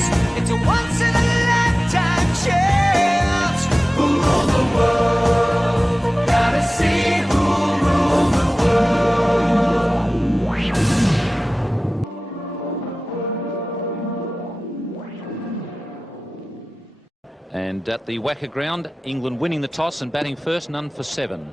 chance. It's a once in a lifetime chance. Who'll rule the world? Gotta see who'll rule the world. And at the WACA ground, England winning the toss and batting first, none for 7.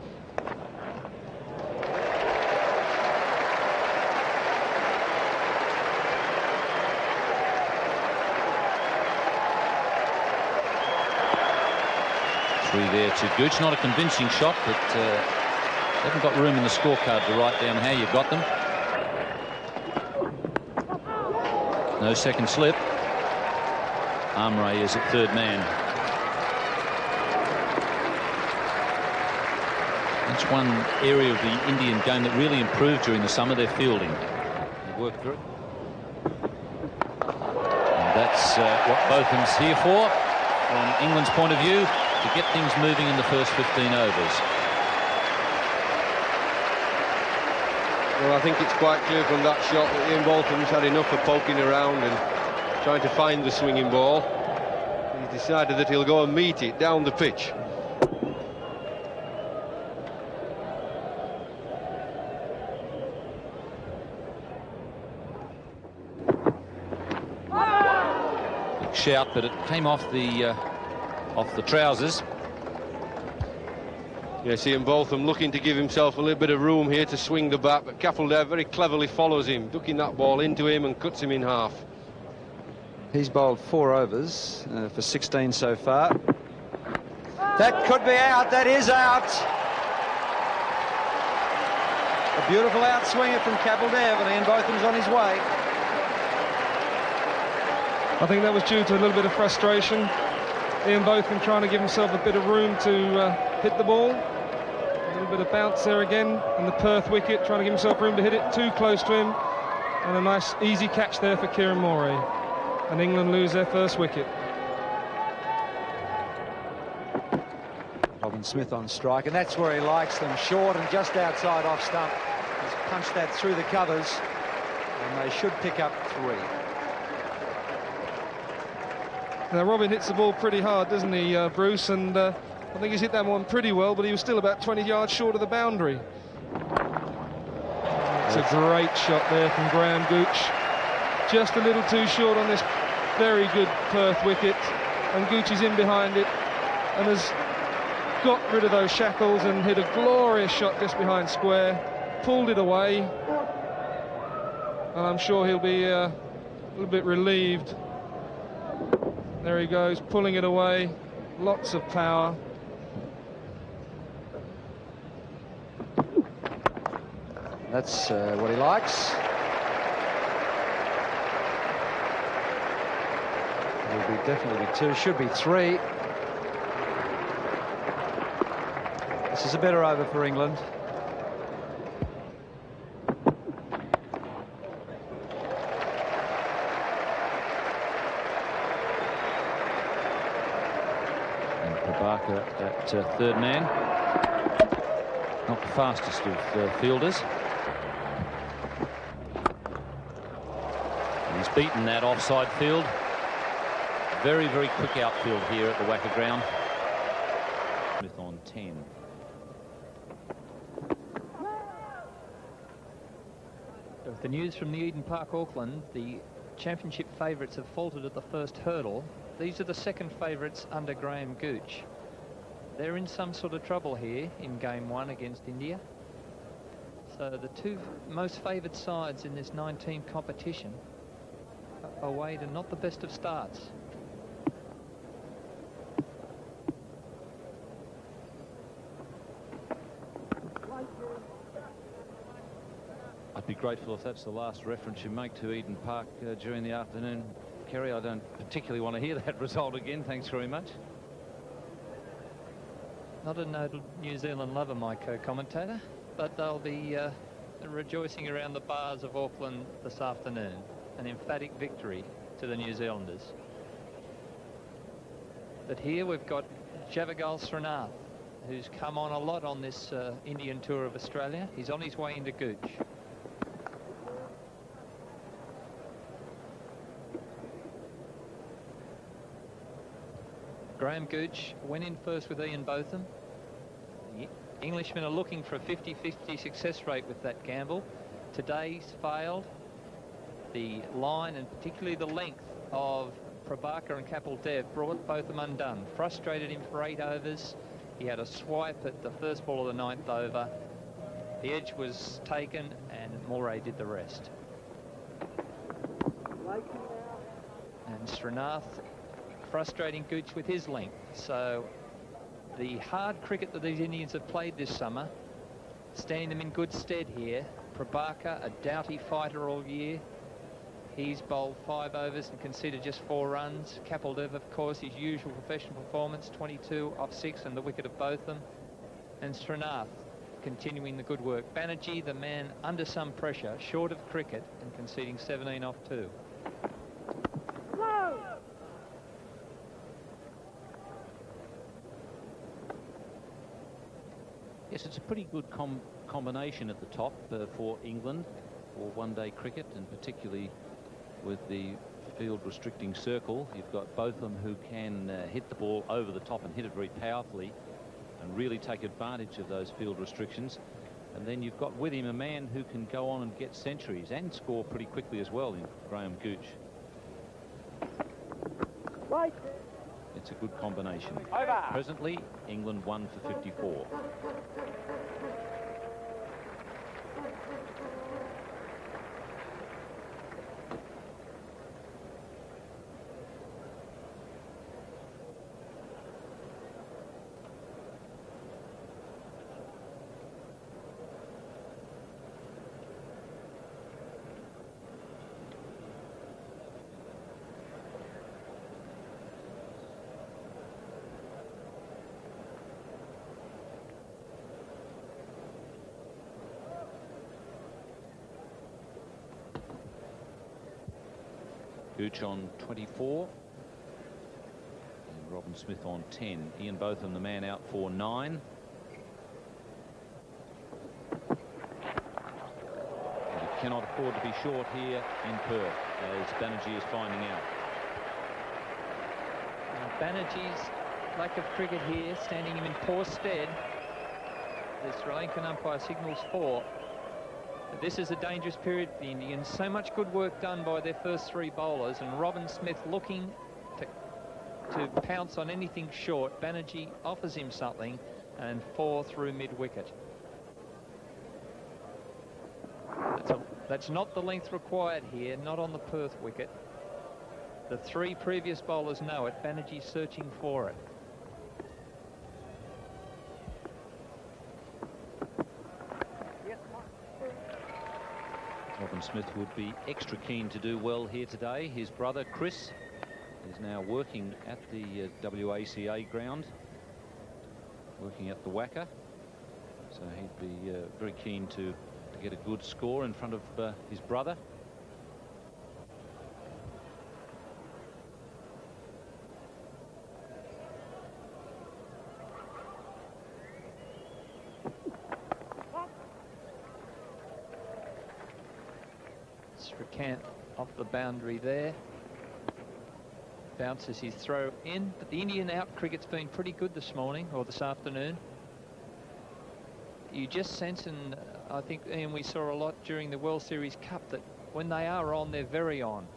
There to Gooch, not a convincing shot, but haven't got room in the scorecard to write down how you got them. No second slip. Amre is at third man. That's one area of the Indian game that really improved during the summer, their fielding. They worked through it. And that's what Botham's here for, from England's point of view, to get things moving in the first 15 overs. Well, I think it's quite clear from that shot that Ian Botham's had enough of poking around and trying to find the swinging ball. He's decided that he'll go and meet it down the pitch. Big shout, but it came off the trousers. Yes, Ian Botham looking to give himself a little bit of room here to swing the bat, but Kapil very cleverly follows him, ducking that ball into him and cuts him in half. He's bowled 4 overs for 16 so far. That could be out. That is out. A beautiful outswinger from Kapil Dev, and Ian Botham's on his way. I think that was due to a little bit of frustration. Ian Botham trying to give himself a bit of room to hit the ball. A little bit of bounce there again, and the Perth wicket trying to give himself room to hit it too close to him. And a nice easy catch there for Kieran Morey. And England lose their first wicket. Robin Smith on strike, and that's where he likes them, short and just outside off stump. He's punched that through the covers, and they should pick up 3. Now Robin hits the ball pretty hard, doesn't he, Bruce? And I think he's hit that one pretty well, but he was still about 20 yards short of the boundary. It's a great shot there from Graham Gooch. Just a little too short on this very good Perth wicket, and Gooch is in behind it and has got rid of those shackles and hit a glorious shot just behind square, pulled it away, and I'm sure he'll be a little bit relieved. There he goes, pulling it away, lots of power. That's what he likes. Will be definitely be 2, should be 3. This is a better over for England. And Prabhakar at third man. Not the fastest of fielders. He's beaten that offside field. Very, very quick outfield here at the WACA ground. Smith on 10. With the news from the Eden Park, Auckland, the championship favourites have faltered at the first hurdle. These are the second favourites under Graham Gooch. They're in some sort of trouble here in game 1 against India. So the 2 most favoured sides in this 9-team competition are away to not the best of starts. I'd be grateful if that's the last reference you make to Eden Park during the afternoon. Kerry, I don't particularly want to hear that result again. Thanks very much. Not a noted New Zealand lover, my co-commentator, but they'll be rejoicing around the bars of Auckland this afternoon. An emphatic victory to the New Zealanders. But here we've got Javagal Srinath, who's come on a lot on this Indian tour of Australia. He's on his way into Gooch. Graham Gooch went in first with Ian Botham. The Englishmen are looking for a 50-50 success rate with that gamble. Today's failed. The line, and particularly the length of Prabhakar and Kapil Dev, brought Botham undone. Frustrated him for 8 overs. He had a swipe at the first ball of the 9th over. The edge was taken and Moray did the rest. And Srinath frustrating Gooch with his length. So the hard cricket that these Indians have played this summer, standing them in good stead here. Prabhakar, a doughty fighter all year. He's bowled 5 overs and conceded just 4 runs. Kapil Dev, of course, his usual professional performance, 22 off 6 and the wicket of Botham. And Srinath continuing the good work. Banerjee, the man under some pressure, short of cricket and conceding 17 off 2. Yes, it's a pretty good combination at the top for England for one-day cricket, and particularly with the field restricting circle. You've got Botham, who can hit the ball over the top and hit it very powerfully and really take advantage of those field restrictions. And then you've got with him a man who can go on and get centuries and score pretty quickly as well in Graham Gooch. It's a good combination. Presently, England 1 for 54. Gooch on 24 and Robin Smith on 10. Ian Botham, the man, out for 9. But he cannot afford to be short here in Perth, as Banerjee is finding out. Banerjee's lack of cricket here, standing him in poor stead. The Sri Lankan umpire signals 4. But this is a dangerous period for the Indians. So much good work done by their first 3 bowlers, and Robin Smith looking to pounce on anything short. Banerjee offers him something, and 4 through mid-wicket. That's not the length required here, not on the Perth wicket. The 3 previous bowlers know it. Banerjee searching for it. Robin Smith would be extra keen to do well here today. His brother Chris is now working at the WACA ground, working at the WACA, so he'd be very keen to get a good score in front of his brother. Srikanth off the boundary there. Bounces his throw in, but the Indian out cricket's been pretty good this morning, or this afternoon. You just sense, and I think, Ian, we saw a lot during the World Series Cup, that when they are on, they're very on.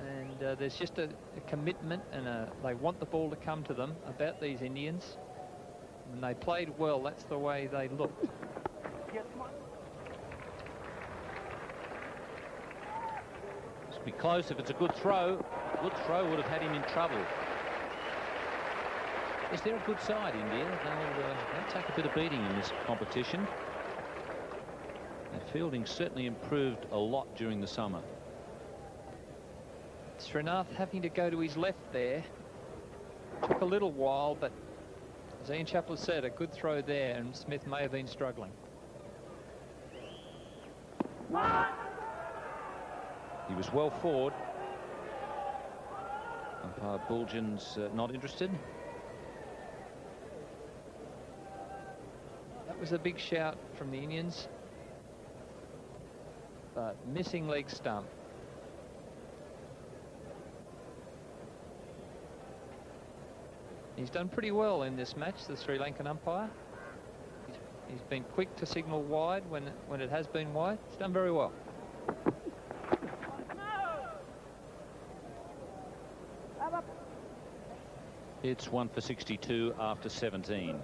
And there's just a commitment, and they want the ball to come to them about these Indians. And they played well, that's the way they looked. Be close if it's a good throw. A good throw would have had him in trouble. Is there a good side, India? They'll take a bit of beating in this competition. Their fielding certainly improved a lot during the summer. Srinath having to go to his left there. Took a little while, but as Ian Chappell said, a good throw there, and Smith may have been struggling. He was well forward. Umpire Bulgin's not interested. That was a big shout from the Indians, but missing leg stump. He's done pretty well in this match, the Sri Lankan umpire. He's been quick to signal wide when it has been wide. He's done very well. It's 1 for 62 after 17.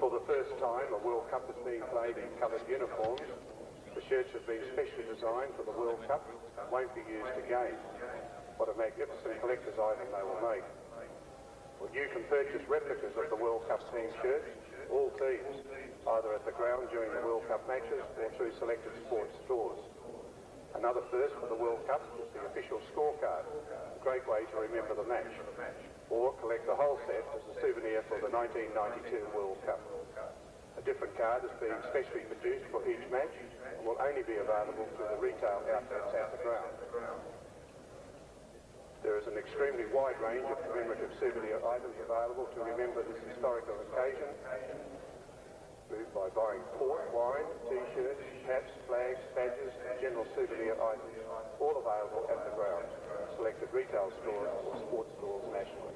For the first time, a World Cup is being played in coloured uniforms. The shirts have been specially designed for the World Cup and won't be used again. What a magnificent collector's item they will make. Well, you can purchase replicas of the World Cup team shirts, all teams, either at the ground during the World Cup matches or through selected sports stores. Another first for the World Cup is the official scorecard, a great way to remember the match. Or collect the whole set as a souvenir for the 1992 World Cup. A different card is being specially produced for each match and will only be available through the retail outlets at the ground. There is an extremely wide range of commemorative souvenir items available to remember this historical occasion, by buying port, wine, t-shirts, hats, flags, badges and general souvenir items, all available at the ground, selected retail stores or sports stores nationally.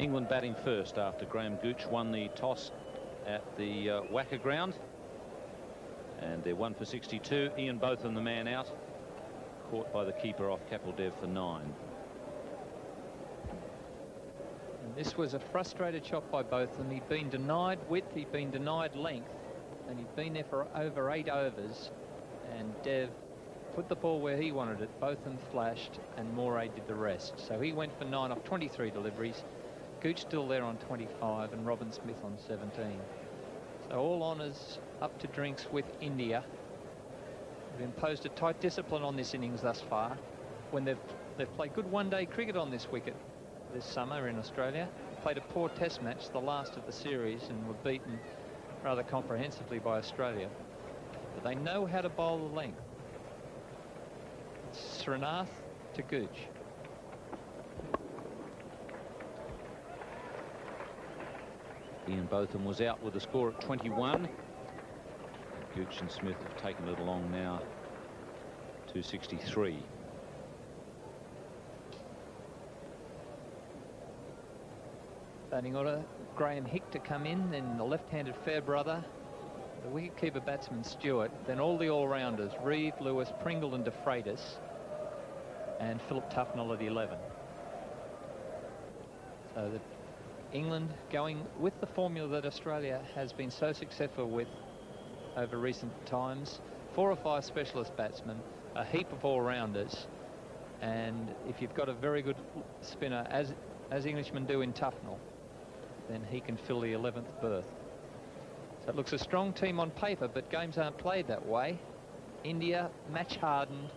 England batting first after Graham Gooch won the toss at the Wacker ground. And they're 1 for 62. Ian Botham, the man out, caught by the keeper off Kapil Dev for 9. And this was a frustrated shot by Botham. He'd been denied width, he'd been denied length, and he'd been there for over 8 overs. And Dev put the ball where he wanted it. Botham flashed, and Moray did the rest. So he went for 9 off 23 deliveries. Gooch still there on 25 and Robin Smith on 17. So all honours up to drinks with India. They've imposed a tight discipline on this innings thus far. When they've played good one-day cricket on this wicket this summer in Australia. Played a poor test match, the last of the series, and were beaten rather comprehensively by Australia. But they know how to bowl the length. It's Srinath to Gooch. Ian Botham was out with a score at 21. Gooch and Smith have taken it along now to 63. Batting order, Graham Hick to come in, then the left-handed Fairbrother, the wicketkeeper batsman Stewart, then all the all-rounders, Reeve, Lewis, Pringle and De Freitas, and Philip Tufnell at 11. So the England going with the formula that Australia has been so successful with over recent times. 4 or 5 specialist batsmen, a heap of all-rounders, and if you've got a very good spinner, as Englishmen do in Tufnell, then he can fill the 11th berth. So it looks a strong team on paper, but games aren't played that way. India match hardened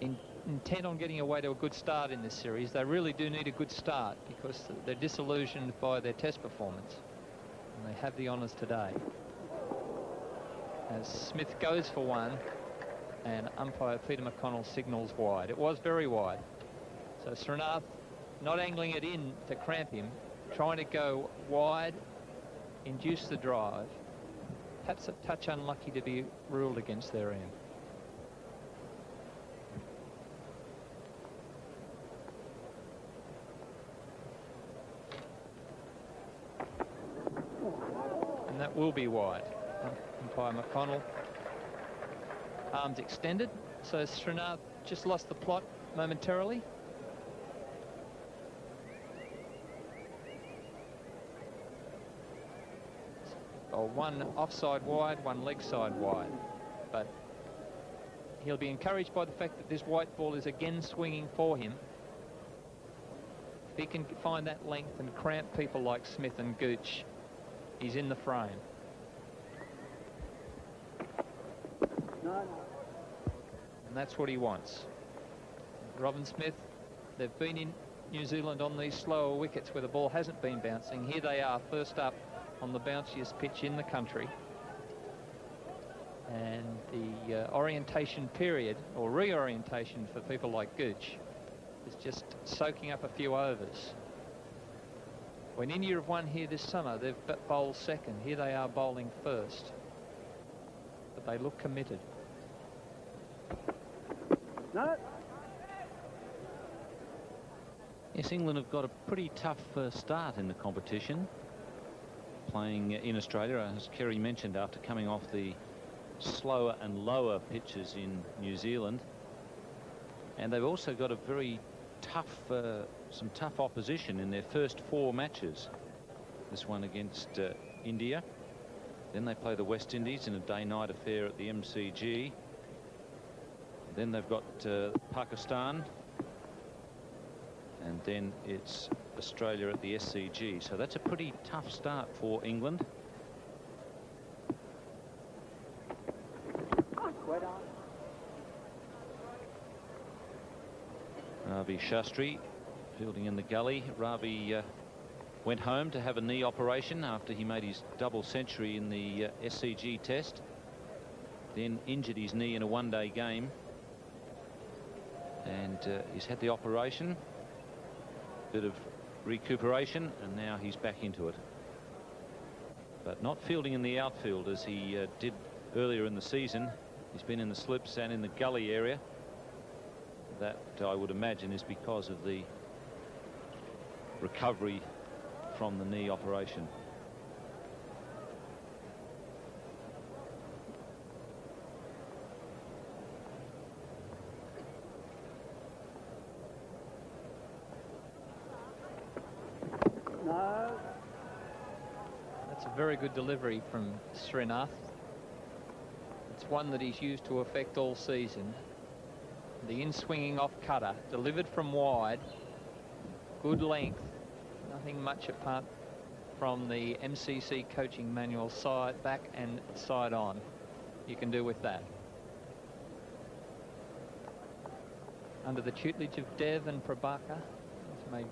in intent on getting away to a good start in this series. They really do need a good start because they're disillusioned by their test performance. And they have the honours today. As Smith goes for one, and umpire Peter McConnell signals wide. It was very wide. So Srinath not angling it in to cramp him, trying to go wide, induce the drive. Perhaps a touch unlucky to be ruled against their end. And that will be wide. Umpire McConnell, arms extended. So Srinath just lost the plot momentarily. Oh, one offside wide, one leg side wide. But he'll be encouraged by the fact that this white ball is again swinging for him. If he can find that length and cramp people like Smith and Gooch, he's in the frame. And that's what he wants. Robin Smith, they've been in New Zealand on these slower wickets where the ball hasn't been bouncing. Here they are, first up on the bounciest pitch in the country. And the orientation period, or reorientation for people like Gooch, is just soaking up a few overs. When India have won here this summer, they've bowled second. Here they are bowling first. But they look committed. No. Yes, England have got a pretty tough start in the competition, playing in Australia, as Kerry mentioned, after coming off the slower and lower pitches in New Zealand. And they've also got a very tough, some tough opposition in their first 4 matches. This one against India. Then they play the West Indies in a day-night affair at the MCG. Then they've got Pakistan. And then it's Australia at the SCG. So that's a pretty tough start for England. Ravi Shastri fielding in the gully. Ravi went home to have a knee operation after he made his double century in the SCG test. Then injured his knee in a one-day game. And he's had the operation. Bit of recuperation, and now he's back into it. But not fielding in the outfield as he did earlier in the season. He's been in the slips and in the gully area. That, I would imagine, is because of the recovery from the knee operation. No. That's a very good delivery from Srinath. It's one that he's used to effect all season. The in-swinging off cutter, delivered from wide, good length, nothing much apart from the MCC coaching manual, side back and side on. You can do with that. Under the tutelage of Dev and Prabhakar, he's made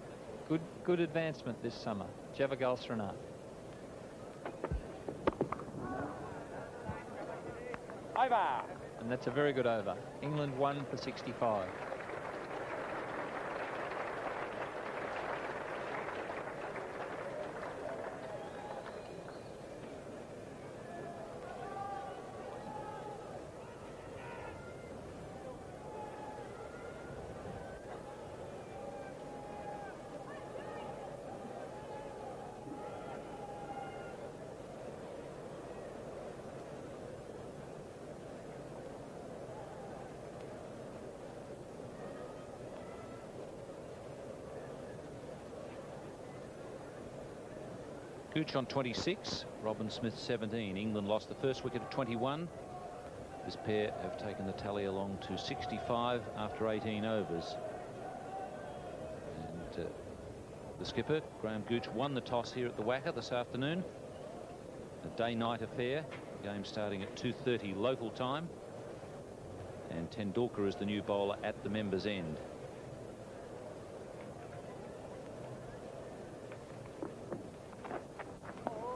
good advancement this summer. Javagal Srinath. Over. And that's a very good over. England 1 for 65. Gooch on 26, Robin Smith 17. England lost the first wicket at 21. This pair have taken the tally along to 65 after 18 overs. And the skipper, Graham Gooch, won the toss here at the Wacker this afternoon. A day-night affair, the game starting at 2:30 local time. And Tendulkar is the new bowler at the members' end.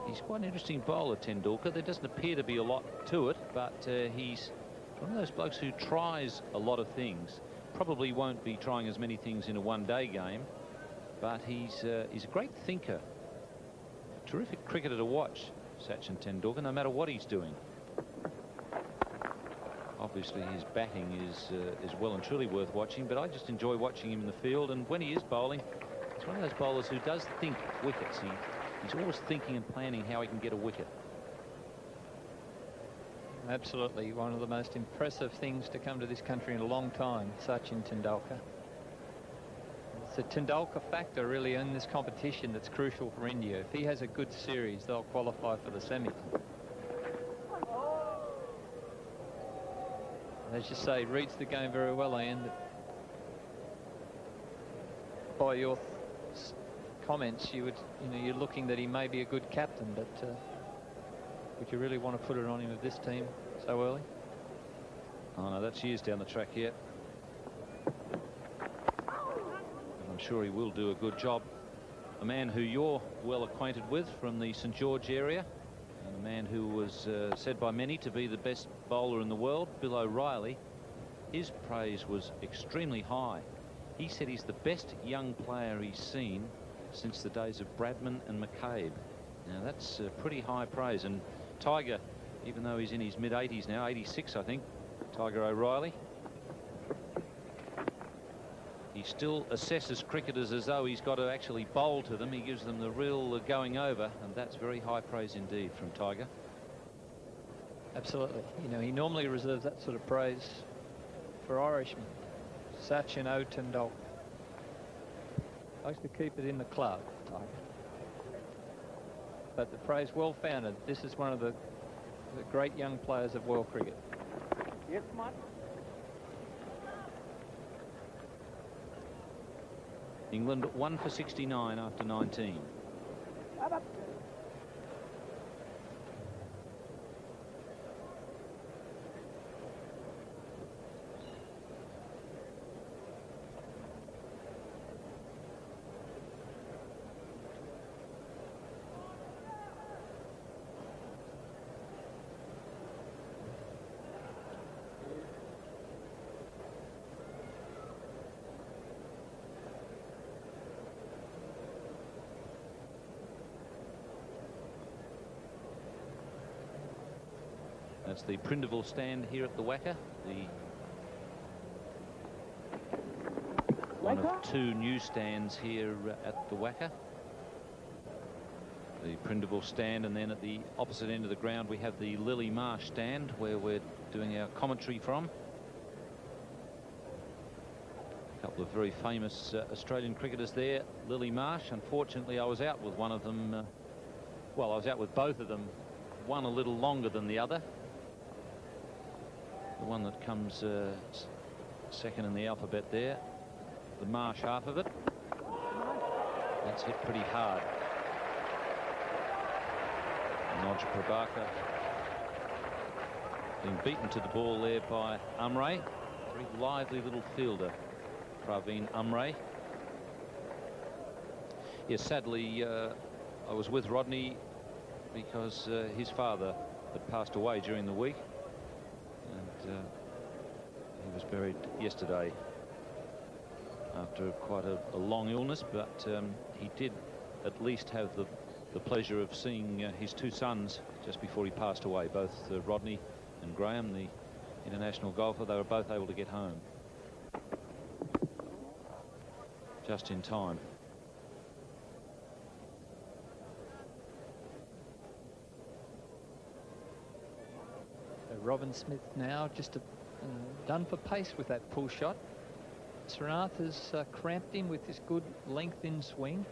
He's quite an interesting bowler, Tendulkar. There doesn't appear to be a lot to it, but he's one of those blokes who tries a lot of things. Probably won't be trying as many things in a one-day game, but he's a great thinker. Terrific cricketer to watch, Sachin Tendulkar, no matter what he's doing. Obviously, his batting is well and truly worth watching, but I just enjoy watching him in the field. And when he is bowling, he's one of those bowlers who does think wickets. He's always thinking and planning how he can get a wicket. Absolutely, one of the most impressive things to come to this country in a long time, Sachin Tendulkar. It's the Tendulkar factor really in this competition that's crucial for India. If he has a good series, they'll qualify for the semis. As you say, reads the game very well, Ian. By your comments, you're looking that he may be a good captain, but would you really want to put it on him of this team so early? Oh no, that's years down the track yet. I'm sure he will do a good job. A man who you're well acquainted with from the St George area, and a man who was said by many to be the best bowler in the world, Bill O'Reilly. His praise was extremely high. He said he's the best young player he's seen since the days of Bradman and McCabe. Now that's pretty high praise. And Tiger, even though he's in his mid-80s now, 86 I think, Tiger O'Reilly, he still assesses cricketers as though he's got to actually bowl to them. He gives them the real going over, and that's very high praise indeed from Tiger. Absolutely. You know, he normally reserves that sort of praise for Irishmen. Sachin Tendulkar likes to keep it in the club, Tiger. But the praise well founded. This is one of the great young players of world cricket. Yes, Mike. England 1 for 69 after 19. That's the Prindiville stand here at the WACA, one of two new stands here at the WACA. The Prindiville stand, and then at the opposite end of the ground we have the Lily Marsh stand where we're doing our commentary from. A couple of very famous Australian cricketers there. Lily Marsh, unfortunately I was out with one of them, well, I was out with both of them, one a little longer than the other. The one that comes second in the alphabet there, the Marsh half of it. That's hit pretty hard. Noj Prabhakar being beaten to the ball there by Umre. Very lively little fielder, Praveen Umre. Yes, sadly, I was with Rodney because his father had passed away during the week. He was buried yesterday after quite a long illness, but he did at least have the pleasure of seeing his two sons just before he passed away, both Rodney and Graham, the international golfer. They were both able to get home just in time. Robin Smith now just done for pace with that pull shot. Srinath has cramped him with this good length in swing.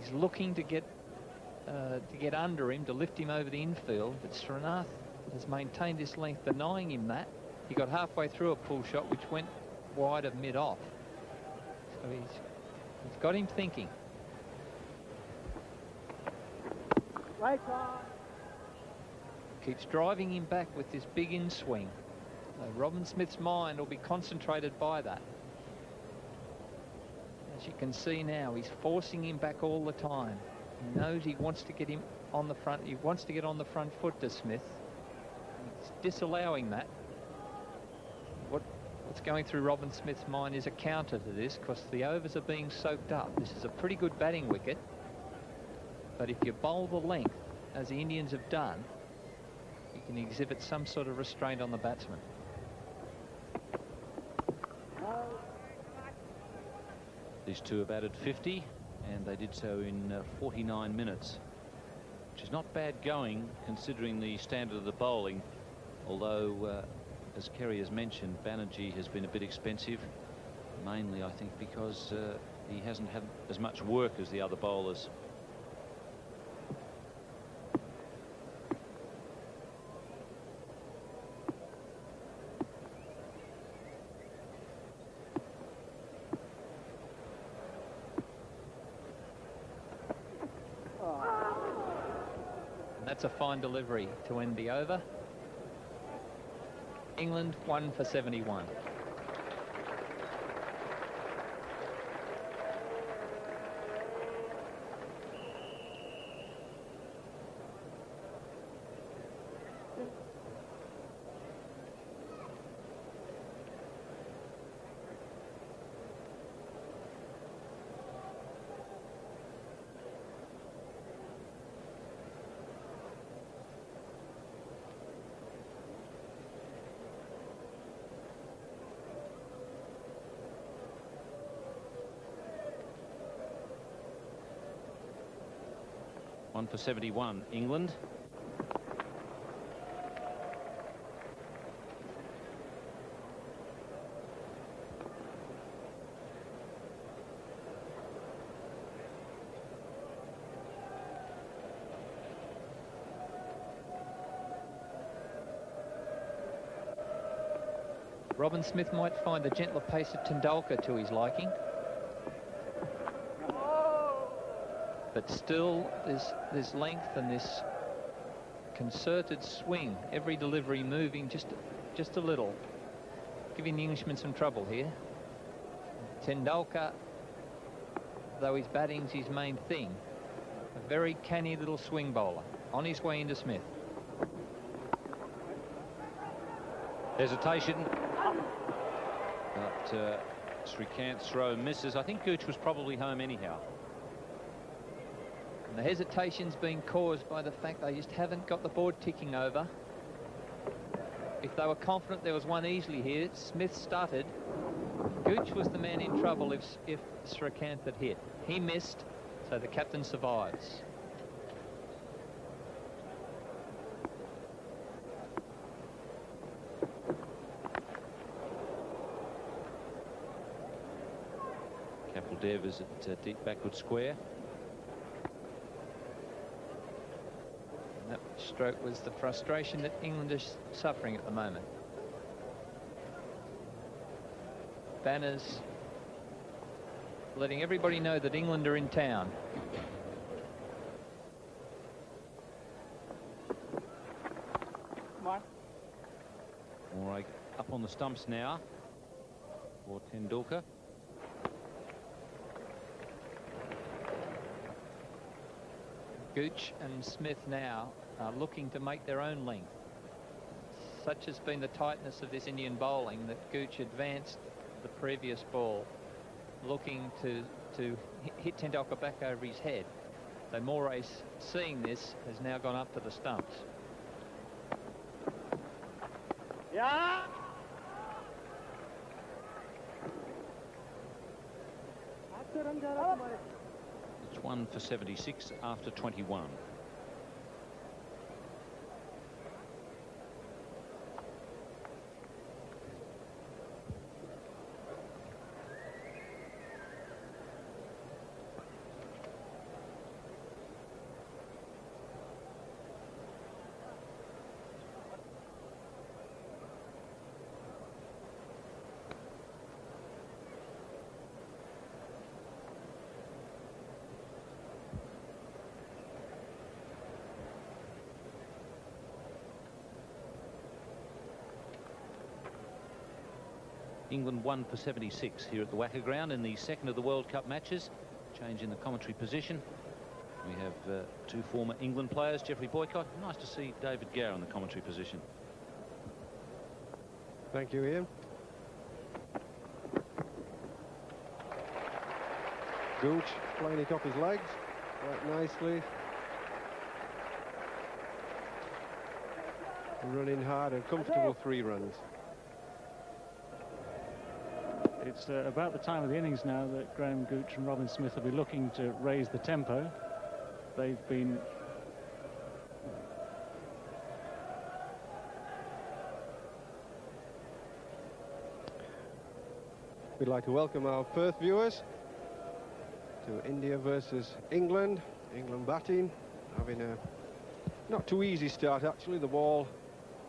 He's looking to get under him, to lift him over the infield, but Srinath has maintained his length, denying him that. He got halfway through a pull shot which went wide of mid-off. So he's got him thinking. Right on. Keeps driving him back with this big in swing. So Robin Smith's mind will be concentrated by that. As you can see now, he's forcing him back all the time. He knows he wants to get him on the front. He wants to get on the front foot to Smith. He's disallowing that. What's going through Robin Smith's mind is a counter to this, because the overs are being soaked up. This is a pretty good batting wicket. But if you bowl the length, as the Indians have done, you can exhibit some sort of restraint on the batsman. These two have batted 50, and they did so in 49 minutes, which is not bad going considering the standard of the bowling, although as Kerry has mentioned, Banerjee has been a bit expensive, mainly I think because he hasn't had as much work as the other bowlers. And that's a fine delivery to end the over. England 1 for 71. One for 71, England. Robin Smith might find the gentler pace of Tendulkar to his liking. But still, there's length and this concerted swing, every delivery moving just a little, giving the Englishman some trouble here. Tendulkar, though his batting's his main thing, a very canny little swing bowler on his way into Smith. Hesitation, but Srikanth's throw misses. I think Gooch was probably home anyhow. And the hesitation's been caused by the fact they just haven't got the board ticking over. If they were confident there was one easily here, Smith started. Gooch was the man in trouble if Srikanth had hit. He missed, so the captain survives. Kapil Dev is at deep backward square. That stroke was the frustration that England is suffering at the moment. Banners letting everybody know that England are in town. All right, up on the stumps now for Tendulkar. Gooch and Smith now are looking to make their own length. Such has been the tightness of this Indian bowling that Gooch advanced the previous ball, looking to hit Tendulkar back over his head. So Moraes, seeing this, has now gone up to the stumps. Yeah. It's 1 for 76 after 21. England 1 for 76 here at the Wacker Ground in the second of the World Cup matches. Change in the commentary position. We have two former England players, Geoffrey Boycott. Nice to see David Gower in the commentary position. Thank you, Ian. Gooch playing it off his legs quite nicely. Running hard and comfortable 3 runs. It's about the time of the innings now that Graham Gooch and Robin Smith will be looking to raise the tempo. They've been We'd like to welcome our Perth viewers to India versus England. England batting, having a not too easy start actually. The ball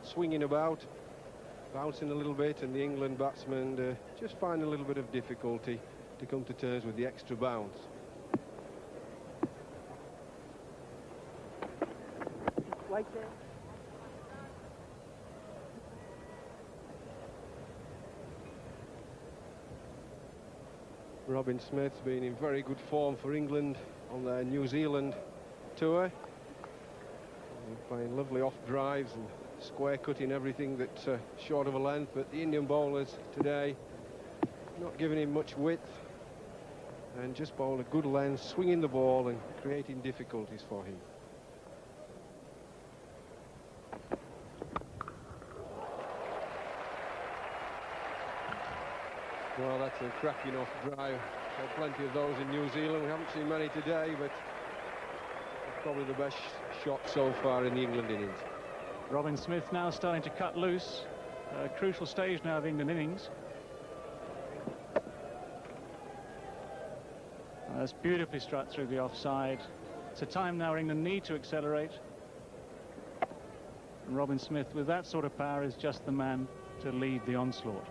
swinging about, bouncing a little bit, and the England batsmen just find a little bit of difficulty to come to terms with the extra bounce. Robin Smith's been in very good form for England on their New Zealand tour. Playing lovely off drives and square cutting everything that's short of a length, but the Indian bowlers today not giving him much width and just bowling a good length, swinging the ball and creating difficulties for him. Well, that's a cracking off drive. There are plenty of those in New Zealand. We haven't seen many today, but it's probably the best shot so far in the England innings. Robin Smith now starting to cut loose. A crucial stage now of England innings. That's beautifully struck through the offside. It's a time now England need to accelerate. And Robin Smith, with that sort of power, is just the man to lead the onslaught.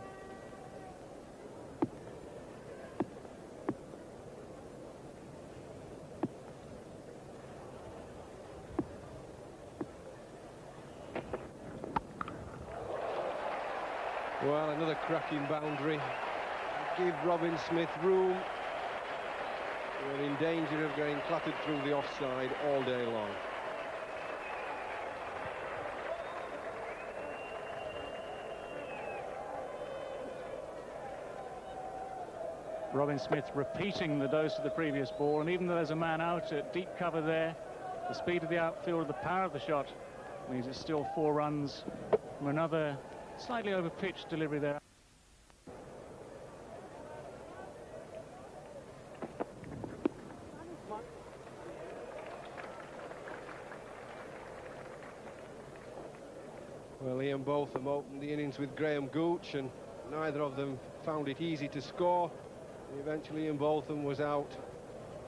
Well, another cracking boundary. Give Robin Smith room. We're in danger of getting clattered through the offside all day long. Robin Smith repeating the dose of the previous ball, and even though there's a man out at deep cover there, the speed of the outfield, the power of the shot means it's still 4 runs from another slightly over-pitched delivery there. Well, Ian Botham opened the innings with Graham Gooch, and neither of them found it easy to score. And eventually Ian Botham was out,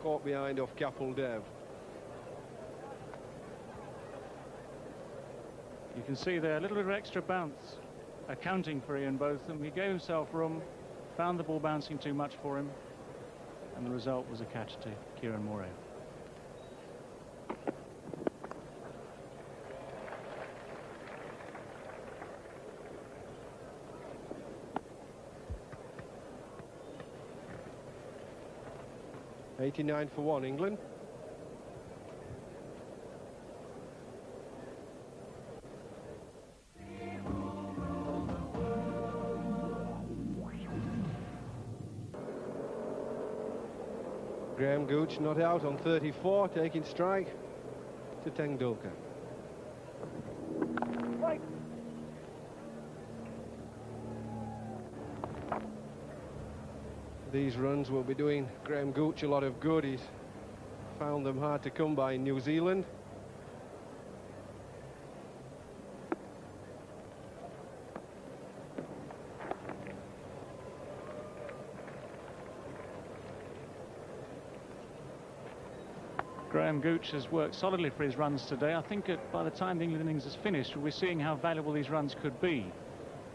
caught behind off Kapil Dev. You can see there a little bit of extra bounce accounting for Ian Botham. He gave himself room, found the ball bouncing too much for him, and the result was a catch to Kieran Moore. $89 for 1, England. Graham Gooch not out on 34, taking strike to Tendulkar. These runs will be doing Graham Gooch a lot of good. He's found them hard to come by in New Zealand. Graham Gooch has worked solidly for his runs today. I think by the time the England innings is finished, we're seeing how valuable these runs could be.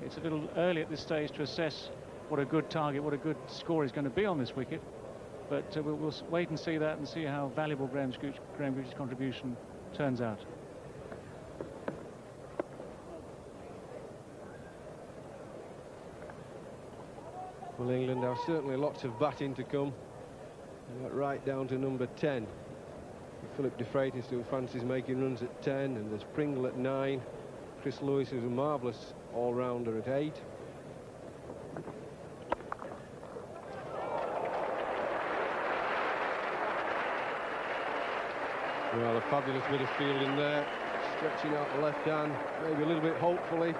It's a little early at this stage to assess what a good target, what a good score is going to be on this wicket. But we'll wait and see that and see how valuable Graham Gooch's contribution turns out. Well, England have certainly lots of batting to come. Right down to number 10. Philip de Freitas, who fancies making runs at 10, and there's Pringle at 9. Chris Lewis, who's a marvellous all-rounder, at 8. Well, a fabulous bit of fielding there, stretching out the left hand, maybe a little bit hopefully.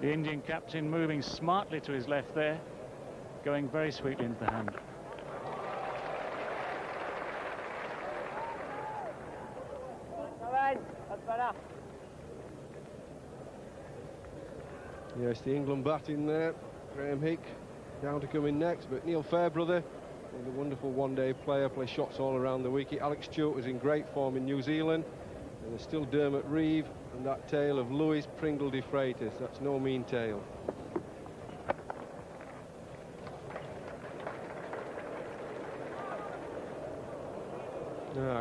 The Indian captain moving smartly to his left there, going very sweetly into the hand. Yes, the England batting there. Graham Hick down to come in next, but Neil Fairbrother, the wonderful one-day player, plays shots all around the wicket. Alex Stewart was in great form in New Zealand, and there's still Dermot Reeve and that tail of Lewis, Pringle, de Freitas. That's no mean tail.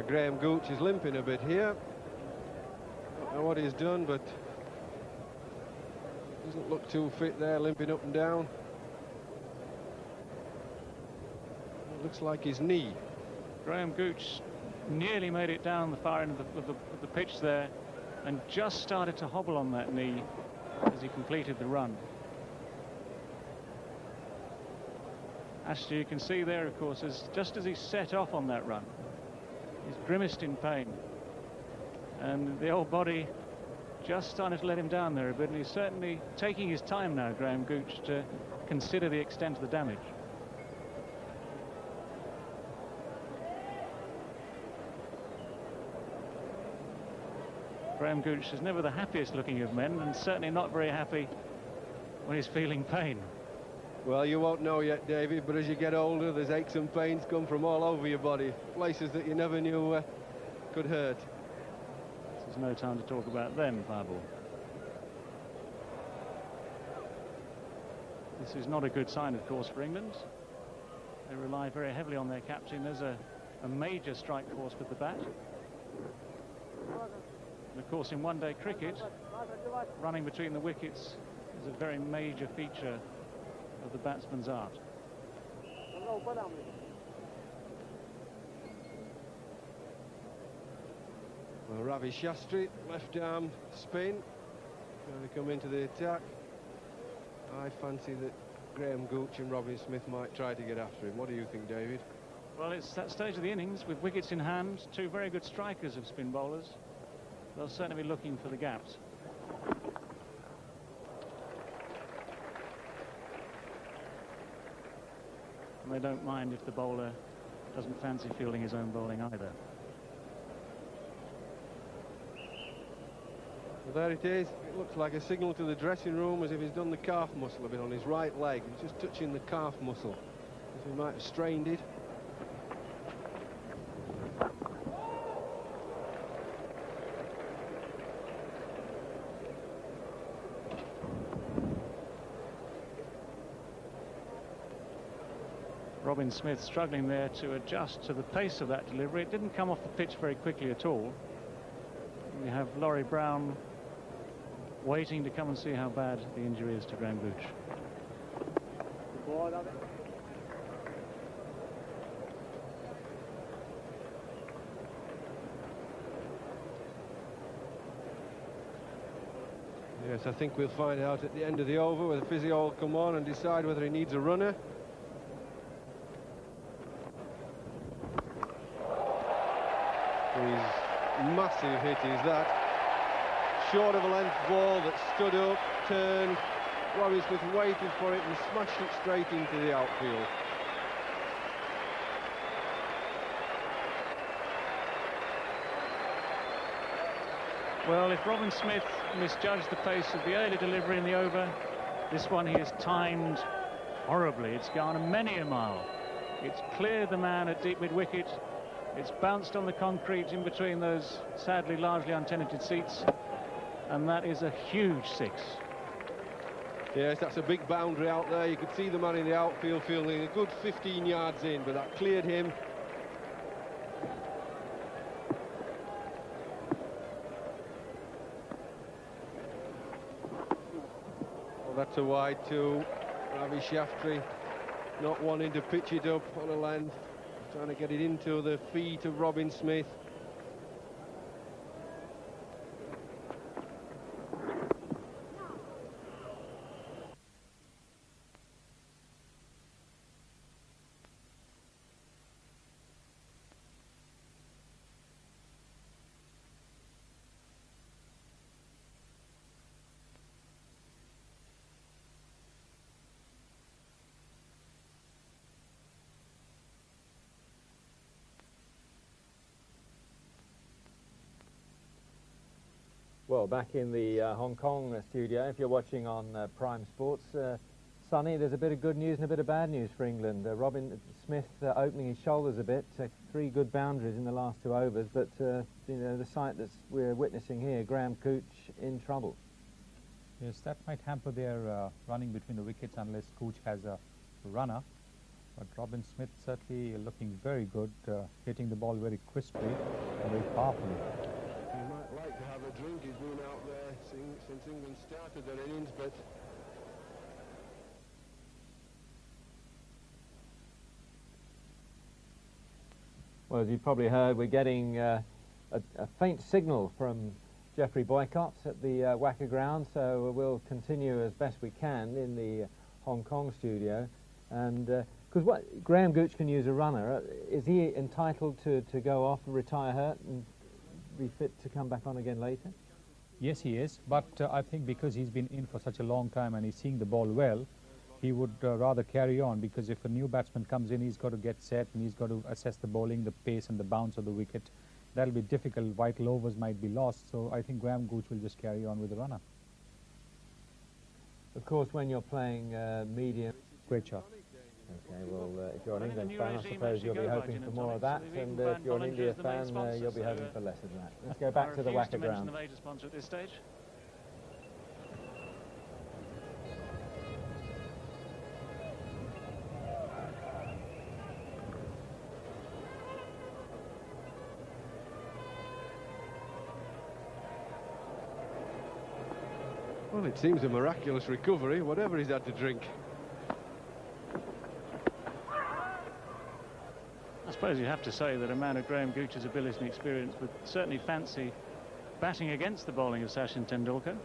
Graham Gooch is limping a bit here. Don't know what he's done, but doesn't look too fit there, limping up and down. It looks like his knee. Graham Gooch nearly made it down the far end of the pitch there, and just started to hobble on that knee as he completed the run. Actually, you can see there, of course, just as he set off on that run, he's grimaced in pain, and the old body just started to let him down there a bit, and he's certainly taking his time now, Graham Gooch, to consider the extent of the damage. Graham Gooch is never the happiest looking of men, and certainly not very happy when he's feeling pain. Well, you won't know yet, David, but as you get older, there's aches and pains come from all over your body, places that you never knew could hurt. There's no time to talk about them, Fireball. This is not a good sign, of course, for England. They rely very heavily on their captain. There's a major strike force with the bat. And of course, in one-day cricket, running between the wickets is a very major feature of the batsman's art. Well, Ravi Shastri, left arm spin, trying to come into the attack. I fancy that Graham Gooch and Robin Smith might try to get after him. What do you think, David? Well, it's that stage of the innings with wickets in hand, two very good strikers of spin bowlers. They'll certainly be looking for the gaps. And they don't mind if the bowler doesn't fancy fielding his own bowling either. Well, there it is. It looks like a signal to the dressing room, as if he's done the calf muscle a bit on his right leg. He's just touching the calf muscle, as he might have strained it. Robin Smith struggling there to adjust to the pace of that delivery. It didn't come off the pitch very quickly at all. We have Laurie Brown waiting to come and see how bad the injury is to Graham Gooch. Yes, I think we'll find out at the end of the over whether the physio will come on and decide whether he needs a runner. His massive hit is that. Short of a length ball that stood up, turned. Robbie Smith waited for it and smashed it straight into the outfield. Well, if Robin Smith misjudged the pace of the early delivery in the over, this one he has timed horribly. It's gone many a mile. It's cleared the man at deep mid-wicket. It's bounced on the concrete in between those sadly largely untenanted seats, and that is a huge six. Yes, that's a big boundary out there. You could see the man in the outfield feeling a good 15 yards in, but that cleared him. Well, That's a wide to Ravi Shaftri, not wanting to pitch it up on a length, trying to get it into the feet of Robin Smith. Well, back in the Hong Kong studio, if you're watching on Prime Sports, Sonny, there's a bit of good news and a bit of bad news for England. Robin Smith opening his shoulders a bit, 3 good boundaries in the last 2 overs, but you know, the sight that we're witnessing here, Graham Gooch in trouble. Yes, that might hamper their running between the wickets unless Gooch has a runner. But Robin Smith certainly looking very good, hitting the ball very crisply and very powerfully. He might like to have a drink. He's been out there since England started their innings, but Well, as you've probably heard, we're getting a faint signal from Geoffrey Boycott at the WACA ground, so we'll continue as best we can in the Hong Kong studio. And because Graham Gooch can use a runner, is he entitled to go off and retire hurt and be fit to come back on again later? Yes, he is, but I think because he's been in for such a long time and he's seeing the ball well, he would rather carry on, because if a new batsman comes in, he's got to get set and he's got to assess the bowling, the pace and the bounce of the wicket. That'll be difficult. Vital overs might be lost, so I think Graham Gooch will just carry on with the runner. Of course, when you're playing medium... Great shot. Okay, well, if you're an England fan, I suppose you'll be hoping for more of that, and if you're an India fan, you'll be hoping for less of that. Let's go back to the WACA ground. The major sponsor at this stage. well, it seems a miraculous recovery, whatever he's had to drink. I suppose you have to say that a man of Graham Gooch's ability and experience would certainly fancy batting against the bowling of Sachin Tendulkar.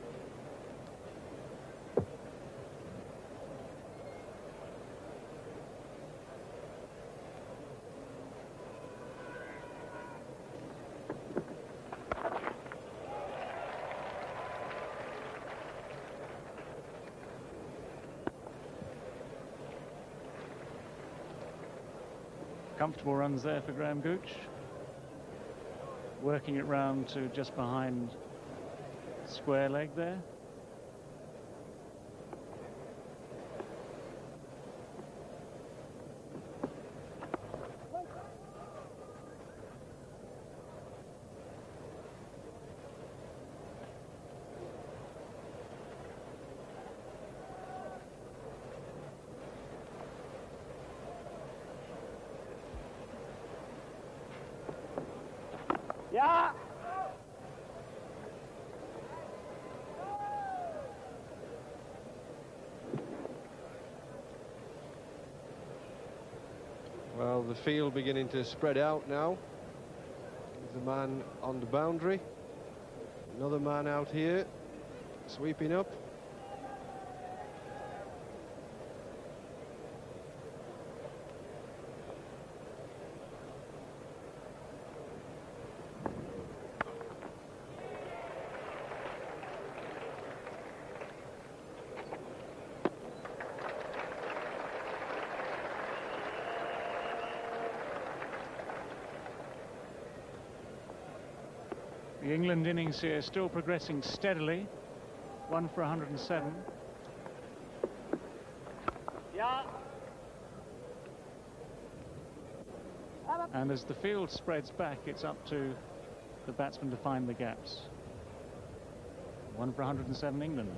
Comfortable runs there for Graham Gooch. Working it round to just behind square leg there. Yeah. Well, the field beginning to spread out now. There's a man on the boundary. Another man out here, sweeping up. The England innings here still progressing steadily. 1 for 107. Yeah. And as the field spreads back, it's up to the batsman to find the gaps. 1 for 107 England.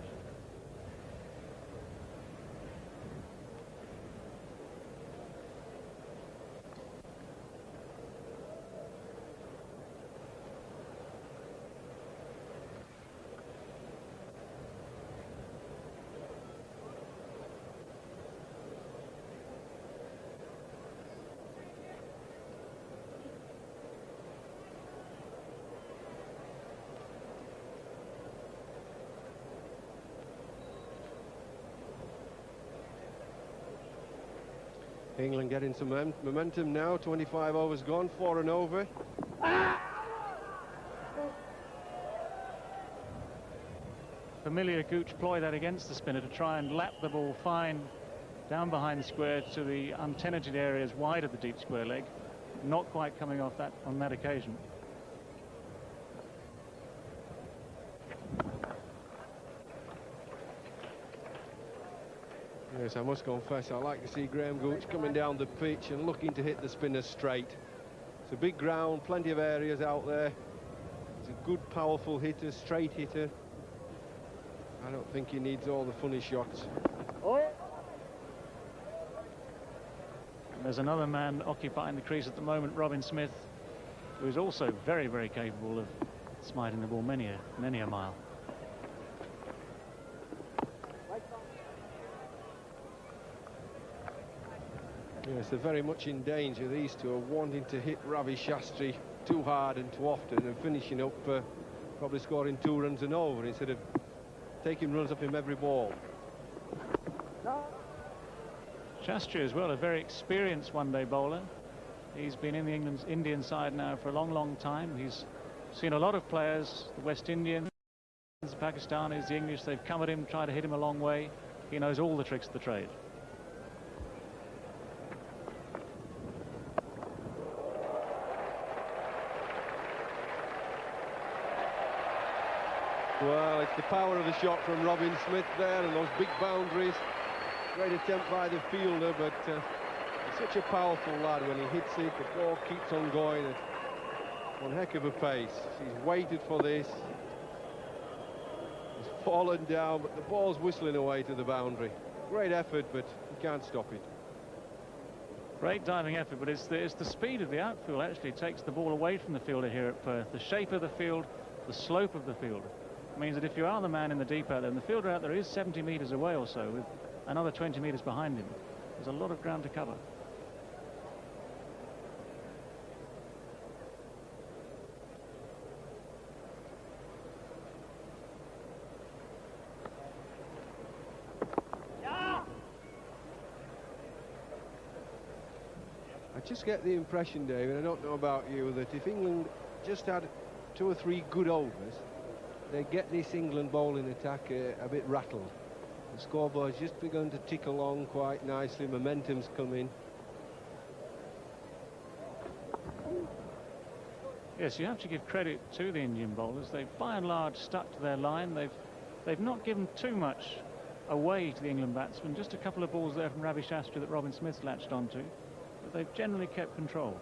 England getting some momentum now. 25 overs gone, 4 and over. Familiar Gooch ploy that against the spinner to try and lap the ball fine down behind square to the untenanted areas wide of the deep square leg. Not quite coming off that on that occasion. Yes, I must confess, I like to see Graham Gooch coming down the pitch and looking to hit the spinner straight. It's a big ground, plenty of areas out there. He's a good, powerful hitter, straight hitter. I don't think he needs all the funny shots. There's another man occupying the crease at the moment, Robin Smith, who is also very, very capable of smiting the ball many a mile. Yes, they're very much in danger. These two are wanting to hit Ravi Shastri too hard and too often and finishing up probably scoring 2 runs and over instead of taking runs off him every ball. Shastri as well, a very experienced one-day bowler. He's been in the Indian side now for a long, long time. He's seen a lot of players, the West Indians, the Pakistanis, the English. They've come at him, tried to hit him a long way. He knows all the tricks of the trade. Well, it's the power of the shot from Robin Smith there and those big boundaries. Great attempt by the fielder, but he's such a powerful lad. When he hits it, the ball keeps on going at one heck of a pace. He's waited for this. He's fallen down, but the ball's whistling away to the boundary. Great effort, but he can't stop it. Great diving effort, but it's the speed of the outfield actually takes the ball away from the fielder here at Perth. The shape of the field, the slope of the field means that if you are the man in the deep out there, and the fielder out there is 70 metres away or so, with another 20 metres behind him, there's a lot of ground to cover. I just get the impression, David, I don't know about you, that if England just had 2 or 3 good overs, they get this England bowling attack a bit rattled. The scoreboard's just begun to tick along quite nicely, momentum's coming. Yes, you have to give credit to the Indian bowlers. They've by and large stuck to their line. They've not given too much away to the England batsmen. Just a couple of balls there from Ravi Shastri that Robin Smith latched onto, but they've generally kept control.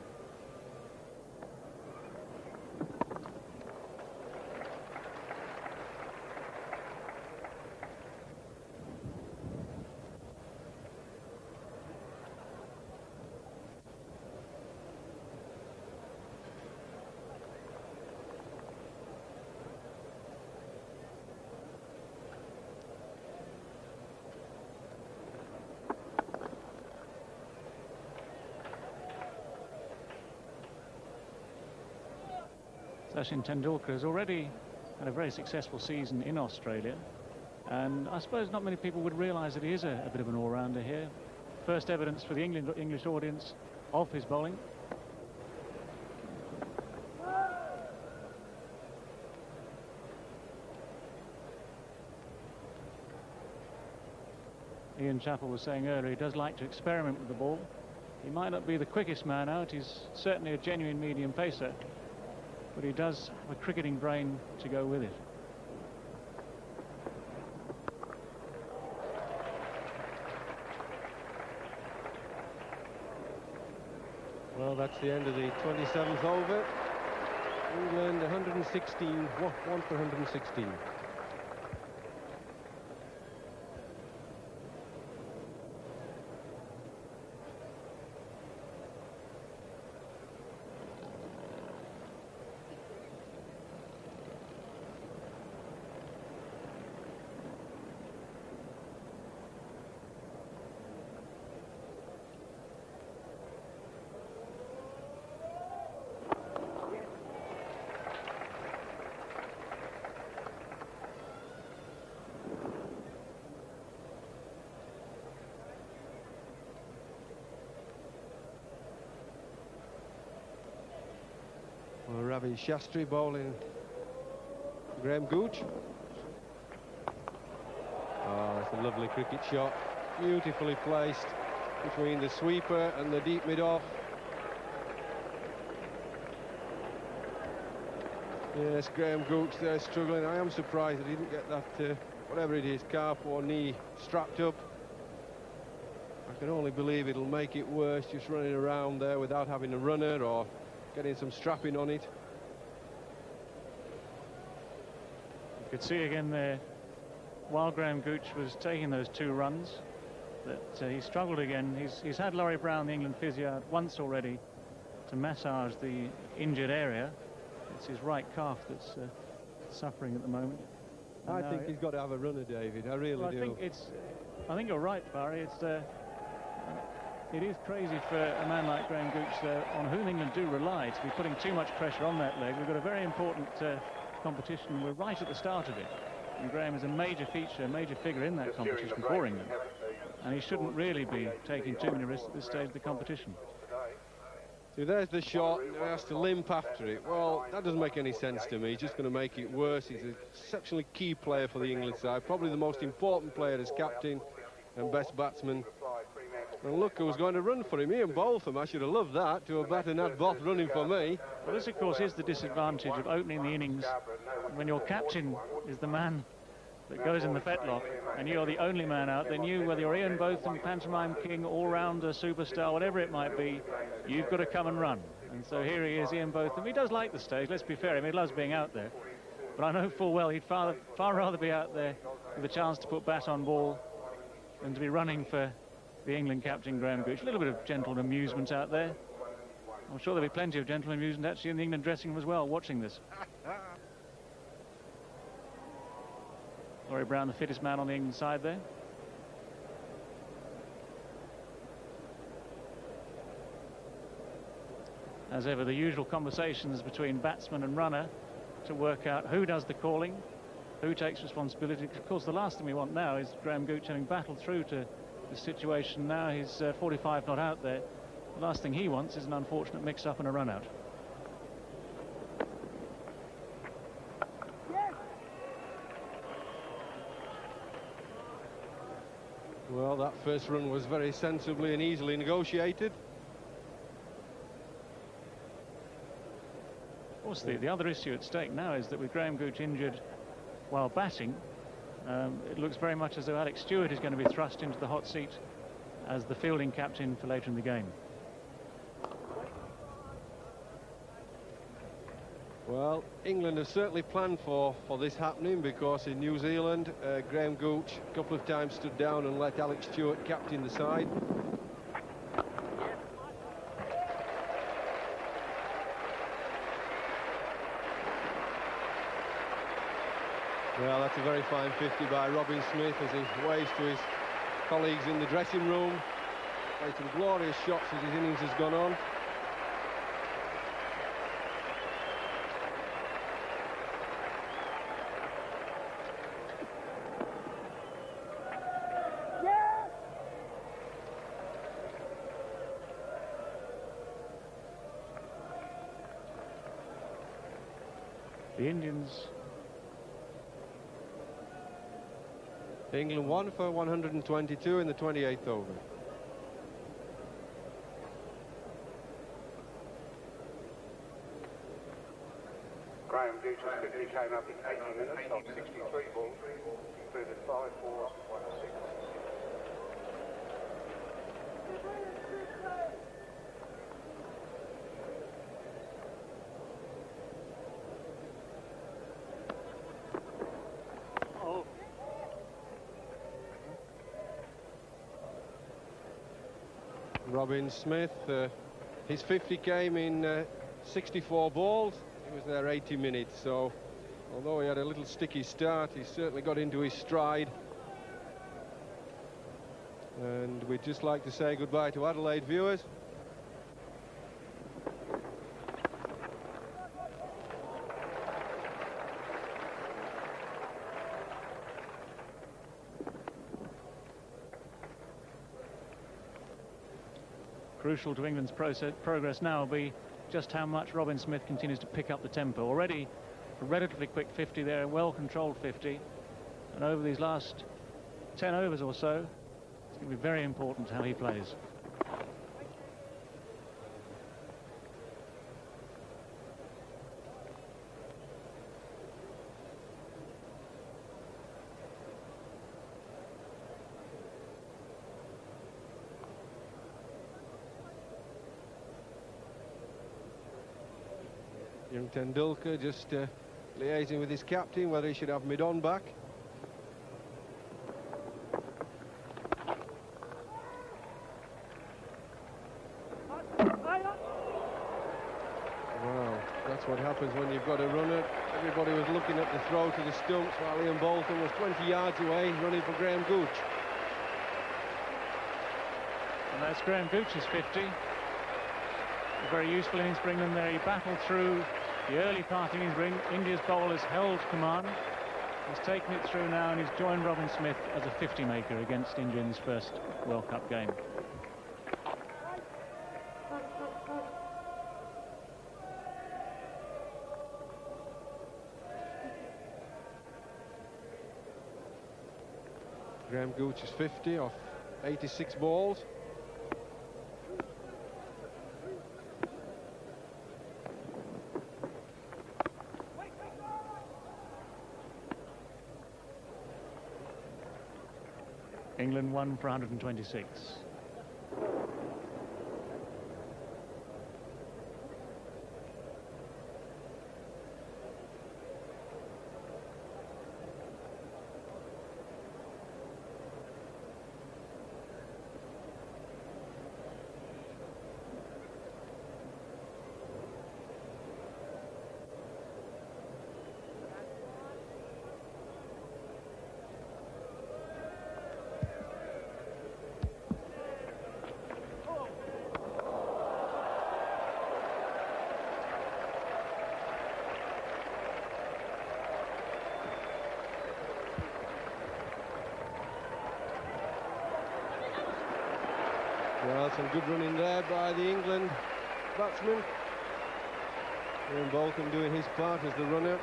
Sachin Tendulkar has already had a very successful season in Australia, and I suppose not many people would realise that he is a bit of an all-rounder here. First evidence for the English audience of his bowling. Ian Chappell was saying earlier he does like to experiment with the ball. He might not be the quickest man out, he's certainly a genuine medium pacer, but he does have a cricketing brain to go with it. Well, that's the end of the 27th over. England 116, 1 for 116. Ravi Shastri bowling Graham Gooch. Oh, that's a lovely cricket shot, beautifully placed between the sweeper and the deep mid-off. Yes, Graham Gooch there struggling. I am surprised that he didn't get that, whatever it is, calf or knee strapped up. I can only believe it'll make it worse just running around there without having a runner or getting some strapping on it. You could see again there, while Graham Gooch was taking those 2 runs, that he struggled again. He's had Laurie Brown, the England physio, out once already to massage the injured area. It's his right calf that's suffering at the moment. I think he's got to have a runner, David. I really do. I think you're right, Barry. It is crazy for a man like Graham Gooch, on whom England do rely, to be putting too much pressure on that leg. We've got a very important competition. We're right at the start of it, and Graham is a major feature, a major figure in that competition for England, and he shouldn't really be taking too many risks at this stage of the competition. So there's the shot, and he has to limp after it. Well, that doesn't make any sense to me. He's just going to make it worse. He's an exceptionally key player for the England side, probably the most important player as captain and best batsman. And look who's going to run for him, Ian Botham. I should have loved that, to have batted Nat Both running for me. Well, this, of course, is the disadvantage of opening the innings when your captain is the man that goes in the fetlock, and you're the only man out. Then you, whether you're Ian Botham, pantomime king, all-rounder, superstar, whatever it might be, you've got to come and run. And so here he is, Ian Botham. He does like the stage, let's be fair. I mean, he loves being out there. But I know full well he'd far rather be out there with a chance to put bat on ball than to be running for the England captain, Graham Gooch. A little bit of gentle amusement out there. I'm sure there'll be plenty of gentle amusement actually in the England dressing room as well, watching this. Laurie Brown, the fittest man on the England side there. As ever, the usual conversations between batsman and runner to work out who does the calling, who takes responsibility. Of course, the last thing we want now is Graham Gooch having battled through to the situation now. He's 45 not out there. The last thing he wants is an unfortunate mix-up and a run-out. Well, that first run was very sensibly and easily negotiated. Of course, the other issue at stake now is that with Graham Gooch injured while batting, it looks very much as though Alex Stewart is going to be thrust into the hot seat as the fielding captain for later in the game. Well, England have certainly planned for this happening, because in New Zealand, Graham Gooch a couple of times stood down and let Alex Stewart captain the side. Well, that's a very fine 50 by Robin Smith as he waves to his colleagues in the dressing room. Played some glorious shots as his innings has gone on. The Indians. England won for 122 in the 28th over. Graham Gooch's 50 came up in 80 minutes on 63 balls, included 5 4s, 1 6. Robin Smith, his 50 came in 64 balls. He was there 80 minutes, so although he had a little sticky start, he certainly got into his stride. And we'd just like to say goodbye to Adelaide viewers. Crucial to England's progress now will be just how much Robin Smith continues to pick up the tempo. Already a relatively quick 50 there, a well-controlled 50. And over these last 10 overs or so, it's going to be very important how he plays. Young Tendulkar just liaising with his captain whether he should have mid-on back. Well, that's what happens when you've got a runner. Everybody was looking at the throw to the stumps while Ian Bolton was 20 yards away running for Graham Gooch. And that's Graham Gooch's 50. A very useful innings for England there. He battled through the early part of his ring. India's bowlers held command. He's taken it through now and he's joined Robin Smith as a 50 maker against India in his first World Cup game. Graham Gooch is 50 off 86 balls. England 1 for 126. Well, some good running there by the England batsman. Ian Bolton doing his part as the runner.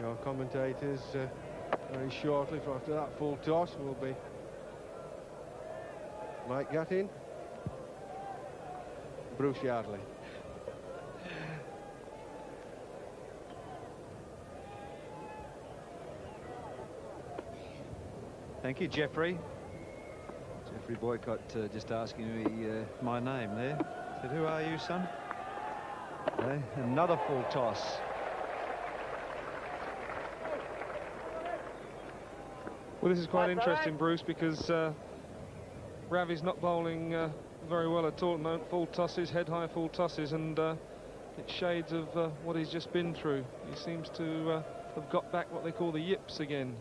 Your commentators very shortly after that full toss will be Mike Gattin, Bruce Yardley. Thank you, Jeffrey. Jeffrey Boycott just asking me my name there. Said, who are you, son? Another full toss. Well, this is quite interesting, Bruce, because Ravi's not bowling very well at all. No full tosses, head-high full tosses, and it's shades of what he's just been through. He seems to have got back what they call the yips again.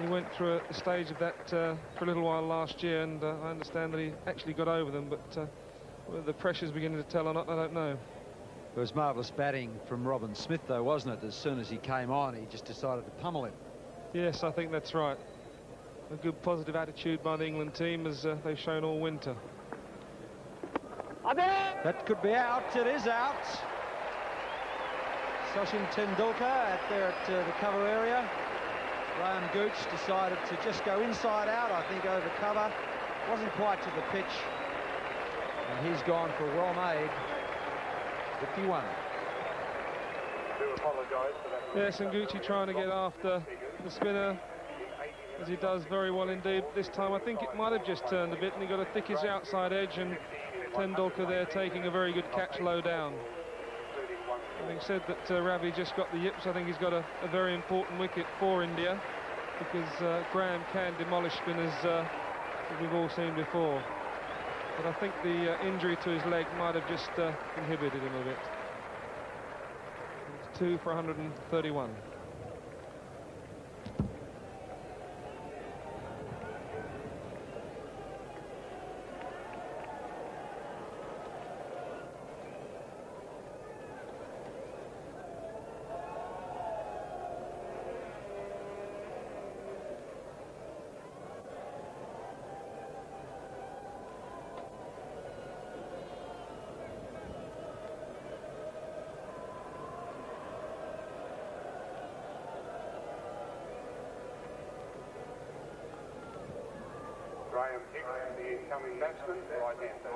He went through a stage of that for a little while last year, and I understand that he actually got over them, but whether the pressure's beginning to tell or not, I don't know. It was marvellous batting from Robin Smith, though, wasn't it? As soon as he came on, he just decided to pummel him. Yes, I think that's right. A good positive attitude by the England team, as they've shown all winter. That could be out. It is out. Sachin Tendulkar at the cover area. Graham Gooch decided to just go inside out, I think, over cover. Wasn't quite to the pitch. And he's gone for a well-made 51. Yes, and Gucci trying to get after the spinner, as he does very well indeed. This time I think it might have just turned a bit, and he got a thickish outside edge, and Tendulkar there taking a very good catch low down. Having said that Ravi just got the yips, I think he's got a very important wicket for India, because Graham can demolish spinners, as we've all seen before. But I think the injury to his leg might have just inhibited him a bit. It's 2 for 131. Hick, the incoming batsman, right-hander.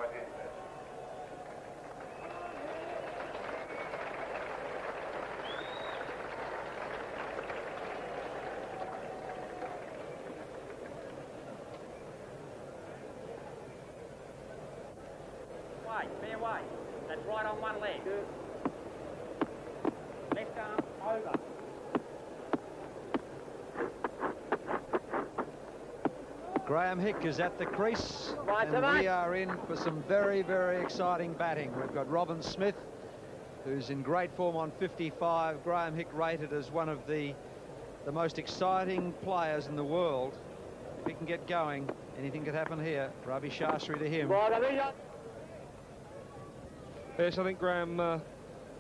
Fair way. That's right on one leg. Left arm over. Graham Hick is at the crease, Right, and mate. we are in for some very, very exciting batting. We've got Robin Smith, who's in great form on 55. Graham Hick rated as one of the most exciting players in the world. If he can get going, anything could happen here. Ravi Shastri to him. Yes, I think Graham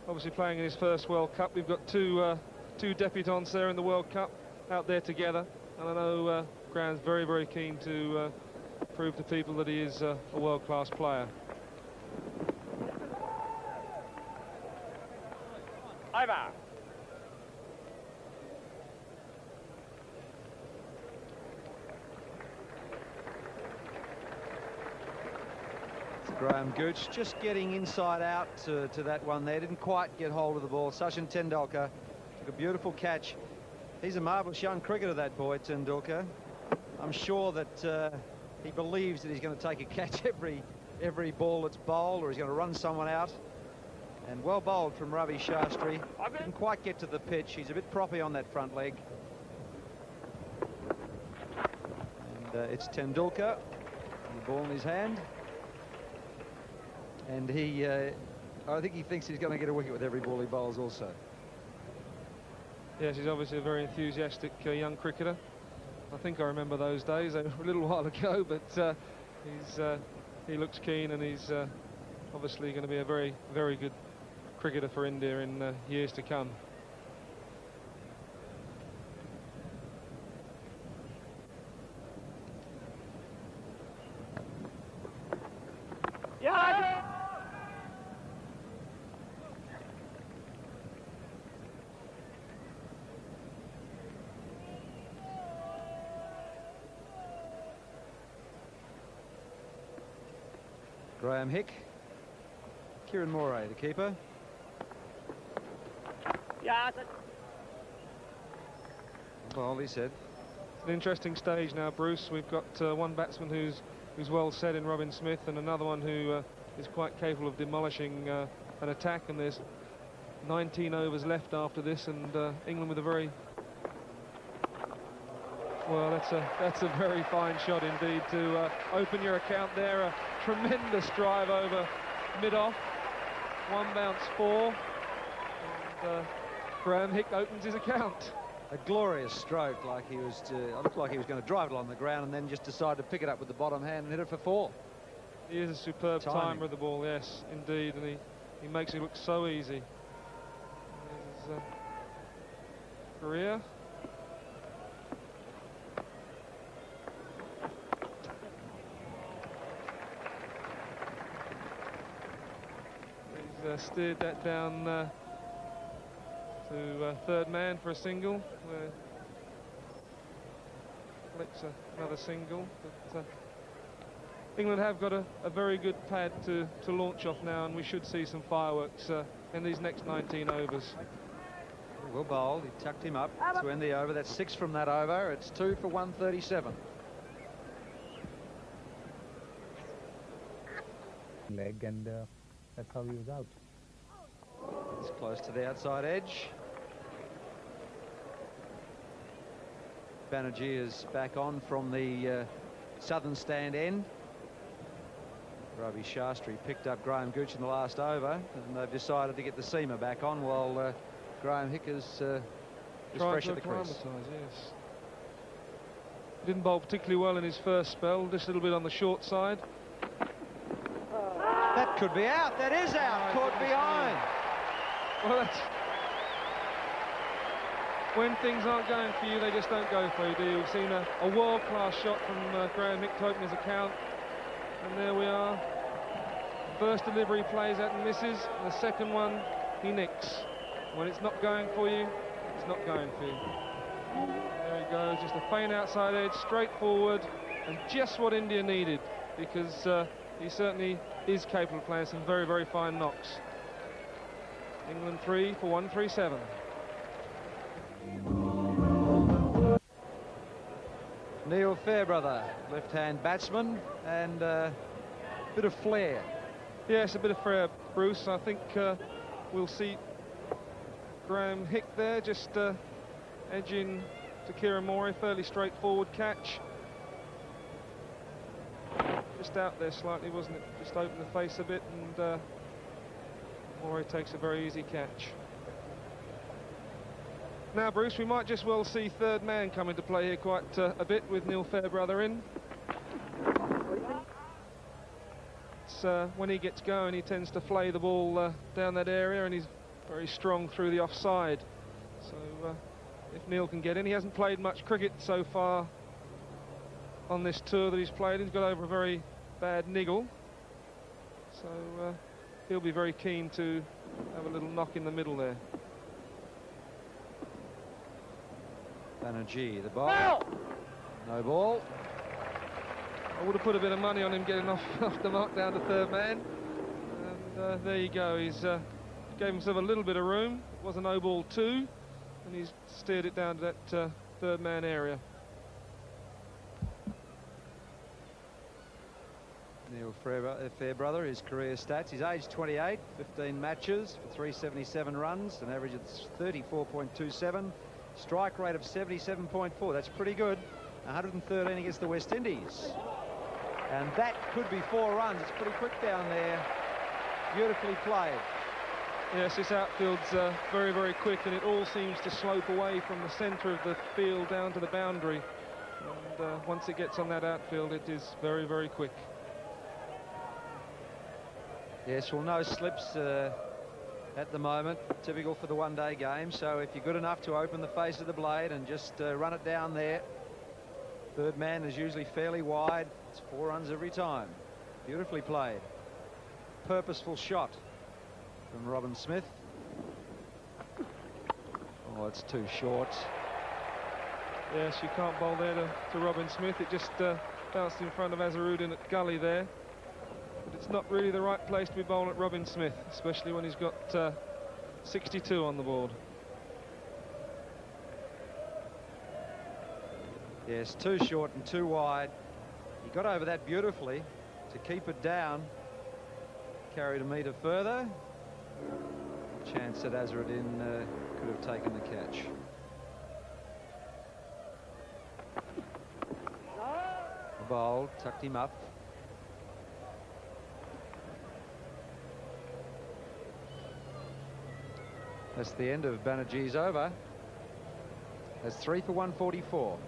obviously playing in his first World Cup. We've got two debutants there in the World Cup out there together, and I know Graham's very, very keen to prove to people that he is a world-class player. Over. Graham Gooch just getting inside out to that one there. Didn't quite get hold of the ball. Sachin Tendulkar took a beautiful catch. He's a marvellous young cricketer, that boy, Tendulkar. I'm sure that he believes that he's going to take a catch every ball that's bowled, or he's going to run someone out. And well bowled from Ravi Shastri. Didn't quite get to the pitch. He's a bit proppy on that front leg. And it's Tendulkar. The ball in his hand. And I think he thinks he's going to get a wicket with every ball he bowls also. Yes, he's obviously a very enthusiastic young cricketer. I think I remember those days. They were a little while ago, but he looks keen, and he's obviously going to be a very, very good cricketer for India in years to come. Graham Hick. Kieran Moray, the keeper. Yeah. Well, he said. It's an interesting stage now, Bruce. We've got one batsman who's well set in Robin Smith, and another one who is quite capable of demolishing an attack, and there's 19 overs left after this, and England with a very... Well, that's a very fine shot indeed to open your account there. A tremendous drive over mid-off. One bounce 4. And Graham Hick opens his account. A glorious stroke, like he was looked like he was going to drive it along the ground and then just decided to pick it up with the bottom hand and hit it for 4. He is a superb Timing. timer of the ball, yes, indeed, and he makes it look so easy. His career. He's steered that down to third man for a single. Flicks another single. But, England have got a very good pad to launch off now, and we should see some fireworks in these next 19 overs. Well bowled. He tucked him up to end the over. That's 6 from that over. It's 2 for 137. Leg, and that's how he was out. It's close to the outside edge. Banerjee is back on from the southern stand end. Ravi Shastri picked up Graham Gooch in the last over, and they've decided to get the seamer back on while Graham Hick is fresh at the crease. Yes. Didn't bowl particularly well in his first spell, just a little bit on the short side. That could be out. That is out. Caught behind. Well, that's... When things aren't going for you, they just don't go for you, do you? We've seen a world-class shot from Graham Hick to open his account. And there we are. First delivery plays out and misses. And the second one, he nicks. When it's not going for you, it's not going for you. There he goes, just a faint outside edge, straight forward. and just what India needed, because he certainly is capable of playing some very, very fine knocks. England 3 for 137. Neil Fairbrother, left-hand batsman, and a bit of flair. Yes, a bit of flair, Bruce. I think we'll see Graham Hick there, just edging to Kieran Morey. Fairly straightforward catch. Just out there slightly, wasn't it? Just opened the face a bit, and Morey takes a very easy catch. Now, Bruce, we might just well see third man come into play here quite a bit with Neil Fairbrother in. When he gets going, he tends to flay the ball down that area, and he's very strong through the offside. So if Neil can get in, he hasn't played much cricket so far on this tour that he's played. He's got over a very bad niggle, so he'll be very keen to have a little knock in the middle there. Banerjee, the ball. No ball. I would have put a bit of money on him getting off the mark down to third man. And there you go. He's gave himself a little bit of room. It was a no ball 2, and he's steered it down to that third man area. Neil Fairbrother, his career stats. He's aged 28, 15 matches for 377 runs, an average of 34.27. Strike rate of 77.4. That's pretty good. 113 against the West Indies. And that could be 4 runs. It's pretty quick down there. Beautifully played. Yes, this outfield's very, very quick, and it all seems to slope away from the centre of the field down to the boundary. And once it gets on that outfield, it is very, very quick. Yes, well, no slips at the moment, typical for the one-day game. So if you're good enough to open the face of the blade and just run it down there, third man is usually fairly wide. It's 4 runs every time. Beautifully played. Purposeful shot from Robin Smith. Oh, it's too short. Yes, you can't bowl there to Robin Smith. It just bounced in front of Azharuddin at gully there. But it's not really the right place to be bowling at Robin Smith, especially when he's got 62 on the board. Yes, too short and too wide. He got over that beautifully to keep it down. Carried a metre further. Chance that Azharuddin could have taken the catch. The bowl tucked him up. That's the end of Banerjee's over. That's 3 for 144.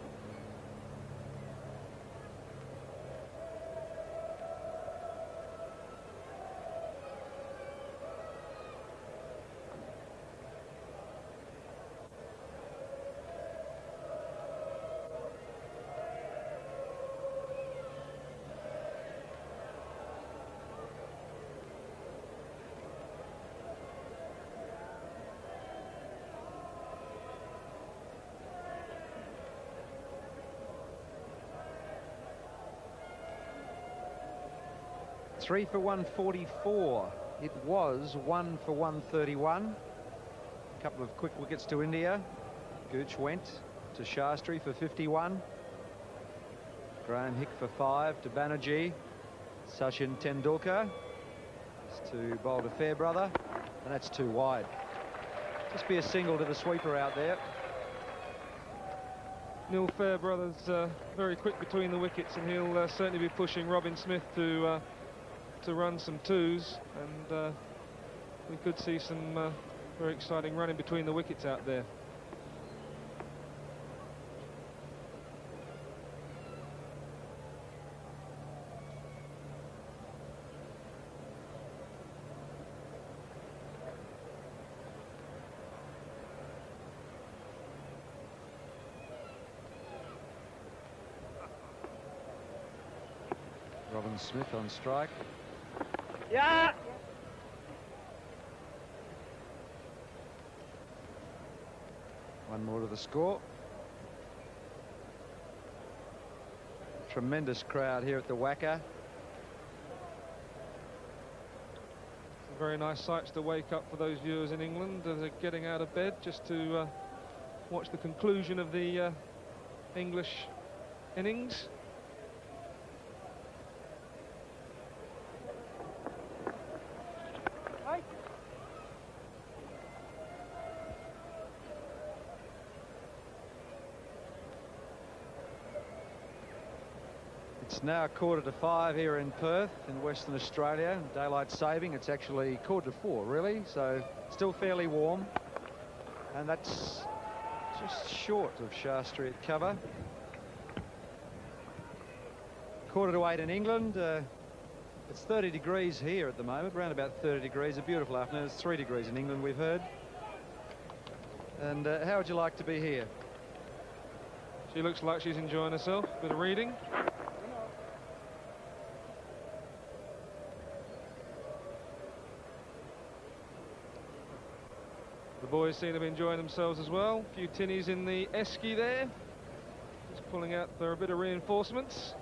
Three for 144. It was 1 for 131. A couple of quick wickets to India. Gooch went to Shastri for 51. Graham Hick for 5 to Banerjee. Sachin Tendulkar to bowl to Fairbrother, and that's too wide. Just be a single to the sweeper out there. Neil Fairbrother's very quick between the wickets, and he'll certainly be pushing Robin Smith to run some 2s, and we could see some very exciting running between the wickets out there. Robin Smith on strike. Yeah. One more to the score. tremendous crowd here at the WACA. Some very nice sights to wake up for those viewers in England as they're getting out of bed just to watch the conclusion of the English innings. It's now 4:45 here in Perth in Western Australia. Daylight saving, it's actually 4:45 really, so still fairly warm. And that's just short of Shastri at cover. 7:45 in England. It's 30 degrees here at the moment, around about 30 degrees. A beautiful afternoon. It's 3 degrees in England, we've heard. And how would you like to be here? She looks like she's enjoying herself. Bit of reading. The boys seem to be enjoying themselves as well. A few tinnies in the esky there. Just pulling out for a bit of reinforcements.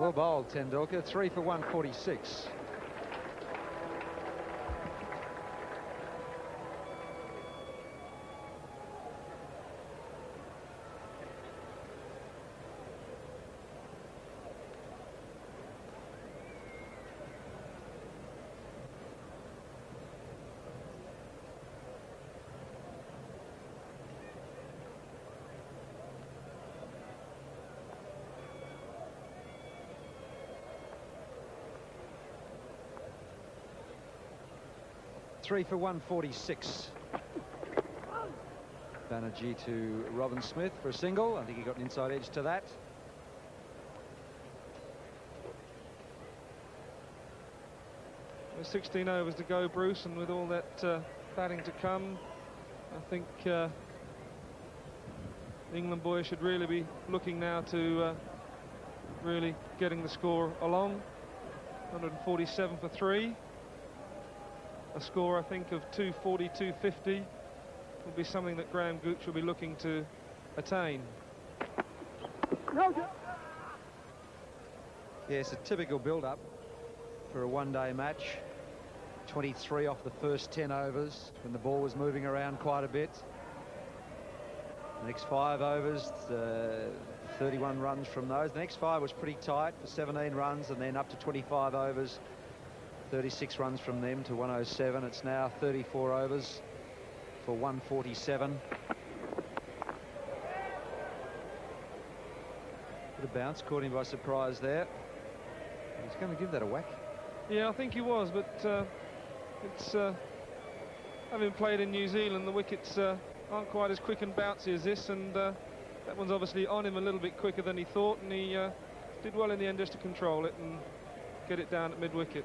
Well bowled, Tendulkar. 3 for 146. Three for 146. Banerjee to Robin Smith for a single. I think he got an inside edge to that. With 16 overs to go, Bruce, and with all that batting to come, I think the England boys should really be looking now to really getting the score along. 147 for 3. A score, I think, of 240, 250 will be something that Graham Gooch will be looking to attain. Yes, a typical build-up for a one-day match. 23 off the first 10 overs when the ball was moving around quite a bit. The next 5 overs, 31 runs from those. The next 5 was pretty tight for 17 runs, and then up to 25 overs. 36 runs from them to 107. It's now 34 overs for 147. Bit of bounce, caught him by surprise there. He's going to give that a whack. Yeah, I think he was, but it's having played in New Zealand, the wickets aren't quite as quick and bouncy as this, and that one's obviously on him a little bit quicker than he thought, and he did well in the end just to control it and get it down at mid-wicket.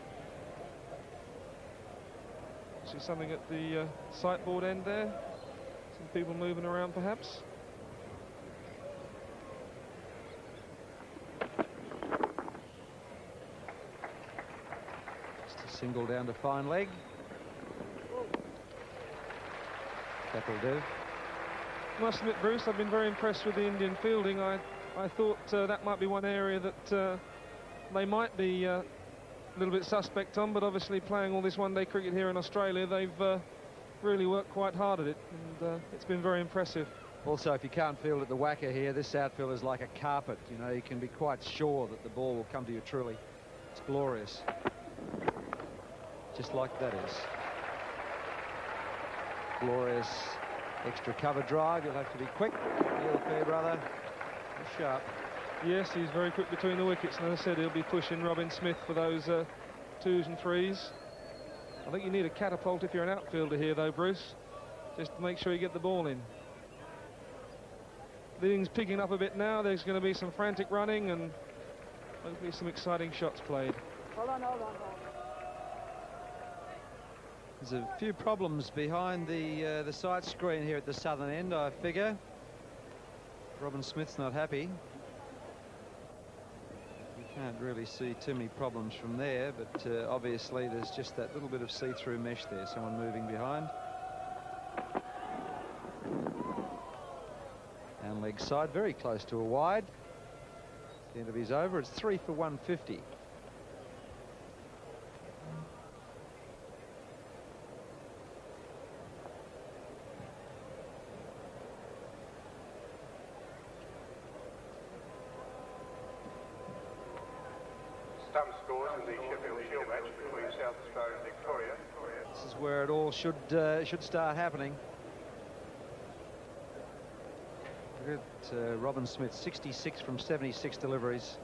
See something at the sightboard end there. Some people moving around, perhaps. Just a single down to fine leg. That'll do. Must admit, Bruce, I've been very impressed with the Indian fielding. I thought that might be one area that they might be a little bit suspect on, but obviously playing all this one-day cricket here in Australia, they've really worked quite hard at it, and it's been very impressive. Also, if you can't field at the WACA here, this outfield is like a carpet. You know, you can be quite sure that the ball will come to you truly. It's glorious. Just like that is. Glorious extra cover drive. You'll have to be quick. Neil Fairbrother is sharp. Yes, he's very quick between the wickets, and as I said, he'll be pushing Robin Smith for those 2s and 3s. I think you need a catapult if you're an outfielder here, though, Bruce. Just to make sure you get the ball in. The innings picking up a bit now. There's going to be some frantic running and hopefully some exciting shots played. Hold on. There's a few problems behind the side screen here at the southern end, I figure. Robin Smith's not happy. You can't really see too many problems from there, but obviously there's just that little bit of see-through mesh there, someone moving behind. leg side, very close to a wide. At the end of his over, it's 3 for 150. Stump scores in the Sheffield Shield match between South Australia and Victoria. This is where it all should start happening. Look at Robin Smith, 66 from 76 deliveries.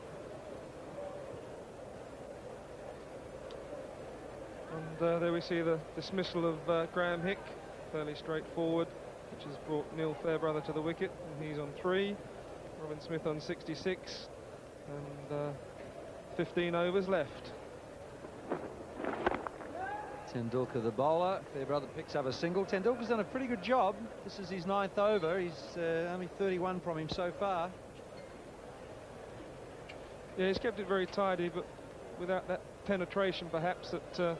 And there we see the dismissal of Graham Hick, fairly straightforward, which has brought Neil Fairbrother to the wicket, and he's on 3. Robin Smith on 66, and 15 overs left. Tendulkar the bowler. Fairbrother picks up a single. Tendulkar's done a pretty good job. This is his 9th over. He's only 31 from him so far. Yeah, he's kept it very tidy, but without that penetration perhaps that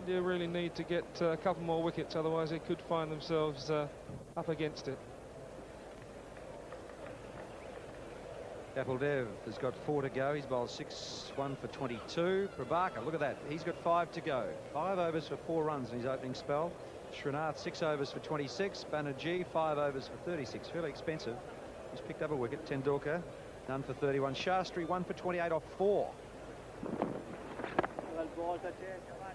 India really need to get a couple more wickets, otherwise they could find themselves up against it. Kapil Dev has got 4 to go. He's bowled 1 for 22. Prabhakar, look at that. He's got 5 to go. 5 overs for 4 runs in his opening spell. Srinath, 6 overs for 26. Banerjee, 5 overs for 36. Fairly expensive. He's picked up a wicket. Tendulkar, none for 31. Shastri, 1 for 28 off 4. Well, ball touch, come on.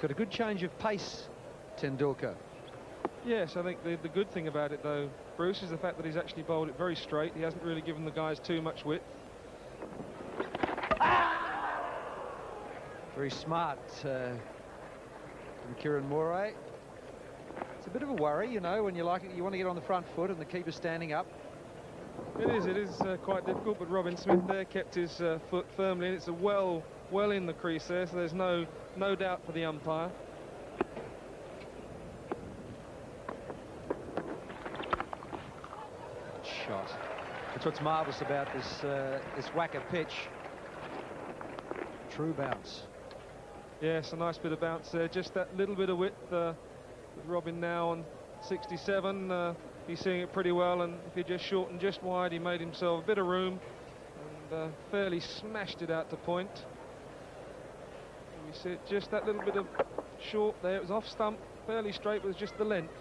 Got a good change of pace, Tendulkar. Yes, I think the good thing about it, though, Bruce, is the fact that he's actually bowled it very straight. He hasn't really given the guys too much width. Very smart from Kieran Moray. It's a bit of a worry, you know, when you want to get on the front foot and the keeper's standing up. It is quite difficult, but Robin Smith there kept his foot firmly in. It's a well in the crease there, so there's no doubt for the umpire. Shot. That's what's marvellous about this whacker pitch. True bounce. Yes, a nice bit of bounce there. Just that little bit of width with Robin now on 67. He's seeing it pretty well, and if he just shortened just wide, he made himself a bit of room and fairly smashed it out to point. And you see it, just that little bit of short there. It was off stump, fairly straight, with just the length.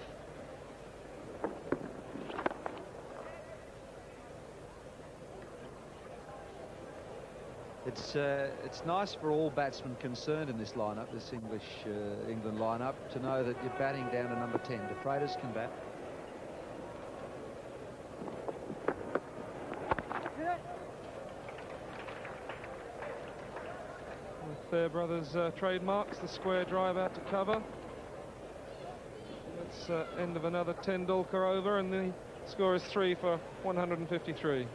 It's nice for all batsmen concerned in this lineup, this England lineup, to know that you're batting down to number 10. De Freitas can bat. Fairbrother's trademarks, the square drive out to cover. That's end of another Tendulkar over, and the score is 3 for 153.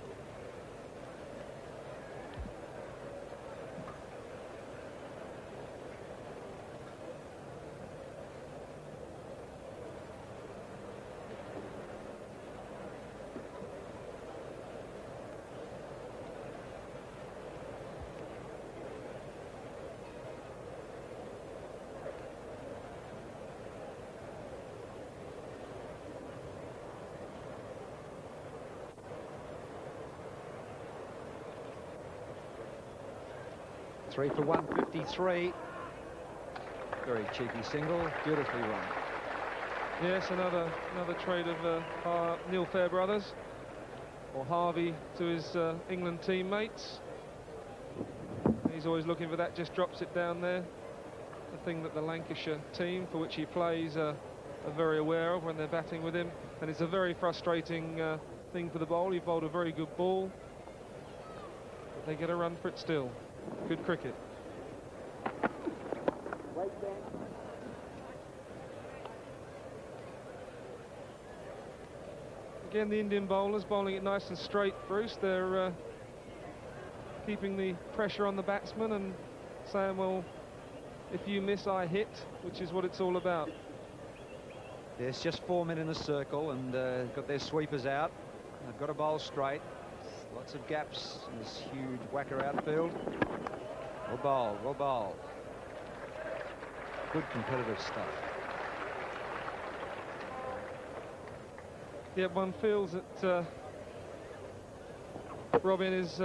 Three for 153. Very cheeky single, beautifully run. Yes, another trade of Neil Fairbrother's, or Harvey to his England teammates. He's always looking for that, just drops it down there. The thing that the Lancashire team, for which he plays, are very aware of when they're batting with him. And it's a very frustrating thing for the bowl. He bowled a very good ball, but they get a run for it still. Good cricket. Again, the Indian bowlers bowling it nice and straight, Bruce. They're keeping the pressure on the batsman and saying, well, if you miss, I hit, which is what it's all about. Yes, just 4 men in a circle, and got their sweepers out. They've got to bowl straight. Lots of gaps in this huge whacker outfield. Well bowled, well bowled. Good competitive stuff. Yeah, one feels that Robin is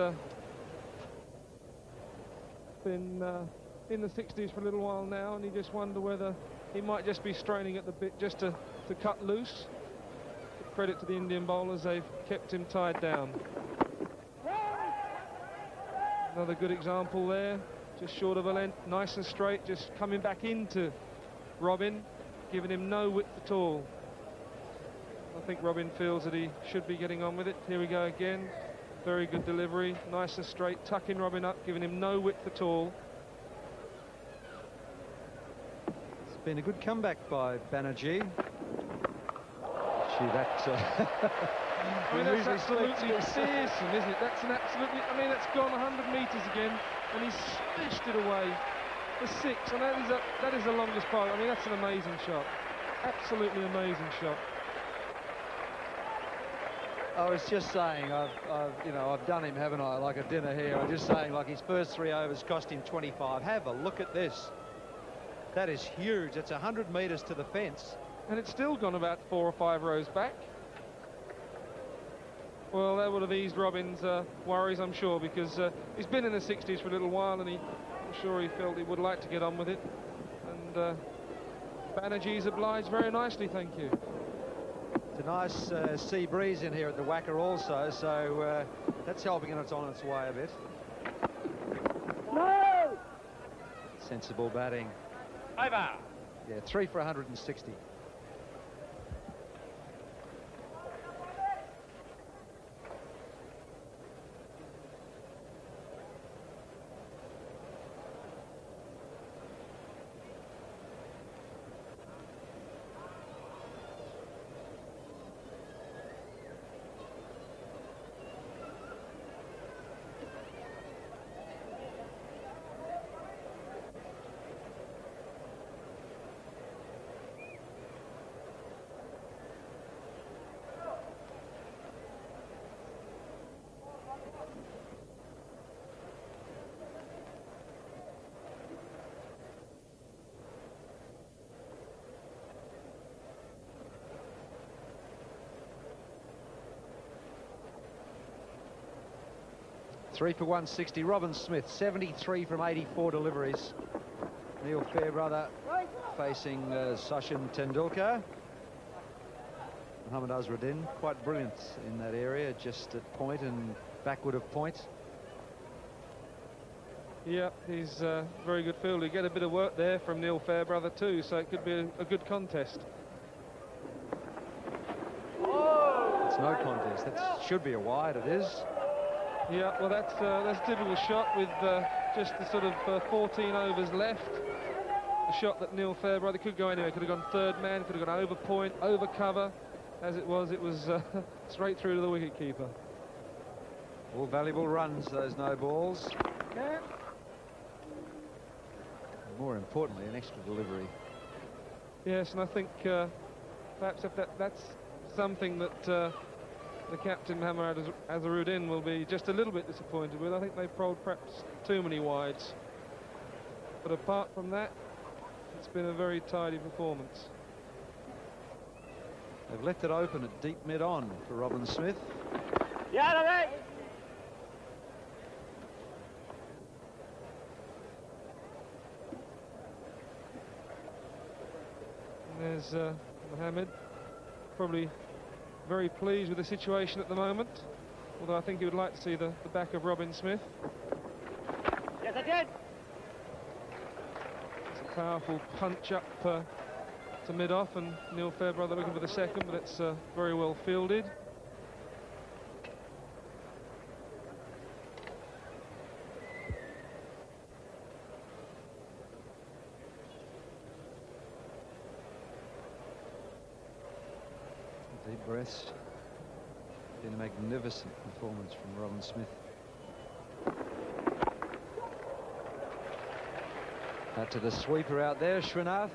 been in the 60s for a little while now, and you just wonder whether he might just be straining at the bit just to cut loose. But credit to the Indian bowlers, they've kept him tied down. Another good example there, just short of a length, nice and straight, just coming back into Robin, giving him no width at all. I think Robin feels that he should be getting on with it. Here we go again. Very good delivery, nice and straight, tucking Robin up, giving him no width at all. It's been a good comeback by Banerjee. Gee, that... I mean, that's absolutely fearsome, isn't it? That's an absolutely... I mean, that's gone 100 metres again, and he's smashed it away. The 6, and that is the longest bowl. I mean, that's an amazing shot. Absolutely amazing shot. I was just saying, I've done him, haven't I, like a dinner here. I'm just saying, like, his first 3 overs cost him 25. Have a look at this. That is huge. It's 100 metres to the fence. And it's still gone about 4 or 5 rows back. Well, that would have eased Robin's worries, I'm sure, because he's been in the 60s for a little while, and I'm sure he felt he would like to get on with it. And Banerjee's obliged very nicely, thank you. It's a nice sea breeze in here at the Wacker also, so that's helping, and it's on its way a bit. No! Sensible batting. Over. Yeah, 3 for 160. Three for 160. Robin Smith, 73 from 84 deliveries. Neil Fairbrother facing Sachin Tendulkar. Mohammad Azharuddin, quite brilliant in that area, just at point and backward of point. Yeah, he's a very good fielder. You get a bit of work there from Neil Fairbrother too, so it could be a good contest. It's no contest. That should be a wide, it is. Yeah, well, that's a typical shot with just the sort of 14 overs left. A shot that Neil Fairbrother could go anywhere. Could have gone third man, could have gone over point, over cover. As it was straight through to the wicketkeeper. All valuable runs, those no balls. Yeah. More importantly, an extra delivery. Yes, and I think perhaps if that's something that the captain, Mohammad Azharuddin, will be just a little bit disappointed with. I think they bowled perhaps too many wides. But apart from that, it's been a very tidy performance. They've left it open at deep mid-on for Robin Smith. Yeah, mate. And there's Mohammad, probably very pleased with the situation at the moment, although I think he would like to see the back of Robin Smith. Yes, I did. It's a powerful punch up to mid-off, and Neil Fairbrother looking for the second, but it's very well fielded. Deep breaths. Been a magnificent performance from Robin Smith. Out to the sweeper out there, Srinath.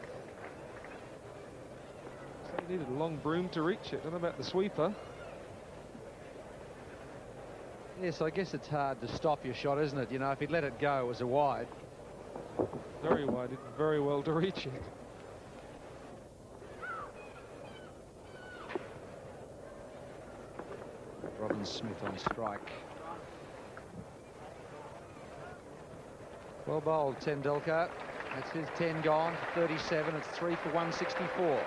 So he needed a long broom to reach it. I don't know about the sweeper. Yes, I guess it's hard to stop your shot, isn't it? You know, if he'd let it go, it was a wide. Very wide, did very well to reach it. Robin Smith on strike. Well bowled, Tendulkar. That's his 10 gone, 37. It's 3 for 164.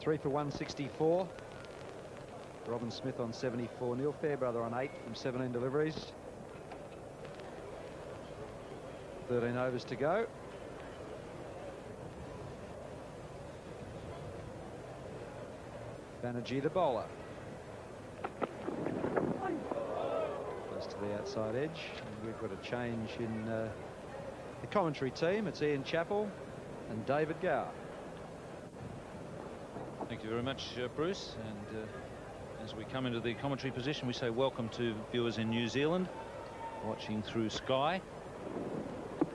Three for 164. Robin Smith on 74. Neil Fairbrother on 8 from 17 deliveries. 13 overs to go. Banerjee, the bowler. Close to the outside edge. And we've got a change in the commentary team. It's Ian Chappell and David Gower. Thank you very much, Bruce. And as we come into the commentary position, we say welcome to viewers in New Zealand watching through Sky.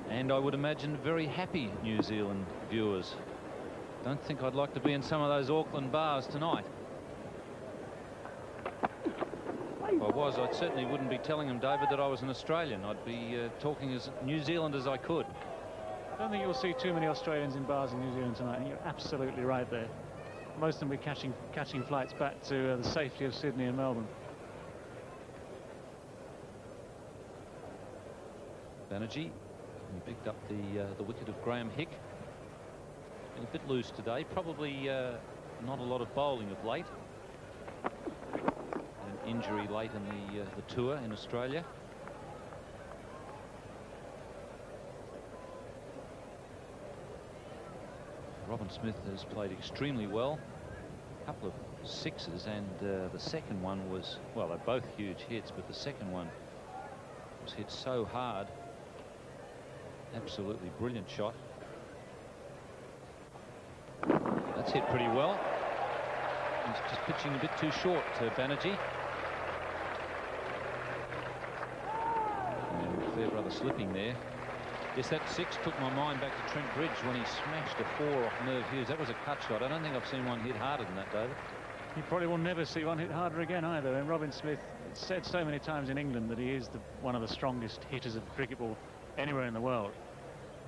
And I would imagine very happy New Zealand viewers. Don't think I'd like to be in some of those Auckland bars tonight. If I was, I certainly wouldn't be telling them, David, that I was an Australian. I'd be talking as New Zealand as I could. I don't think you'll see too many Australians in bars in New Zealand tonight. You're absolutely right there. Most of them will be catching flights back to the safety of Sydney and Melbourne. Banerjee picked up the wicket of Graham Hick. Been a bit loose today. Probably not a lot of bowling of late. An injury late in the tour in Australia. Robin Smith has played extremely well. A couple of sixes, and the second one was, well, they're both huge hits, but the second one was hit so hard. Absolutely brilliant shot. That's hit pretty well. He's just pitching a bit too short to Banerjee. And Fairbrother slipping there. Yes, that 6 took my mind back to Trent Bridge when he smashed a 4 off Merv Hughes. That was a cut shot. I don't think I've seen one hit harder than that, David. You probably will never see one hit harder again either. And Robin Smith said so many times in England that he is one of the strongest hitters of cricket ball anywhere in the world.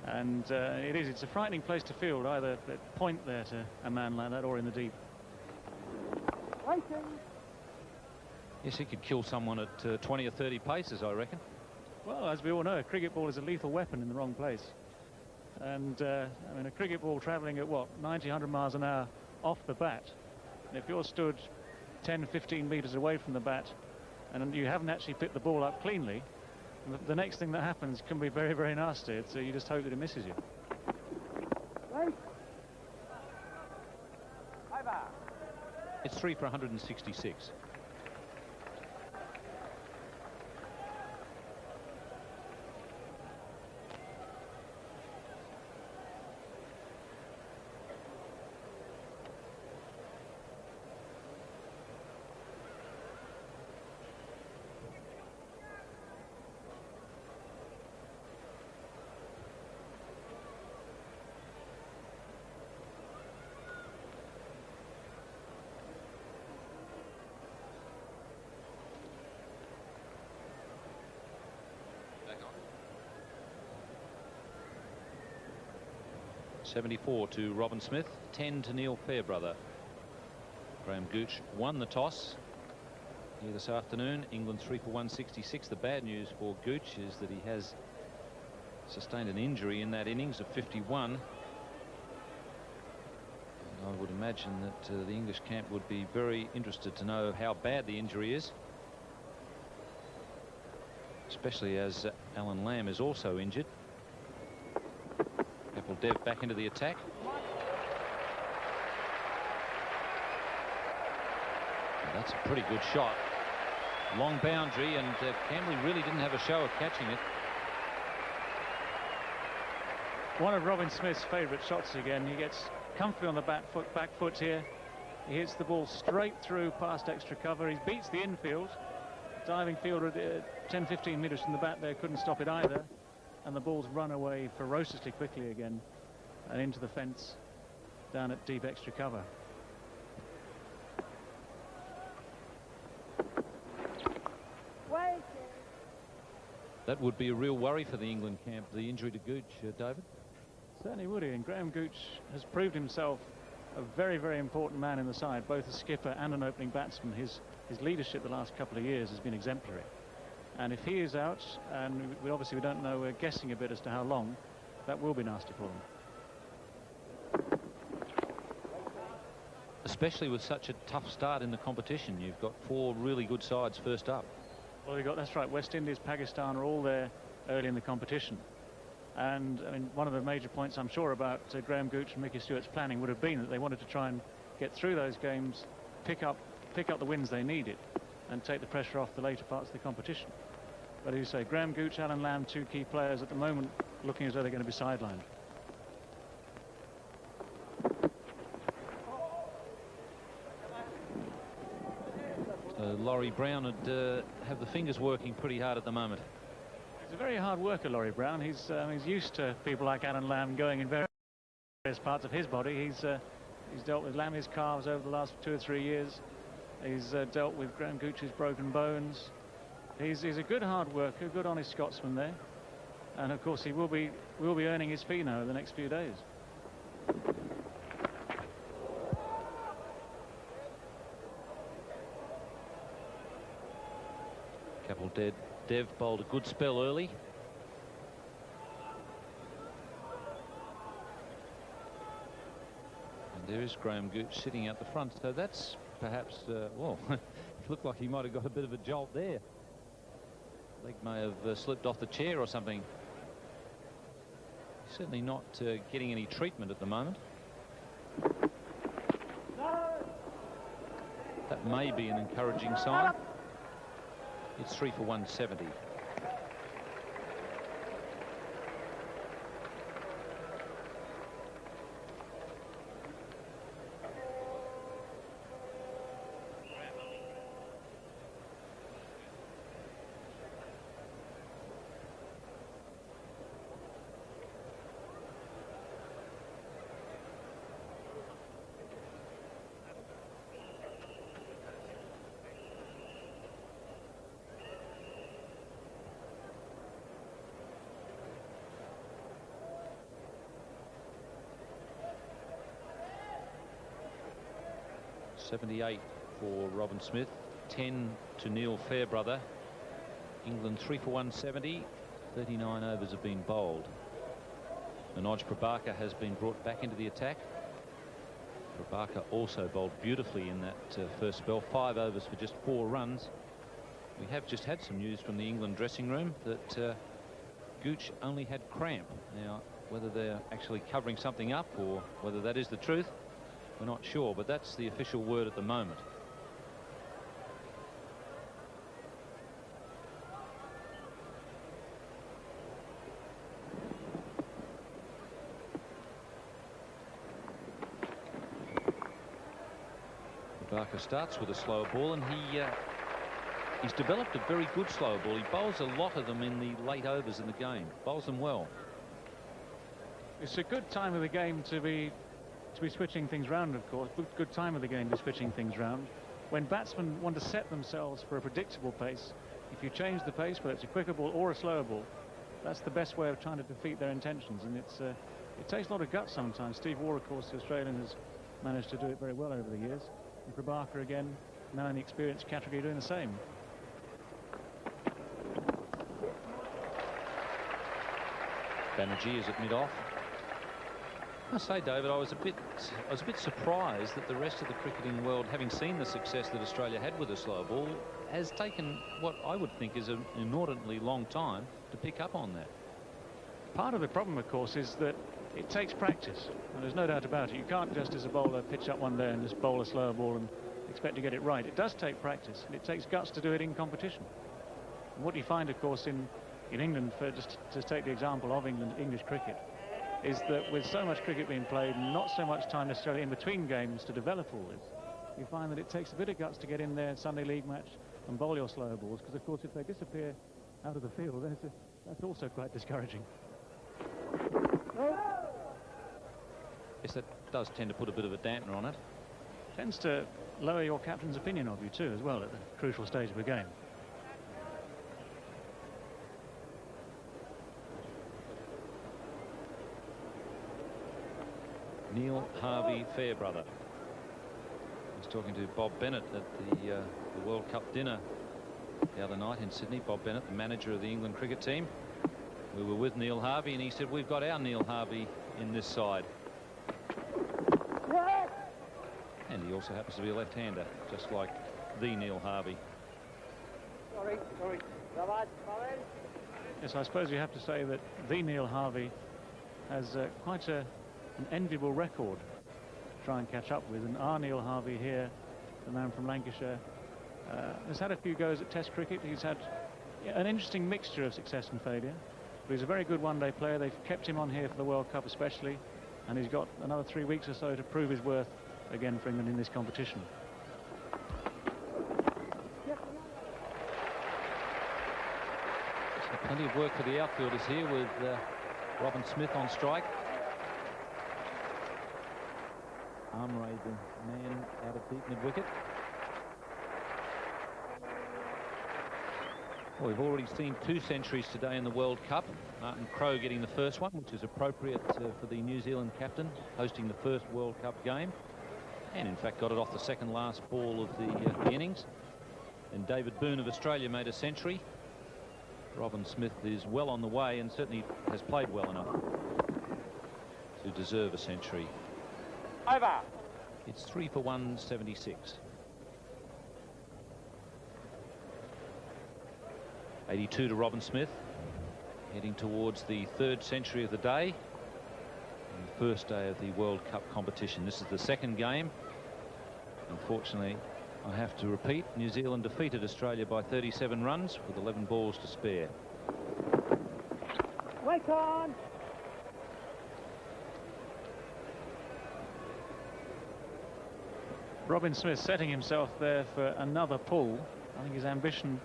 And it's a frightening place to field, either at point there to a man like that or in the deep. Yes, he could kill someone at 20 or 30 paces, I reckon. Well, as we all know, a cricket ball is a lethal weapon in the wrong place. And, I mean, a cricket ball travelling at, what, 90, 100 miles an hour off the bat. And if you're stood 10, 15 metres away from the bat and you haven't actually picked the ball up cleanly, the next thing that happens can be very, very nasty. So you just hope that it misses you. It's 3 for 166. Back on. 74 to Robin Smith, 10 to Neil Fairbrother. Graham Gooch won the toss here this afternoon. England 3 for 166. The bad news for Gooch is that he has sustained an injury in that innings of 51. And I would imagine that the English camp would be very interested to know how bad the injury is, especially as Alan Lamb is also injured. Kapil Dev back into the attack. That's a pretty good shot. Long boundary, and Camley really didn't have a show of catching it. One of Robin Smith's favourite shots again. He gets comfy on the back foot here. He hits the ball straight through past extra cover. He beats the infield. Diving fielder 10-15 metres from the bat there couldn't stop it either. And the ball's run away ferociously quickly again and into the fence down at deep extra cover. That would be a real worry for the England camp, the injury to Gooch, David. Certainly would he, and Graham Gooch has proved himself a very, very important man in the side, both a skipper and an opening batsman. His leadership the last couple of years has been exemplary. And if he is out, and we don't know, we're guessing a bit as to how long, that will be nasty for them. Especially with such a tough start in the competition. You've got 4 really good sides first up. Well, that's right. West Indies, Pakistan are all there early in the competition. And I mean, one of the major points I'm sure about Graham Gooch and Mickey Stewart's planning would have been that they wanted to try and get through those games, pick up the wins they needed, and take the pressure off the later parts of the competition. But as you say, Graham Gooch, Alan Lamb, 2 key players at the moment, looking as though they're going to be sidelined. Laurie Brown would have the fingers working pretty hard at the moment. He's a very hard worker, Laurie Brown. He's used to people like Alan Lamb going in various parts of his body. He's dealt with Lammy's calves over the last 2 or 3 years. He's dealt with Graham Gooch's broken bones. He's a good hard worker, good honest Scotsman there, and of course he will be earning his fee now in the next few days. Capel Dev bowled a good spell early. And there is Graham Gooch sitting out the front. So that's perhaps, well, it looked like he might have got a bit of a jolt there. Leg may have slipped off the chair or something. Certainly not getting any treatment at the moment. That may be an encouraging sign. It's 3 for 170. .78 for Robin Smith, 10 to Neil Fairbrother. England 3 for 170. 39 overs have been bowled. Manoj Prabhakar has been brought back into the attack. Prabhakar also bowled beautifully in that first spell. 5 overs for just 4 runs. We have just had some news from the England dressing room that Gooch only had cramp. Now, whether they're actually covering something up or whether that is the truth, we're not sure, but that's the official word at the moment. Barker starts with a slower ball, and he's developed a very good slower ball. He bowls a lot of them in the late overs in the game, bowls them well. It's a good time of the game to be switching things round, of course. Good time of the game to be switching things round. When batsmen want to set themselves for a predictable pace, if you change the pace, whether it's a quicker ball or a slower ball, that's the best way of trying to defeat their intentions. And it takes a lot of guts sometimes. Steve Waugh, of course, the Australian, has managed to do it very well over the years. And Prabhakar, again, now in the experienced category, doing the same. Banerjee is at mid-off. I must say, David, I was a bit surprised that the rest of the cricketing world, having seen the success that Australia had with the slower ball, has taken what I would think is an inordinately long time to pick up on that. Part of the problem, of course, is that it takes practice, and there's no doubt about it. You can't just, as a bowler, pitch up one day and just bowl a slower ball and expect to get it right. It does take practice, and it takes guts to do it in competition. And what you find, of course, in England, for just to take the example of English cricket, is that with so much cricket being played, not so much time necessarily in between games to develop all this, you find that it takes a bit of guts to get in there in Sunday League match and bowl your slow balls, because of course if they disappear out of the field, then that's also quite discouraging. Yes, that does tend to put a bit of a dampener on it. Tends to lower your captain's opinion of you too, as well, at the crucial stage of a game. Neil Harvey Fairbrother. He's talking to Bob Bennett at the World Cup dinner the other night in Sydney. Bob Bennett, the manager of the England cricket team. We were with Neil Harvey, and he said, we've got our Neil Harvey in this side. And he also happens to be a left-hander, just like the Neil Harvey. Sorry. Yes, I suppose you have to say that the Neil Harvey has quite an enviable record to try and catch up with. And our Neil Harvey here, the man from Lancashire, has had a few goes at Test cricket. He's had an interesting mixture of success and failure. But he's a very good one-day player. They've kept him on here for the World Cup especially. And he's got another 3 weeks or so to prove his worth again for England in this competition. So plenty of work for the outfielders here with Robin Smith on strike. Amray, the man out of deep mid-wicket. Well, we've already seen 2 centuries today in the World Cup. Martin Crowe getting the first one, which is appropriate for the New Zealand captain, hosting the first World Cup game. And in fact got it off the second last ball of the innings. And David Boone of Australia made a century. Robin Smith is well on the way and certainly has played well enough to deserve a century. Over. It's 3 for 176. 82 to Robin Smith, heading towards the 3rd century of the day. The first day of the World Cup competition. This is the 2nd game. Unfortunately, I have to repeat, New Zealand defeated Australia by 37 runs with 11 balls to spare. Wait on. Robin Smith setting himself there for another pull. I think his ambition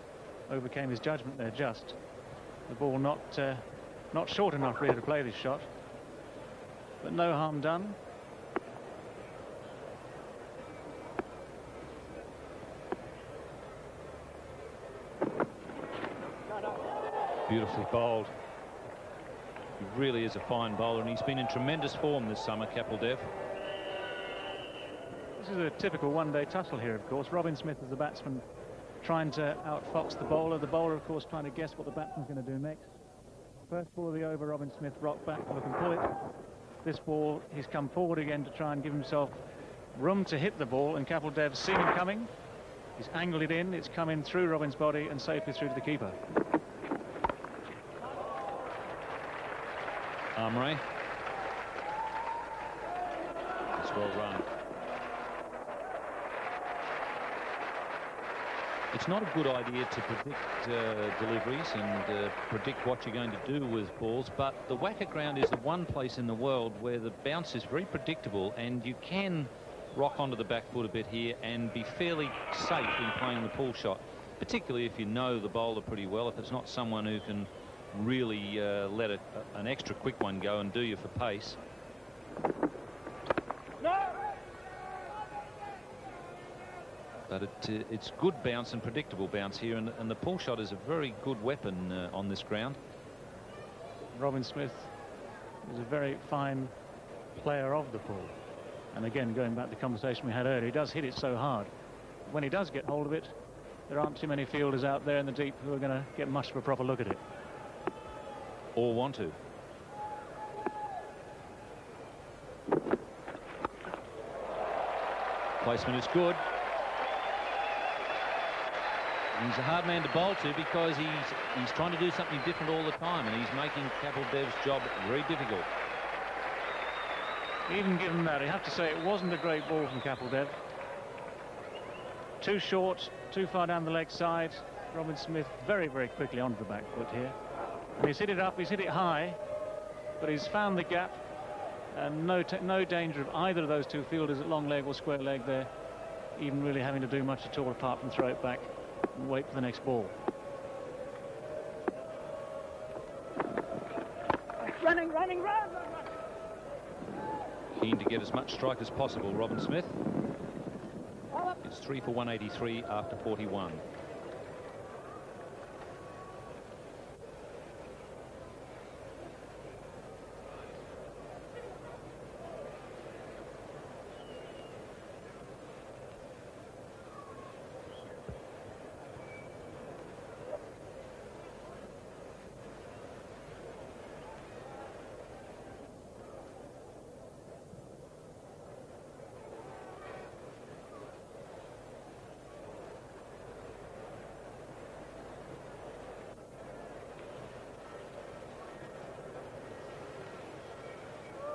overcame his judgment there just. The ball not short enough really to play this shot. But no harm done. Beautifully bowled. He really is a fine bowler, and he's been in tremendous form this summer, Kapil Dev. This is a typical one-day tussle here, of course. Robin Smith is the batsman trying to outfox the bowler. The bowler, of course, trying to guess what the batsman's going to do next. First ball of the over, Robin Smith rocked back to look and pull it. This ball, he's come forward again to try and give himself room to hit the ball, and Kapil Dev's seen him coming. He's angled it in, it's come in through Robin's body and safely through to the keeper. Amray. That's well run. It's not a good idea to predict deliveries and predict what you're going to do with balls, but the Wacker ground is the one place in the world where the bounce is very predictable, and you can rock onto the back foot a bit here and be fairly safe in playing the pull shot, particularly if you know the bowler pretty well. If it's not someone who can really let an extra quick one go and do you for pace. But it's good bounce and predictable bounce here, and the pull shot is a very good weapon on this ground. Robin Smith is a very fine player of the pull. And again, going back to the conversation we had earlier, he does hit it so hard. When he does get hold of it, there aren't too many fielders out there in the deep who are going to get much of a proper look at it. Or want to. Placement is good. He's a hard man to bowl to because he's trying to do something different all the time, and he's making Kapil Dev's job very difficult. Even given that, you have to say it wasn't a great ball from Kapil Dev. Too short, too far down the leg side. Robin Smith very, very quickly onto the back foot here. And he's hit it up, he's hit it high, but he's found the gap And no danger of either of those two fielders at long leg or square leg there even really having to do much at all apart from throw it back and wait for the next ball. Running, run, run, run. Keen to get as much strike as possible, Robin Smith. It's 3 for 183 after 41.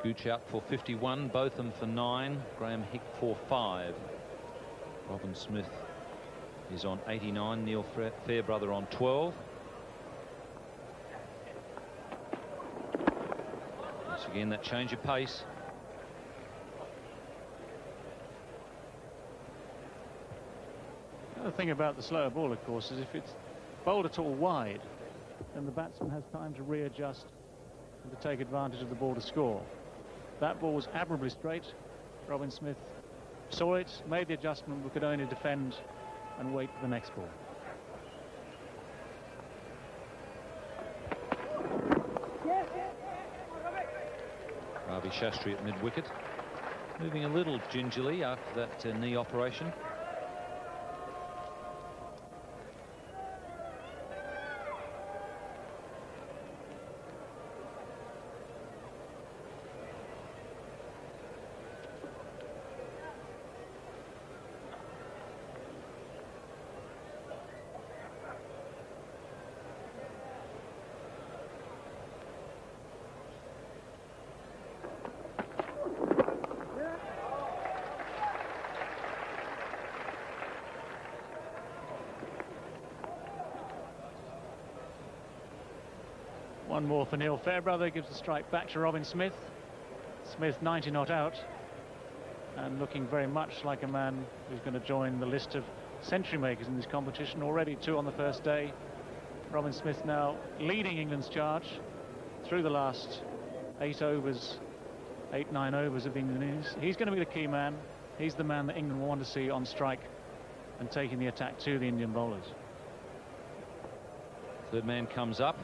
Gooch out for 51, Botham for 9, Graham Hick for 5. Robin Smith is on 89, Neil Fairbrother on 12. Once again, that change of pace. The other thing about the slower ball, of course, is if it's bowled at all wide, then the batsman has time to readjust and to take advantage of the ball to score. That ball was admirably straight. Robin Smith saw it, made the adjustment, but could only defend and wait for the next ball. Ravi Shastri at mid-wicket, moving a little gingerly after that knee operation. One more for Neil Fairbrother, gives the strike back to Robin Smith. Smith 90 not out and looking very much like a man who's going to join the list of century makers in this competition. Already 2 on the first day. Robin Smith now leading England's charge through the last 8 overs, 8-9 overs of the England innings. He's going to be the key man. He's the man that England will want to see on strike and taking the attack to the Indian bowlers. Third man comes up.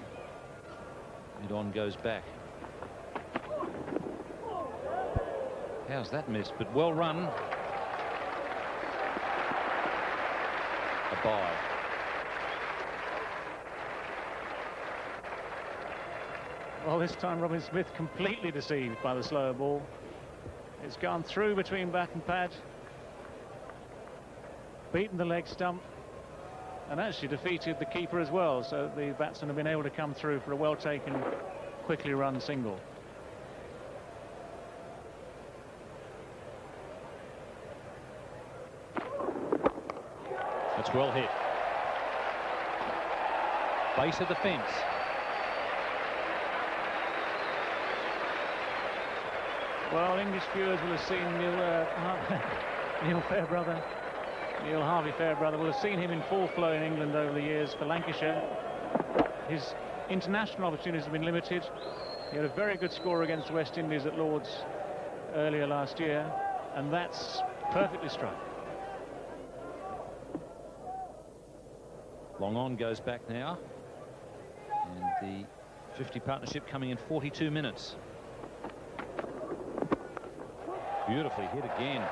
Mid-on goes back. How's that missed? But well run. A bye. Well, this time Robin Smith completely deceived by the slower ball. It's gone through between bat and pad, beaten the leg stump, and actually defeated the keeper as well, so the batsmen have been able to come through for a well taken, quickly run single. That's well hit. Base of the fence. Well, English viewers will have seen Neil Fairbrother. Neil Harvey Fairbrother will have seen him in full flow in England over the years for Lancashire. His international opportunities have been limited. He had a very good score against the West Indies at Lord's earlier last year, and that's perfectly struck. Long on goes back now, and the 50 partnership coming in 42 minutes. Beautifully hit again.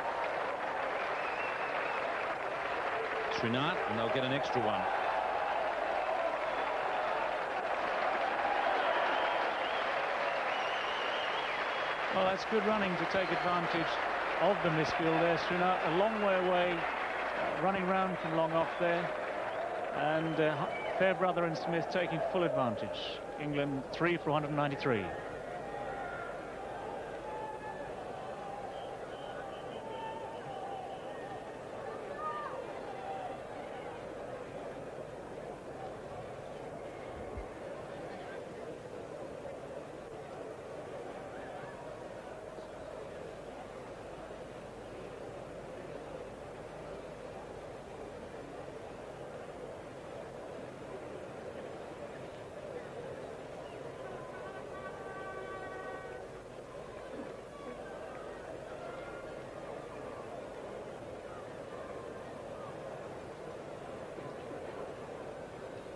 Srinath, and they'll get an extra one. Well, that's good running to take advantage of the misfield there. Srinath a long way away, running round from long off there, and Fairbrother and Smith taking full advantage. England 3 for 193.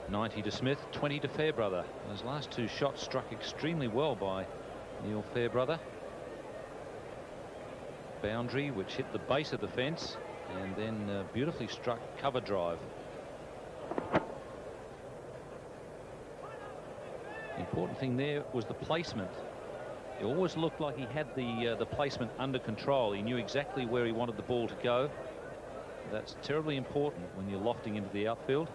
90 to Smith, 20 to Fairbrother. Those last two shots struck extremely well by Neil Fairbrother. Boundary which hit the base of the fence, and then beautifully struck cover drive. The important thing there was the placement. It always looked like he had the placement under control. He knew exactly where he wanted the ball to go. That's terribly important when you're lofting into the outfield.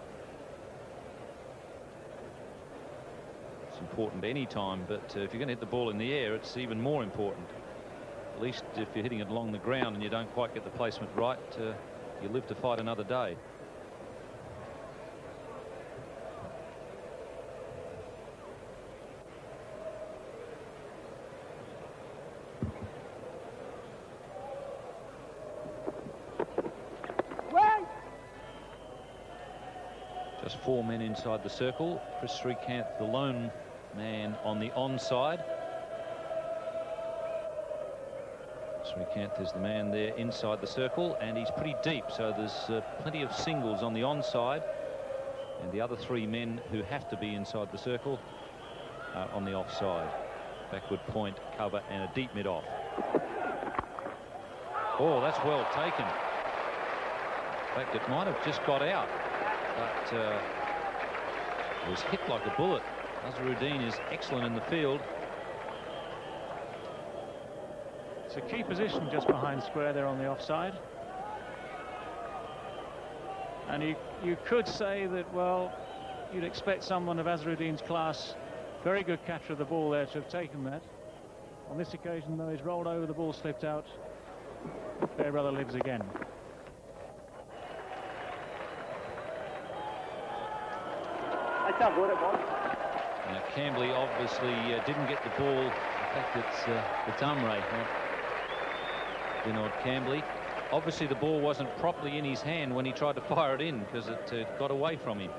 It's important any time, but if you're going to hit the ball in the air, it's even more important. At least if you're hitting it along the ground and you don't quite get the placement right, you live to fight another day. Just 4 men inside the circle. Chris Srikanth, the lone man on the onside. Srikanth is the man there inside the circle, and he's pretty deep, so there's plenty of singles on the onside, and the other 3 men who have to be inside the circle are on the offside. Backward point, cover, and a deep mid-off. Oh, that's well taken. In fact, it might have just got out, but it was hit like a bullet. Azharuddin is excellent in the field. It's a key position just behind square there on the offside. And you could say that, well, you'd expect someone of Azharuddin's class, very good catcher of the ball there, to have taken that. On this occasion, though, he's rolled over, the ball slipped out. Fairbrother lives again. Now, Cambley obviously didn't get the ball. In fact, it's Umre, not Vinod Cambley. Obviously, the ball wasn't properly in his hand when he tried to fire it in, because it got away from him.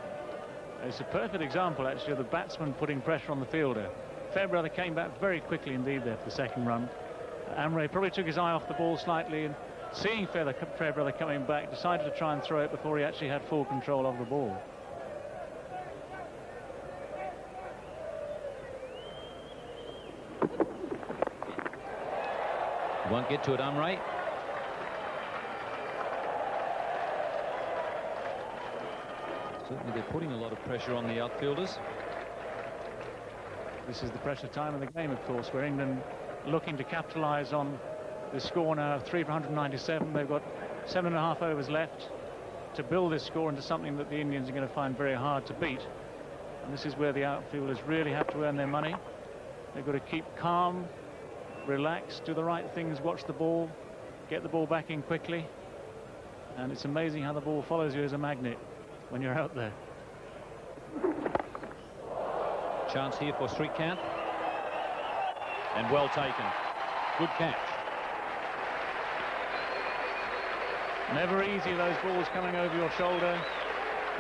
It's a perfect example, actually, of the batsman putting pressure on the fielder. Fairbrother came back very quickly indeed there for the second run. Umre probably took his eye off the ball slightly, and seeing Fairbrother coming back, decided to try and throw it before he actually had full control of the ball. Won't get to it, Umre. Certainly they're putting a lot of pressure on the outfielders. This is the pressure time of the game, of course, where England looking to capitalise on the score now of 3 for 197. They've got 7.5 overs left to build this score into something that the Indians are going to find very hard to beat. And this is where the outfielders really have to earn their money. They've got to keep calm, relax, do the right things, watch the ball, get the ball back in quickly. And it's amazing how the ball follows you as a magnet when you're out there. Chance here for Srikanth. And well taken. Good catch. Never easy, those balls coming over your shoulder.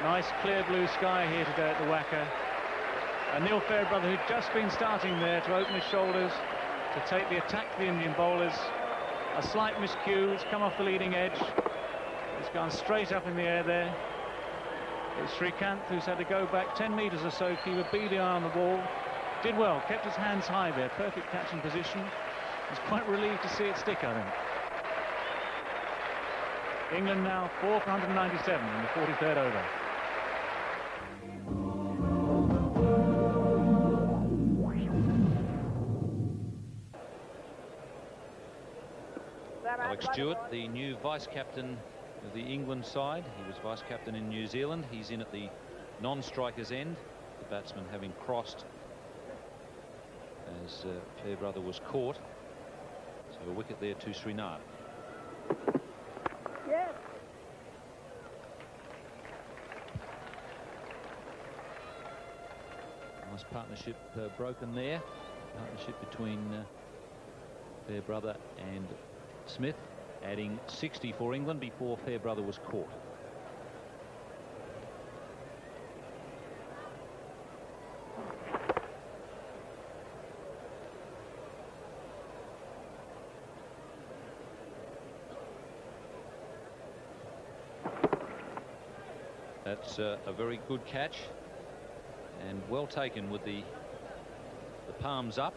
Nice clear blue sky here today at the WACA. And Neil Fairbrother, who'd just been starting there to open his shoulders, to take the attack to the Indian bowlers. A slight miscue, it's come off the leading edge. It's gone straight up in the air there. It's Srikanth who's had to go back 10 metres or so, keep a beady eye on the ball. Did well, kept his hands high there, perfect catching position. He's quite relieved to see it stick, I think. England now 4 for 197 in the 43rd over. Alex Stewart, the new vice-captain of the England side. He was vice-captain in New Zealand. He's in at the non-striker's end, the batsman having crossed as Fairbrother was caught. So a wicket there to Srinath. Yes. Nice partnership broken there. Partnership between Fairbrother and Smith, adding 60 for England before Fairbrother was caught. That's a very good catch. and well taken with the palms up.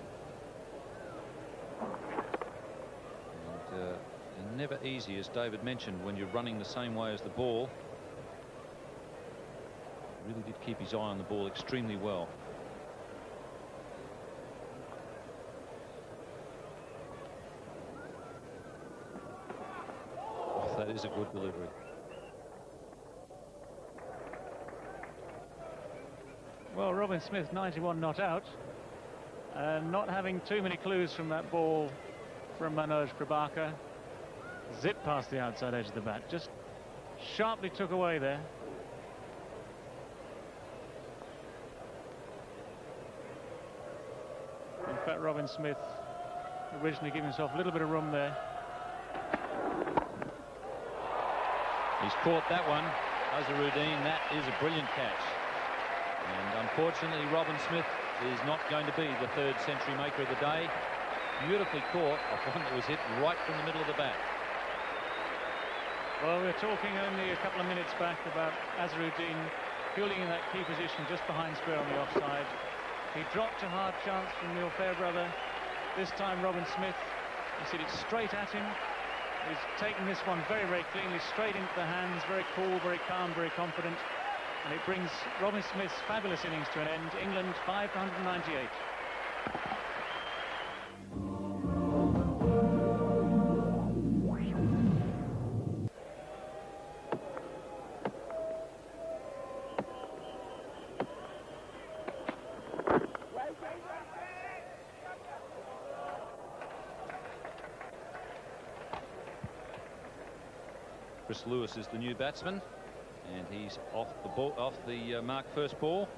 And never easy, as David mentioned, when you're running the same way as the ball. Really did keep his eye on the ball extremely well. Oh, that is a good delivery. Well, Robin Smith, 91 not out, and not having too many clues from that ball from Manoj Prabhakar. Zip past the outside edge of the bat, just sharply took away there. In fact, Robin Smith originally giving himself a little bit of room there. He's caught that one, Azharuddin. That is a brilliant catch. And unfortunately, Robin Smith is not going to be the third century maker of the day. Beautifully caught off one that was hit right from the middle of the bat. Well, we're talking only a couple of minutes back about Azharuddin fielding in that key position just behind square on the offside. He dropped a hard chance from Neil Fairbrother. This time Robin Smith, he's hit it straight at him. He's taken this one very, very cleanly, straight into the hands, very cool, very calm, very confident. And it brings Robin Smith's fabulous innings to an end. England 5 for 198. Chris Lewis is the new batsman, and he's off the ball, off the mark first ball,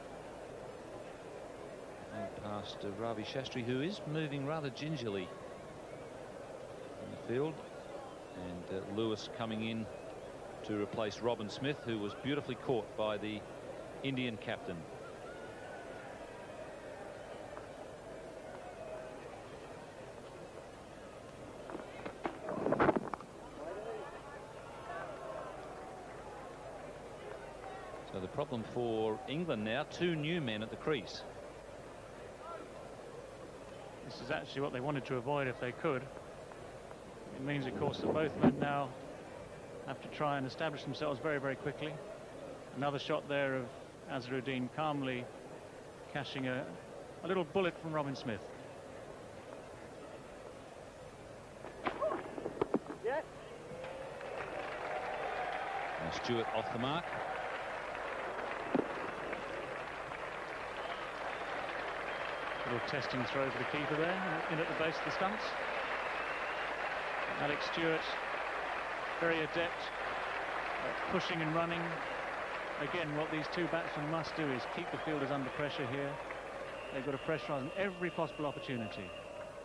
and past Ravi Shastri, who is moving rather gingerly in the field, and Lewis coming in to replace Robin Smith, who was beautifully caught by the Indian captain. So the problem for England now, 2 new men at the crease. This is actually what they wanted to avoid if they could. It means, of course, that both men now have to try and establish themselves very, very quickly. Another shot there of Azharuddin calmly cashing a little bullet from Robin Smith. Yes. And Stewart off the mark. Little testing throw for the keeper there, in at the base of the stumps. Alex Stewart, very adept at pushing and running. Again, what these two batsmen must do is keep the fielders under pressure here. They've got to pressure on every possible opportunity.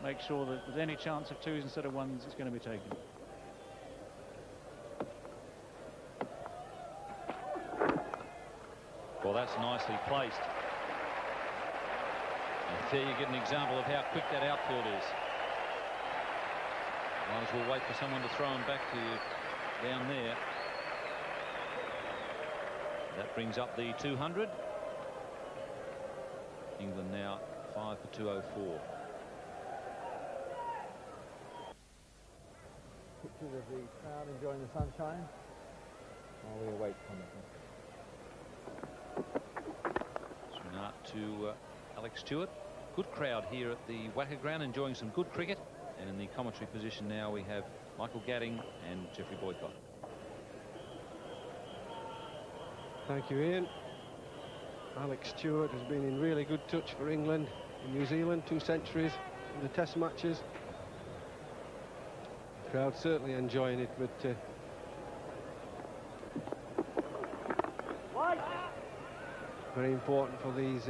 Make sure that there's any chance of 2s instead of 1s, it's going to be taken. Well, that's nicely placed. And there you get an example of how quick that outfield is. Might as well wait for someone to throw him back to you down there. That brings up the 200. England now 5 for 204. Pictures of the crowd enjoying the sunshine while we await comment. Swing out to Alex Stewart. Good crowd here at the WACA ground, enjoying some good cricket. And in the commentary position now we have Michael Gadding and Geoffrey Boycott. Thank you, Ian. Alex Stewart has been in really good touch for England in New Zealand, 2 centuries in the test matches. The crowd certainly enjoying it, but very important for these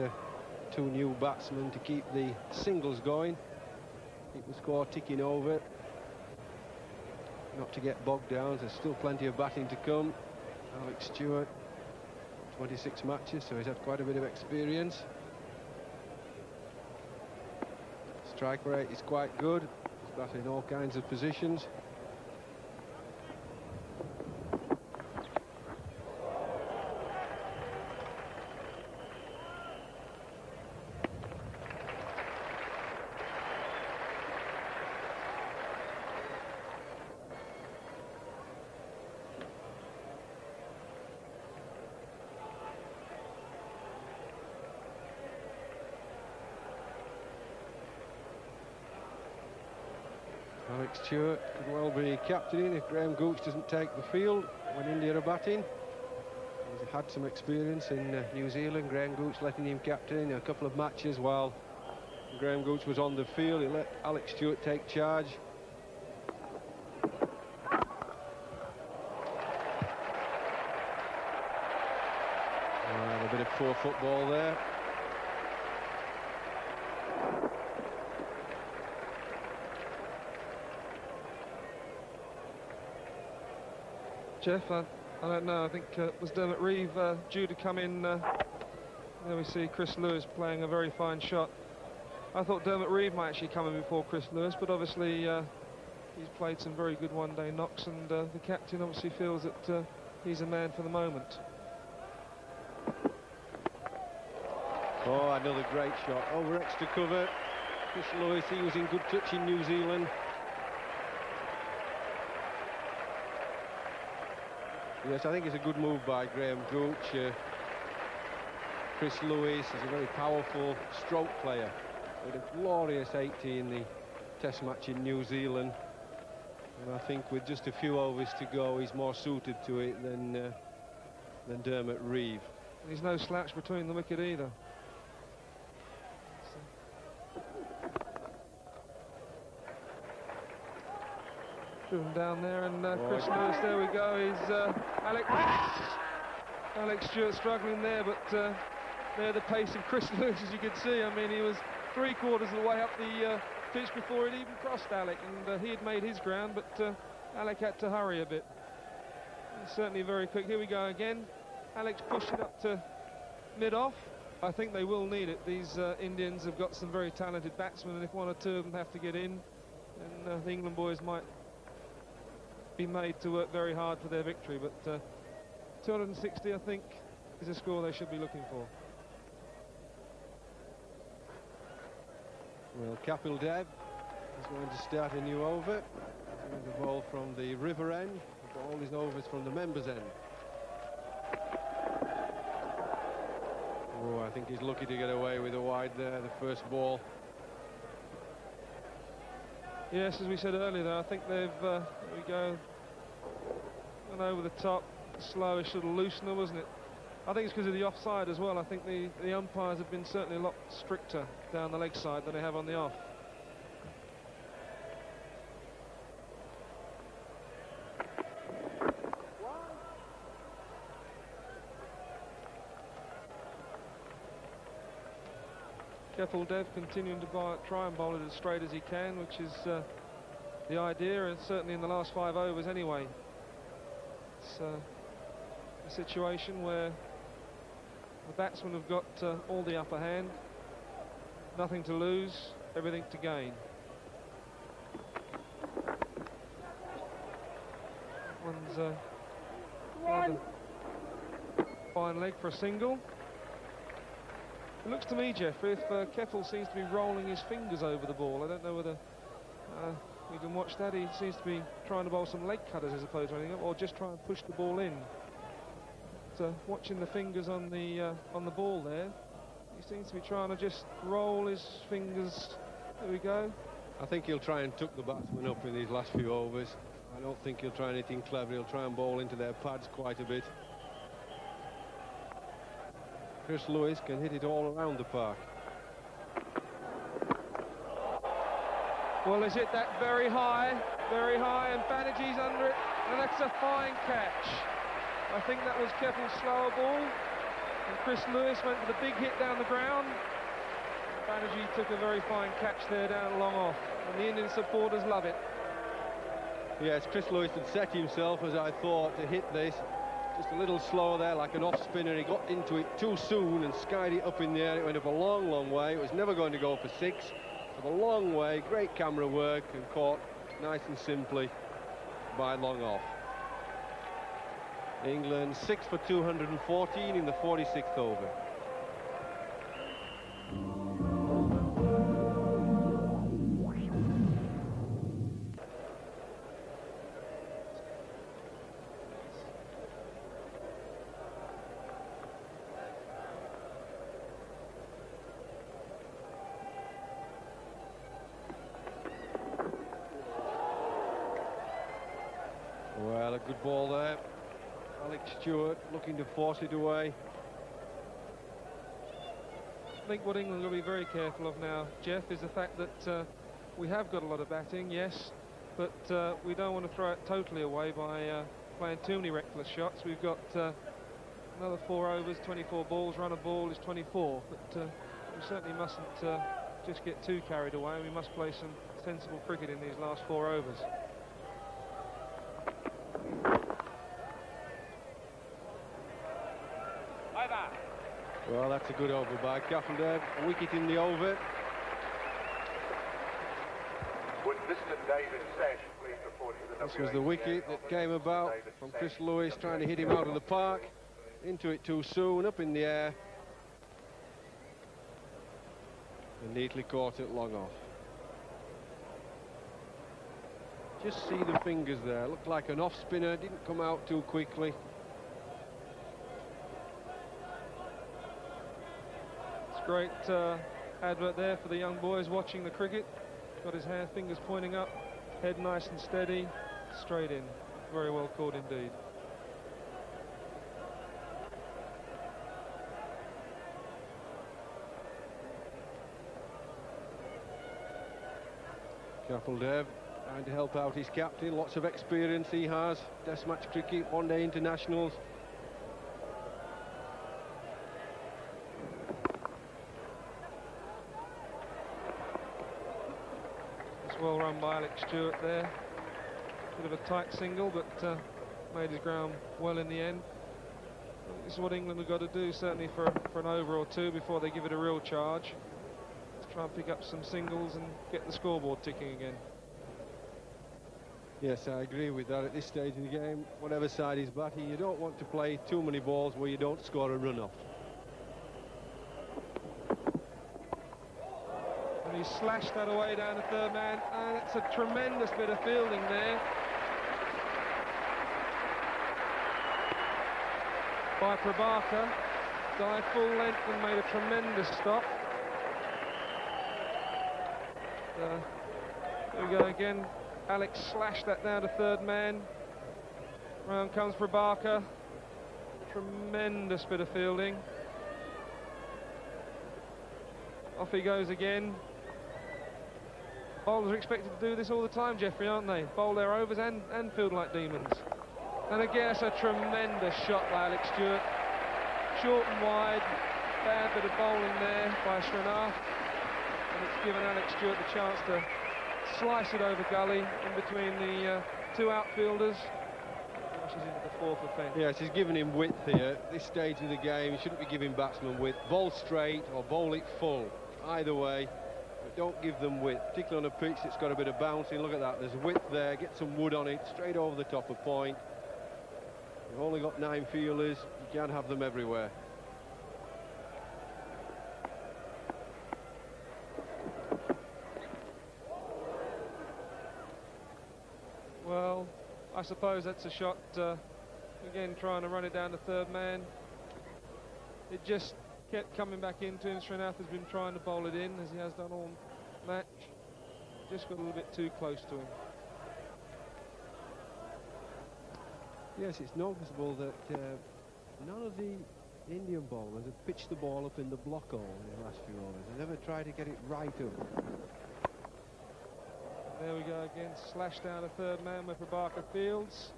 2 new batsmen to keep the singles going, keep the score ticking over, not to get bogged down. There's still plenty of batting to come. Alex Stewart, 26 matches, so he's had quite a bit of experience. Strike rate is quite good. He's batting in all kinds of positions. Stewart could well be captaining if Graham Gooch doesn't take the field when India are batting. He's had some experience in New Zealand. Graham Gooch letting him captain in a couple of matches while Graham Gooch was on the field. He let Alex Stewart take charge. A bit of poor football there. Jeff, I don't know. I think was Dermot Reeve due to come in. There we see Chris Lewis playing a very fine shot. I thought Dermot Reeve might actually come in before Chris Lewis, but obviously he's played some very good one-day knocks, and the captain obviously feels that he's a man for the moment. Oh, another great shot over extra cover. Chris Lewis, he was in good touch in New Zealand. Yes, I think it's a good move by Graham Gooch. Chris Lewis is a very powerful stroke player. With a glorious 80 in the test match in New Zealand. And I think with just a few overs to go, he's more suited to it than Dermot Reeve. There's no slouch between the wicket either. Driven down there, and Chris Lewis, there we go, is Alex Stewart struggling there, but there the pace of Chris Lewis, as you can see. I mean, he was 3/4 of the way up the pitch before he'd even crossed Alec, and he had made his ground, but Alec had to hurry a bit. He's certainly very quick. Here we go again. Alex pushing up to mid-off. I think they will need it. These Indians have got some very talented batsmen, and if one or two of them have to get in, then the England boys might be made to work very hard for their victory. But 260, I think, is a score they should be looking for. Well, Kapil Dev is going to start a new over. The ball from the river end. All his overs from the members end. Oh, I think he's lucky to get away with a wide there, the first ball. Yes, as we said earlier, though, I think they've, there we go, gone over the top, slowish little loosener, wasn't it? I think it's because of the offside as well. I think the umpires have been certainly a lot stricter down the leg side than they have on the off. Kapil Dev continuing to try and bowl it as straight as he can, which is the idea, and certainly in the last 5 overs anyway. It's a situation where the batsmen have got all the upper hand, nothing to lose, everything to gain. One's a fine leg for a single. It looks to me, Jeffrey, if Keppel seems to be rolling his fingers over the ball. I don't know whether you can watch that. He seems to be trying to bowl some leg cutters as opposed to anything, or just try and push the ball in. So watching the fingers on the ball there, he seems to be trying to just roll his fingers. There we go. I think he'll try and tuck the batsman up in these last few overs. I don't think he'll try anything clever. He'll try and bowl into their pads quite a bit. Chris Lewis can hit it all around the park. Well, he's hit that very high, and Banerjee's under it, and that's a fine catch. I think that was Keppel's slower ball, and Chris Lewis went for the big hit down the ground. Banerjee took a very fine catch there down long off, and the Indian supporters love it. Yes, Chris Lewis had set himself, as I thought, to hit this. Just a little slower there, like an off-spinner. He got into it too soon and skied it up in the air. It went up a long, long way. It was never going to go for 6. Up a long way, great camera work, and caught nice and simply by long off. England 6 for 214 in the 46th over. Well, a good ball there. Alex Stewart looking to force it away. I think what England will be very careful of now, Jeff, is the fact that we have got a lot of batting, yes, but we don't want to throw it totally away by playing too many reckless shots. We've got another 4 overs, 24 balls, run a ball is 24, but we certainly mustn't just get too carried away. We must play some sensible cricket in these last 4 overs. Well, that's a good over by Caffendale. A wicket in the over. Would Mr. David Sash please report to the This was the wicket that came about from Chris Lewis, trying to hit him out of the park. Into it too soon, up in the air. And neatly caught it long off. Just see the fingers there. Looked like an off spinner, didn't come out too quickly. Great advert there for the young boys watching the cricket. Got his fingers pointing up, head nice and steady, straight in. Very well caught indeed. Kapil trying to help out his captain. Lots of experience he has. Test match cricket, one-day internationals. Well run by Alex Stewart there. Bit of a tight single, but made his ground well in the end. This is what England have got to do, certainly for an over or two before they give it a real charge. Let's try and pick up some singles and get the scoreboard ticking again. Yes, I agree with that. At this stage in the game, whatever side is batting, you don't want to play too many balls where you don't score a run off. He slashed that away down the third man, and it's a tremendous bit of fielding there by Prabhakar. Dived full length and made a tremendous stop. Here we go again. Alex slashed that down to third man. Round comes Prabhakar. Tremendous bit of fielding. Off he goes again. Bowlers are expected to do this all the time, Jeffrey, aren't they? Bowl their overs and field like demons. And again, it's a tremendous shot by Alex Stewart. Short and wide. Bad bit of bowling there by Srinath. And it's given Alex Stewart the chance to slice it over gully in between the two outfielders. Rushes into the fourth offence. Yes, he's given him width here. At this stage of the game, you shouldn't be giving batsmen width. Bowl straight or bowl it full. Either way. But don't give them width, particularly on a pitch that's got a bit of bouncing. Look at that, there's width there, get some wood on it, straight over the top of point. You've only got 9 fielders, you can't have them everywhere. Well, I suppose that's a shot, again trying to run it down to third man. It just kept coming back into him. Srinath has been trying to bowl it in, as he has done all match. Just got a little bit too close to him. Yes, it's noticeable that none of the Indian bowlers have pitched the ball up in the block hole in the last few overs. They never tried to get it right up. There we go again, slash down to third man where Prabhakar fields.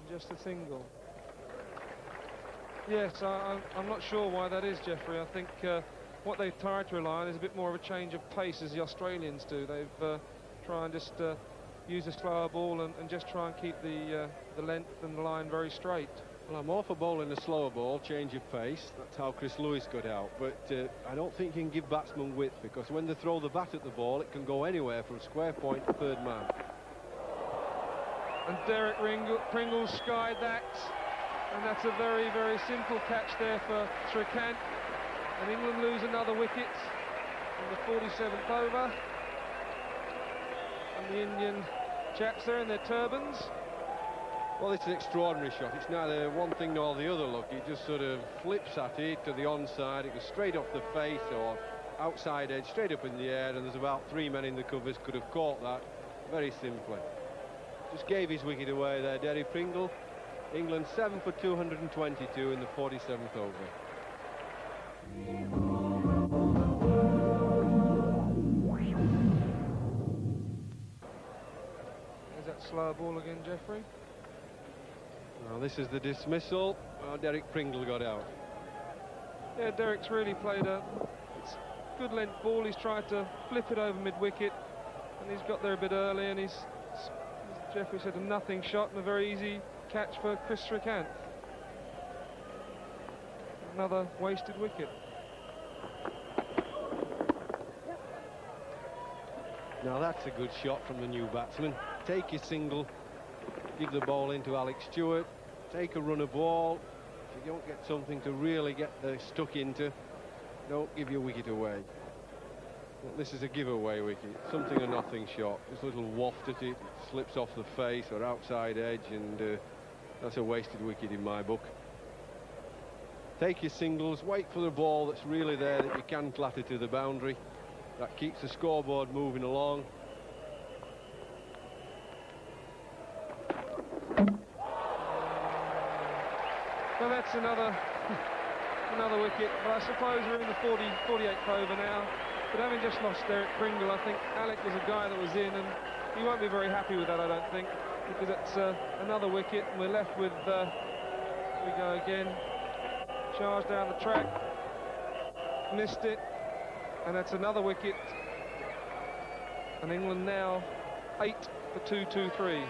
And just a single. Yes, I'm not sure why that is, Jeffrey. I think what they've tried to rely on is a bit more of a change of pace, as the Australians do. They've tried and just use a slower ball and just try and keep the length and the line very straight. Well, I'm all for bowling a slower ball, change of pace. That's how Chris Lewis got out. But I don't think you can give batsmen width, because when they throw the bat at the ball, it can go anywhere from square point to third man. And Derek Pringle skied that. And that's a very, very simple catch there for Shrikant. And England lose another wicket in the 47th over. And the Indian chaps there in their turbans. Well, it's an extraordinary shot. It's neither one thing nor the other, look. He just sort of flips at it to the onside. It goes straight off the face or outside edge, straight up in the air. And there's about 3 men in the covers could have caught that very simply. just gave his wicket away there, Derek Pringle. England 7 for 222 in the 47th over. There's that slower ball again, Jeffrey. Now this is the dismissal. Oh, Derek Pringle got out. Yeah, Derek's really played a good length ball. He's tried to flip it over mid-wicket, and he's got there a bit early, and he's, as Jeffrey said, a nothing shot and a very easy catch for Chris Srikanth. Another wasted wicket. Now that's a good shot from the new batsman. Take your single, give the ball into Alex Stewart, take a run of ball. If you don't get something to really get stuck into, don't give your wicket away. But this is a giveaway wicket, something or nothing shot. Just a little waft at it, slips off the face or outside edge, and that's a wasted wicket in my book. Take your singles, wait for the ball that's really there that you can clatter to the boundary. That keeps the scoreboard moving along. Well, that's another wicket, but I suppose we're in the 48th over now. But having just lost Derek Pringle, I think Alec was a guy that was in, and he won't be very happy with that, I don't think, because it's another wicket, and we're left with, here we go again, charge down the track, missed it, and that's another wicket, and England now 8 for 223.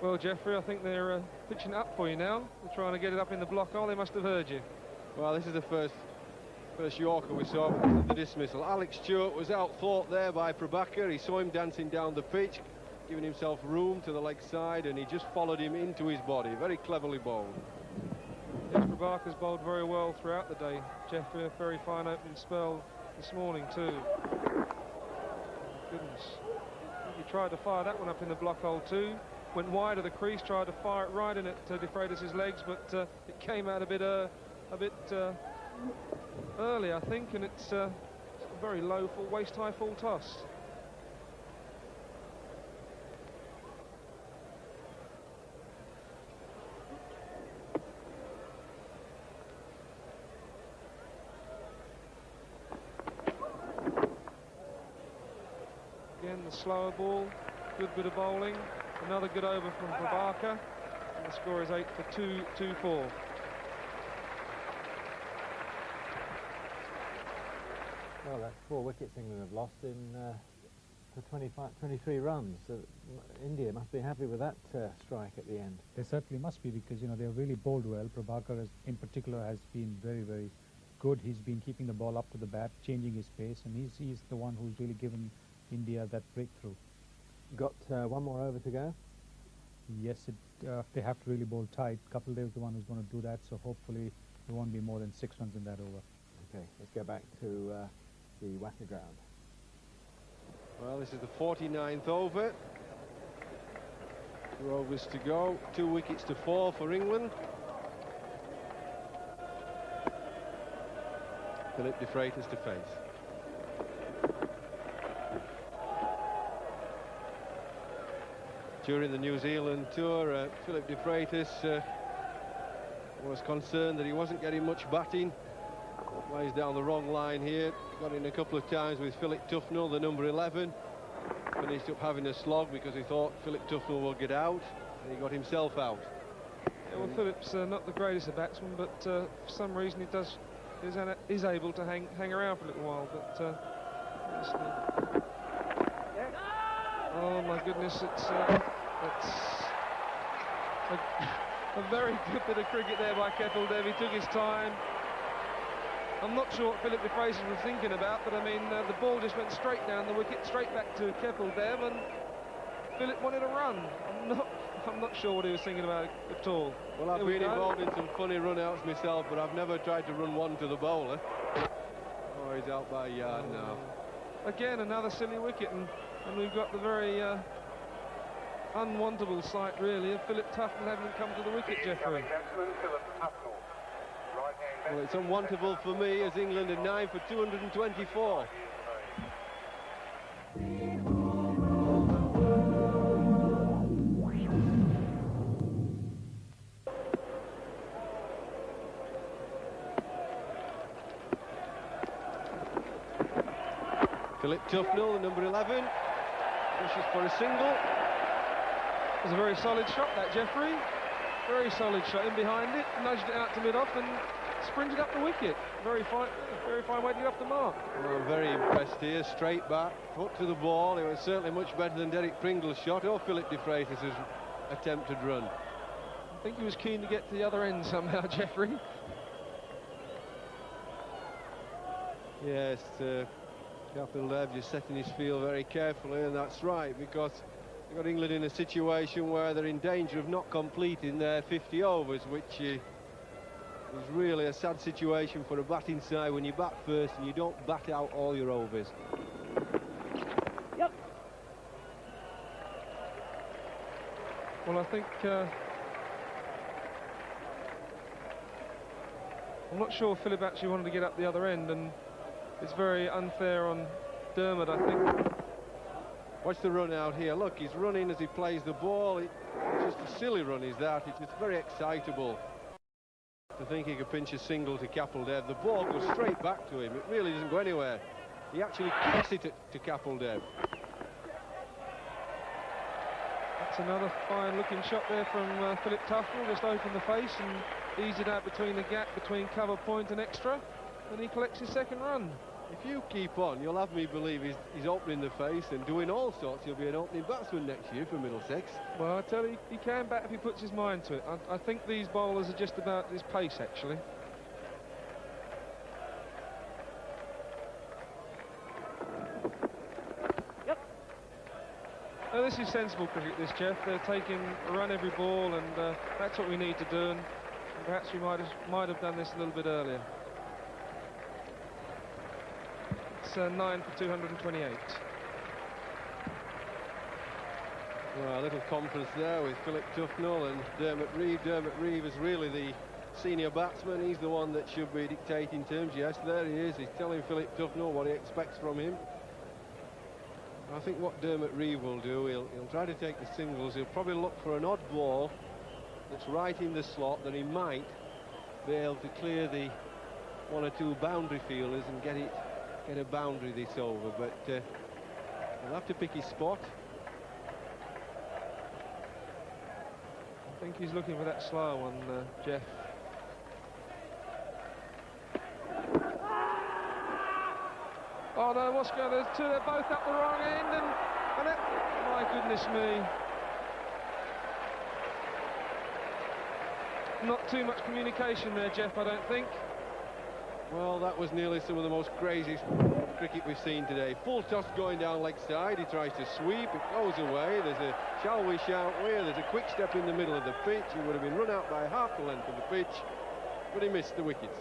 Well, Jeffrey, I think they're pitching up for you now. They're trying to get it up in the block hole. They must have heard you. Well, this is the first Yorker we saw the dismissal. Alex Stewart was outthought there by Prabhakar. He saw him dancing down the pitch, giving himself room to the leg side, and he just followed him into his body. Very cleverly bowled. Yes, Prabhakar's bowled very well throughout the day. Jeffrey, a very fine opening spell this morning too. Goodness. He tried to fire that one up in the block hole too. Went wide of the crease, tried to fire it right in at De Freitas' legs, but it came out a bit early, I think, and it's a very low, waist-high full toss. Again, the slower ball, good bit of bowling. Another good over from Prabhakar, and the score is 8 for 224. Well, that's 4 wickets England have lost in for 23 runs. So India must be happy with that strike at the end. They certainly must be, because, you know, they've really bowled well. Prabhakar, in particular, has been very, very good. He's been keeping the ball up to the bat, changing his pace, and he's the one who's really given India that breakthrough. Got one more over to go? Yes, they have to really bowl tight. Kapil Dev is the one who's going to do that, so hopefully there won't be more than 6 runs in that over. Okay, let's go back to the Wacker ground. Well, this is the 49th over. 2 overs to go, 2 wickets to 4 for England. Philip De Freitas to face. During the New Zealand tour, Philip De Freitas was concerned that he wasn't getting much batting. Lays down the wrong line here. Got in a couple of times with Philip Tufnell, the number 11. Finished up having a slog because he thought Philip Tufnell would get out, and he got himself out. Yeah, well, Philip's not the greatest of batsmen, but for some reason he is able to hang around for a little while. But oh my goodness, it's a very good bit of cricket there by Kapil Dev. He took his time. I'm not sure what Philip De Freitas was thinking about, but I mean, the ball just went straight down the wicket, straight back to Kapil Dev, and Philip wanted a run. I'm not sure what he was thinking about at all. Well, I've been involved in some funny run-outs myself, but I've never tried to run one to the bowler. Oh, he's out by a yard now. Again, another silly wicket, and we've got the very unwantable sight, really, of Philip Tufnell having come to the wicket, Jeffrey. Batsman Philip Tufnell. Right-hand Well, it's unwantable for me as England are 9 for 224. Philip Tufnell, the number 11, pushes for a single. It was a very solid shot, that, Jeffrey. Very solid shot in behind it, nudged it out to mid-off and sprinted up the wicket. Very fine way to get off the mark. Well, I'm very impressed here. Straight back, foot to the ball. It was certainly much better than Derek Pringle's shot or Philip de Freitas' attempted run. I think he was keen to get to the other end somehow, Jeffrey. Yes, Kapil Dev just setting his field very carefully, and that's right, because you've got England in a situation where they're in danger of not completing their 50 overs, which is really a sad situation for a batting side when you bat first and you don't bat out all your overs. Yep. Well, I think I'm not sure Philip actually wanted to get up the other end, and it's very unfair on Dermot, I think. Watch the run out here. Look, he's running as he plays the ball. It's just a silly run, is that? It's just very excitable to think he could pinch a single to Kapil Dev. The ball goes straight back to him. It really doesn't go anywhere. He actually kicks it to Kapil Dev. That's another fine-looking shot there from Philip Tufnell. Just opened the face and eased it out between the gap between cover point and extra, and he collects his second run. If you keep on, you'll have me believe he's opening the face and doing all sorts. He'll be an opening batsman next year for Middlesex. Well, I tell you, he can bat if he puts his mind to it. I think these bowlers are just about his pace, actually. Yep. Now, this is sensible cricket, this, Jeff. They're taking a run every ball, and that's what we need to do. And perhaps we might have done this a little bit earlier. It's 9 for 228. Well, a little conference there with Philip Tufnell and Dermot Reeve. Dermot Reeve is really the senior batsman. He's the one that should be dictating terms. Yes, there he is. He's telling Philip Tufnell what he expects from him. I think what Dermot Reeve will do, he'll try to take the singles. He'll probably look for an odd ball that's right in the slot that he might be able to clear the one or two boundary fielders and get a boundary this over, but he'll have to pick his spot. I think he's looking for that slow one, Jeff. Oh no, what's going on? There's two, they're both up the wrong end, and it, my goodness me. Not too much communication there, Jeff, I don't think. Well, that was nearly some of the most craziest cricket we've seen today. Full toss going down leg side, he tries to sweep, it goes away, there's a shall we, shan't we, there's a quick step in the middle of the pitch, he would have been run out by half the length of the pitch, but he missed the wickets.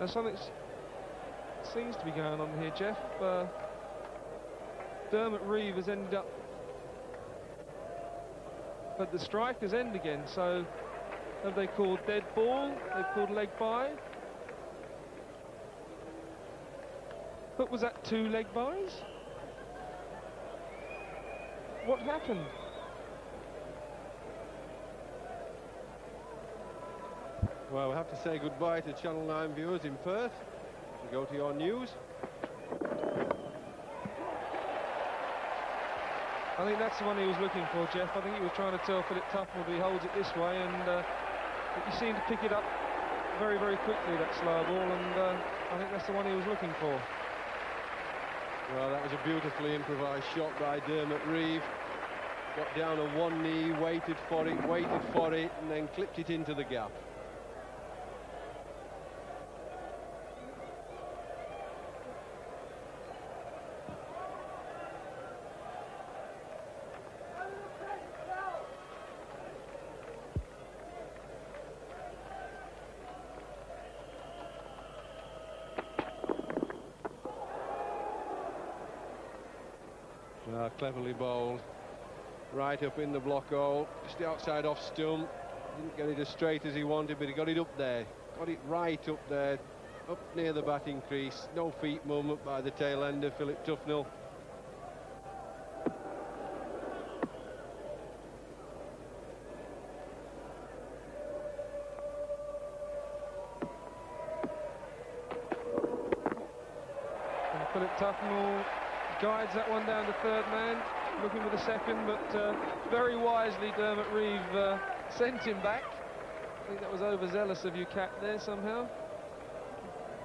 Now, something seems to be going on here, Jeff. Dermot Reeve has ended up at the striker's end again, so have they called dead ball? They've called leg by? But was that 2 leg byes? What happened? Well, we have to say goodbye to Channel 9 viewers in Perth. We go to your news. I think that's the one he was looking for, Jeff. I think he was trying to tell Philip Tufnell that he holds it this way, and he seemed to pick it up very, very quickly, that slow ball, and I think that's the one he was looking for. Well, that was a beautifully improvised shot by Dermot Reeve. Got down on one knee, waited for it, and then clipped it into the gap. Cleverly bowled. Right up in the block hole, just the outside off stump. Didn't get it as straight as he wanted, but he got it up there. Got it right up there, up near the batting crease. No feet movement by the tail ender, Philip Tufnell. And Philip Tufnell guides that one down to third man, looking for the second, but very wisely Dermot Reeve sent him back. I think that was overzealous of you, Cat, there somehow.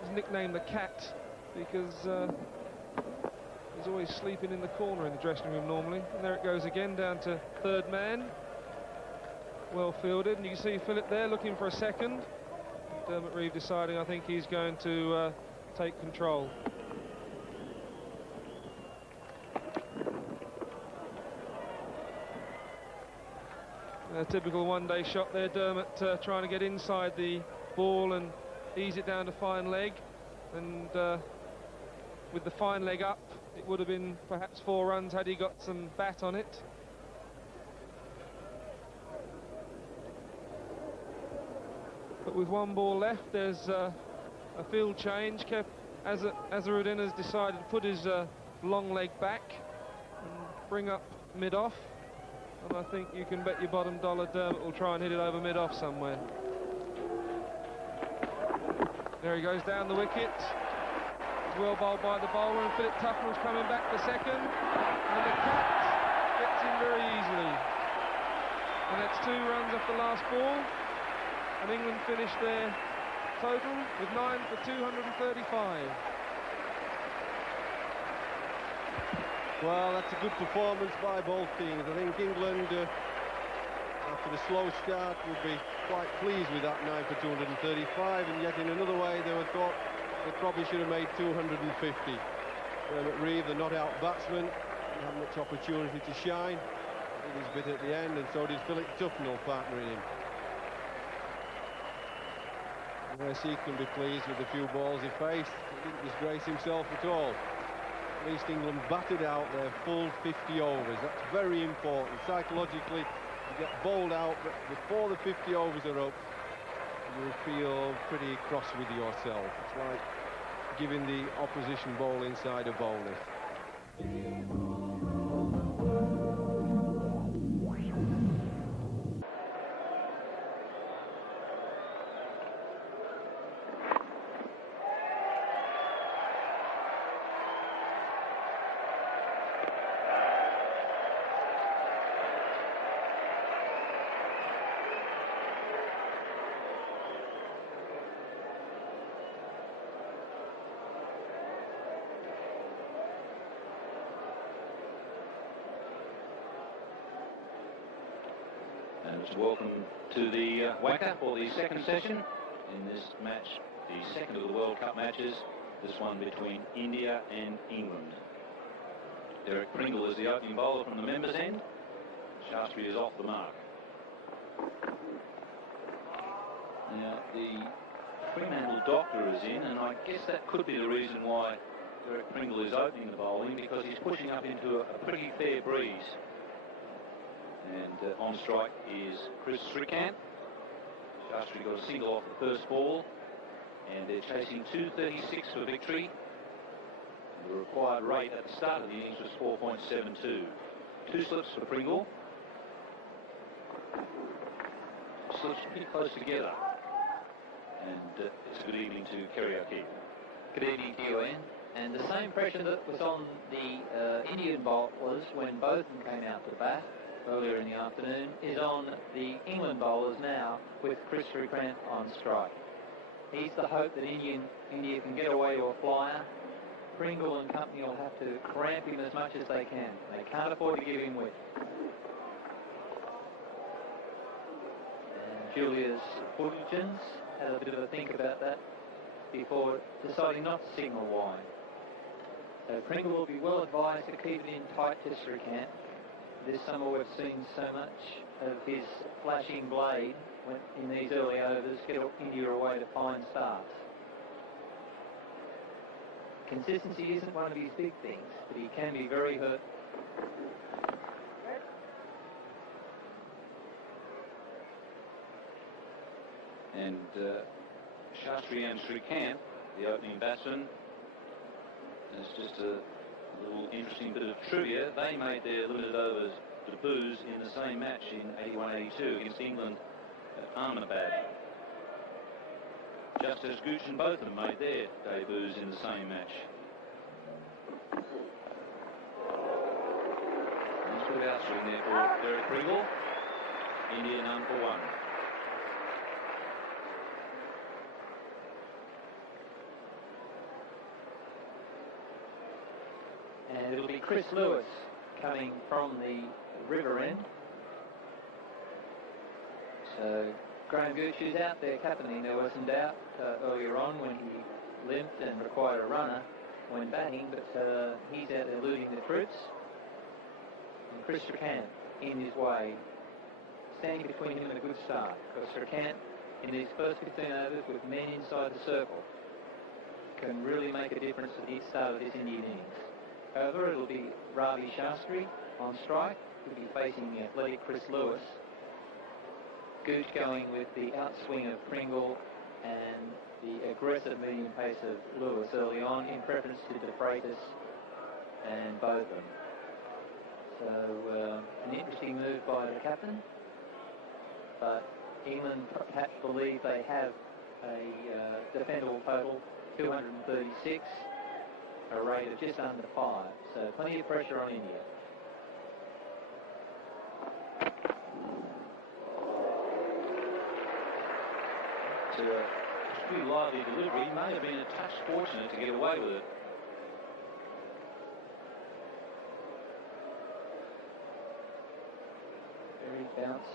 He's nicknamed the Cat because he's always sleeping in the corner in the dressing room normally. And there it goes again, down to third man. Well fielded, and you can see Philip there looking for a second. Dermot Reeve deciding, I think he's going to take control. A typical one-day shot there, Dermot trying to get inside the ball and ease it down to fine leg, and with the fine leg up it would have been perhaps 4 runs had he got some bat on it. But with 1 ball left, there's a field change. Azharuddin has decided to put his long leg back and bring up mid-off. And I think you can bet your bottom dollar Dermot will try and hit it over mid-off somewhere. There he goes down the wicket. It's well bowled by the bowler, and Philip Tufnell's coming back for second. And the Cat gets in very easily. And that's 2 runs off the last ball. And England finished their total with 9 for 235. Well, that's a good performance by both teams. I think England, after the slow start, would be quite pleased with that 9 for 235, and yet in another way they were thought they probably should have made 250. Dermot Reeve, the not-out batsman, didn't have much opportunity to shine. Did his bit at the end, and so did Philip Tufnell partnering him. Yes, he can be pleased with the few balls he faced. He didn't disgrace himself at all. At least England batted out their full 50 overs. That's very important. Psychologically, you get bowled out, but before the 50 overs are up, you feel pretty cross with yourself. It's like giving the opposition ball inside a bowler. And welcome to the WACA for the second session in this match, the second of the World Cup matches, this one between India and England. Derek Pringle is the opening bowler from the members' end. Shastri is off the mark. Now the Fremantle doctor is in, and I guess that could be the reason why Derek Pringle is opening the bowling, because he's pushing up into a pretty fair breeze. And on strike is Chris Srikanth. Shastri got a single off the first ball, and they're chasing 236 for victory. And the required rate at the start of the innings was 4.72. 2 slips for Pringle. Slips pretty close together. And it's a good evening to Kerry O'Keefe. Good evening to you, Ian. And the same pressure that was on the Indian bowlers when both of them came out to bat earlier in the afternoon is on the England bowlers now, with Chris Srikanth on strike. He's the hope that India can get away to a flyer. Pringle and company will have to cramp him as much as they can. They can't afford to give him width. And Julius Budgens had a bit of a think about that before deciding not to signal wide. So Pringle will be well advised to keep it in tight to Srikanth. This summer we've seen so much of his flashing blade in these early overs get India away to fine starts. Consistency isn't one of his big things, but he can be very hurt And Shastri and Srikanth, the opening batsman, it's just a little interesting bit of trivia. They made their limited overs debuts in the same match in 81-82 against England at Ahmedabad. Just as Gooch and Botham made their debuts in the same match. Let's put out swing there for Derek Pringle. India none for one. And it'll be Chris Lewis coming from the river end. So Graham Gooch is out there captaining. There was some doubt earlier on when he limped and required a runner when batting, but he's out there losing the troops. And Chris Srikanth in his way, standing between him and a good start. Because Srikanth, in these first 15 overs with men inside the circle, can really make a difference at the start of this Indian innings. However, it'll be Ravi Shastri on strike. He'll be facing the athletic Chris Lewis. Gooch going with the outswing of Pringle and the aggressive medium pace of Lewis early on in preference to De Freitas and Botham. So an interesting move by the captain, but England perhaps believe they have a defendable total 236, a rate of just under 5, so plenty of pressure on India. It's a pretty lively delivery. He may have been a touch fortunate to get away with it. Very bounce,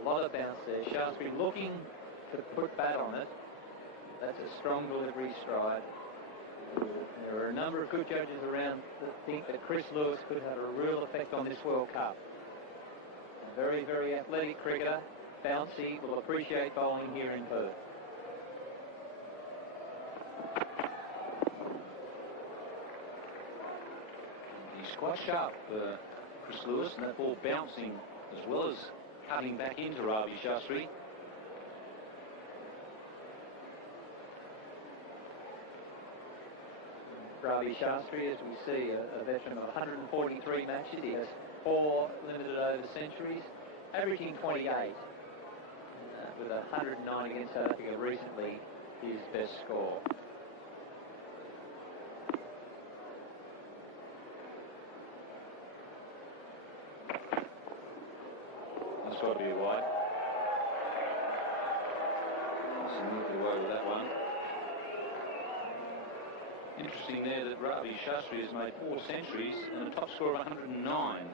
a lot of bounce there. Shastri looking to put bat on it. That's a strong delivery stride. There are a number of good judges around that think that Chris Lewis could have a real effect on this World Cup. A very, very athletic cricketer, bouncy, will appreciate bowling here in Perth. He's quite sharp, Chris Lewis, and that ball bouncing as well as cutting back into Ravi Shastri. Ravi Shastri, as we see, a veteran of 143 matches. He has 4 limited over centuries, averaging 28, with 109 against South Africa recently, his best score. That's got to be a wide. That's moved away with that one. Interesting there that Ravi Shastri has made 4 centuries and a top score of 109.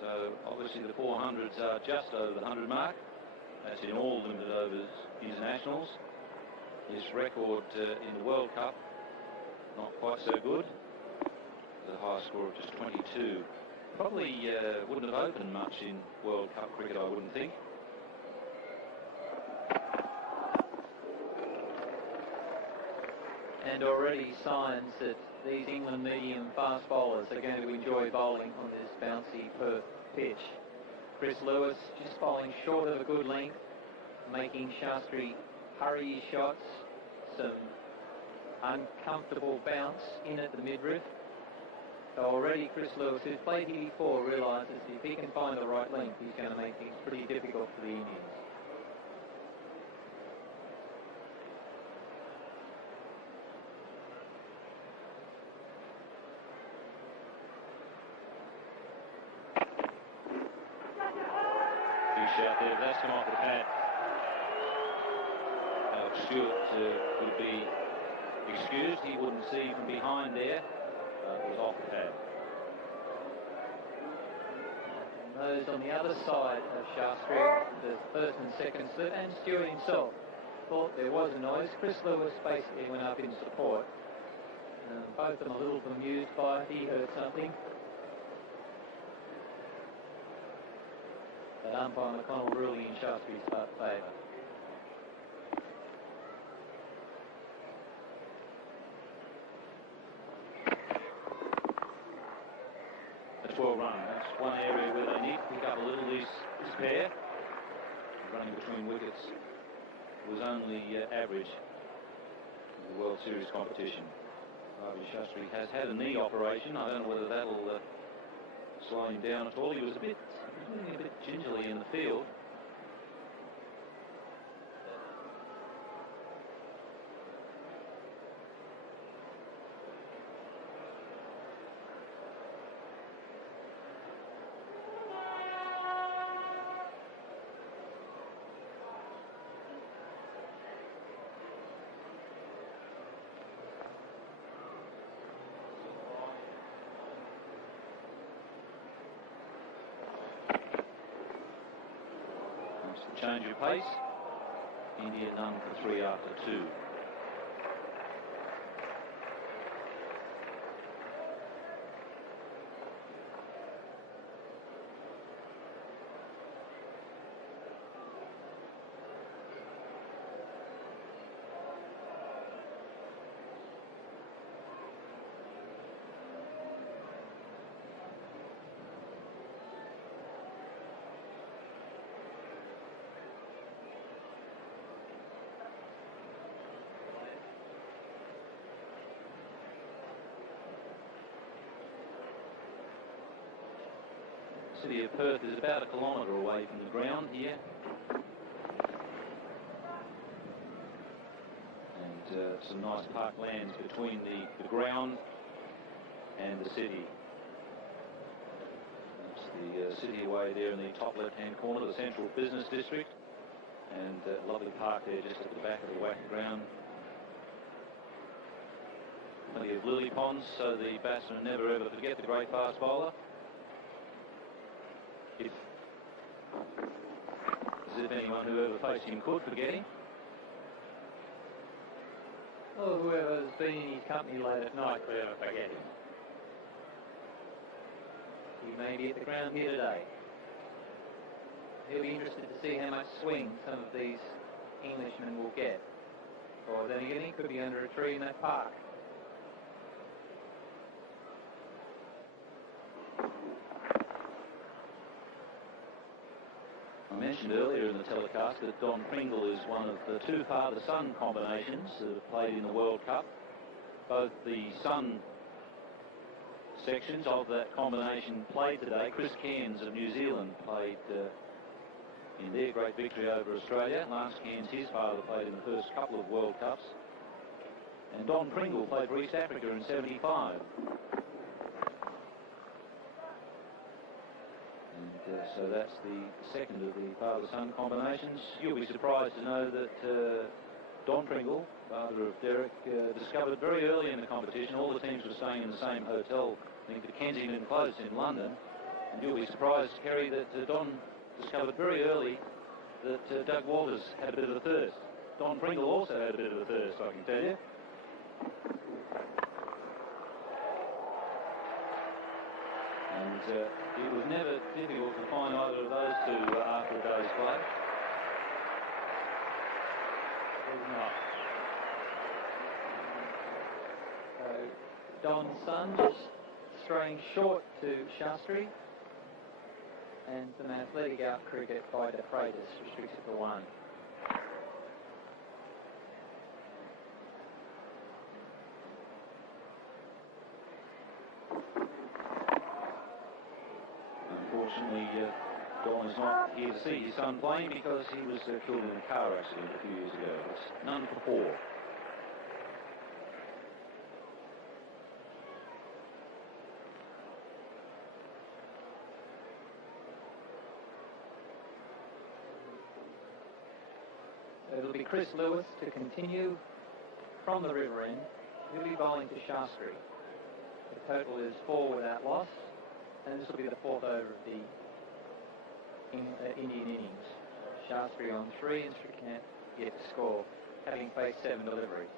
So obviously the 400s are just over the 100 mark. That's in all limited overs internationals. His record in the World Cup, not quite so good. The high score of just 22. Probably wouldn't have opened much in World Cup cricket, I wouldn't think. And already signs that these England medium fast bowlers are going to enjoy bowling on this bouncy Perth pitch. Chris Lewis just bowling short of a good length, making Shastri hurry his shots, some uncomfortable bounce in at the midriff. So already Chris Lewis, who's played here before, realises if he can find the right length, he's going to make things pretty difficult for the Indians. Out there, that's come off the pad. Stewart would be excused. He wouldn't see from behind there. It was off the pad. And those on the other side of Shastri, the first and second slip, and Stewart himself thought there was a noise. Chris Lewis basically went up in support. Both of them a little bemused by it. He heard something. But umpire McConnell ruling in Shastri's favour. That's well run. That's one area where they need to pick up a little this pair. Running between wickets was only average in the World Series competition. Ravi Shastri has had a knee operation. I don't know whether that'll slow him down at all. He was moving a bit gingerly in the field. Change of pace. India none for 3 after 2. The city of Perth is about 1 kilometre away from the ground here. And some nice parklands between the ground and the city. That's the city away there in the top left-hand corner, the central business district. And a lovely park there just at the back of the WACA ground. Plenty of lily ponds, so the batsmen never ever forget the great fast bowler. As if anyone who ever faced him could forget him. Well, whoever's been in his company late at night could ever forget him. He may be at the ground here today. He'll be interested to see how much swing some of these Englishmen will get. Or then again, he could be under a tree in that park. I mentioned earlier in the telecast that Don Pringle is one of the 2 father-son combinations that have played in the World Cup. Both the son sections of that combination played today. Chris Cairns of New Zealand played in their great victory over Australia. Lance Cairns, his father, played in the first couple of World Cups. And Don Pringle played for East Africa in '75. So that's the second of the father-son combinations. You'll be surprised to know that Don Pringle, father of Derek, discovered very early in the competition, all the teams were staying in the same hotel, I think the Kensington Close in London, and you'll be surprised, Kerry, that Don discovered very early that Doug Walters had a bit of a thirst. Don Pringle also had a bit of a thirst, I can tell you. And it was never difficult to find either of those 2 after a day's play. It was not. So Don's son just straying short to Shastri, and some athletic out cricket by De Freitas restricts it to 1. Unfortunately, Don is not here to see his son playing because he was killed in a car accident a few years ago. It's none for 4. It'll be Chris Lewis to continue from the river end. He'll be bowling to Shastri. The total is 4 without loss, and this will be the 4th over of the Indian innings. Shastri on 3 and Srikanth yet to score, having faced 7 deliveries.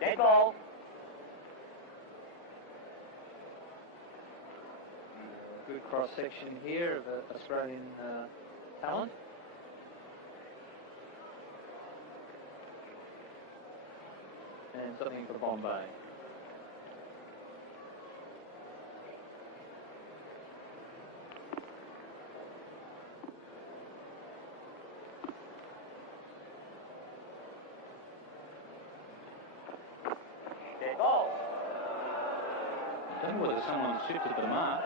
Dead ball. Good cross-section here of Australian talent. And something for Bombay. know whether someone's shifted the mark.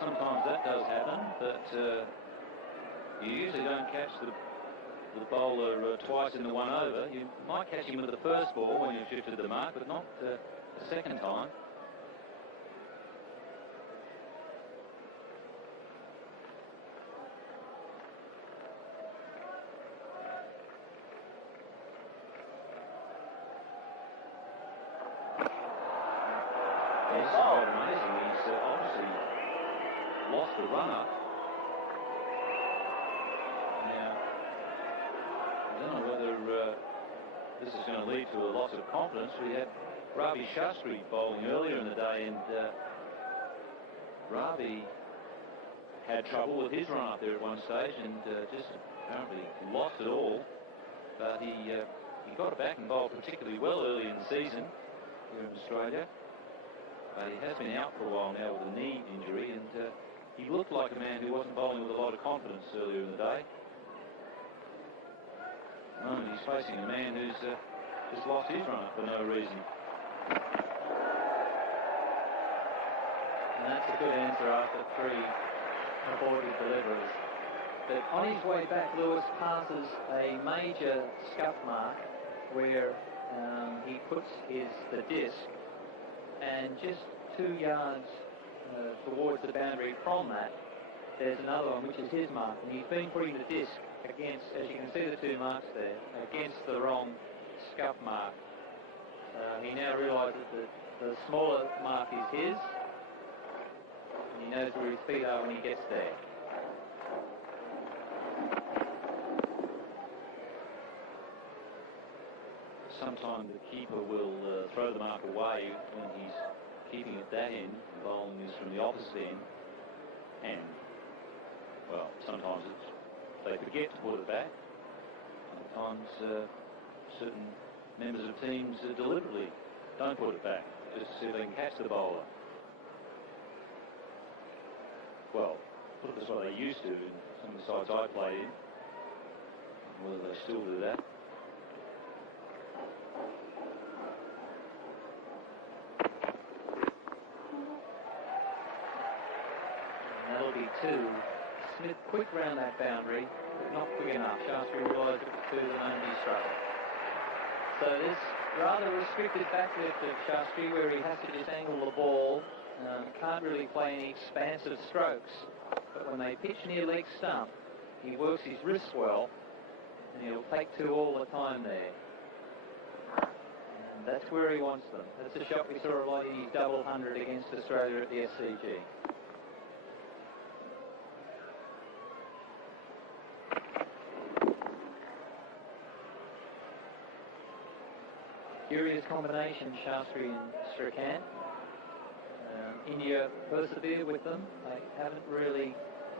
Sometimes that does happen, but you usually don't catch the bowler twice in the one over. You might catch him with the first ball when you've shifted the mark, but not the second time. It's quite amazing. He's obviously lost the runner. Now, I don't know whether this is going to lead to a loss of confidence. We had Ravi Shastri bowling earlier in the day, and Ravi had trouble with his run up there at one stage, and just apparently lost it all. But he got it back and bowled particularly well early in the season here in Australia. But he has been out for a while now with a knee injury, and he looked like a man who wasn't bowling with a lot of confidence earlier in the day. At the moment he's facing a man who's just lost his run for no reason. And that's a good answer after 3 aborted deliveries. But on his way back, Lewis passes a major scuff mark where he puts the disc, and just 2 yards towards the boundary from that, there's another one which is his mark, and he's been putting the disc against, as you can see the 2 marks there, against the wrong scuff mark. He now realises that the smaller mark is his, and he knows where his feet are when he gets there. Sometimes the keeper will throw the mark away when he's keeping it that end. The bowling is from the opposite end. And, well, sometimes they forget to put it back. Sometimes certain members of teams deliberately don't put it back, just to see if they can catch the bowler. Well, put it this way, they used to in some of the sides I played in. Whether they still do that. That'll be 2. Smith quick round that boundary, but not quick enough. Shastri realised it was 2 and only struggle. So this rather restricted backlift of Shastri, where he has to just angle the ball, can't really play any expansive strokes. But when they pitch near leg stump, he works his wrists well, and he'll take 2 all the time there. And that's where he wants them. That's the shot we saw of Lottie double 100 against Australia at the SCG. Curious combination, Shastri and Srikanth. India persevered with them. They haven't really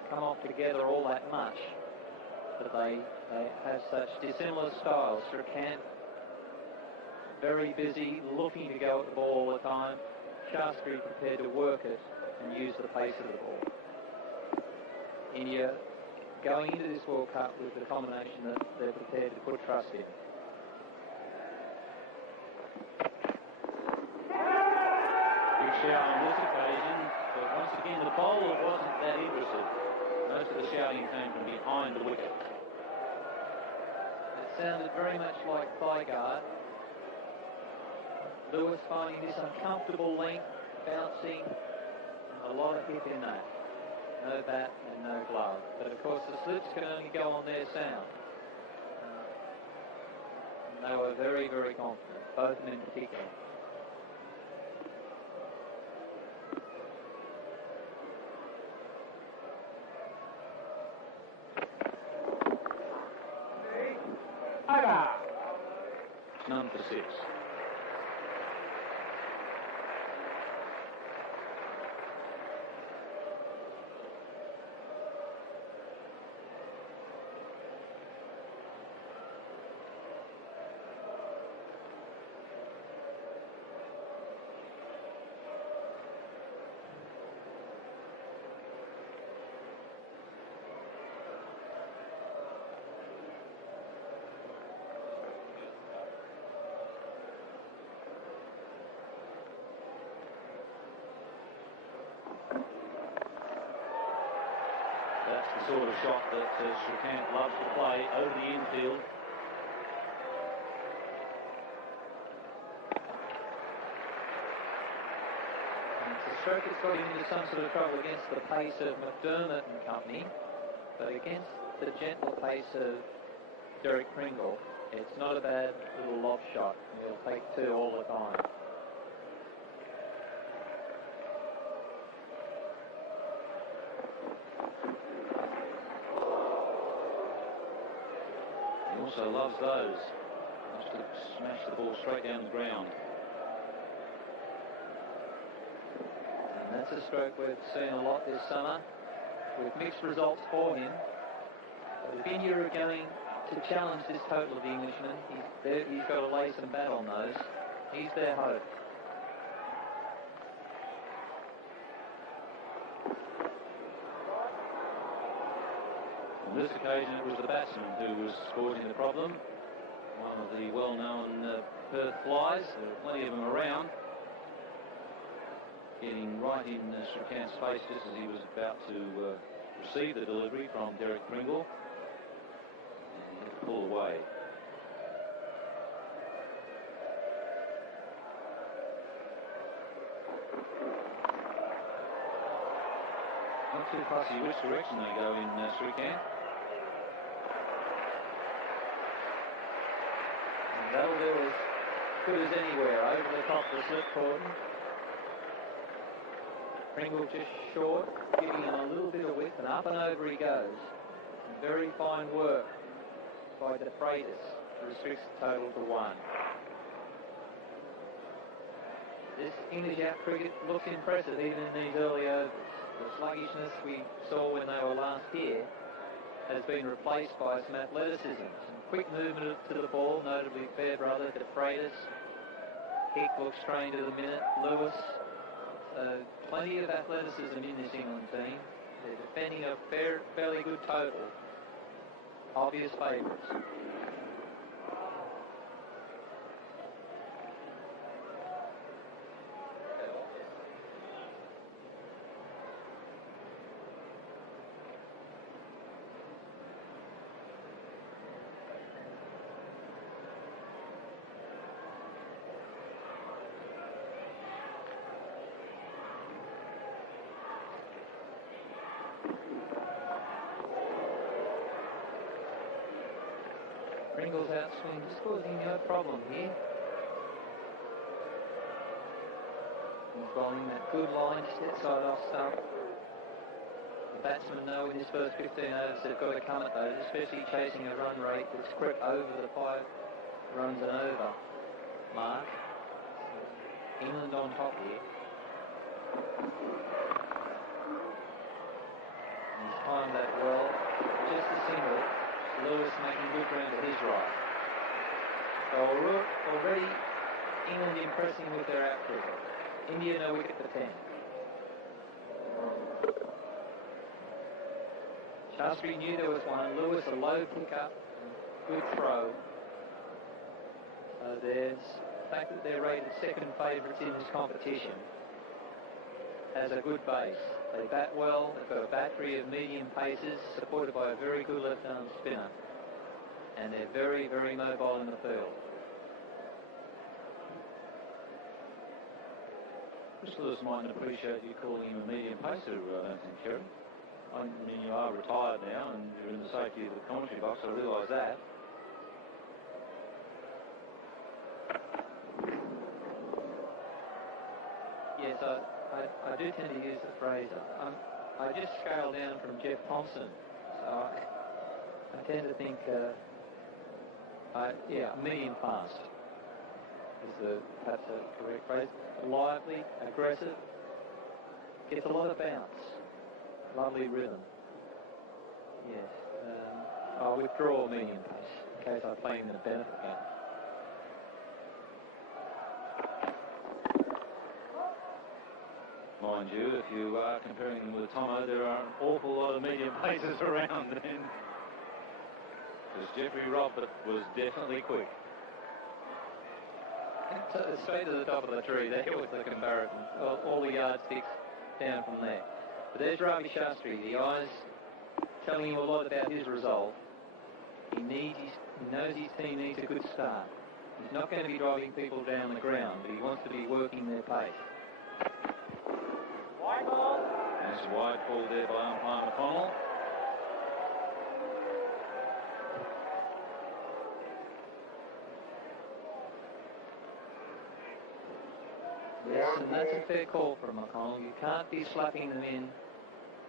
come off together all that much, but they have such dissimilar styles. Srikanth very busy, looking to go at the ball all the time. Shastri prepared to work it and use the pace of the ball. India going into this World Cup with the combination that they're prepared to put trust in. Shout on this occasion, but once again the bowler wasn't that interested. Most of the shouting came from behind the wicket. It sounded very much like thigh guard. Lewis finding this uncomfortable length, bouncing, a lot of hip in that. No bat and no glove. But of course the slips can only go on their sound. They were very, very confident, both of them in particular. None for 6. the sort of shot that Shrikant loves to play over the infield. The stroke has got him into some sort of trouble against the pace of McDermott and company, but against the gentle pace of Derek Pringle, it's not a bad little lob shot. He'll take two all the time. He also loves those. Loves to smash the ball straight down the ground. And that's a stroke we've seen a lot this summer, with mixed results for him. But if India are going to challenge this total of the Englishman, he's got to lay some bat on those. He's their hope. On this occasion, it was the batsman who was causing the problem. One of the well-known Perth flies. There are plenty of them around. Getting right in Shrikant's face just as he was about to receive the delivery from Derek Pringle. And he had to pull away. Not too fussy which direction they go in Shrikant. And that'll do as good as anywhere, over the top of the slip cordon. Pringle just short, giving him a little bit of width, and up and over he goes. Some very fine work by De Freitas to restrict the total to 1. This English out cricket looks impressive even in these early overs. The sluggishness we saw when they were last here has been replaced by some athleticism, some quick movement to the ball, notably Fairbrother, De Freitas. Hick looks trained to the minute, Lewis. Plenty of athleticism in this England team. They're defending a fairly good total. Obvious favourites. Pringle's outswing just causing no problem here. He's bowling that good line just outside off stump. The batsmen know in this first 15 overs they've got to come at those, especially chasing a run rate that's crept over the 5 runs and over mark. England on top here. He's timed that well. Just a single. Lewis making good ground to his right. So already England impressing with their out cricket. India no wicket for 10. Shastri knew there was one. Lewis a low pick-up, good throw. So there's the fact that they're rated second favourites in this competition has a good base. They bat well, they've got a battery of medium paces supported by a very good left-arm spinner. And they're very, very mobile in the field. Chris Lewis mightn't appreciate you calling him a medium pacer, I don't think, Kerry. I mean, you are retired now and you're in the safety of the commentary box, I realise that. Yes, I do tend to use the phrase, I just scale down from Jeff Thompson, so I tend to think, medium fast is perhaps a correct phrase. Lively, aggressive, gets a lot of bounce, lovely rhythm. Yes, I'll withdraw medium pace in case I play in the benefit game. Mind you, if you are comparing them with Tomo, there are an awful lot of medium paces around then. Because Jeffrey Robert was definitely quick. Straight to the top of the tree, there was the comparison. All the yardsticks down from there. But there's Ravi Shastri, the eyes telling you a lot about his resolve. He knows his team needs a good start. He's not going to be driving people down the ground, but he wants to be working their pace. Wide ball. That's a wide ball there by umpire McConnell. Yes, and that's a fair call from McConnell. You can't be slapping them in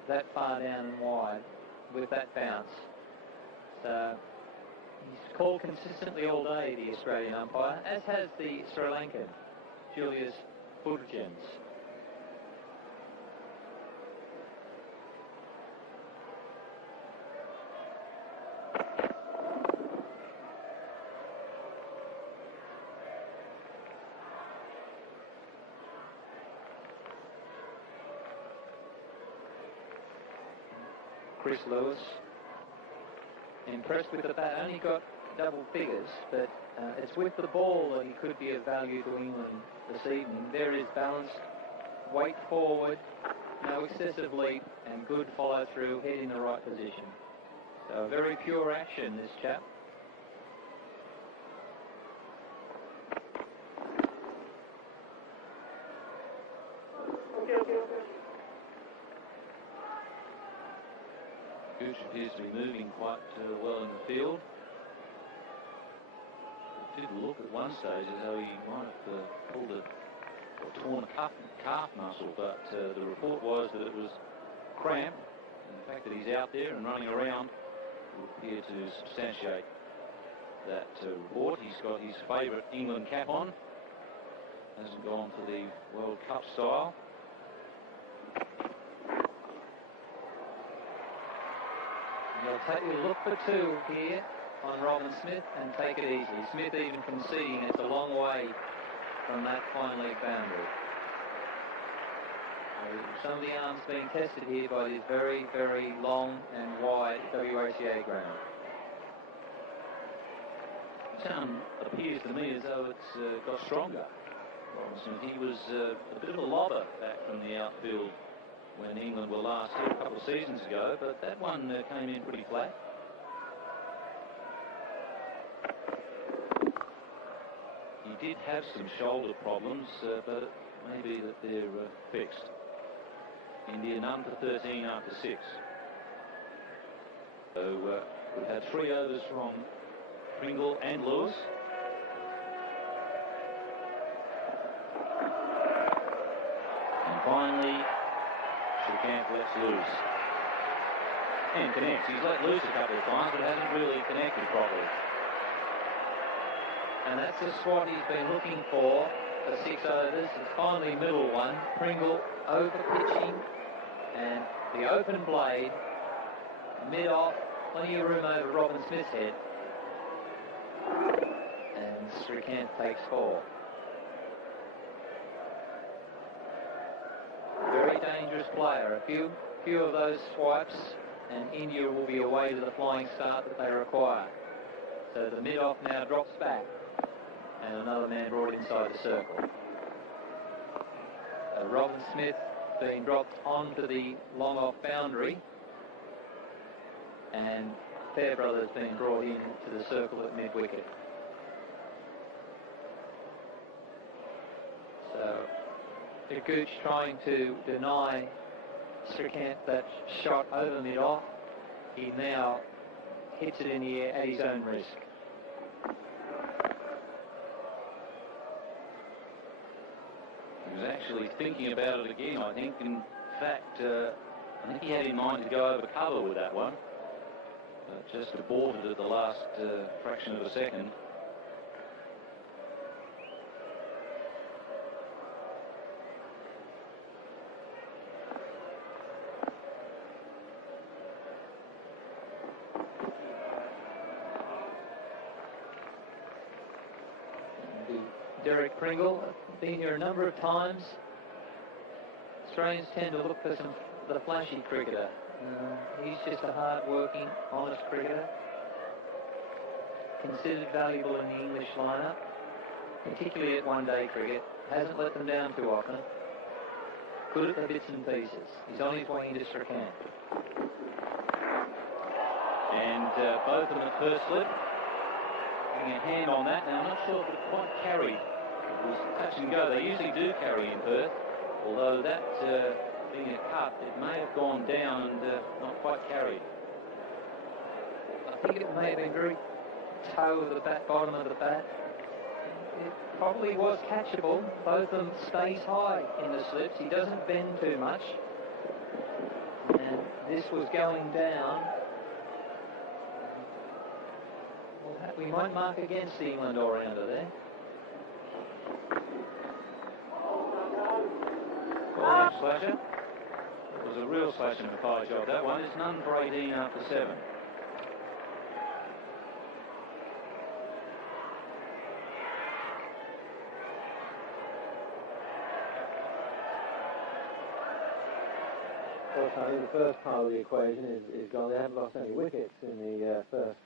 that far down and wide with that bounce. So he's called consistently all day, the Australian umpire, as has the Sri Lankan, Julius Budgens. Chris Lewis, impressed with the bat, only got double figures, but it's with the ball that he could be of value to England this evening. There is balanced, weight forward, no excessive leap, and good follow through, head in the right position. So very pure action, this chap. Gooch appears to be moving quite well in the field. It did look at one stage as though he might have pulled or torn a calf muscle, but the report was that it was cramp, and the fact that he's out there and running around would appear to substantiate that report. He's got his favourite England cap on, hasn't gone for the World Cup style. He'll look for two here on Robin Smith and take it easily. Smith even conceding it's a long way from that fine leg boundary. Some of the arms being tested here by this very, very long and wide WACA ground. Sound appears to me as though it's got stronger. Robin Smith, he was a bit of a lobber back from the outfield when England were last here a couple of seasons ago, but that one came in pretty flat. He did have some shoulder problems, but it may be that they're fixed. India none for 13 after 6. So we've had 3 overs from Pringle and Lewis. And finally, Shrikant lets loose and connects. He's let loose a couple of times, but hasn't really connected properly. And that's just what he's been looking for 6 overs. It's finally middle one. Pringle over pitching, and the open blade mid off, plenty of room over Robin Smith's head, and Shrikant takes 4. Very dangerous player. A few of those swipes and India will be away to the flying start that they require. So the mid-off now drops back and another man brought inside the circle. Robin Smith being dropped onto the long-off boundary and Fairbrother's being brought in to the circle at mid-wicket. So Gooch trying to deny Shrikant that shot over mid-off. He now hits it in the air at his own risk. He was actually thinking about it again, I think. In fact, I think he had in mind to go over cover with that one. But just aborted at the last fraction of a second. Derek Pringle, been here a number of times. Australians tend to look for the flashy cricketer. He's just a hard-working, honest cricketer. Considered valuable in the English lineup, particularly at one-day cricket. Hasn't let them down too often. good at the bits and pieces. He's on his way into Strachan. And both of them at first slip. Getting a hand on that. Now, I'm not sure if it quite carried. It was touch and go. They usually do carry in Perth, although that being a cut, it may have gone down and not quite carried. I think it may have been very toe of the bat, bottom of the bat. It probably was catchable. Both of them stays high in the slips. He doesn't bend too much. And this was going down. We might mark against the England all-rounder there. Well, slasher. It was a real slash and a fire job. That one is none for 18 after 7. Of course, I think the first part of the equation is gone. They haven't lost any wickets in the first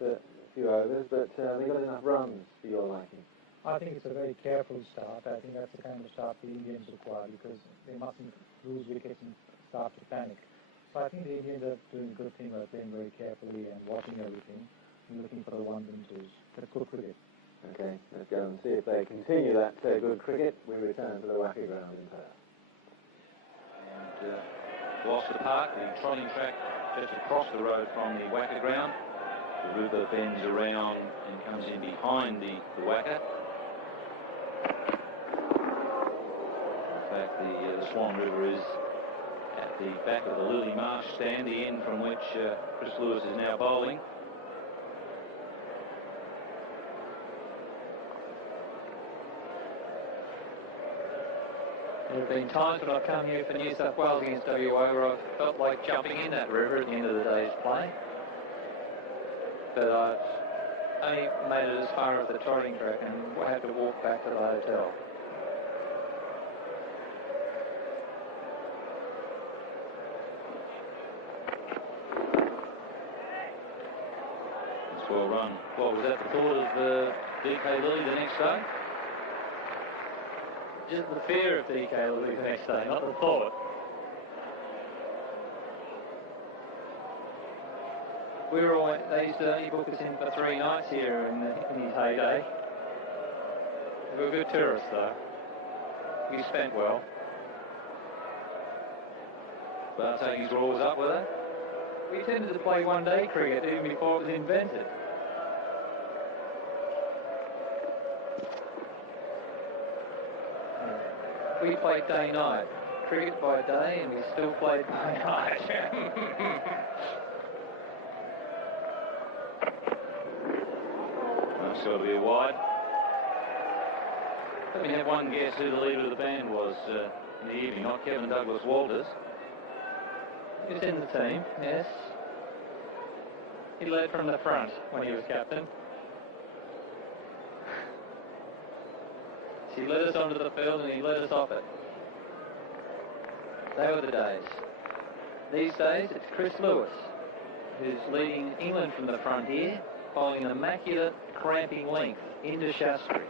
few overs, but they got enough runs for your liking. I think it's a very careful start. I think that's the kind of start the Indians require, because they mustn't lose wickets and start to panic. So I think the Indians are doing a good thing by playing very carefully and watching everything and looking for the ones and twos. That's good cricket. Okay, let's go and see if they continue that good cricket. We return to the Wacker ground in Perth. And Gloucester Park, the trotting track just across the road from the Wacker ground. The river bends around and comes in behind the Wacker. In fact, the Swan River is at the back of the Lily Marsh stand, the end from which Chris Lewis is now bowling. There have been times when I've come here for New South Wales against WA where I've felt like jumping in that river at the end of the day's play. But I've only made it as far as the trotting track and I had to walk back to the hotel. That's well run. What was that, the thought of DK Lilly the next day? Just the fear of DK Lilly the next day, not the thought. They used to only book us in for 3 nights here in his heyday. We were good tourists though. We spent well. Bartagis were always up with it. We tended to play one-day cricket even before it was invented. We played day-night. Cricket by day and we still played by night. That's got to be a wide. Let me have one guess who the leader of the band was in the evening, not Kevin Douglas Walters. He was in the team, yes. He led from the front when he was captain. He led us onto the field and he led us off it. They were the days. These days, it's Chris Lewis, who's leading England from the front here, following an immaculate cramping length into Shastri.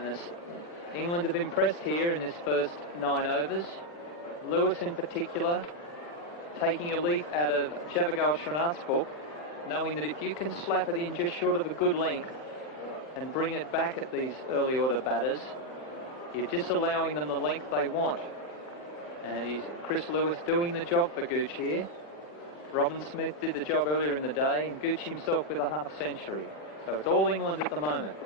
And England have impressed here in his first 9 overs. Lewis in particular, taking a leaf out of Javagal Srinath's book, knowing that if you can slap it in just short of a good length and bring it back at these early order batters, you're disallowing them the length they want. And Chris Lewis doing the job for Gooch here. Robin Smith did the job earlier in the day, and Gooch himself with a half century. So it's all England at the moment.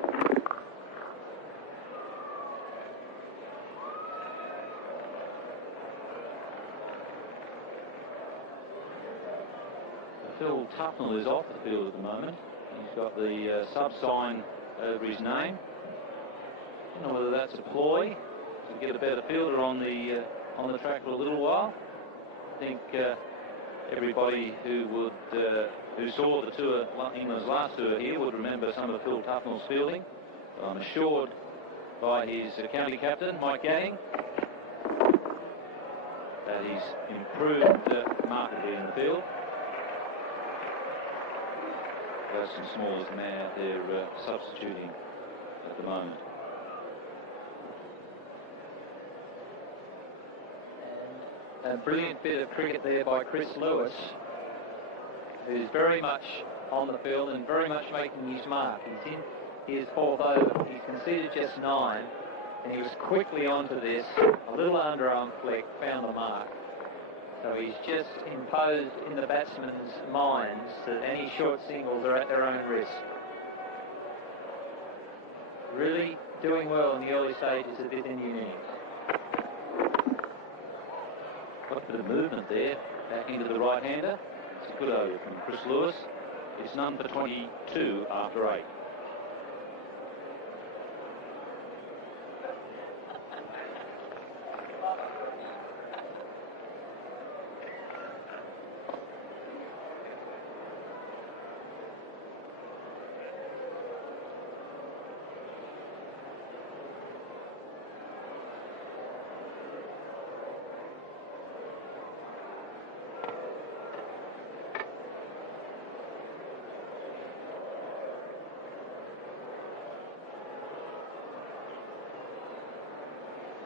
Phil Tufnell is off the field at the moment. He's got the sub-sign over his name. I don't know whether that's a ploy to get a better fielder on the track for a little while. I think everybody who saw the tour, England's last tour here, would remember some of Phil Tufnell's fielding. I'm assured by his county captain, Mike Ganning, that he's improved markedly in the field. Some Small is the man out there substituting at the moment. A brilliant bit of cricket there by Chris Lewis, who's very much on the field and very much making his mark. He's in his fourth over. He's conceded just 9, and he was quickly onto this. A little underarm flick, found the mark. So he's just imposed in the batsmen's minds that any short singles are at their own risk. Really doing well in the early stages of this Indian innings. Got a bit of movement there, back into the right-hander. It's a good over from Chris Lewis. It's number 22 after 8.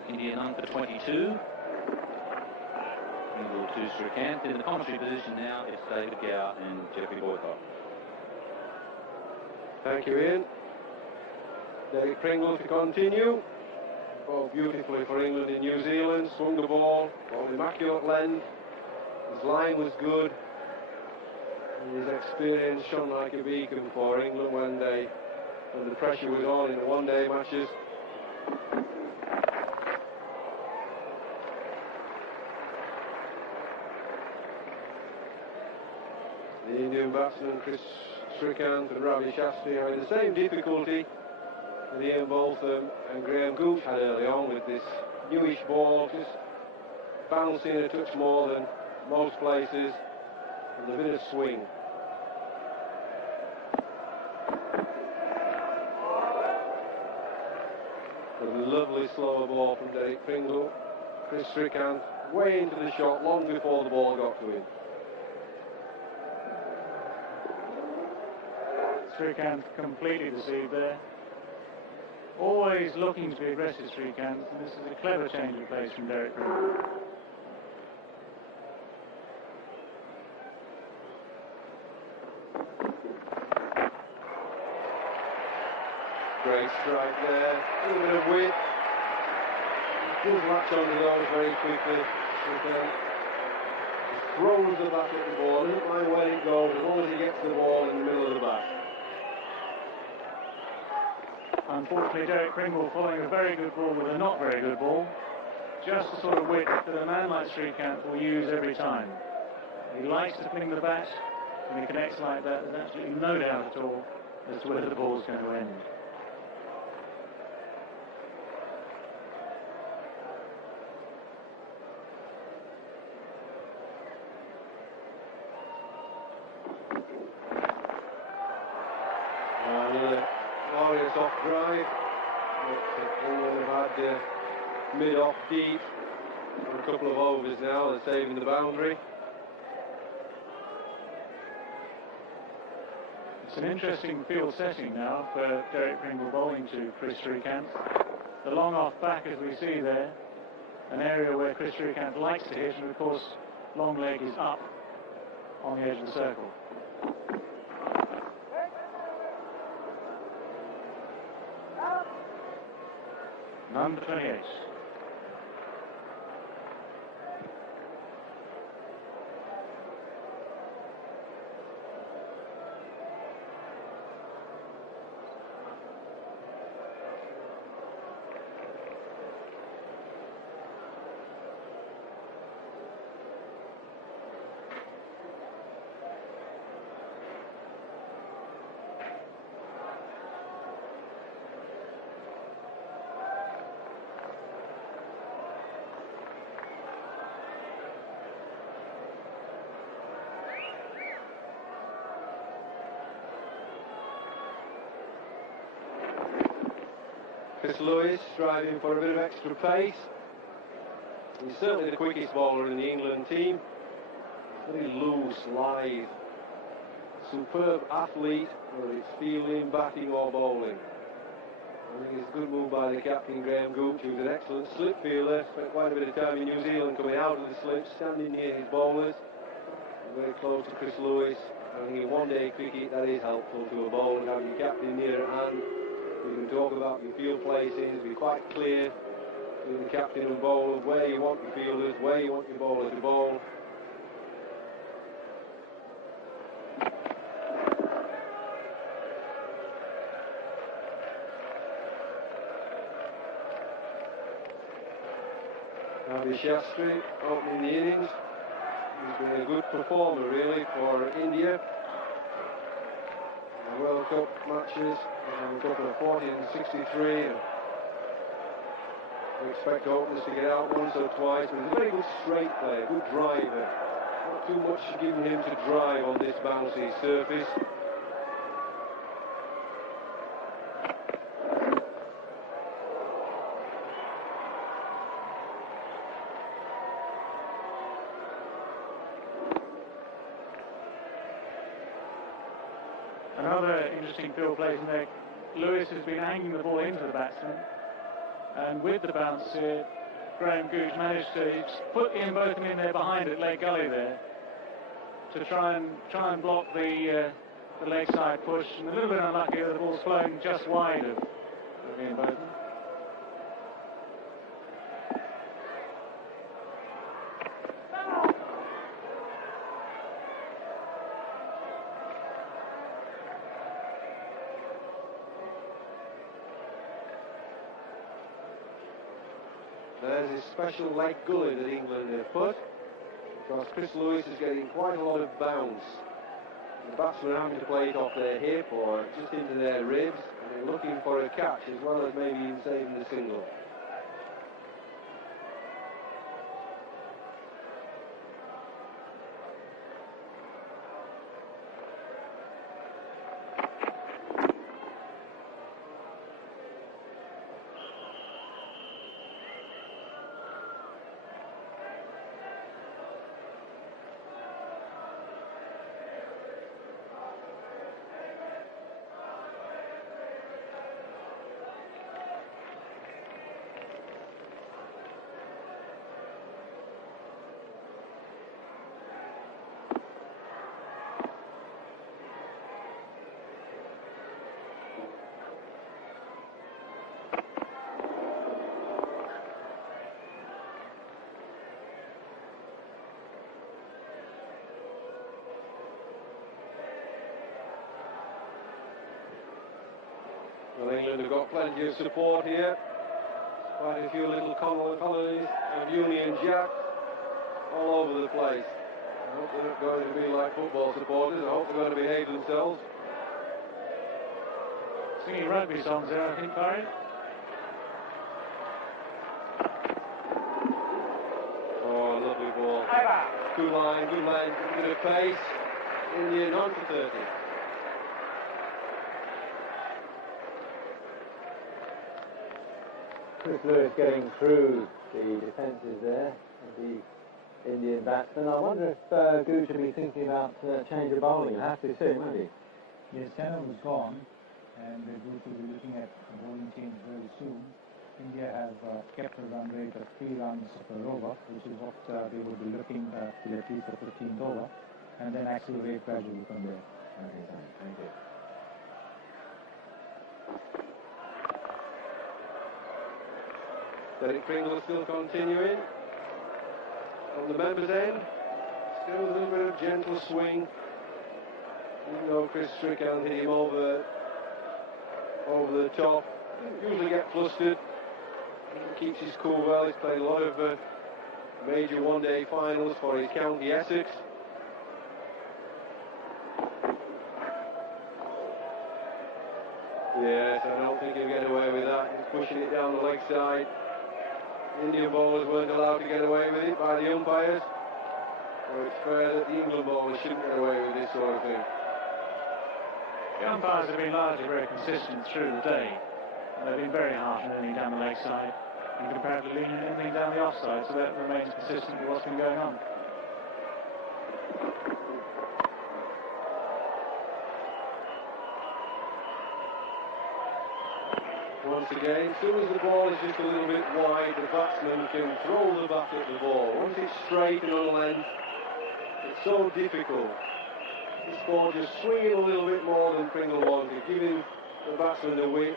Indian number 22. Single to Srikanth. In the commentary position now, it's David Gow and Jeffrey Boycott. Thank you, Ian. Derek Pringle to continue. Bowled beautifully for England in New Zealand. Swung the ball, ball immaculate length. His line was good. And his experience shone like a beacon for England when the pressure was on in the one-day matches. The Indian batsmen Chris Srikanth and Ravi Shastri having the same difficulty that Ian Botham and Graham Gooch had early on with this newish ball, just bouncing a touch more than most places, and a bit of swing. A lovely slower ball from Derek Pringle. Chris Srikanth way into the shot long before the ball got to him. Srikanth completely deceived there. Always looking to be aggressive, Srikanth. This is a clever change of pace from Derek Pringle. Great strike there, a little bit of width. Does latch onto those very quickly. Just throws the bat at the ball, doesn't mind where it goes as long as he gets the ball in the middle of the bat. Unfortunately, Derek Pringle following a very good ball with a not very good ball. Just the sort of width that a man like Srikanth will use every time. He likes to fling the bat. When he connects like that, there's absolutely no doubt at all as to whether the ball's going to end. Another glorious off drive. England have had mid-off deep for a couple of overs now. They're saving the boundary. It's an interesting field setting now for Derek Pringle bowling to Chris Srikanth. The long off back, as we see there, an area where Chris Srikanth likes to hit, and of course long leg is up on the edge of the circle. Number 28. Chris Lewis striving for a bit of extra pace. He's certainly the quickest bowler in the England team. Very loose, lithe, superb athlete, whether it's fielding, batting or bowling. I think it's a good move by the captain, Graham Gooch, who's an excellent slip fielder. Spent quite a bit of time in New Zealand coming out of the slip, standing near his bowlers, very close to Chris Lewis. I think in one-day cricket that is helpful to a bowler, having your captain near at hand. You can talk about your field placings, be quite clear to the captain and bowler where you want your fielders, where you want your bowler to bowl. Ravi Shastri opening the innings. He's been a good performer really for India. The World Cup matches, a couple of 40 and 63. And we expect openers to get out once or twice, but he's a very good straight player, good driver. Not too much given him to drive on this bouncy surface. Another interesting field placement there. Lewis has been hanging the ball into the batsman, and with the bounce here, Graham Gooch managed to put in both of them in there behind at leg gully there to try and block the leg side push, and a little bit unlucky that the ball's flowing just wide of Ian Botham. There's this special leg gully that England have put, because Chris Lewis is getting quite a lot of bounce. The batsmen are having to play it off their hip or just into their ribs, and they're looking for a catch as well as maybe even saving the single. Well, England have got plenty of support here. Quite a few little colonies of Union Jack all over the place. I hope they're not going to be like football supporters. I hope they're going to behave themselves. Singing rugby songs there, I think, Barry. Oh, lovely ball. Good line, bit of pace. India on for 30. Chris Lewis getting through the defences there of the Indian batsman. I wonder if Gooch will be thinking about change of bowling. He'll have to soon, won't he? Yes, Tanner was gone, and Gooch will be looking at a bowling change very soon. India have kept a run rate of 3 runs per over, which is what they will be looking at least the 15th over, and then accelerate gradually from there. Okay, thank you. Derek Pringle still continuing. On the members' end, still a little bit of gentle swing. Even though Chris Strickland hit him over the top. Usually get flustered. He keeps his cool well. He's played a lot of major one-day finals for his county Essex. Yes, I don't think he'll get away with that. He's pushing it down the leg side. Indian bowlers weren't allowed to get away with it by the umpires. So it's fair that the England bowlers shouldn't get away with this sort of thing. The umpires have been largely very consistent through the day. They've been very harsh on anything down the leg side and comparatively lenient on anything down the offside, so that remains consistent with what's been going on. once again. As soon as the ball is just a little bit wide, the batsman can throw the bat at the ball. Once it's straight and on length, it's so difficult. This ball just swinging a little bit more than Pringle wanted, giving the batsman the width.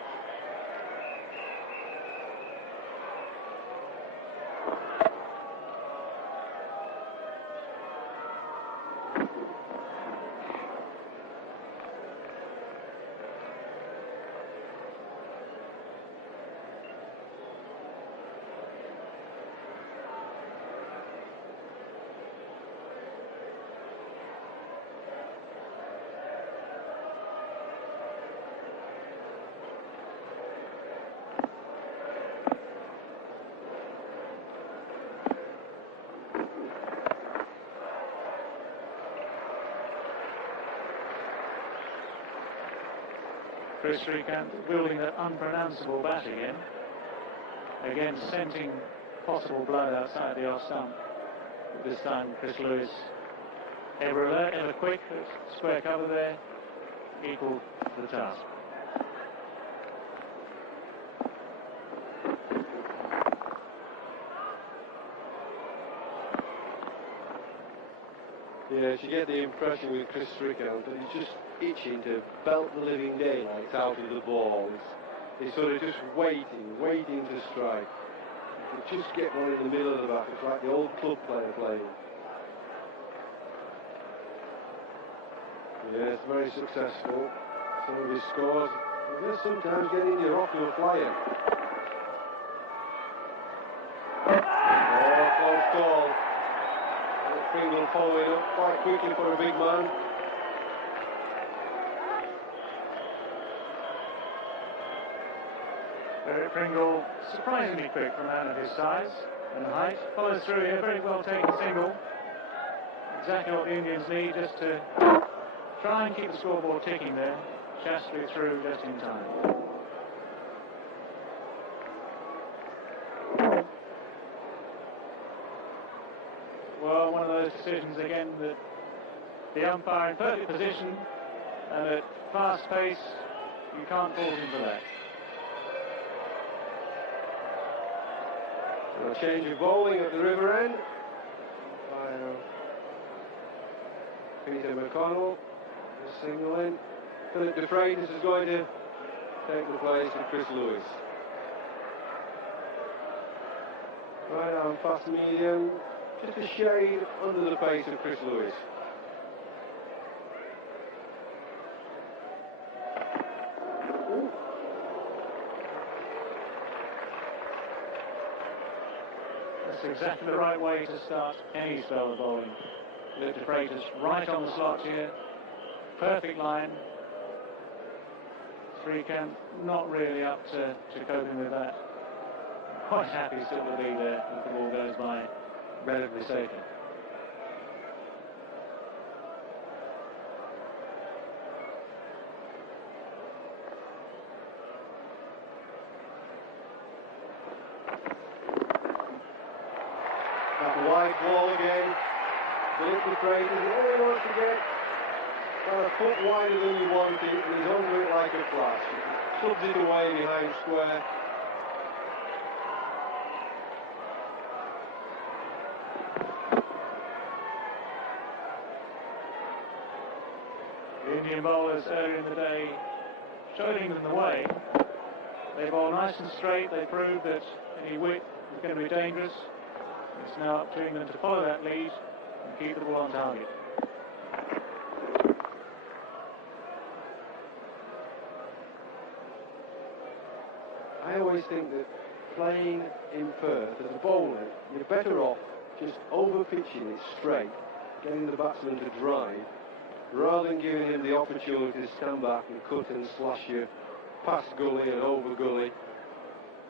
Chris Srikanth wielding that unpronounceable bat again. Again, scenting possible blood outside the off stump. But this time, Chris Lewis, ever alert, ever quick, square cover there, equal to the task. Yes, you get the impression with Chris Srikanth that he's just itching to belt the living daylights out of the ball. He's sort of just waiting to strike. To just get one in the middle of the bat. It's like the old club player playing. Yes, very successful. Some of his scores, he does sometimes get in your off to a flyer. Oh, close call. Pringle following up quite quickly for a big man. Eric Pringle, surprisingly quick for a man of his size and height. Follows through here, very well taken single. Exactly what the Indians need, just to try and keep the scoreboard ticking there. Shastri through just in time. Well, one of those decisions again that the umpire in perfect position and at fast pace, you can't fault him for that. A change of bowling at the river end by Peter McConnell. Just signalling. Philip de Freitas is going to take the place of Chris Lewis. Right arm fast medium, just a shade under the pace of Chris Lewis. That's exactly the right way to start any spell of bowling. Philip de Freitas right on the slot here. Perfect line. Srikanth not really up to coping with that. Quite happy still to be there if the ball goes by relatively safely. That wide ball again. Philip de Freitas, he only wants to get about a foot wider than he wanted, and he's under it like a flash. He clubs it away behind square. The Indian bowlers earlier in the day showed England the way. They bowl nice and straight. They proved that any width is going to be dangerous. It's now up to England to follow that lead and keep the ball on target. I always think that playing in Perth as a bowler, you're better off just over-pitching it straight, getting the batsman to drive, rather than giving him the opportunity to stand back and cut and slash you past gully and over gully.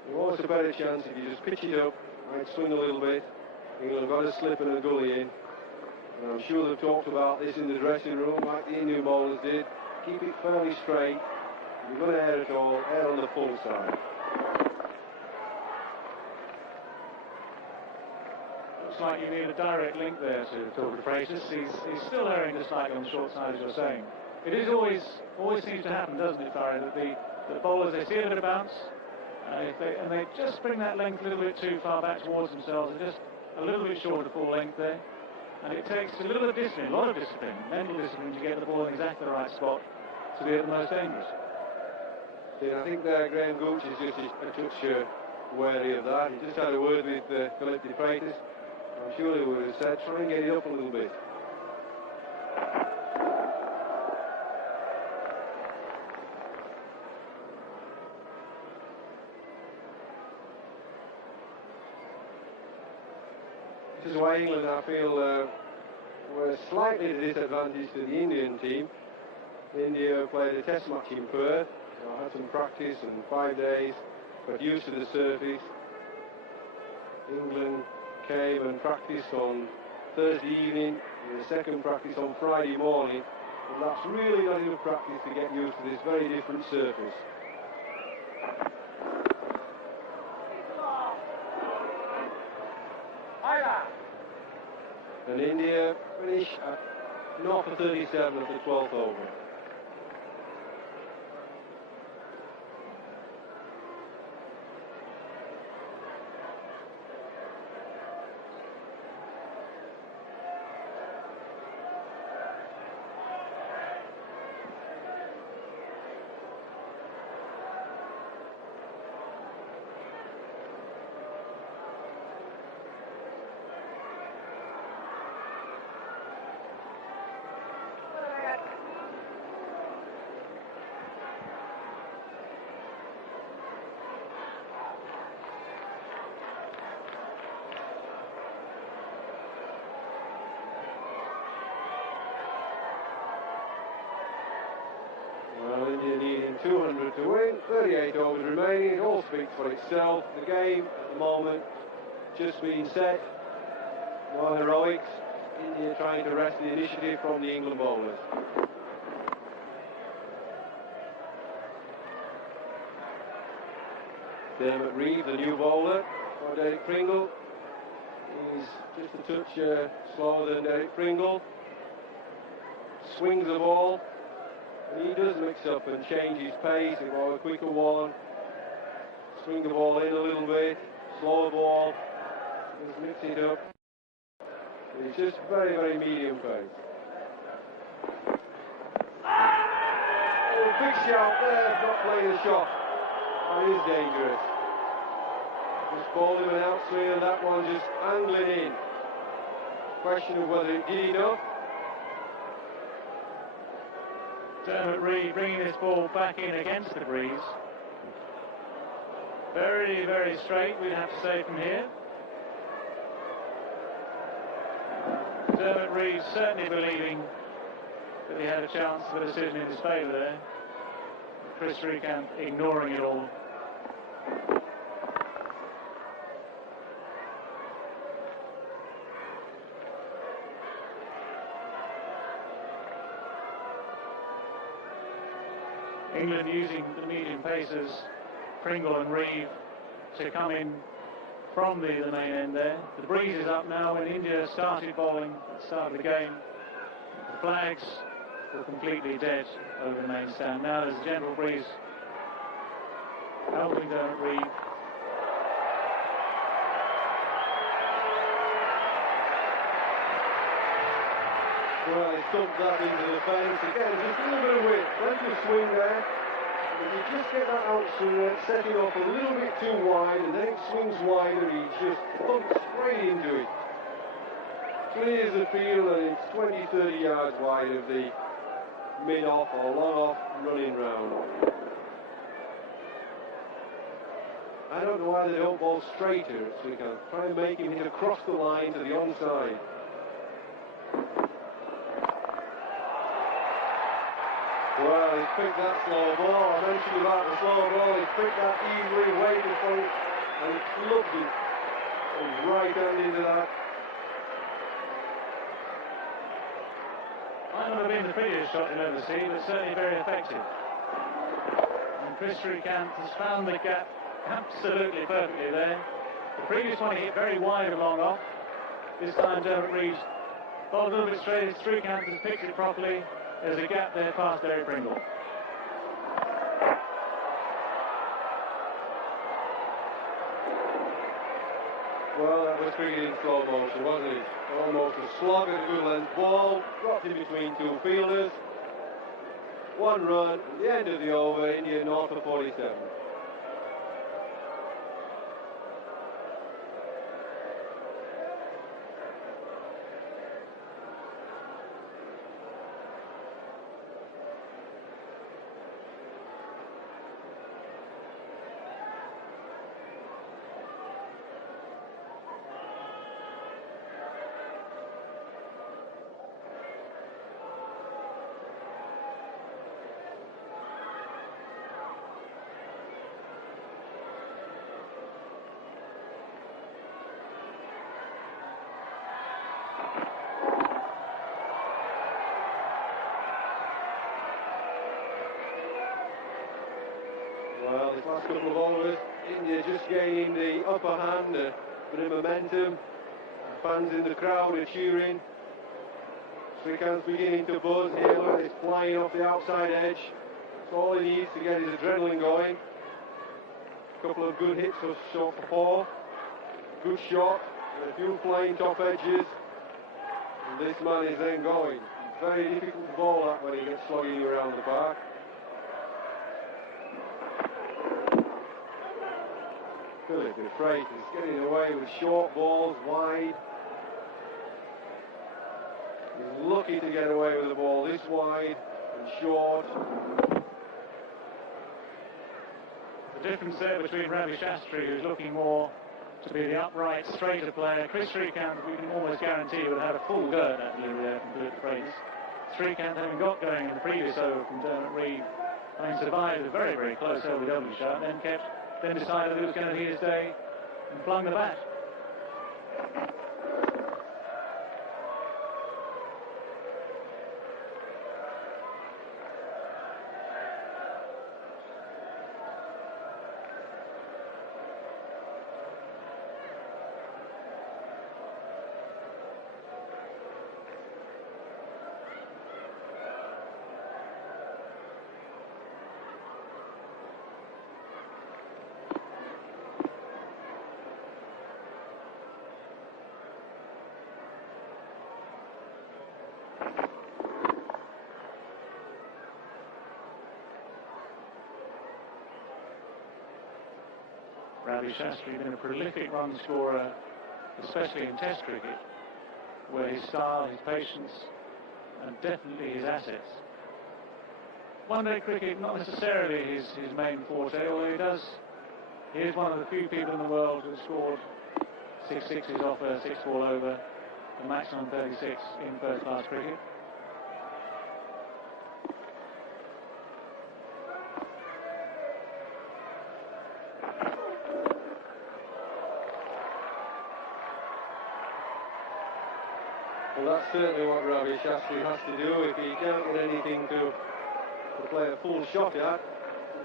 You've always a better chance if you just pitch it up, might swing a little bit, you'll have got a slip and a gully in. And I'm sure they've talked about this in the dressing room, like the Indian bowlers did. Keep it fairly straight. If you're going to air at all, air on the full side. Looks like you need a direct link there to Philip de Freitas. He's still erring just like on the short side, as you're saying. It is always seems to happen, doesn't it, Farry, that the bowlers, they see a bit of bounce, And they just bring that length a little bit too far back towards themselves, and just a little bit short of full length there. And it takes a little bit of discipline, a lot of discipline, mental discipline, to get the ball in exactly the right spot to be at the most dangerous. Yeah, I think Graham Gooch is just a touch wary of that. He just had a word with Philip de Freitas. I'm sure he would have said, try and get it up a little bit. This is why England, I feel, were slightly at a disadvantage to the Indian team. India played a test match in Perth, so had some practice and 5 days, got used to the surface. England came and practiced on Thursday evening, and the second practice on Friday morning, and that's really not enough practice to get used to this very different surface. And India finish at 0 for 37 of the 12th over. Well, India needing 200 to win, 38 overs remaining, it all speaks for itself. The game at the moment just being set, no heroics, India trying to wrest the initiative from the England bowlers. Dermot Reeve, the new bowler for Derek Pringle. He's just a touch slower than Derek Pringle. Swings the ball. He does mix up and change his pace, he ball a quicker one, swing the ball in a little bit, slower ball, just mix it up. It's just very, very medium pace. Oh, big shot there, not playing the shot. That is dangerous. Just bowled him an outswing and that one just angling in. Question of whether it did enough. Dermot Reeve bringing this ball back in against the breeze. Very, very straight, we'd have to say, from here. Dermot Reeve certainly believing that he had a chance for a decision in his favour there. Chris Srikanth ignoring it all. England using the medium pacers, Pringle and Reeve, to come in from the main end there. The breeze is up now. When India started bowling at the start of the game, the flags were completely dead over the main stand. Now there's a gentle breeze helping Dermot Reeve. Well, he thumped that into the fence. Again, just a little bit of width, plenty of swing there. If you just get that outswinger setting off a little bit too wide and then it swings wider, he just thumps straight into it. Clears the field and it's 20-30 yards wide of the mid-off or long-off running round. I don't know why they don't bowl straighter, so we can try and make him hit across the line to the onside. Well, he's picked that slow ball. I mentioned about the slow ball. He's picked that easily, waiting for it, and he clubbed it right hand into that. Might not have been the prettiest shot you'll ever see, but certainly very effective. And Chris Srikanth has found the gap absolutely perfectly there. The previous one he hit very wide along off. This time Dermot Reeves bowled a little bit straight. Srikanth has picked it properly. There's a gap there past Derek Pringle. Well, that was cricket in slow motion, wasn't it? Almost a slog at a good length ball, dropped in between two fielders. 1 run, at the end of the over, India 0 for 47. Well, this last couple of overs, India just gaining the upper hand, a bit of momentum. Fans in the crowd are cheering. Srikanth's beginning to buzz here. Look, he's flying off the outside edge. That's all he needs to get his adrenaline going. A couple of good hits of shot for 4. Good shot, with a few flying top edges. And this man is then going. Very difficult to bowl that when he gets slogging around the park. Philip de Freyt is getting away with short balls, wide. He's lucky to get away with the ball this wide and short. The difference there between Ravi Shastri, who's looking more to be the upright, straighter player. Chris Srikanth, we can almost guarantee, would have had a full go at that blue there from Philip de Freyt. Srikanth, having got going in the previous over from Dermot Reed, having survived a very, very close LBW shot, then decided it was going to be his day and flung the bat. Ravi Shastri been a prolific run scorer, especially in Test cricket, where his style, his patience, and definitely his assets. One-day cricket, not necessarily his main forte, although he is one of the few people in the world who scored 6 sixes off a 6-ball over, a maximum 36 in first-class cricket. Well, that's certainly what Ravi Shastri has to do if he can't get anything to play a full shot at.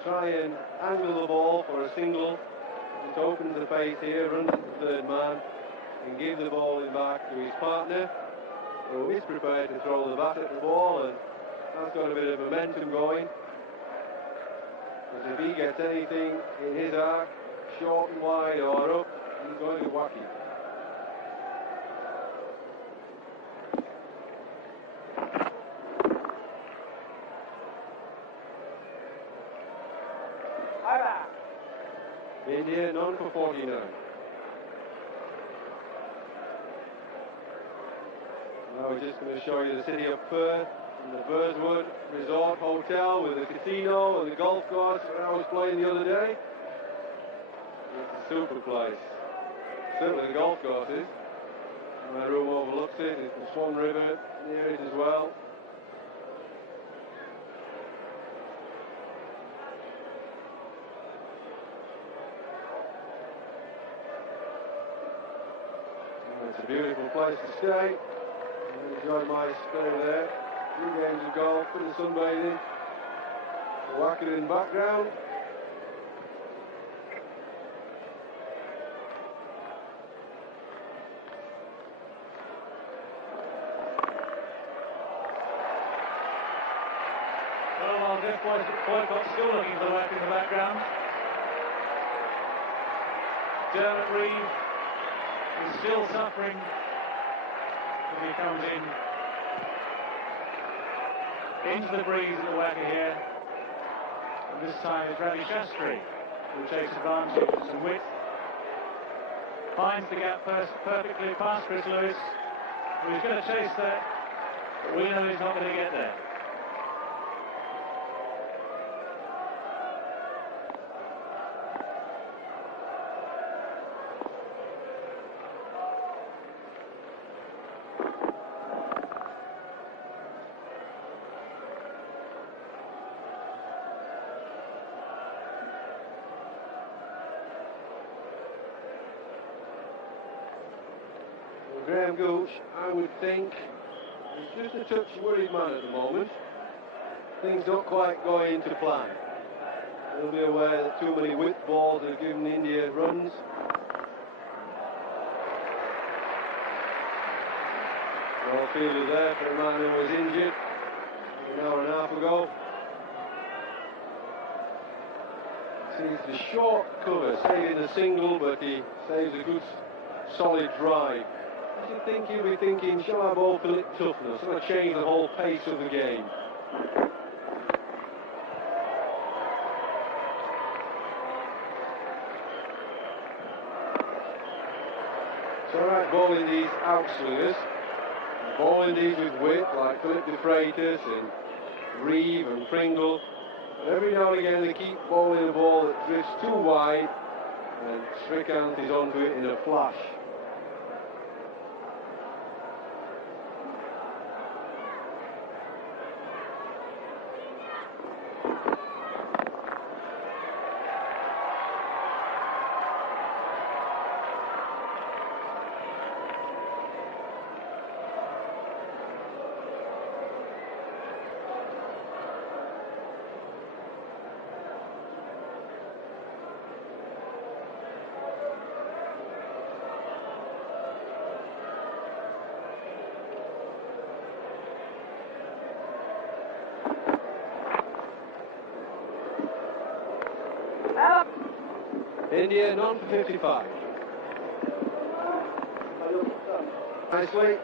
Try and angle the ball for a single, which opens the pace here, runs at the third man, and give the ball in back to his partner, who is prepared to throw the bat at the ball, and that's got a bit of momentum going. Because if he gets anything in his arc, short and wide or up, he's going to whack it. India none for 49. Now we're just going to show you the city of Perth and the Burswood Resort Hotel with the casino and the golf course where I was playing the other day. It's a super place. Certainly the golf course is. My room overlooks it. It's the Swan River near it as well. It's a beautiful place to stay. I enjoyed my stay there. 2 games of golf, bit of sunbathing, a whack it in the background. Well, while Jeff Boycott's still looking for the whack in the background, Dermot Reed still suffering as he comes into the breeze of the Wacker here. And this time it's Ravi Shastri who takes advantage of some width. Finds the gap perfectly past Chris Lewis, who's going to chase that, but we know he's not going to get there. Graham Gooch, I would think, is just a touch worried man at the moment. Things don't quite go into plan. He'll be aware that too many width balls have given India runs. No fielder there for a man who was injured an hour and a half ago. Sees the short cover, saving a single, but he saves a good solid drive. I should think he'll be thinking, shall I bowl for toughness? Shall I change the whole pace of the game? It's alright bowling these outswingers, bowling these with width like Philip de Freitas and Reeve and Pringle. But every now and again they keep bowling a ball that drifts too wide, and Srikanth is onto it in a flash. India none for 55. Nicely.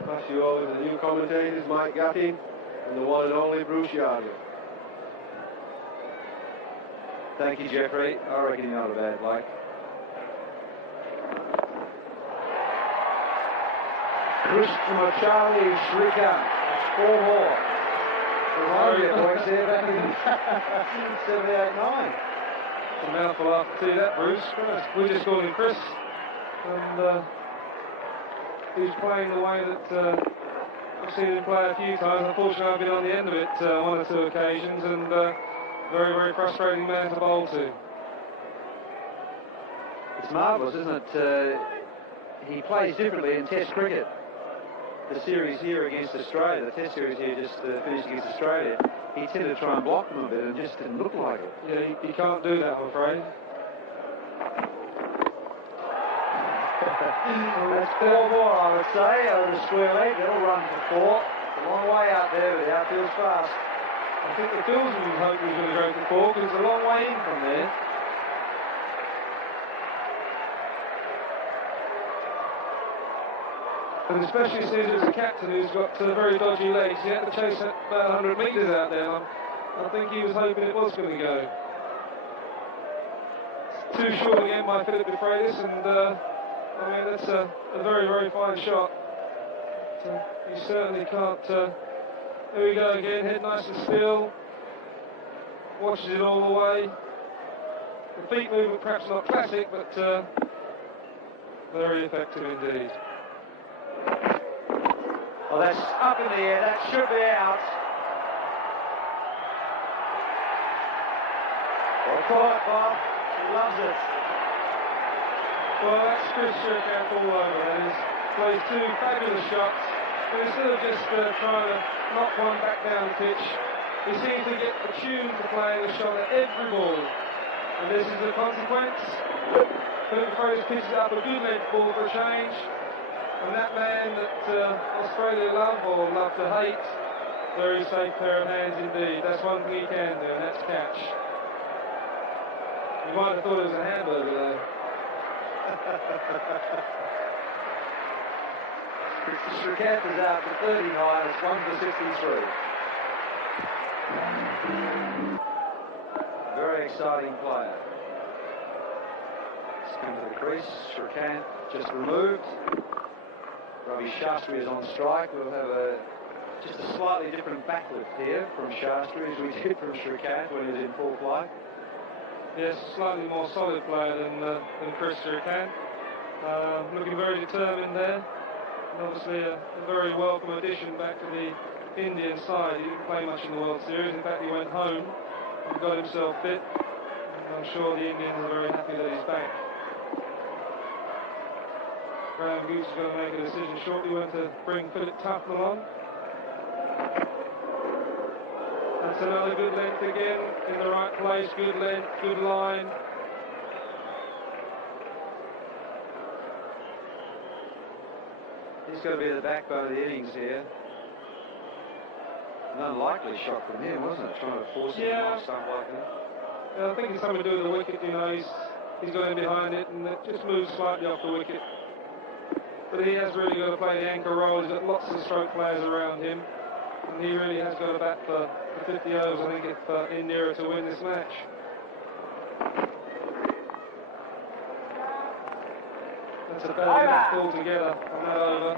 I'll pass you over to the new commentators, Mike Gattin and the one and only Bruce Yardley. Thank you, Jeffrey. I reckon you're not a bad bloke. Krishnamacharli Srikanth. 4 more. Columbia boys there back in 78-9. A mouthful after that, Bruce. We just call him Chris, and he's playing the way that I've seen him play a few times. Unfortunately, I've been on the end of it one or two occasions, and very, very frustrating man to bowl to. It's marvellous, isn't it? He plays differently in Test cricket. The series here against Australia, the Test series here just finished against Australia, he tended to try and block them a bit and just didn't look like it. Yeah, he can't do that, I'm afraid. That's 4 more, I would say, over the square leg. They'll run for 4. It's a long way out there, but the outfield's fast. I think the fieldsman was hoping he was going to go for 4 because it's a long way in from there. And especially since it's a captain who's got very dodgy legs, he had to chase about 100 metres out there. I think he was hoping it was going to go. It's too short again by Philip de Freitas, and I mean that's a very, very fine shot. He certainly can't. Here we go again, head nice and still. Watches it all the way. The feet movement perhaps not classic, but very effective indeed. Well, that's up in the air. That should be out. Well, caught, Bob. He loves it. Well, that's Chris Srikanth all over. That is, plays 2 fabulous shots. But instead of just trying to knock one back down the pitch, he seems to get attuned to playing a shot at every ball. And this is the consequence. Philip de Freitas pitches up a good length ball for a change. And that man that Australia love or love to hate, very safe pair of hands indeed. That's one thing he can do, and that's catch. You might have thought it was a hamburger there. Shrikant is out for 39. It's 1 for 63. Very exciting player. Let's come to the crease. Shrikant just removed. Ravi Shastri is on strike. We'll have just a slightly different backlift here from Shastri as we did from Shrikant when he was in full flight. Yes, slightly more solid player than Chris Shrikant. Looking very determined there. And obviously a very welcome addition back to the Indian side. He didn't play much in the World Series. In fact, he went home and got himself fit. And I'm sure the Indians are very happy that he's back. Graham Gooch is going to make a decision shortly when to bring Philip Tufton along. That's another good length again, in the right place, good length, good line. He's got to be the backbone of the innings here. An unlikely shot from him, wasn't it? Trying to force him off something like that. I think it's something to do with the wicket, you know, he's got in behind it and it just moves slightly off the wicket. But he has really got to play the anchor role. He's got lots of stroke players around him. And he really has got to bat for 50 overs, I think, if India are to win this match. That's a bad match altogether on that over.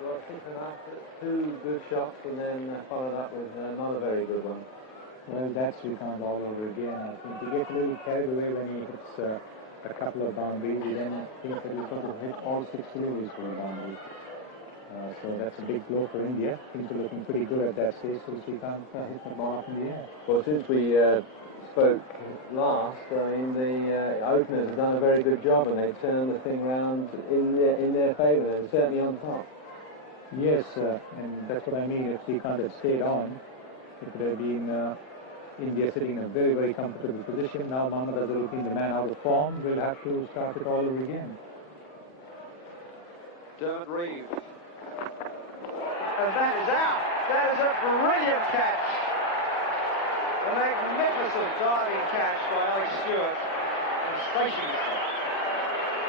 Well, Stephen, after 2 good shots and then followed up with not a very good one. Well, that's Srikanth all over again. I think he gets a little carried away when he hits a couple of boundaries. He then thinks that he's got to hit all 6 deliveries for a boundary. So that's a big blow for India. Things are looking pretty good at that stage, so Srikanth hit the ball up in the air. Well, since we spoke last, I mean, the openers have done a very good job and they turned the thing round in their favour and certainly on top. Yes, and that's what I mean. If Srikanth had stayed on, it would have been India sitting in a very, very comfortable position. Now Mohammad Azharuddin, the man out of form, will have to start it all over again. Dermot Reeve. And that is out. That is a brilliant catch. A magnificent diving catch by Alex Stewart. And stations.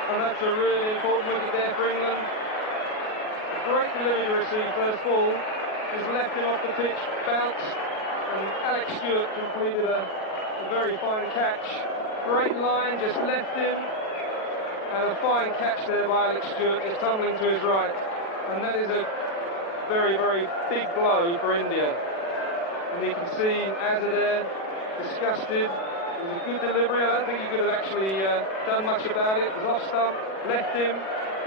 And that's a really important wicket there for England. A great delivery received first ball. He's left him off the pitch, bounced, and Alex Stewart completed a very fine catch. Great line, just left him. And a fine catch there by Alex Stewart, just tumbling to his right. And that is a very, very big blow for India. And you can see Azhar there, disgusted. It was a good delivery. I don't think he could have actually done much about it. It was off stump, left him.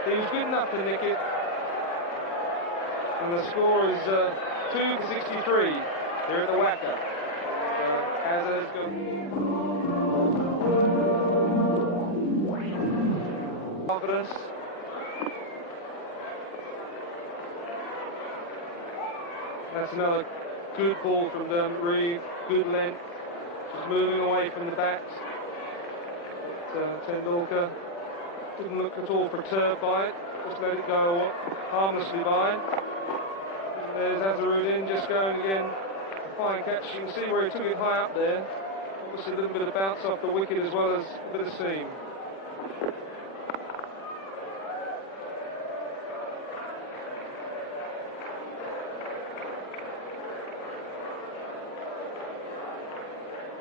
He was good enough to nick it. And the score is 2 for 63 here at the Wacker. Azhar's got confidence. That's another good ball from Dermot Reeve, good length, just moving away from the bat. But Tendulkar didn't look at all perturbed by it, just let it go harmlessly by. And there's Azharuddin just going again, a fine catch. You can see where he took it high up there. Obviously a little bit of bounce off the wicket as well as a bit of seam.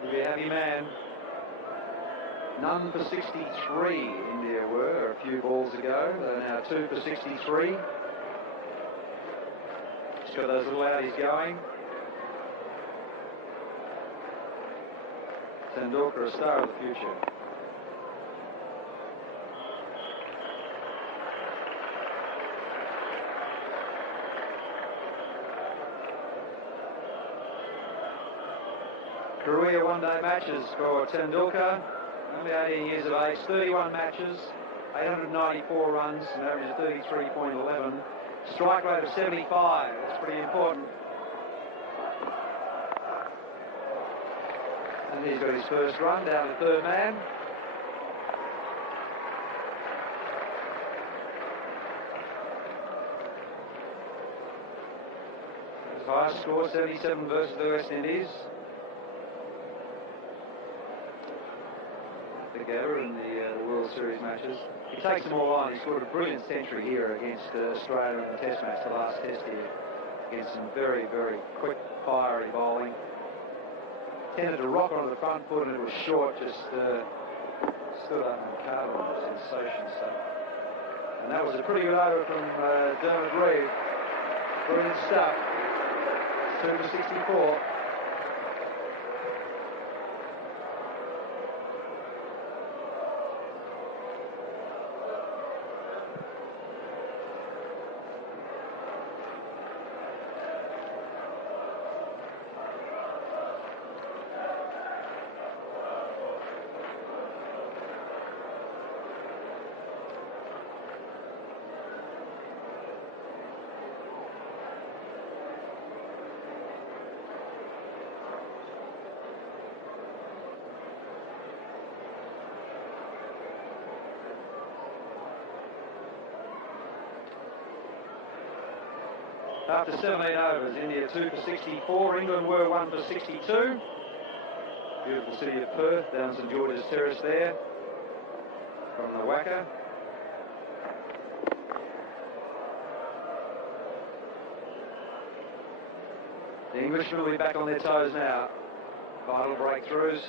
You'll be a happy man. None for 63 India were a few balls ago. They're now 2 for 63. Just got those little outies going. Tendulkar, a star of the future. Career one-day matches for Tendulkar, only 18 years of age, 31 matches, 894 runs, an average of 33.11, strike rate of 75, that's pretty important. And he's got his first run down to third man. highest score, 77 versus the West Indies. Together in the World Series matches. He takes them all on. He scored a brilliant century here against Australia in the Test match, the last Test here, against some very, very quick, fiery bowling. Tended to rock onto the front foot and it was short, just stood up and covered. Sensation stuff. And that was a pretty good over from Dermot Reeve. Brilliant stuff. 2 for 64. After 17 overs, India 2 for 64, England were 1 for 62. Beautiful city of Perth, down St George's Terrace there, from the WACA. The Englishmen will be back on their toes now. Vital breakthroughs.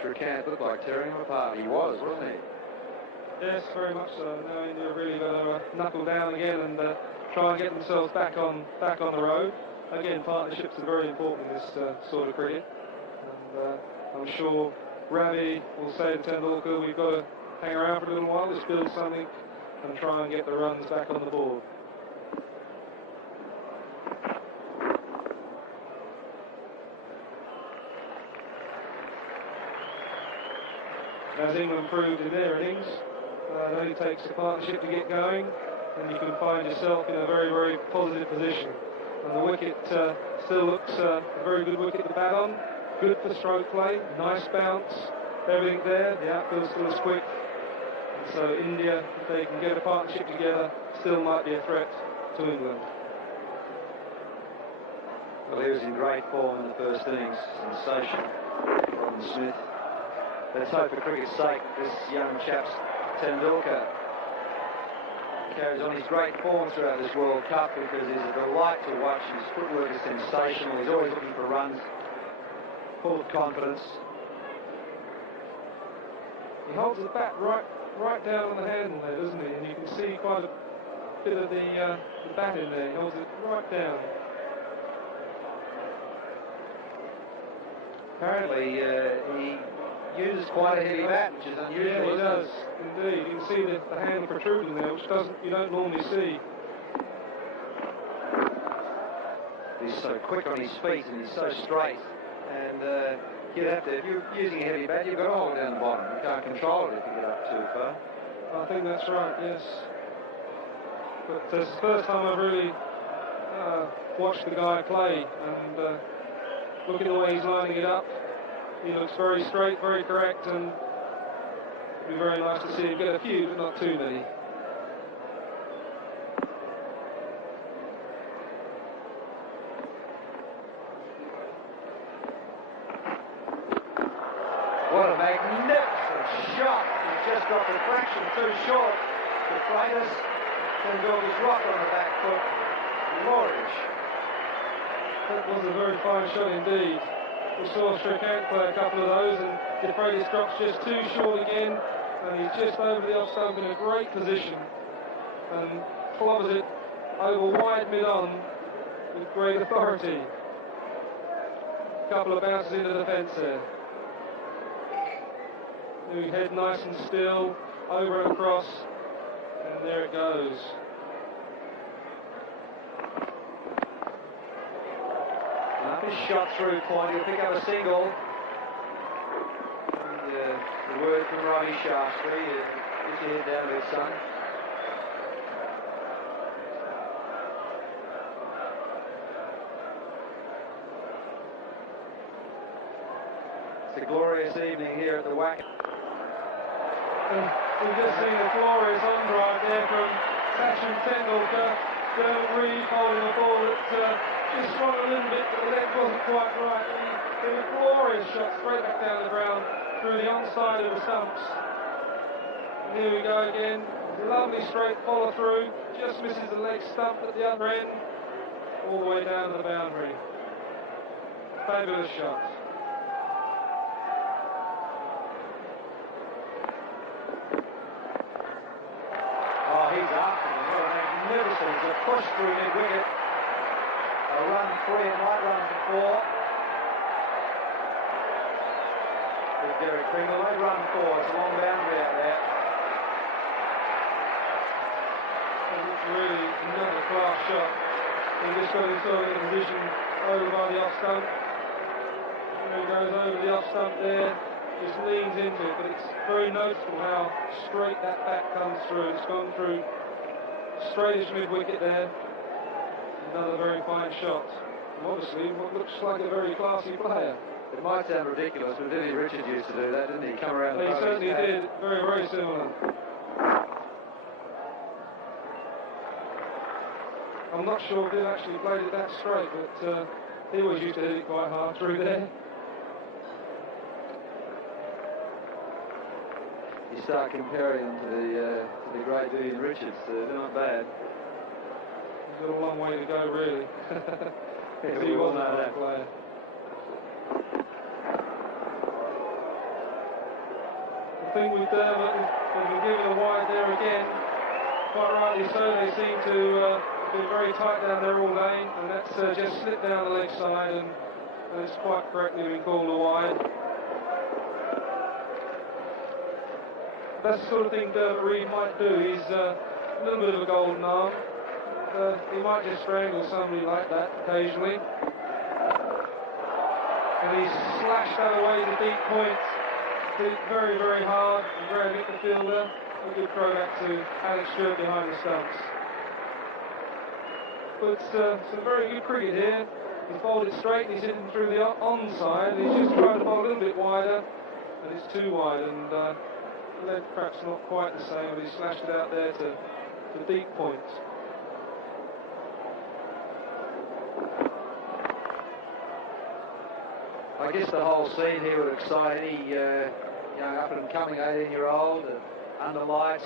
Shrikant looked like tearing them apart. He was, wasn't he? Yes, very much so. Now India really going to knuckle down again and try and get themselves back on the road. Again, partnerships are very important in this sort of cricket. And I'm sure Ravi will say to Tendulkar, we've got to hang around for a little while, just build something and try and get the runs back on the board. As England proved in their innings, it only takes a partnership to get going, and you can find yourself in a very, very positive position. And the wicket still looks a very good wicket to bat on, good for stroke play, nice bounce, everything there. The outfield still is quick. And so India, if they can get a partnership together, still might be a threat to England. Well, he was in great form in the first innings. Sensation, Robin Smith. Let's hope for cricket's sake this young chap's Tendulkar carries on his great form throughout this World Cup, because he's a delight to watch. His footwork is sensational. He's always looking for runs, full of confidence. He holds the bat right down on the handle there, doesn't he? And you can see quite a bit of the bat in there. He holds it right down. Apparently, he uses quite a heavy bat, which is unusual. Yeah, he does, indeed. You can see the handle protruding there, which you don't normally see. He's so quick on his feet and he's so straight. And you'd have to, if you're using a heavy bat, you've got to hold it down the bottom. You can't control it if you get up too far. I think that's right, yes. But it's the first time I've really watched the guy play, and looking at the way he's lining it up, he looks very straight, very correct, and it'd be very nice to see him get a few, but not too many. What a magnificent shot. He's just got the fraction too short. The Freitas can go his rock on the back foot. Glorious. That was a very fine shot indeed. We saw Shrikant play a couple of those, and De Freitas drops just too short again, and he's just over the off stump in a great position, and clobbers it over wide mid-on with great authority. A couple of bounces into the fence there. New head nice and still, over and across, and there it goes. His shot through point, he'll pick up a single. And the word from Ravi Shastri, get your head down there, son. It's a glorious evening here at the WACA. We've just seen a glorious on drive there from Sachin Tendulkar. Dermot Reed holding a ball that just swung a little bit, but the leg wasn't quite right. He did a glorious shot straight back down the ground through the onside of the stumps. And here we go again. Lovely straight follow through. Just misses the leg stump at the other end. All the way down to the boundary. Fabulous shot. Oh, he's after them. What a magnificent. It's a push through mid-wicket. A run 3 and might run for 4. With Derek Pringle, they run 4. It's a long boundary out there. It's really another class shot. He just got himself in a position over by the off stump. He goes over the off stump there, just leans into it, but it's very noticeable how straight that back comes through. It's gone through straight as mid-wicket there. Another very fine shot. And obviously, what looks like a very classy player. It might sound ridiculous, but Dilly Richards used to do that, didn't he? Come around. He certainly did. Very, very similar. I'm not sure if Bill actually played it that straight, but he always used to hit it quite hard through there. You start comparing them to the great Dillian Richards, they're not bad. He's got a long way to go, really. Yeah, he wasn't a bad player. The thing with Dermot is they've been given a wide there again. Quite rightly so, they seem to been very tight down there all day, and that's just slipped down the leg side, and it's quite correctly been called a wide. That's the sort of thing Dermot Reed might do. He's a little bit of a golden arm. He might just strangle somebody like that occasionally. And he's slashed that away to deep points. Hit it very, very hard, and very hit the fielder. A good throw back to Alex Stewart behind the stumps. But some very good cricket here. He's bowled it straight, and he's hitting through the onside. He's just trying to bowl a little bit wider, and it's too wide, and the leg perhaps not quite the same, but he slashed it out there to deep points. I guess the whole scene here would excite any young up-and-coming 18-year-old under lights,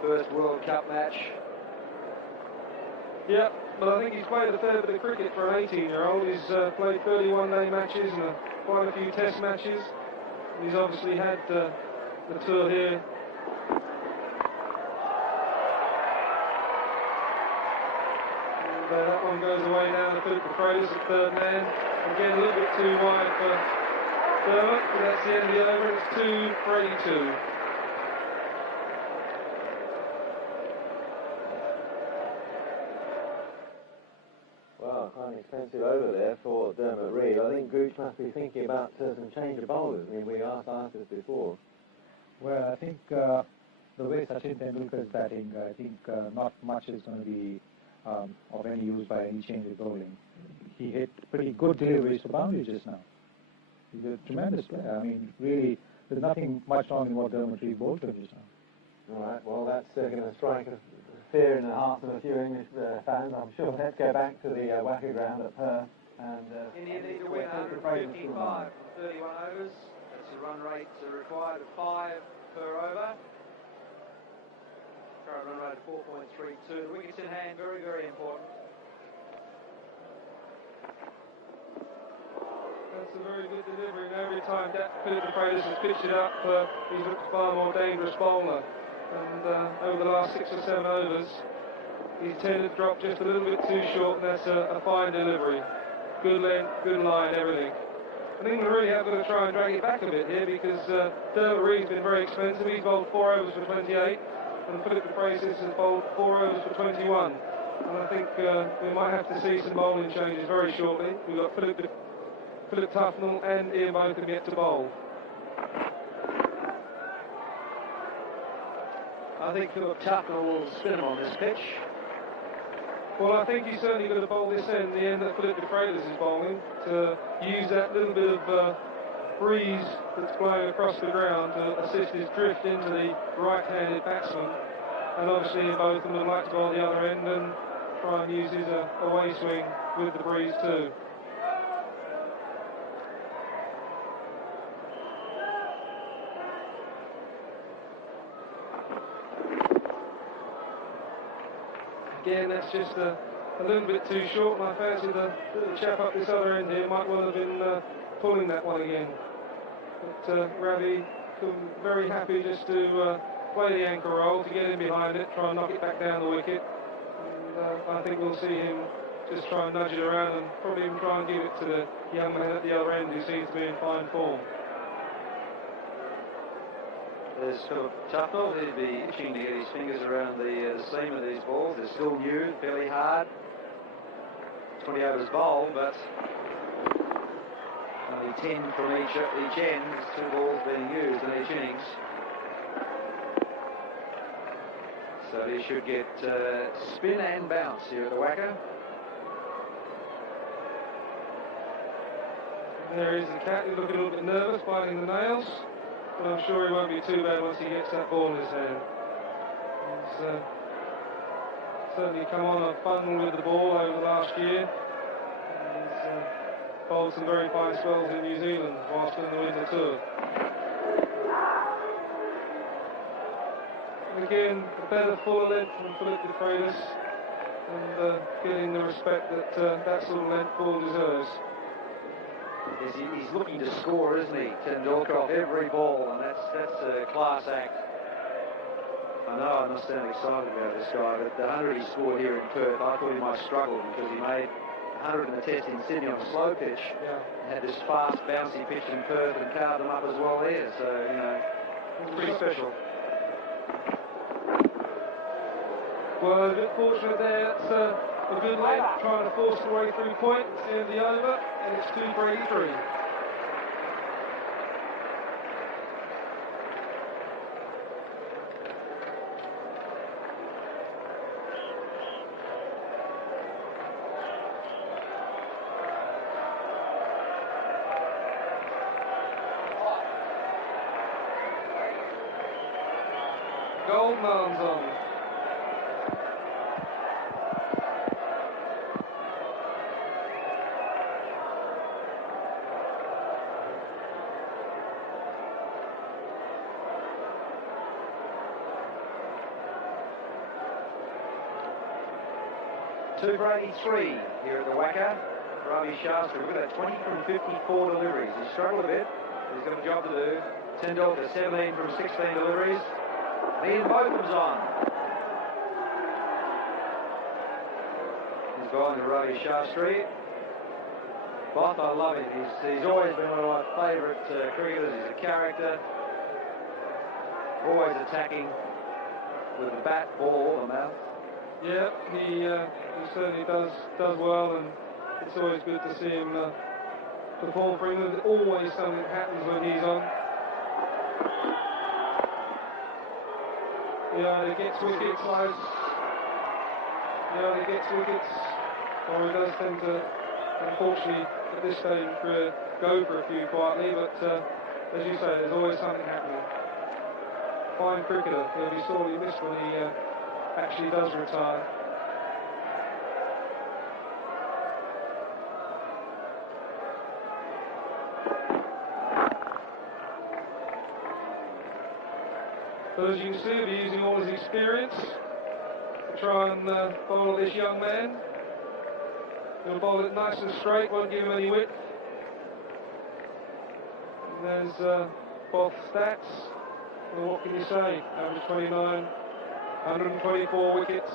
first World Cup match. Yeah, but I think he's played a fair bit of cricket for an 18-year-old. He's played 31-day matches and quite a few test matches. He's obviously had the tour here. And that one goes away now to Philip Freitas at third man. Again, a little bit too wide for Dermot, but that's the end of the over. It's 2 for 82. Well, quite an expensive over there for Dermot Reed. I think Gooch must be thinking about some change of bowlers. I mean, we asked this before. Well, I think the way Sachin Tendulkar is batting, I think not much is going to be of any use by any change of bowling. He hit pretty good deliveries to boundary just now. He's a tremendous player. I mean, really, there's nothing much wrong in what Dermot Reed bowled to him just now. All right, well, that's going to strike a fear in the hearts of a few English fans, I'm sure. Let's go back to the Wacker ground at Perth. And, India need to win 155 from 31 overs. That's a run rate required of 5 per over. Current run rate of 4.32. The wickets in hand, very, very important. That's a very good delivery, and every time Philip Freitas has pitched it up, he's looked a far more dangerous bowler. And over the last 6 or 7 overs, he's tended to drop just a little bit too short, and that's a fine delivery. Good length, good line, everything. And England really have got to try and drag it back a bit here, because Dermot Reed's been very expensive. He's bowled 4 overs for 28, and Philip Freitas has bowled 4 overs for 21. And I think we might have to see some bowling changes very shortly. We've got Philip Tufnell and Ian Botham yet to bowl. I think Philip Tufnell will spin him on this pitch. Well, I think he's certainly going to bowl this end, the end that Philip Freitas is bowling, to use that little bit of breeze that's blowing across the ground to assist his drift into the right-handed batsman. And obviously both of them would like to bowl the other end, and try and use his away swing with the breeze too. Again, that's just a little bit too short, and I fancy the chap up this other end here might well have been pulling that one again. But Ravi, very happy just to play the anchor roll, to get in behind it, try and knock it back down the wicket. And I think we'll see him just try and nudge it around and probably even try and give it to the young man at the other end who seems to be in fine form. There's Philip Tufnell, who'd be itching to get his fingers around the seam of these balls. They're still new, fairly hard. 20 overs bowled, but only 10 from each end. There's 2 balls being used in each innings. So he should get spin and bounce here at the Wacker. There is the cat, he's looking a little bit nervous, biting the nails. But I'm sure he won't be too bad once he gets that ball in his hand. He's certainly come on a funnel with the ball over the last year. He's bowled some very fine spells in New Zealand whilst in the winter tour. And again, a better, fuller length from Philip de Freitas, and getting the respect that that sort of length ball deserves. He's looking to score, isn't he, Tendulkar, off every ball, and that's a class act. I know I must sound excited about this guy, but the 100 he scored here in Perth, I thought he might struggle because he made 100 in the test in Sydney on a slow pitch. Yeah. Had this fast, bouncy pitch in Perth and powered them up as well there, so, you know, it's pretty special. Well, a bit fortunate there. It's a good length, trying to force the way through point, end the over, and it's 2 for 83. Goldman's on. Two for 83 here at the Wacker. Ravi Shastri, look at that, 20 from 54 deliveries. He struggled a bit, but he's got a job to do. Tendulkar, 17 from 16 deliveries. Ian Botham's on. He's gone to Ravi Shastri. Both, I love him. He's always been one of my favourite cricketers. He's a character. Always attacking with the bat, ball, or the mouth. Yeah, he certainly does well, and it's always good to see him perform for England. Always something happens when he's on. Yeah, he gets wickets, guys. Yeah, he gets wickets, or he does tend to, unfortunately, at this stage of his career, go for a few quietly, but as you say, there's always something happening. Fine cricketer. He'll be sorely missed when he actually does retire. But as you can see, he'll be using all his experience to try and bowl this young man. He'll bowl it nice and straight, won't give him any width. And there's both stats. Well, what can you say? Average 29, 124 wickets,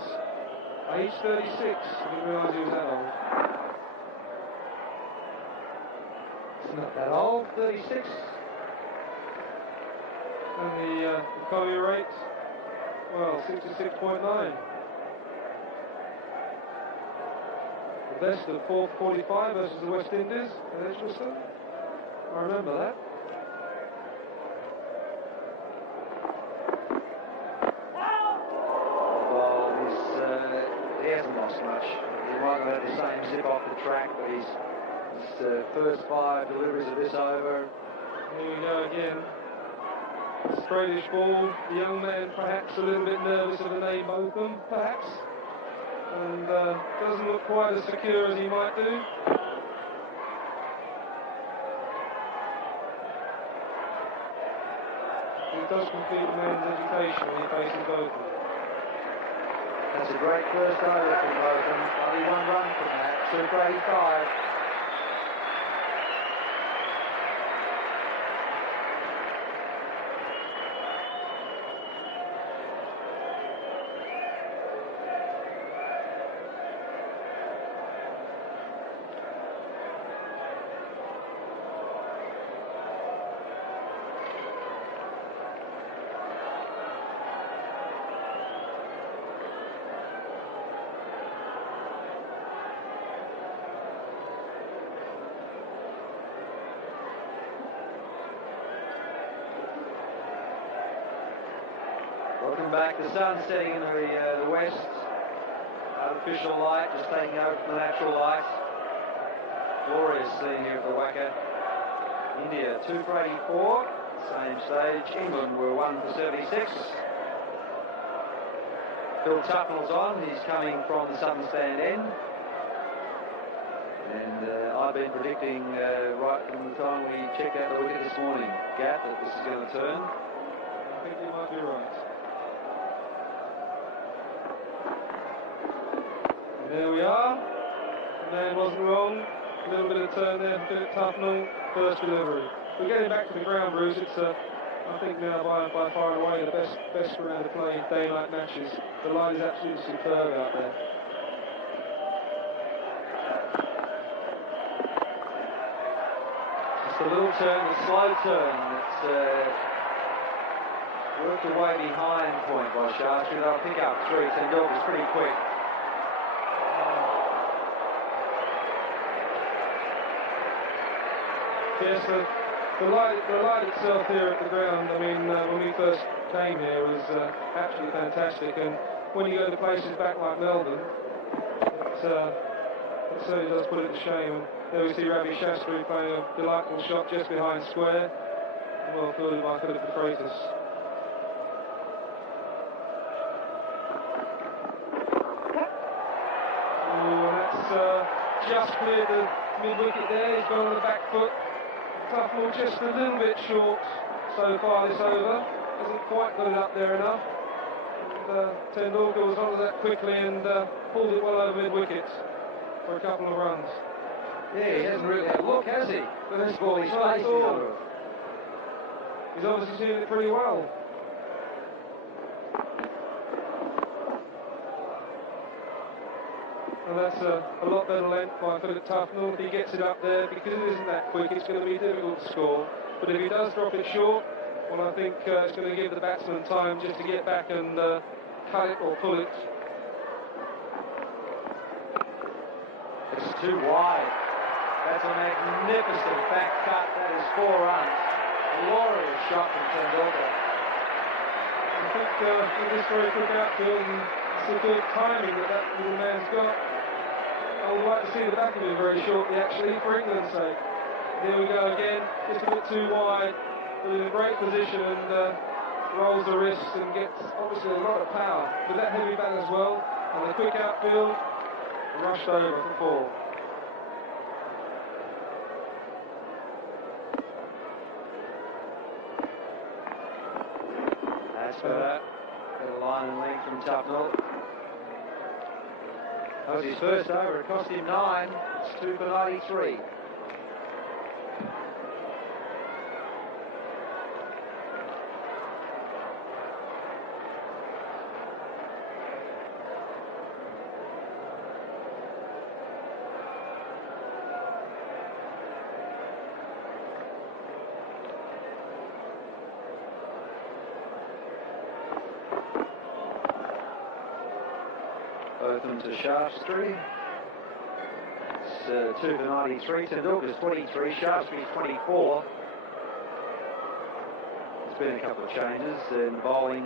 age 36. I didn't realise he was that old. It's not that old, 36. And the economy rate, well, 66.9. The best of 445 versus the West Indies at Edgbaston. I remember that. He hasn't lost much. He might not have the same zip off the track, but his first 5 deliveries of this over. Here we go again. Straightish ball. The young man perhaps a little bit nervous of the name Botham, perhaps. and doesn't look quite as secure as he might do. He does complete the man's education when he faces Botham. That's a great first over from Botham. Only one run from that. Super 85. Welcome back. The sun's setting in the west. Artificial light just taking over from the natural light. Glorious scene here at the WACA. India 2 for 84. Same stage. England were 1 for 76. Phil Tufnell's on. He's coming from the southern stand end. And I've been predicting right from the time we checked out the wicket this morning, Gaff, that this is going to turn. I think you might be right. There we are. The man wasn't wrong. A little bit of turn there for Philip Tufnell. First delivery. We're getting back to the ground, Bruce. It's I think now by far and away the best round to play daylight matches. The light is absolutely superb out there. Just a little turn, a slow turn. It's worked away behind point by Shastri. They'll pick up 3. Tendulkar's pretty quick. Yes, the light itself here at the ground, I mean, when we first came here was absolutely fantastic, and when you go to places back like Melbourne, it certainly does put it to shame. And there we see Ravi Shastri playing a delightful shot just behind square, well fielded by Philip de Freitas. Oh, that's just cleared the mid-wicket there. He's gone on the back foot. Tufnell just a little bit short so far this over. Hasn't quite got it up there enough. And, Tendulkar was onto that quickly and pulled it well over mid-wicket for a couple of runs. Yeah, he hasn't really had a look, has he? First ball he's faced. He's obviously seen it pretty well. And that's a lot better length by Philip Tufnell. If he gets it up there, because it isn't that quick, it's going to be difficult to score. But if he does drop it short, well, I think it's going to give the batsman time just to get back and cut it or pull it. It's too wide. That's a magnificent back cut. That is 4 runs. Glorious shot from Tendulkar. I think with this very quick outfield and superb timing that little man's got, I would like to see the back of him very shortly, actually, for England's sake. Here we go again, just a bit too wide, but in a great position and rolls the wrist and gets obviously a lot of power. With that heavy bat as well, and the quick outfield, rushed over for 4. That's for that. Got a line and length from Tufnell. That was his first over. It cost him 9. It's 2 for 93. Botham to Shastri. It's 2 for 93. Tendulkar's 23. Shastri's 24. There's been a couple of changes in the bowling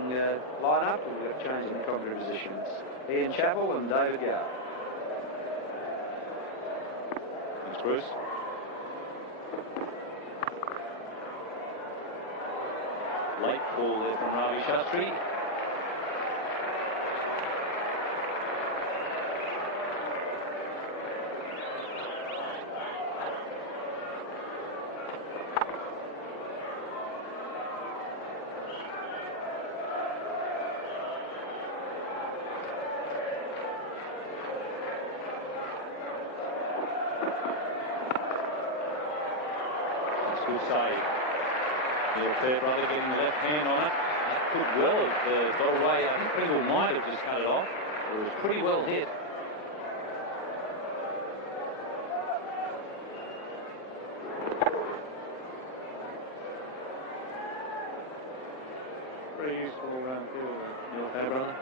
lineup. We've got change in the commentary positions. Ian Chappell and David Gow. Thanks, Bruce. Late ball there from Ravi Shastri. good save. Neil Fairbrother getting the left hand on it. That could well have got away. I think Pringle might have just cut it off. It was pretty well hit. Pretty useful all-round fielder, Neil Fairbrother.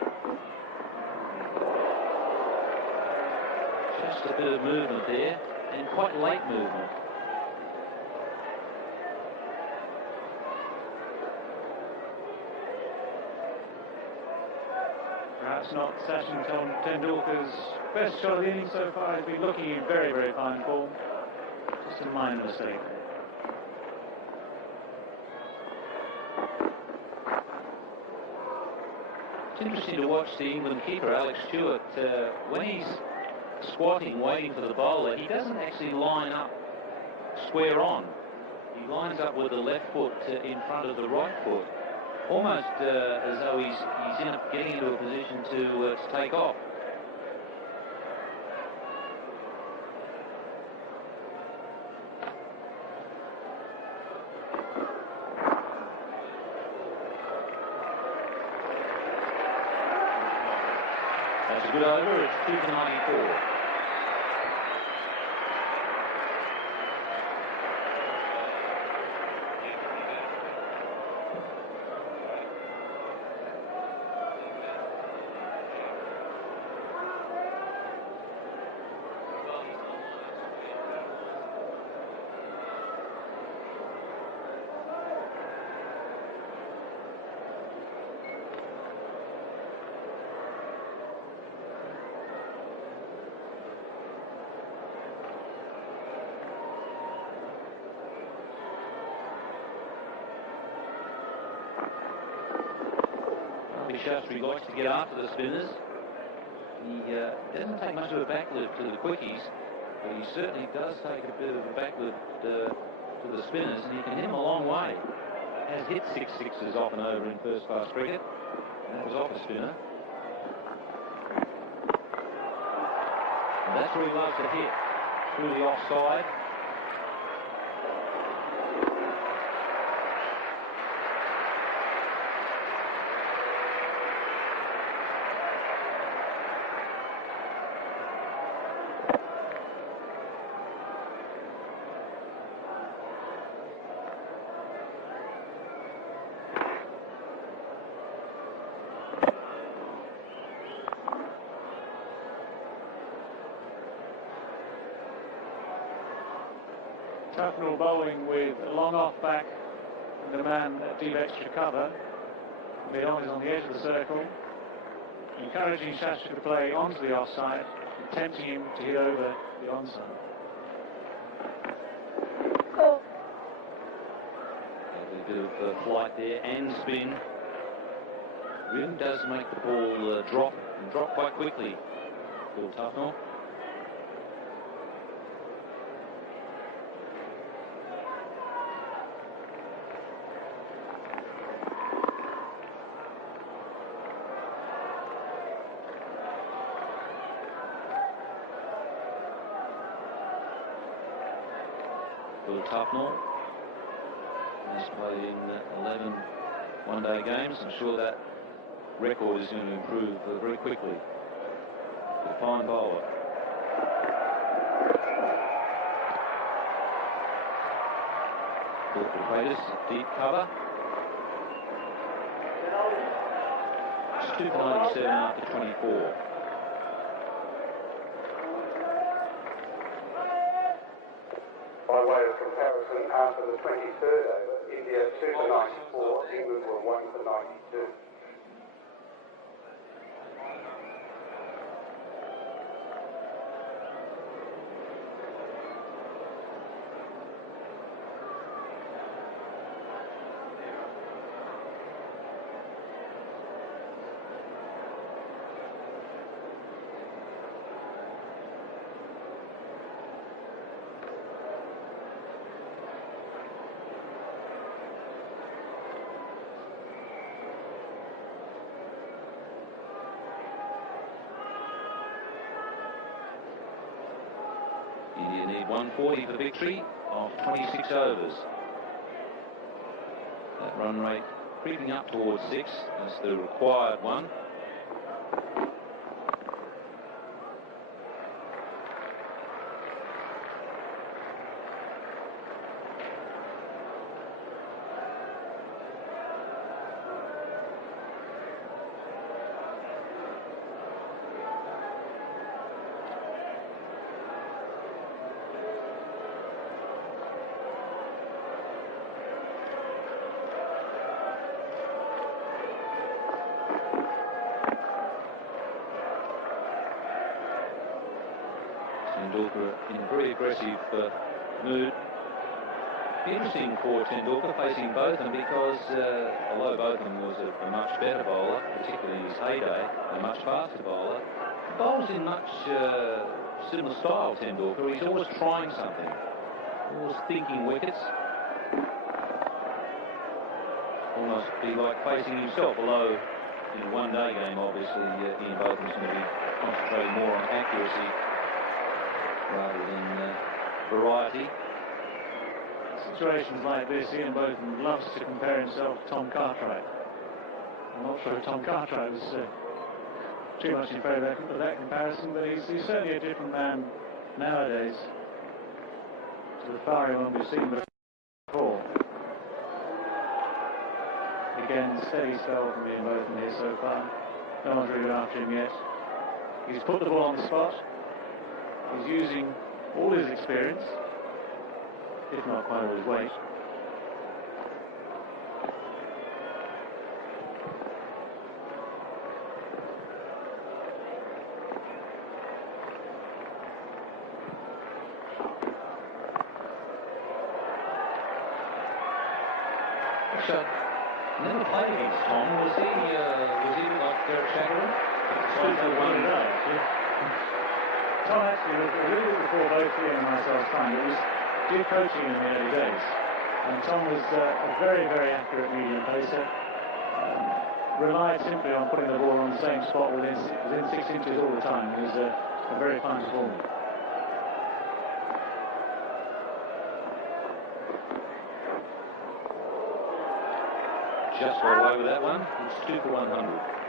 Just a bit of movement there, and quite late movement. Perhaps not Sachin Tendulkar's best shot of the innings so far. He's been looking in very, very fine form. Just a minor mistake. It's interesting to watch the England keeper, Alex Stewart, when he's squatting, waiting for the bowler, he doesn't actually line up square on. He lines up with the left foot in front of the right foot, almost as though he's getting into a position to take off. That's a good over. It's 2 for 94. Shastri likes to get after the spinners. He doesn't take much of a backlip to the quickies, but he certainly does take a bit of a backlip to the spinners, and he can hit them a long way. Has hit 6 sixes off and over in first-class cricket, and that was off a spinner. And that's where he loves to hit, through the offside. Tufnell bowling with a long off back and a man at deep extra cover. Leon is on the edge of the circle, encouraging Shastri to play onto the offside and tempting him to hit over the onside. A bit of flight there and spin. Really does make the ball drop, and drop quite quickly. Phil Tufnell. Phil Tufnell has played in 11 one-day games. I'm sure that record is going to improve very quickly. A fine bowler. Philip Freitas, deep cover. It's 2 for 97 after 24. By way of comparison, after the 23rd over, India 2 for 94, England were 1 for 92. India need 140 for victory of 26 overs. Run rate creeping up towards 6. That's the required one. Tendulkar in a very aggressive mood. Be interesting for Tendulkar facing Botham because although Botham was a much better bowler, particularly in his heyday, a much faster bowler, he bowls in much similar style, Tendulkar. He's always trying something, always thinking wickets. Almost be like facing himself, although in a one-day game, obviously, Ian Botham's going to be concentrating more on accuracy rather than variety. Situations like this, Ian Botham loves to compare himself to Tom Cartwright. I'm not sure Tom Cartwright was too much in favour of that comparison, but he's certainly a different man nowadays to the fiery one we've seen before. Again, steady spell from Ian Botham here so far. No one's really after him yet. He's put the ball on the spot. He's using all his experience, if not quite all his weight. Never played against Tom. Was he like Derek Shackleton? Tom actually was a little bit before both Ian and myself signed. It was due coaching in the early days. And Tom was a very, very accurate medium pacer. Relied simply on putting the ball on the same spot within 6 inches all the time. He was a very fine performer. Just got away with that one. It's 2 for 100.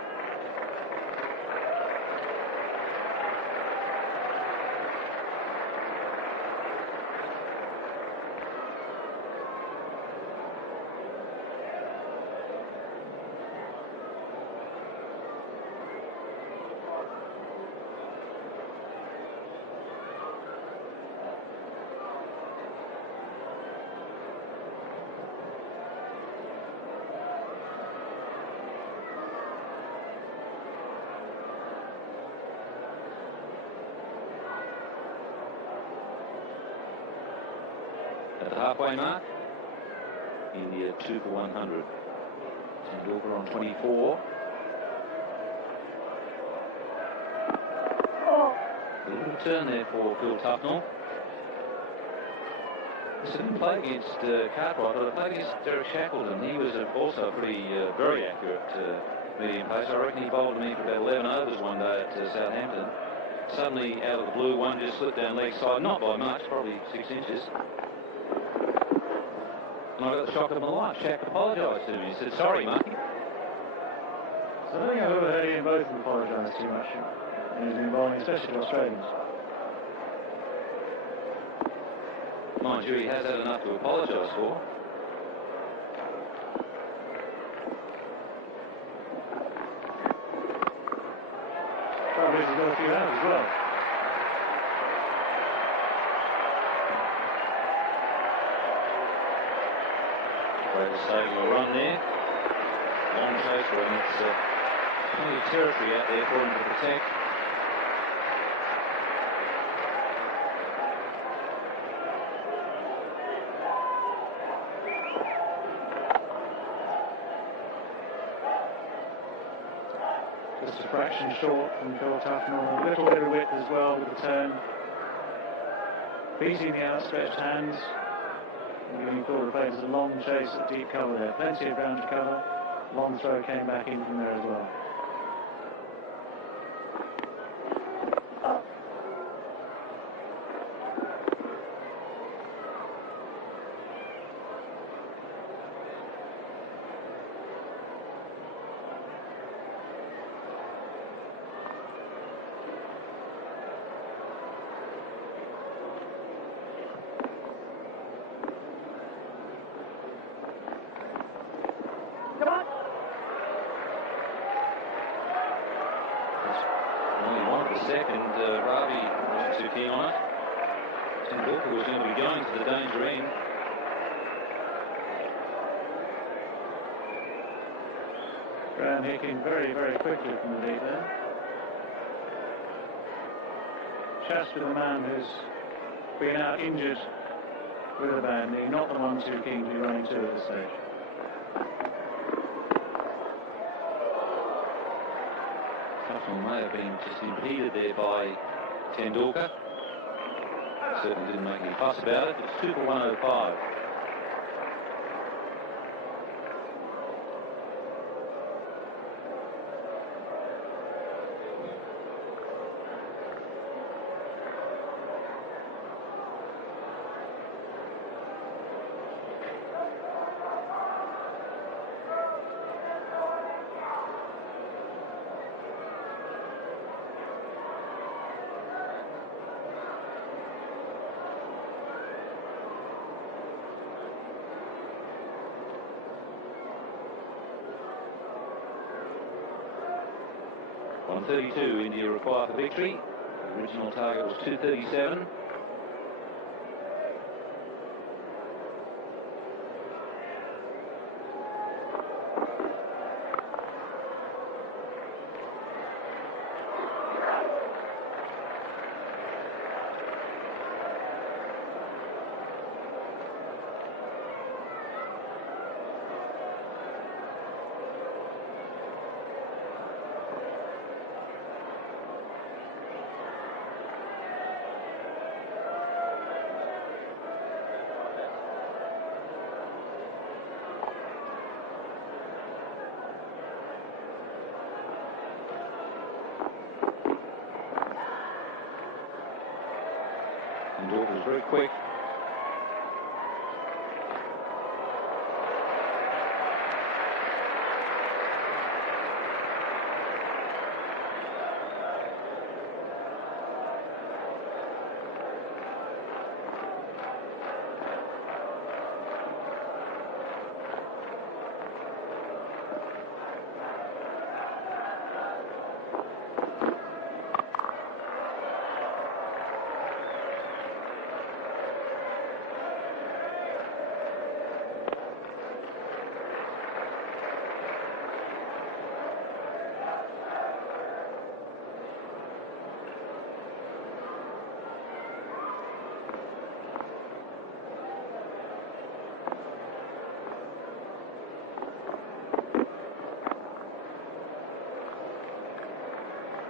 At the halfway mark, India 2 for 100. Tendulkar on 24. A little turn there for Phil Tufnell. He didn't play against Cartwright, but I played against Derek Shackleton. He was also a pretty very accurate medium pacer. I reckon he bowled me for about 11 overs one day at Southampton. Suddenly, out of the blue, one just slipped down leg side, not by much, probably 6 inches. And I got the shock of my life. Shaq apologised to me. He said, "Sorry, mate." So I don't think I've ever heard Ian Botham apologise too much when he's been bowling, especially to Australians. Mind you, he has had enough to apologise for. Probably he's got a few out as well. Great saving a run there. Long chaser, and it's plenty of territory out there for him to protect. Just a fraction short from Phil Tufnell. A little bit of width as well with the turn. Beating the outstretched hands. And giving Phil the favours a long chase at deep cover there. Plenty of ground to cover. Long throw came back in from there as well. Andorfer was going to be going to the danger end. Graham Hicken very, very quickly from the lead there. Just with a man who's been out injured with a bad knee, not the one too keen to be running to at this stage. Tufnell may have been just impeded there by Tendulkar. Certainly didn't make any fuss about it. It's Super 105. .132 India require for victory. The original target was 237. Andorfer was very quick.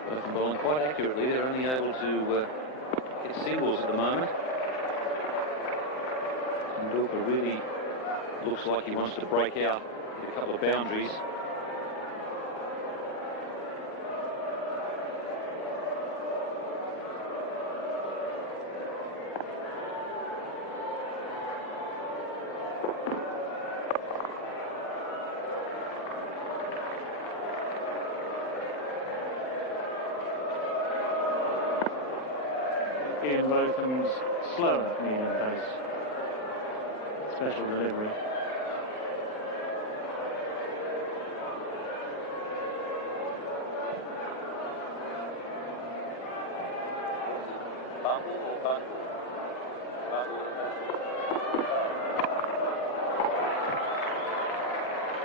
Both bowling quite accurately. They're only able to get singles at the moment. Tendulkar really looks like he wants to break out, hit a couple of boundaries. Ian Botham's slower medium pace. Special delivery.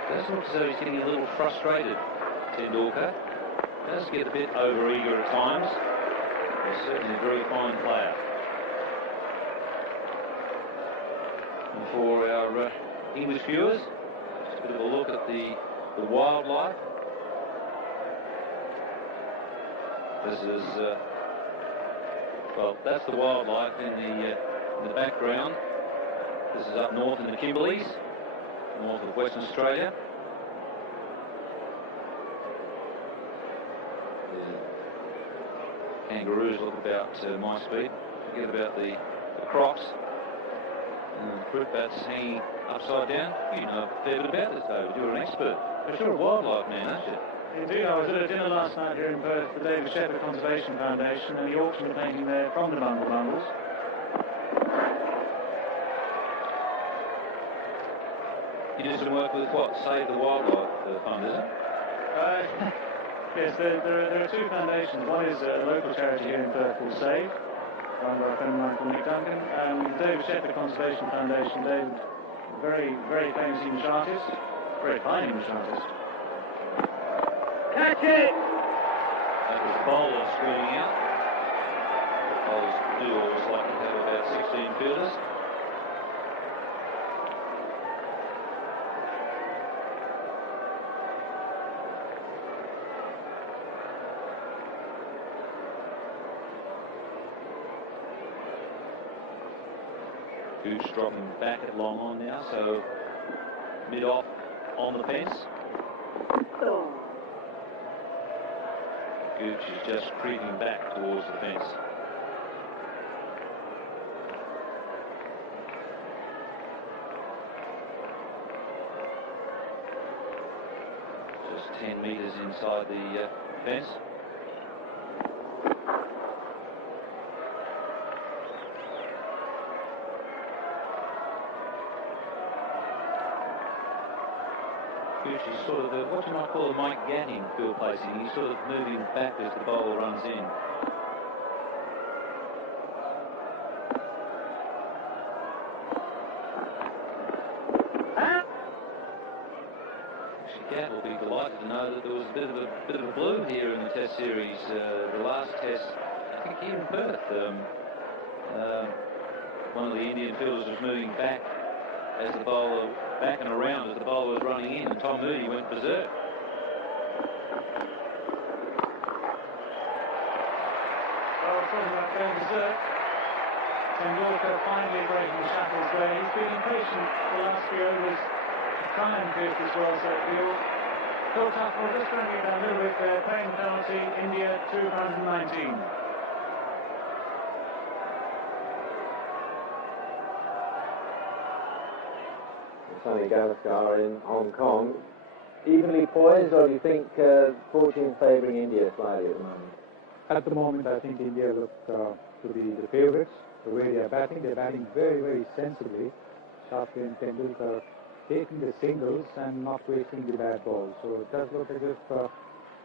Does look as though he's getting a little frustrated, Tendulkar. Does get a bit over-eager at times. He's certainly a very fine player. And for our English viewers, just a bit of a look at the wildlife. This is, well, that's the wildlife in the background. This is up north in the Kimberleys, north of Western Australia. Kangaroos look about my speed. Forget about the crocs. And the fruit bats hanging upside down. You know a fair bit about this, David. You're an expert. But you're a wildlife man, aren't you? Indeed, I was at a dinner last night here in Perth for the David Shepherd Conservation Foundation, and he auctioned a painting there from the Bungle Bungles. You do some work with what? Save the Wildlife Fund, is it? Yes, there are two foundations. One is a local charity here in Perth called SAVE, run by a friend of mine called Nick Duncan. David Shedd, the Conservation Foundation. David, very, very famous English artist, very fine English artist. Catch it! That was the bowler screening out. Bowlers do always like to have about 16 fielders. Gooch dropping back at long on now, so mid-off on the fence. Gooch is just creeping back towards the fence. Just 10 metres inside the fence. Gooch is sort of what you might call a Mike Gatting field placing. He's sort of moving back as the bowler runs in. Gatt will be delighted to know that there was a bit of a bloom here in the Test series. The last Test, I think here in Perth, one of the Indian fielders was moving back as the bowler, back and around as the bowler was running in, and Tom Moody went berserk. Well, talking about going berserk, Tendulkar finally breaking the shackles there. He's been impatient the last few overs to try and pierce this well set field. Phil Tufnell just bringing it down a little bit there, paying penalty, India 219. Sunny Gavaskar in Hong Kong. Evenly poised, or do you think fortune favouring India slightly at the moment? At the moment, I think India look to be the favourites. The way they're batting very, very sensibly. Shastri and Tendulkar taking the singles and not wasting the bad balls. So it does look as if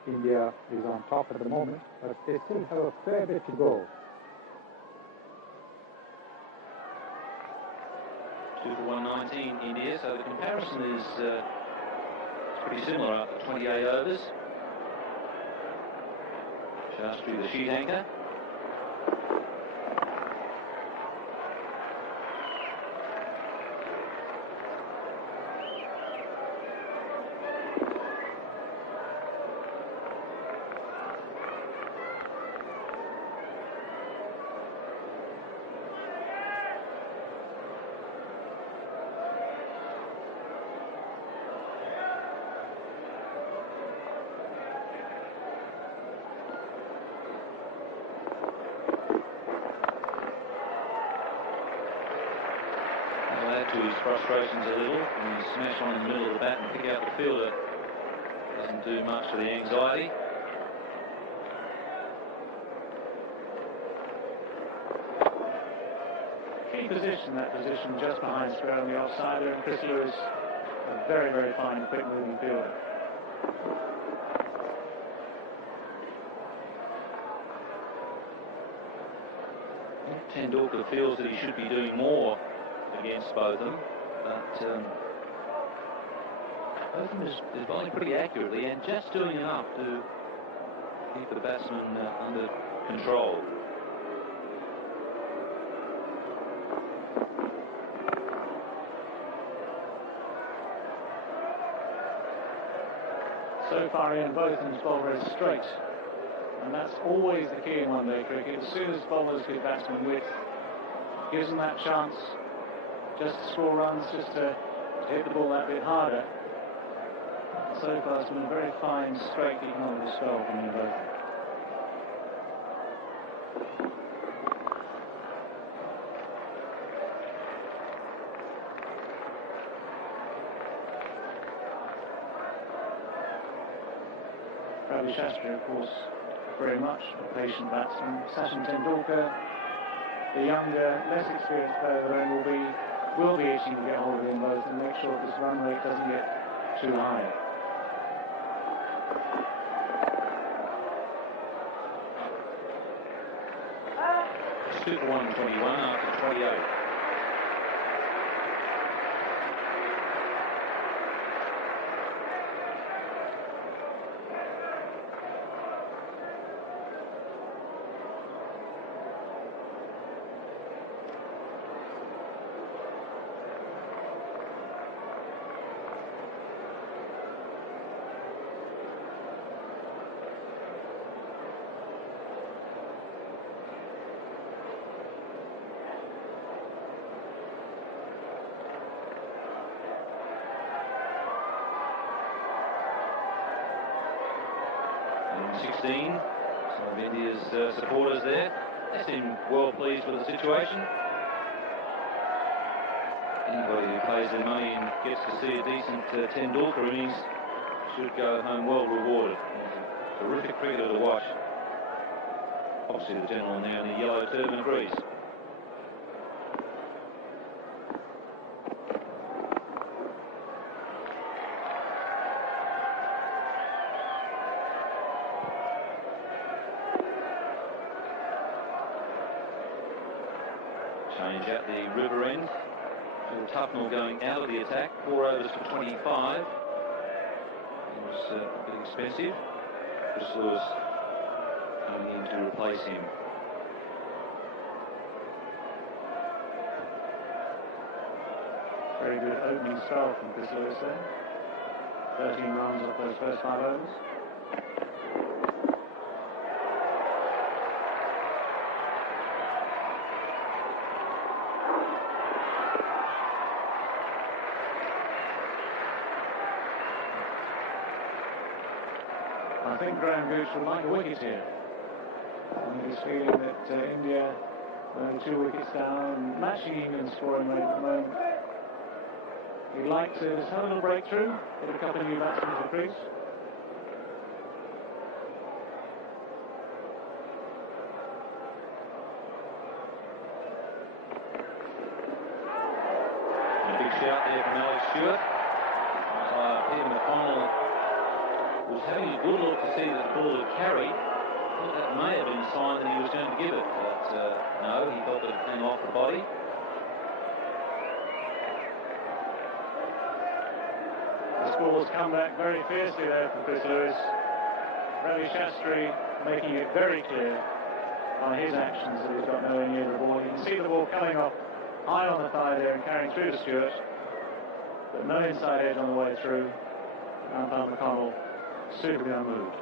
India is on top at the moment, but they still have a fair bit to go. 2 for 119 India, so the comparison is pretty similar after 28 overs. Shastri the sheet anchor. To his frustrations a little, and you smash on in the middle of the bat and pick out the fielder. Doesn't do much for the anxiety. Key position, that position just behind square on the offsider, and Chris Lewis, a very, very fine, quick-moving fielder. Tendulkar feels that he should be doing more against both of them, but both of them is bowling pretty accurately and just doing enough to keep the batsman under control. So far in, both of them bowl very straight, and that's always the key in one-day cricket. As soon as bowlers give batsmen width, gives them that chance just to score runs, just to hit the ball that bit harder. So far it's been a very fine, straight economical spell from them both. Ravi Shastri, of course, very much a patient batsman. Sachin Tendulkar, the younger, less experienced player, then will be itching to get hold of him both and make sure this run rate doesn't get too high. 2 for 121 after 28. And 16, some of India's supporters there. They seem well pleased with the situation. Anybody who pays their money and gets to see a decent Tendulkar innings should go home well rewarded. He's a terrific cricketer to watch. Obviously the gentleman there in the yellow turban agrees. Change at the river end. Phil Tufnell going out of the attack. 4 overs for 25. It was a bit expensive. Chris Lewis coming in to replace him. Very good opening spell from Chris Lewis there. 13 runs off those first 5 overs. I think Graham Gooch would like a wicket here. And he's feeling that India are only 2 wickets down and matching England's scoring rate at the moment. He'd like to just have a little breakthrough, get a couple of new batsmen to the crease. And a big shout there from Alex Stewart. Peter McConnell was having a good look to see that the ball had carried. I thought that may have been a sign that he was going to give it, but no, he felt that it came off the body. This ball's come back very fiercely there from Chris Lewis. Ravi Shastri making it very clear on his actions that he's got nowhere near the ball. You can see the ball coming off high on the thigh there and carrying through to Stewart, but no inside edge on the way through. Umpire McConnell suitably unmoved.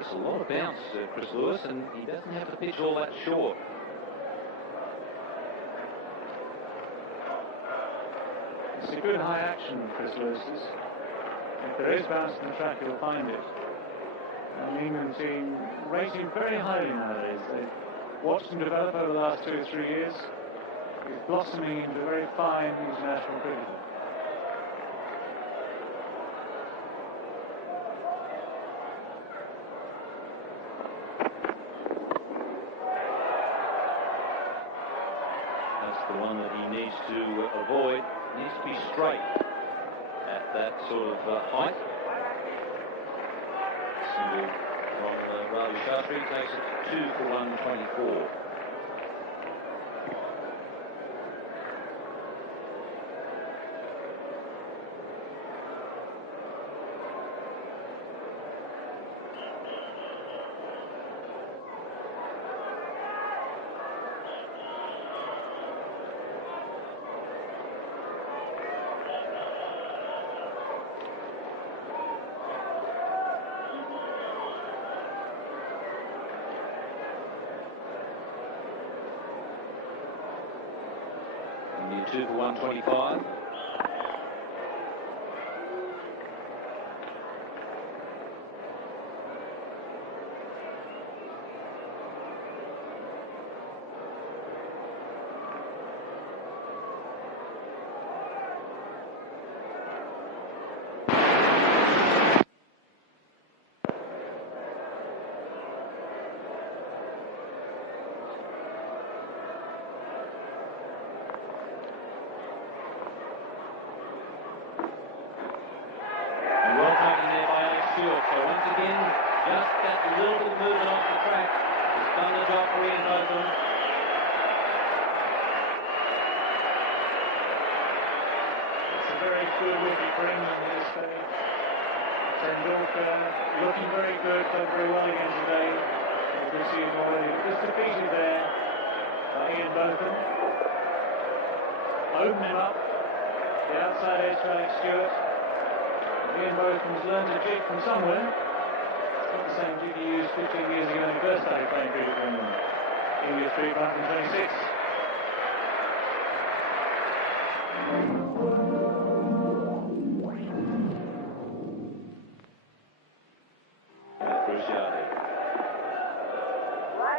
It's a lot of bounce, Chris Lewis, and he doesn't have to pitch all that short. It's a good high action, Chris Lewis's. If there is bounce in the track, you'll find it. And the England team rate him very highly nowadays. They've watched him develop over the last 2 or 3 years. He's blossoming into a very fine international cricketer. That's the one that he needs to avoid. He needs to be straight at that sort of height. Single from Ravi Shastri takes it to 2 for 124. India 2 for 125. good wicket for England at this stage. Tendulkar looking very good, played very well again today. You can see him already. Just defeated there by Ian Botham. Open him up. The outside edge for Alex Stewart. Ian Botham's learned a jig from somewhere. It's not the same jig he used 15 years ago when he first started playing cricket for England. India Street 126.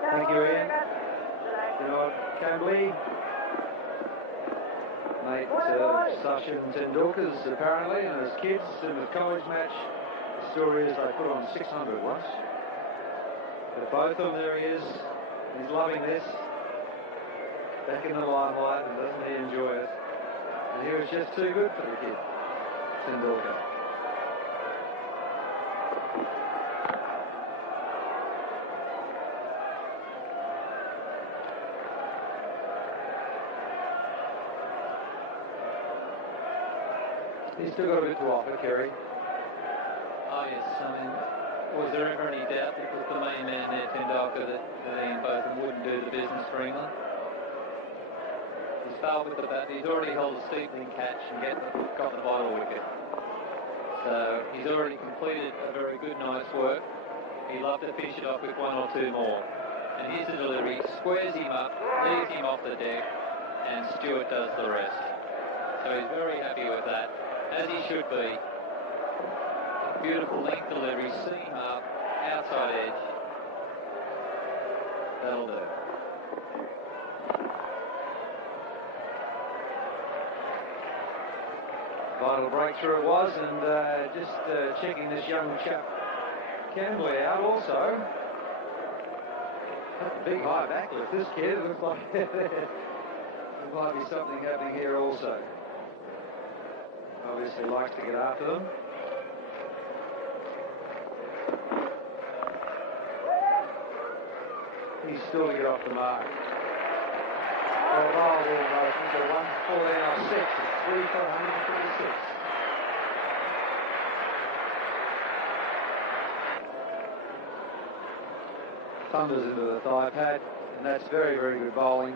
Thank you, Ian. Camberley, mate Sachin Tendulkar's apparently, and his kids in the college match. The story is they put on 600 once. But both of them, there he is. He's loving this. Back in the limelight, and doesn't he enjoy it? And he was just too good for the kid, Tendulkar. He's still got a bit to offer, Kerry. Oh yes, I mean, was there ever any doubt that with the main man there, Tendulkar, that Ian Botham wouldn't do the business for England? He's failed with the bat. He's already held a steepling catch and got the vital wicket. So he's already completed a very good night's work. He'd love to finish it off with one or two more. And here's the delivery, squares him up, leaves him off the deck, and Stewart does the rest. So he's very happy with that, as he should be. A beautiful length delivery, seam up, outside edge. That'll do. Vital breakthrough it was, and just checking this young chap Camberley out also. That's a big high backlift, this kid. It looks like there might be something happening here also. Obviously likes to get after them. He's still to get off the mark. Well, ball there, motion to 149.6. It's 3 for 136. Thunders into the thigh pad, and that's very, very good bowling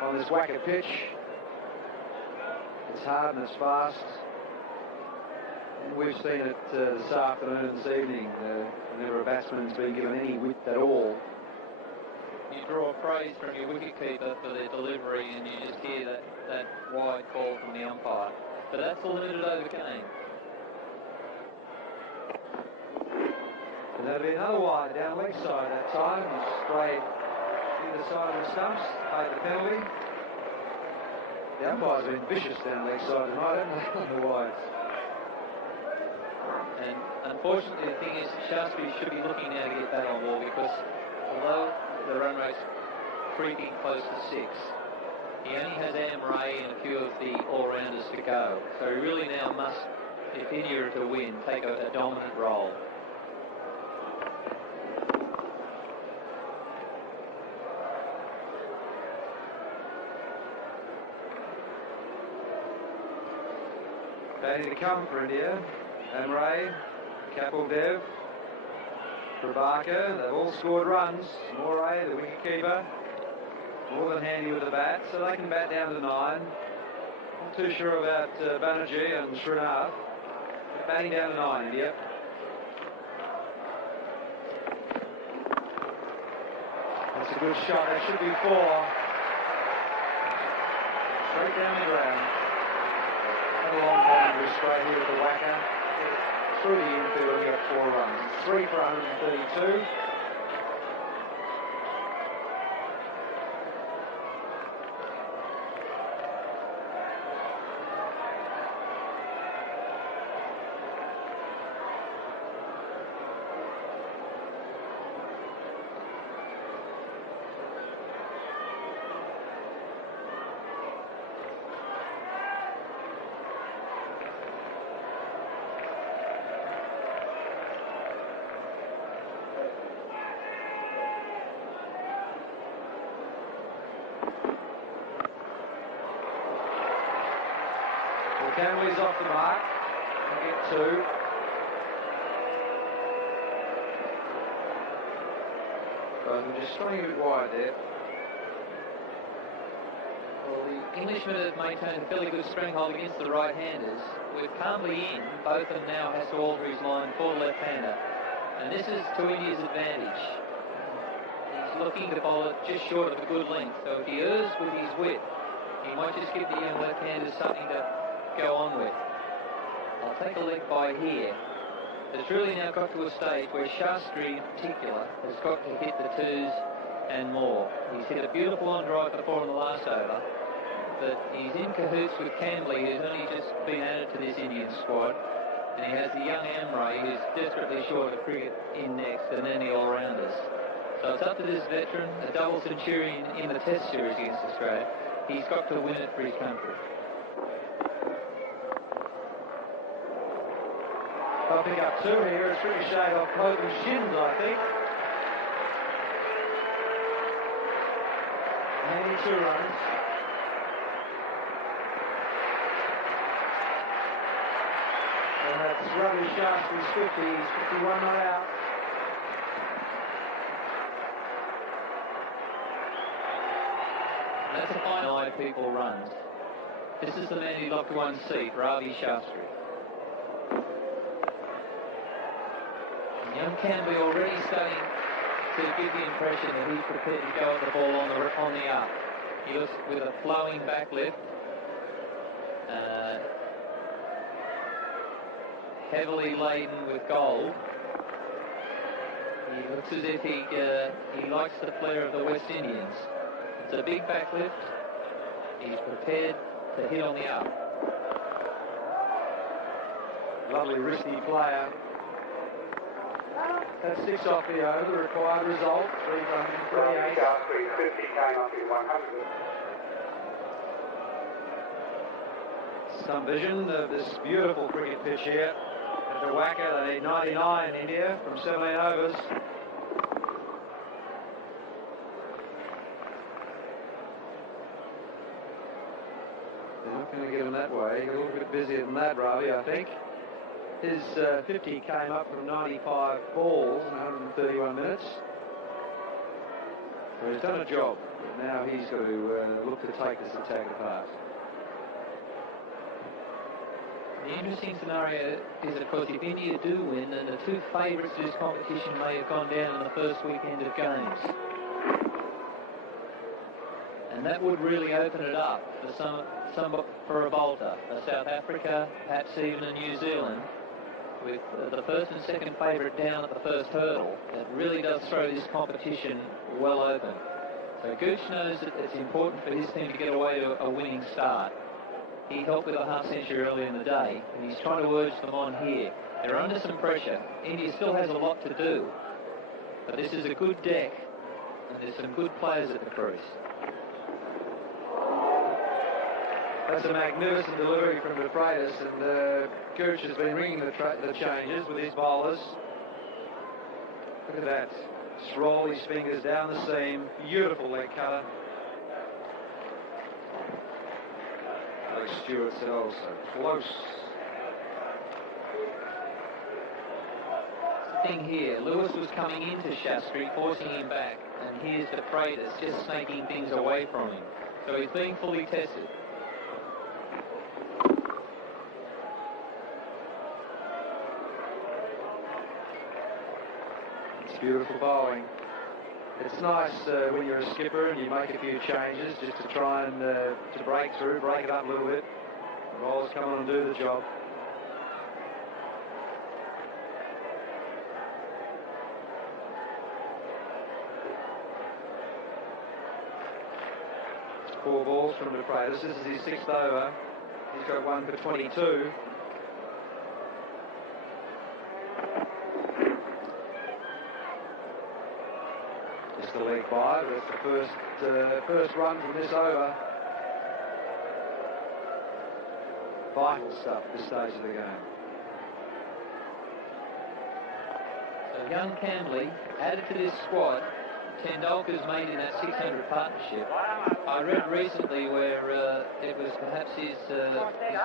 on this whacker pitch. It's hard and it's fast. And we've seen it this afternoon and this evening. Whenever a batsman's been given any width at all. You draw praise from your wicketkeeper for their delivery, and you just hear that wide call from the umpire. But that's a limited over game. And that'll be another wide down leg side that time. Straight either side of the stumps, paid the penalty. The umpire's been vicious down leg side tonight, haven't they, on the wides? And unfortunately, the thing is, Shaftesbury should be looking now to get that on ball, because although the run rate's creeping close to 6, he only has Am Ray and a few of the all-rounders to go. So he really now must, if India are to win, take a dominant role. Batting to come for India. Amray, Kapil Dev, Prabhakar, they've all scored runs. Moray, the wicketkeeper, more than handy with the bat, so they can bat down to 9. Not too sure about Banerjee and Srinath. Batting down to 9, India. That's a good shot, that should be 4. Straight down the ground. A long boundary straight here with the whacker. Through the infield and get 4 runs. 3 for 132. He's off the mark. He'll get 2. But we're just throwing a bit wide there. Well, the Englishmen have maintained a fairly good stranglehold against the right-handers. With Carmley in, both of them now has to alter his line for the left-hander. And this is to India's advantage. He's looking to bowl it just short of a good length. So if he errs with his whip, he might just give the young left-handers something to go on with. I'll take a leg by here. It's really now got to a stage where Shastri in particular has got to hit the 2s and more. He's hit a beautiful on drive for 4 in the last over, but he's in cahoots with Cambley, who's only just been added to this Indian squad, and he has the young Amray, who's desperately short of cricket in next, and then the all-rounders. So it's up to this veteran, a double centurion in the Test series against Australia. He's got to win it for his country. I'll pick up 2 here. It's ricocheted off Hogan's shins, I think. And 2 runs. And that's Ravi Shastri's 50. He's 51 not out. That's a fine 9 people runs. This is the man you'd love to unseat, Ravi Shastri. Young Cambley already starting to give the impression that he's prepared to go at the ball on the up. He looks with a flowing back lift, heavily laden with gold. He looks as if he likes the flair of the West Indians. It's a big back lift. He's prepared to hit on the up. Lovely wristy player. That's 6 off the over, the required result, 338. 50 came up in 100. Some vision of this beautiful cricket pitch here at the WACA. They need 99 in India from 17 overs. They're not going to get him that way. He got a little bit busier than that, Ravi, I think. His 50 came up from 95 balls in 131 minutes. So he's done a job, but now he's got to look to take this attack apart. The interesting scenario is, of course, if India do win, then the 2 favourites to this competition may have gone down in the first weekend of games. And that would really open it up for a bolter, a South Africa, perhaps even a New Zealand, with the first and second favourite down at the first hurdle. It really does throw this competition well open. So Gooch knows that it's important for his team to get away to a winning start. He helped with a half century earlier in the day, and he's trying to urge them on here. They're under some pressure. India still has a lot to do, but this is a good deck, and there's some good players at the crease. That's a magnificent delivery from De Freitas, and Gooch has been ringing the changes with his bowlers. Look at that. Just roll his fingers down the seam. Beautiful leg cutter. Alex Stewart said, oh, so close. The thing here, Lewis was coming into Shastri, forcing him back, and here's De Freitas just snaking things away from him. So he's being fully tested. Beautiful bowling. It's nice when you're a skipper and you make a few changes just to try and to break through, break it up a little bit. The bowlers come on and do the job. Four balls from De Freitas. This is his 6th over. He's got 1 for 22. The leg by, but it's the first run from this over. Vital stuff at this stage of the game. So young Cambley added to this squad Tendulkar's made in that 600 partnership. I read recently where it was perhaps his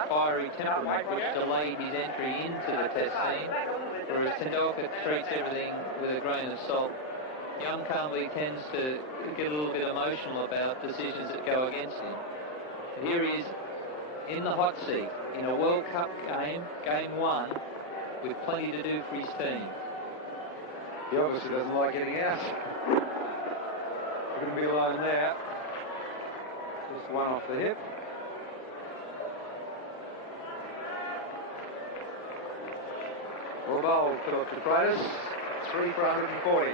fiery temperament which delayed his entry into the test scene, whereas Tendulkar treats everything with a grain of salt. Young Kambli tends to get a little bit emotional about decisions that go against him. But here he is in the hot seat in a World Cup game, game 1, with plenty to do for his team. He obviously doesn't like getting out. Going to be alone there. Just one off the hip. Well bowled, Philip de Freitas. 3 for 140.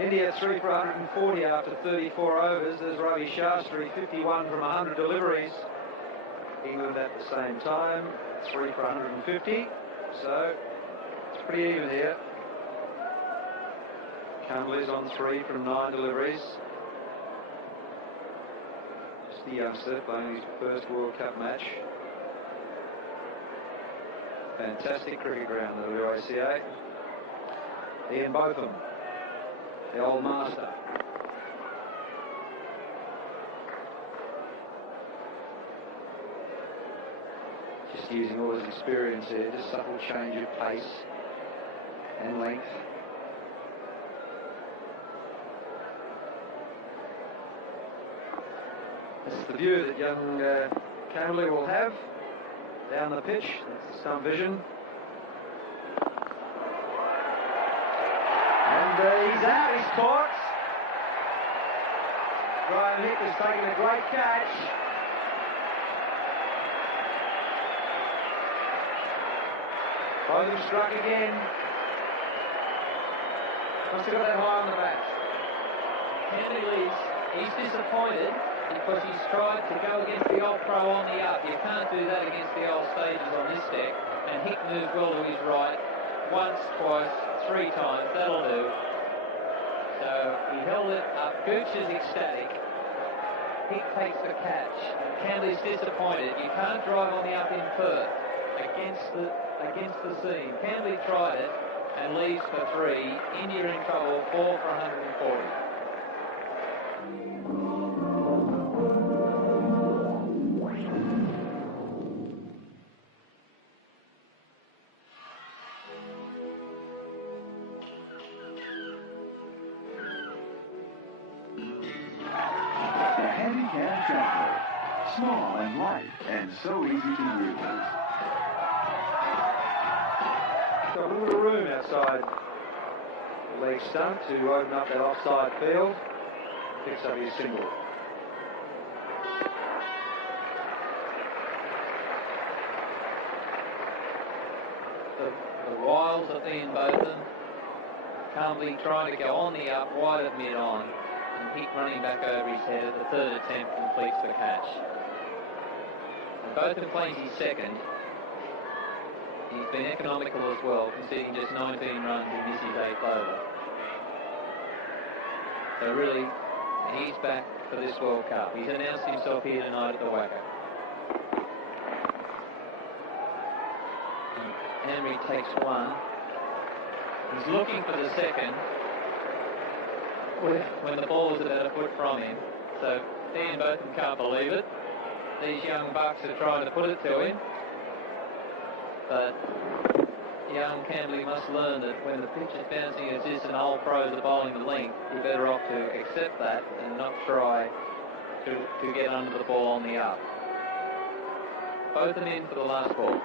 India 3 for 140 after 34 overs. There's Ravi Shastri, 51 from 100 deliveries. England at the same time, 3 for 150. So it's pretty even here. Kambli's on 3 from 9 deliveries. Just the youngster playing his first World Cup match. Fantastic cricket ground, the WACA. Ian Botham, the old master. Just using all his experience here, just subtle change of pace and length. This is the view that young Kambli will have down the pitch. That's some vision. He's out, he's caught. Graham Hick has taken a great catch. Botham struck again. Must have got that high on the bat. Kambli leads. He's disappointed because he's tried to go against the old pro on the up. You can't do that against the old stages on this deck. And Hick moved well to his right. Once, twice, 3 times. That'll do. So he held it up. Gooch is ecstatic. Hick takes the catch. Kambli's disappointed. You can't drive on the up in Perth against the seam. Kambli tried it and leaves for 3. India in trouble, 4 for 140. Small and light and so easy to use. Got a little room outside the leg stump to open up that offside field. Picks up his single. The wiles of Ian Botham. Kambli trying to go on the up, wide of mid-on. And Hick running back over his head at the 3rd attempt completes the catch. Botham plays his 2nd. He's been economical as well, conceding just 19 runs in this his 8th over. So really, he's back for this World Cup. He's announced himself here tonight at the WACA. Henry takes 1. He's looking for the 2nd when the ball was about a foot from him. So Ian Botham can't believe it. These young bucks are trying to put it to him. But young Kambli must learn that when the pitch is bouncing as this and old pros are bowling the length, you're better off to accept that and not try to get under the ball on the up. Botham in for the last ball.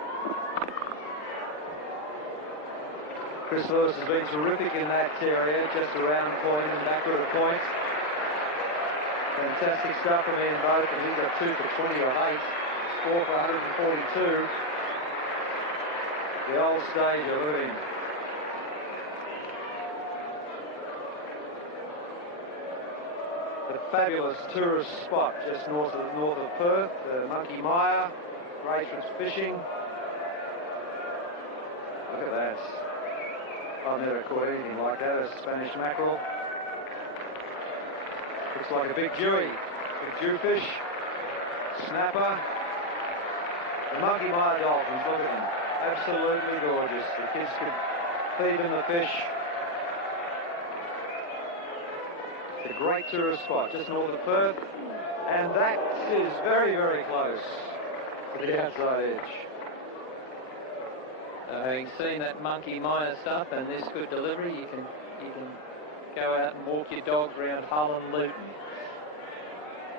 Chris Lewis has been terrific in that area, just around point and backward of point. Fantastic stuff from Ian Botham. He's got 2 for 20 or 8. 4 for 142. The old stage of living. A fabulous tourist spot just north of Perth, Monkey Mire, great for fishing. Look at that. I've never caught anything like that, a Spanish mackerel. Looks like a big Jewy, big Jewfish, snapper. The Monkey Mire dolphins, look at them. Absolutely gorgeous. The kids could feed them the fish. It's a great tourist spot just north of Perth, and that is very, very close to the outside edge. Having seen that Monkey Mire stuff and this good delivery, you can go out and walk your dogs around Hull and Luton.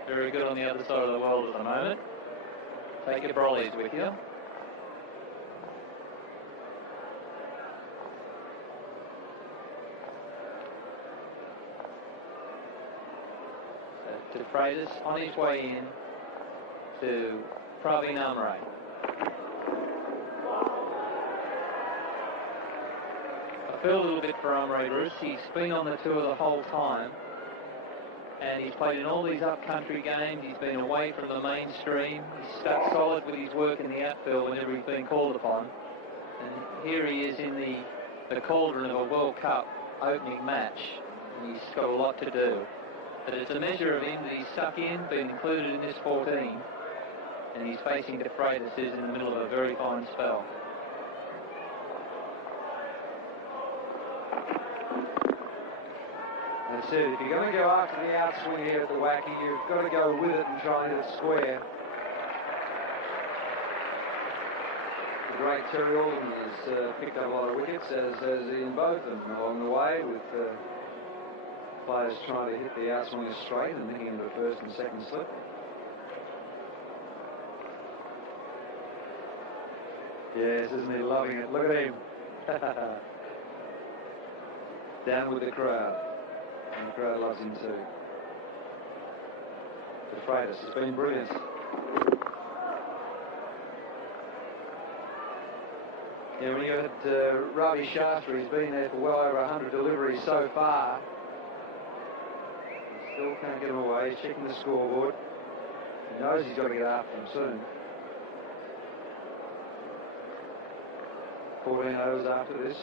Very good on the other side of the world at the moment. Take your brollies with you. De Freitas on his way in to Praveen Amre. I feel a little bit for Amre, Bruce. He's been on the tour the whole time, and he's played in all these up-country games. He's been away from the mainstream. He's stuck solid with his work in the outfield whenever he's been called upon. And here he is in the cauldron of a World Cup opening match. And he's got a lot to do. But it's a measure of him that he's stuck in, been included in this 14, and he's facing De Freitas, who's in the middle of a very fine spell. That's it. If you're going to go after the outswing here at the Wacky, you've got to go with it and try and hit it square. The great Terry Alden has picked up a lot of wickets, as Ian Botham along the way, with players trying to hit the outswinger straight and nicking into the first and second slip. Yes, isn't he loving it? Look at him. Down with the crowd. And the crowd loves him too. De Freitas has been brilliant. Yeah, when you had Ravi Shastri, he's been there for well over 100 deliveries so far. He still can't get him away. He's checking the scoreboard. He knows he's got to get after him soon. 14 overs after this.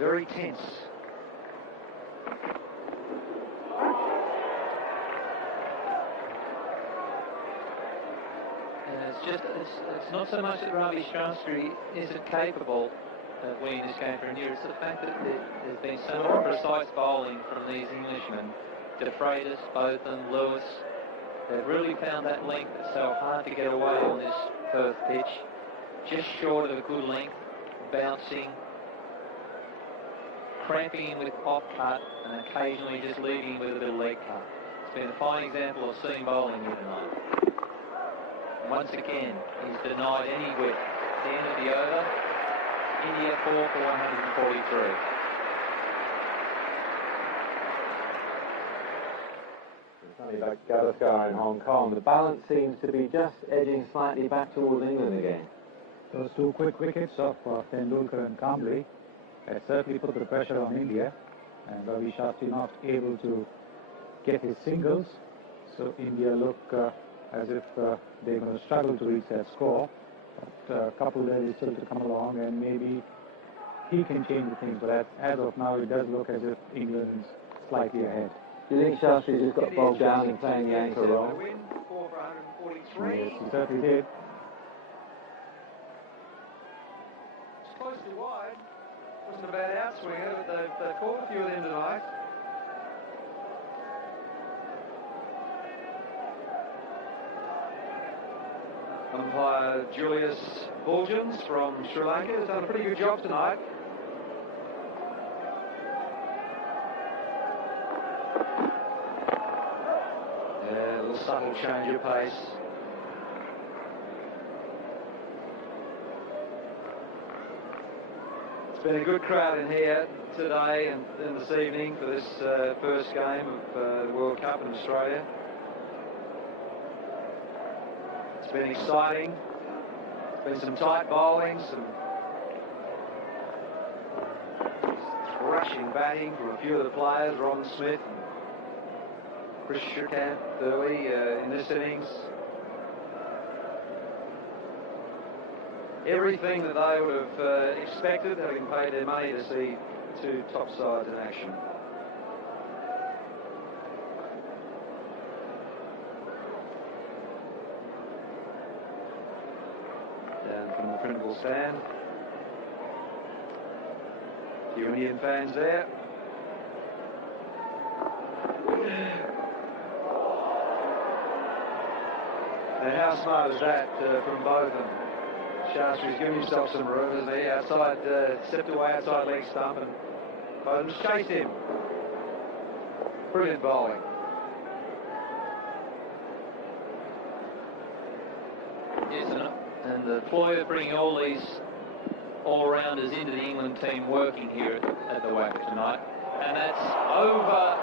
Very tense. And it's not so much that Ravi Shastri isn't capable of winning this game from here, it's the fact that there's been so much precise bowling from these Englishmen. De Freitas, Botham, Lewis, they've really found that length that's so hard to get away on this Perth pitch. Just short of a good length, bouncing, cramping in with off cut, and occasionally just leading with a bit of leg cut. It's been a fine example of seam bowling here tonight. Once again, he's denied any width. At the end of the over, India 4 for 143. Like Gavaskar in Hong Kong, the balance seems to be just edging slightly back towards England again. Those two quick wickets of Tendulkar and Kamble had certainly put the pressure on India, and Ravi Shastri not able to get his singles, so India look as if they're going to struggle to reach that score. But Kapil Dev is still to come along, and maybe he can change the things, but as of now it does look as if England's slightly ahead. Do you think Shastri just got bogged down in playing the anchor role? Win, 4 for 143. Yes, he certainly did. It's close to wide. Wasn't a bad outswinger, but they've caught a few of them tonight. Umpire Julius Bulgens from Sri Lanka has done a pretty good job tonight. Yeah, a little subtle change of pace. It's been a good crowd in here today and this evening for this first game of the World Cup in Australia. It's been exciting. There's been some tight bowling, some thrashing batting from a few of the players, Ron Smith and Chris Shukamp early in this innings. Everything that they would have expected, having paid their money to see two top sides in action. Down from the Printable stand. A few Indian fans there. And how smart is that from both of them? Shastri's given himself some room, isn't he? Outside, stepped away outside leg stump, and Bowden's chased him. Brilliant bowling. Yes, and the ploy of bringing all these all-rounders into the England team working here at the WACA tonight. And that's over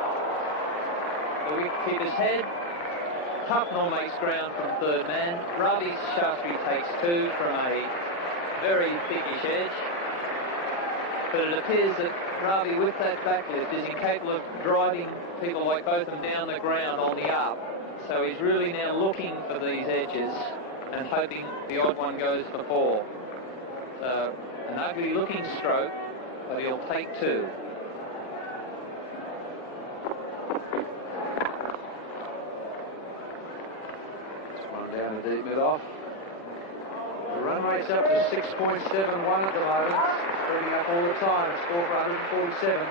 the wicketkeeper's head. Hucknall makes ground from third man. Ravi Shastri takes two from a very thickish edge. But it appears that Ravi, with that backlift, is incapable of driving people like Botham down the ground on the up. So he's really now looking for these edges and hoping the odd one goes for four. So an ugly looking stroke, but he'll take two. Down the deep mid-off. The run rate's up to 6.71 at the moment. Bringing up all the time. Score for 147.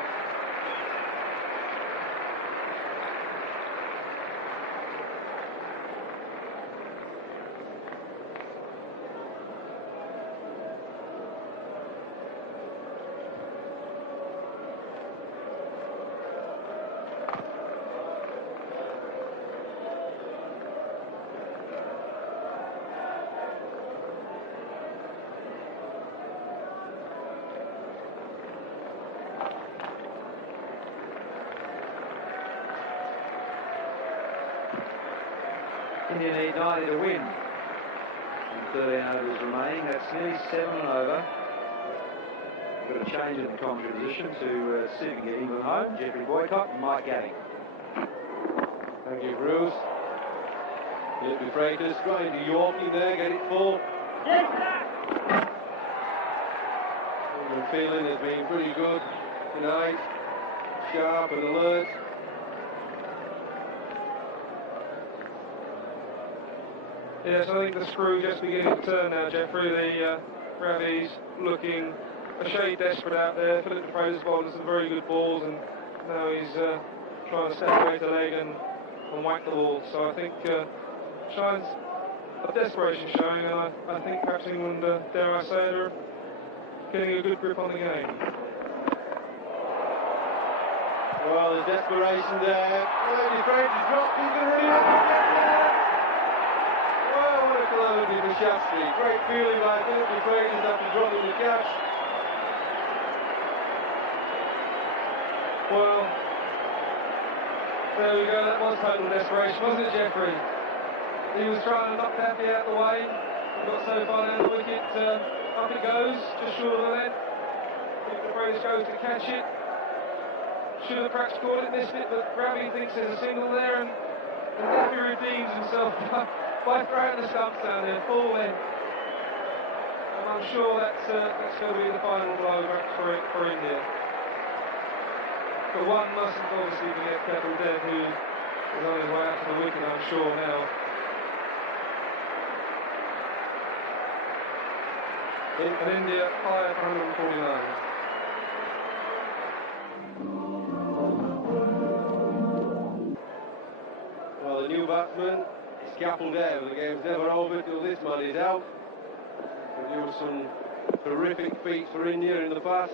India need 90 to win. And 13 overs remaining. That's nearly 7 over. Got a change in the commentary position to see if we can get England home. Jeffrey Boycott and Mike Gatting. Thank you, Bruce. Little Freitas trying to Yorkie there, get it full. The feeling has been pretty good tonight. Sharp and alert. Yes, I think the screw just beginning to turn now, Jeffrey. The Ravi's looking a shade desperate out there. Philip de Fraser's bowled some very good balls, and now he's trying to separate the leg and whack the ball. So I think signs of desperation showing, and I think perhaps England, dare I say it, are getting a good grip on the game. Well, there's desperation there. De Fraser dropped, he's going to really have to get there. Well, what a calamity for Shastri. Great feeling by Philip de Fraser after dropping the catch. Well, there we go, that was total desperation, wasn't it, Jeffrey? He was trying to knock Daffy out of the way. He got so far down the wicket, up it goes, just short of the net. Philip de Fraser goes to catch it. Should have perhaps caught it, missed it, but Ravi thinks there's a single there, and Daffy redeems himself by throwing the stumps down there, full length. And I'm sure that's going to be the final blow for India. But one mustn't obviously forget Kapil Dev, who is on his way out to the wicket, I'm sure now. And India high at 149. Well, the new batsman, Kapil Dev. The game's never over till this man is out. He's used some terrific feats for India in the past.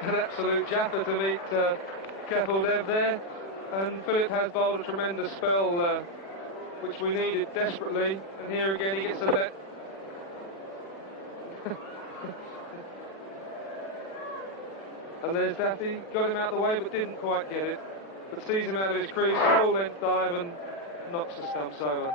An absolute jaffer to meet Kapil Dev there, and Philip has bowled a tremendous spell which we needed desperately, and here again he gets a let. And there's Daffy, got him out of the way but didn't quite get it, but sees him out of his crease, full length dive and knocks the stumps over.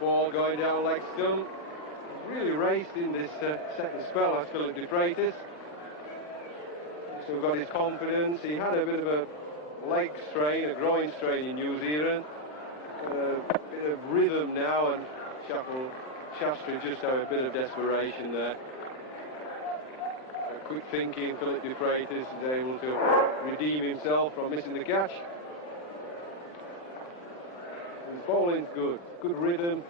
Ball going down leg stump. Really raced in this second spell, that's Philip de Freitas. Still got his confidence. He had a bit of a leg strain, a groin strain in New Zealand. A bit of rhythm now, and Shastri just had a bit of desperation there. Quick thinking, Philip de Freitas is able to redeem himself from missing the catch. His bowling's good, good rhythm.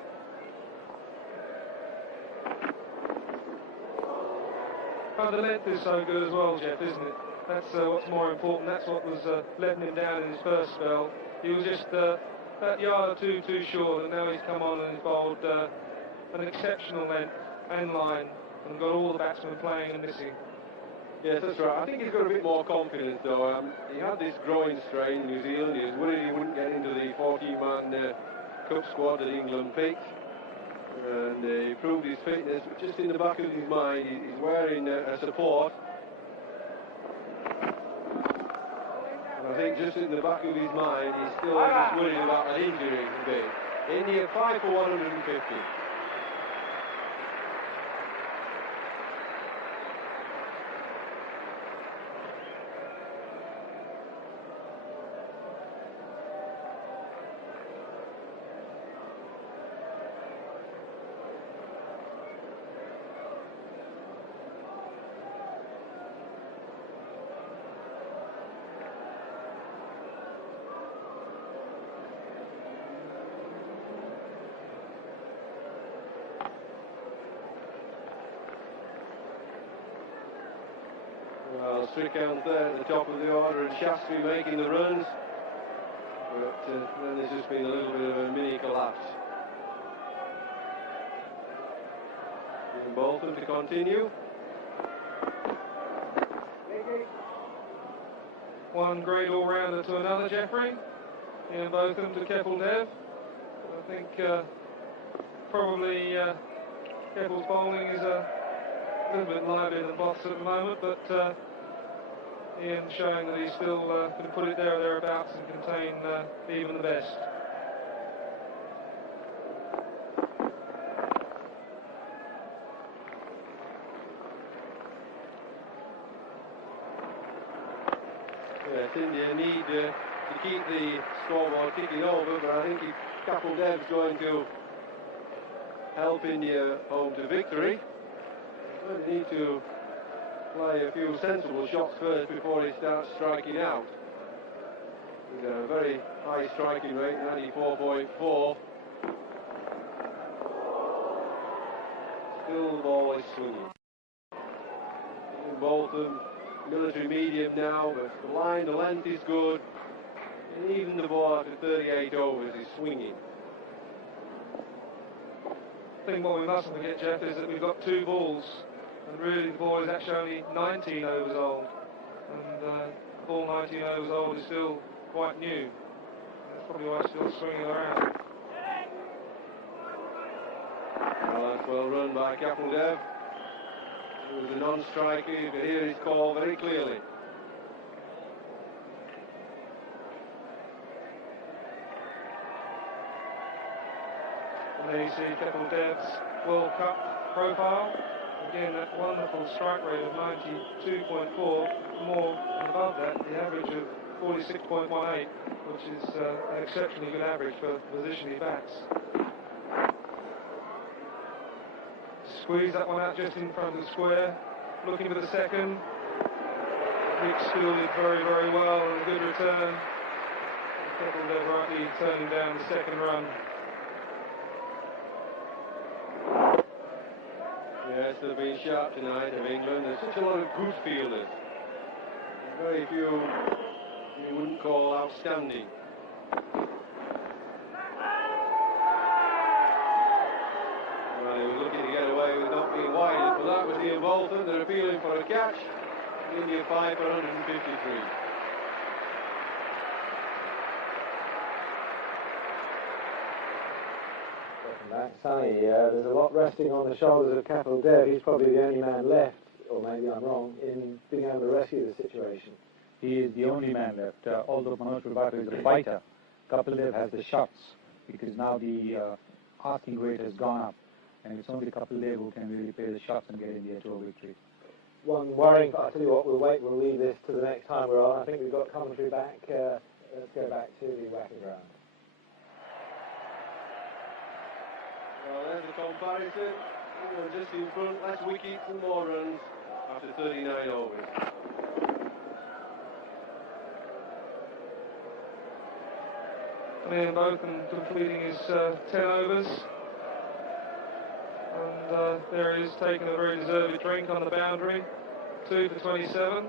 Oh, the length is so good as well, Jeff, isn't it? That's what's more important. That's what was letting him down in his first spell. He was just that yard or two too short, and now he's come on and he's bowled an exceptional length and line, and got all the batsmen playing and missing. Yes, that's right. I think he's got a bit more confidence though. He had this groin strain in New Zealand. He was worried he wouldn't get into the 14-man cup squad that England picked. And he proved his fitness, but just in the back of his mind, he's wearing a support. And I think just in the back of his mind, he's still just worried about an injury a bit. India 5 for 150. Well, Strickland there at the top of the order, and Shastri making the runs. But then there's just been a little bit of a mini collapse. Ian Bolton to continue. One great all-rounder to another, Jeffrey. Ian Botham to Kepil Dev. I think probably Kepil's bowling is a little bit livelier than Both's at the moment, but Ian showing that he's still can put it there or thereabouts and contain even the best. Yes, India need to keep the scoreboard ticking over, but I think Kapil Dev's going to help India home to victory. They need to play a few sensible shots first before he starts striking out. He's got a very high striking rate, 94.4. Still the ball is swinging. In Bolton, military medium now, but the line, the length is good. And even the ball after 38 overs is swinging. I think what we mustn't forget, Jeff, is that we've got two balls. And really the ball is actually only 19 overs old. And the ball 19 overs old is still quite new. That's probably why it's still swinging around. Well, that's well run by Kapil Dev. It was a non-striker, you could hear his call very clearly. And there you see Kapil Dev's World Cup profile. Again, that wonderful strike rate of 92.4, more and above that, the average of 46.18, which is an exceptionally good average for the position he bats. Squeeze that one out just in front of the square, looking for the second. Hicks fielded very, very well and a good return. Kapil Dev rightly turning down the second run. Yes, they've been sharp tonight of England. There's such a lot of good fielders. Very few you wouldn't call outstanding. Well, he was looking to get away with not being wide for that Ian Bolton. They're appealing for a catch. India 5 for 153. Back, Sonny, there's a lot resting on the shoulders of Kapil Dev. He's probably the only man left, or maybe I'm wrong, in being able to rescue the situation. He is the only man left, although Manoj Tripathi is a fighter. Kapil Dev has the shots, because now the asking rate has gone up, and it's only Kapil Dev who can really play the shots and get India to a victory. One worrying, I'll tell you what, we'll leave this to the next time we're on. I think we've got commentary back. Let's go back to the Wacker ground. Well, there's the comparison. England just in front, less wickets and more runs after 39 overs. Ian Bolton completing his 10 overs. And there he is, taking a very deserved drink on the boundary. 2 for 27.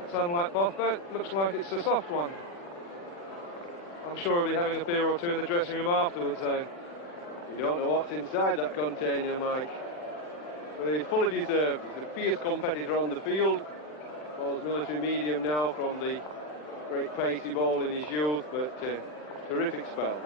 That's unlike Botha. It looks like it's a soft one. I'm sure he'll be having a beer or two in the dressing room afterwards, though. You don't know what's inside that container, Mike. But he's fully deserved. He's a fierce competitor on the field. Bowls military medium now from the great pacey ball in his youth, but terrific spell.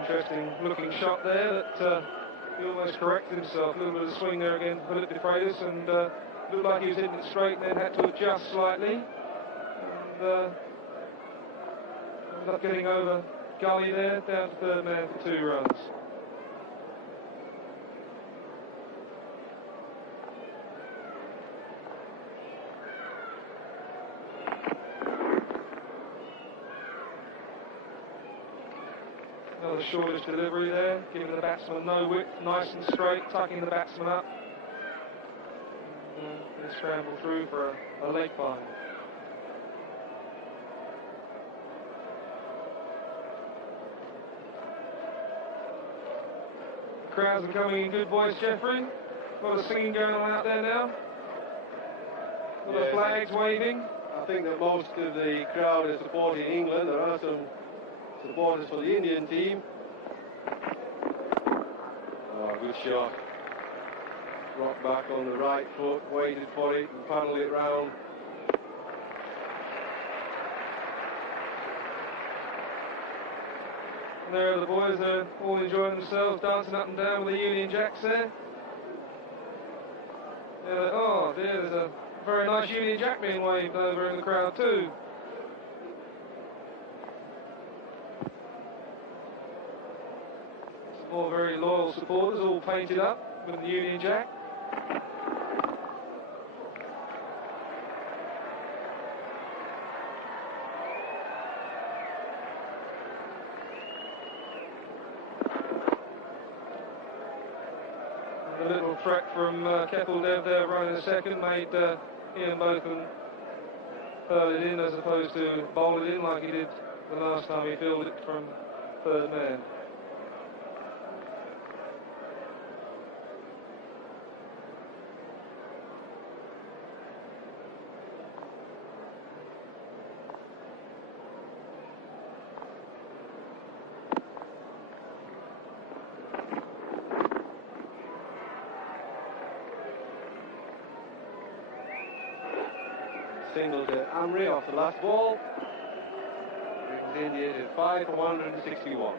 Interesting looking shot there that he almost corrected himself. A little bit of swing there again, Philip de Freitas, and looked like he was hitting it straight and then had to adjust slightly. And ended up getting over gully there, down to third man for 2 runs. Another shortish delivery there, giving the batsman no width, nice and straight, tucking the batsman up. And they scramble through for a leg find. The crowds are coming in good voice, Jeffrey. A lot of singing going on out there now. A lot of flags waving. I think that most of the crowd is supporting England. There are some supporters for the Indian team. Oh, good shot. Rocked back on the right foot, waited for it and paddled it round. And there are the boys, they're all enjoying themselves, dancing up and down with the Union Jacks there. Oh dear, there's a very nice Union Jack being waved over in the crowd too. All very loyal supporters, all painted up with the Union Jack. And a little track from Kapil Dev there running a second made Ian Bolton hurl it in as opposed to bowl it in like he did the last time he fielded it from third man. Single to Amri off the last ball. Brings India to 5 for 161.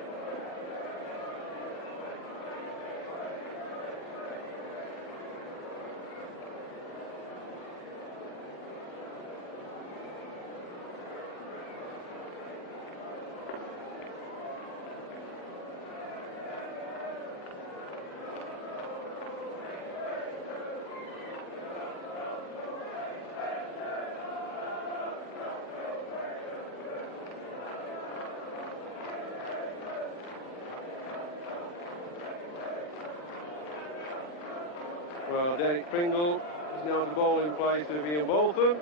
Well, Derek Pringle is now the bowling place of Ian Bolton.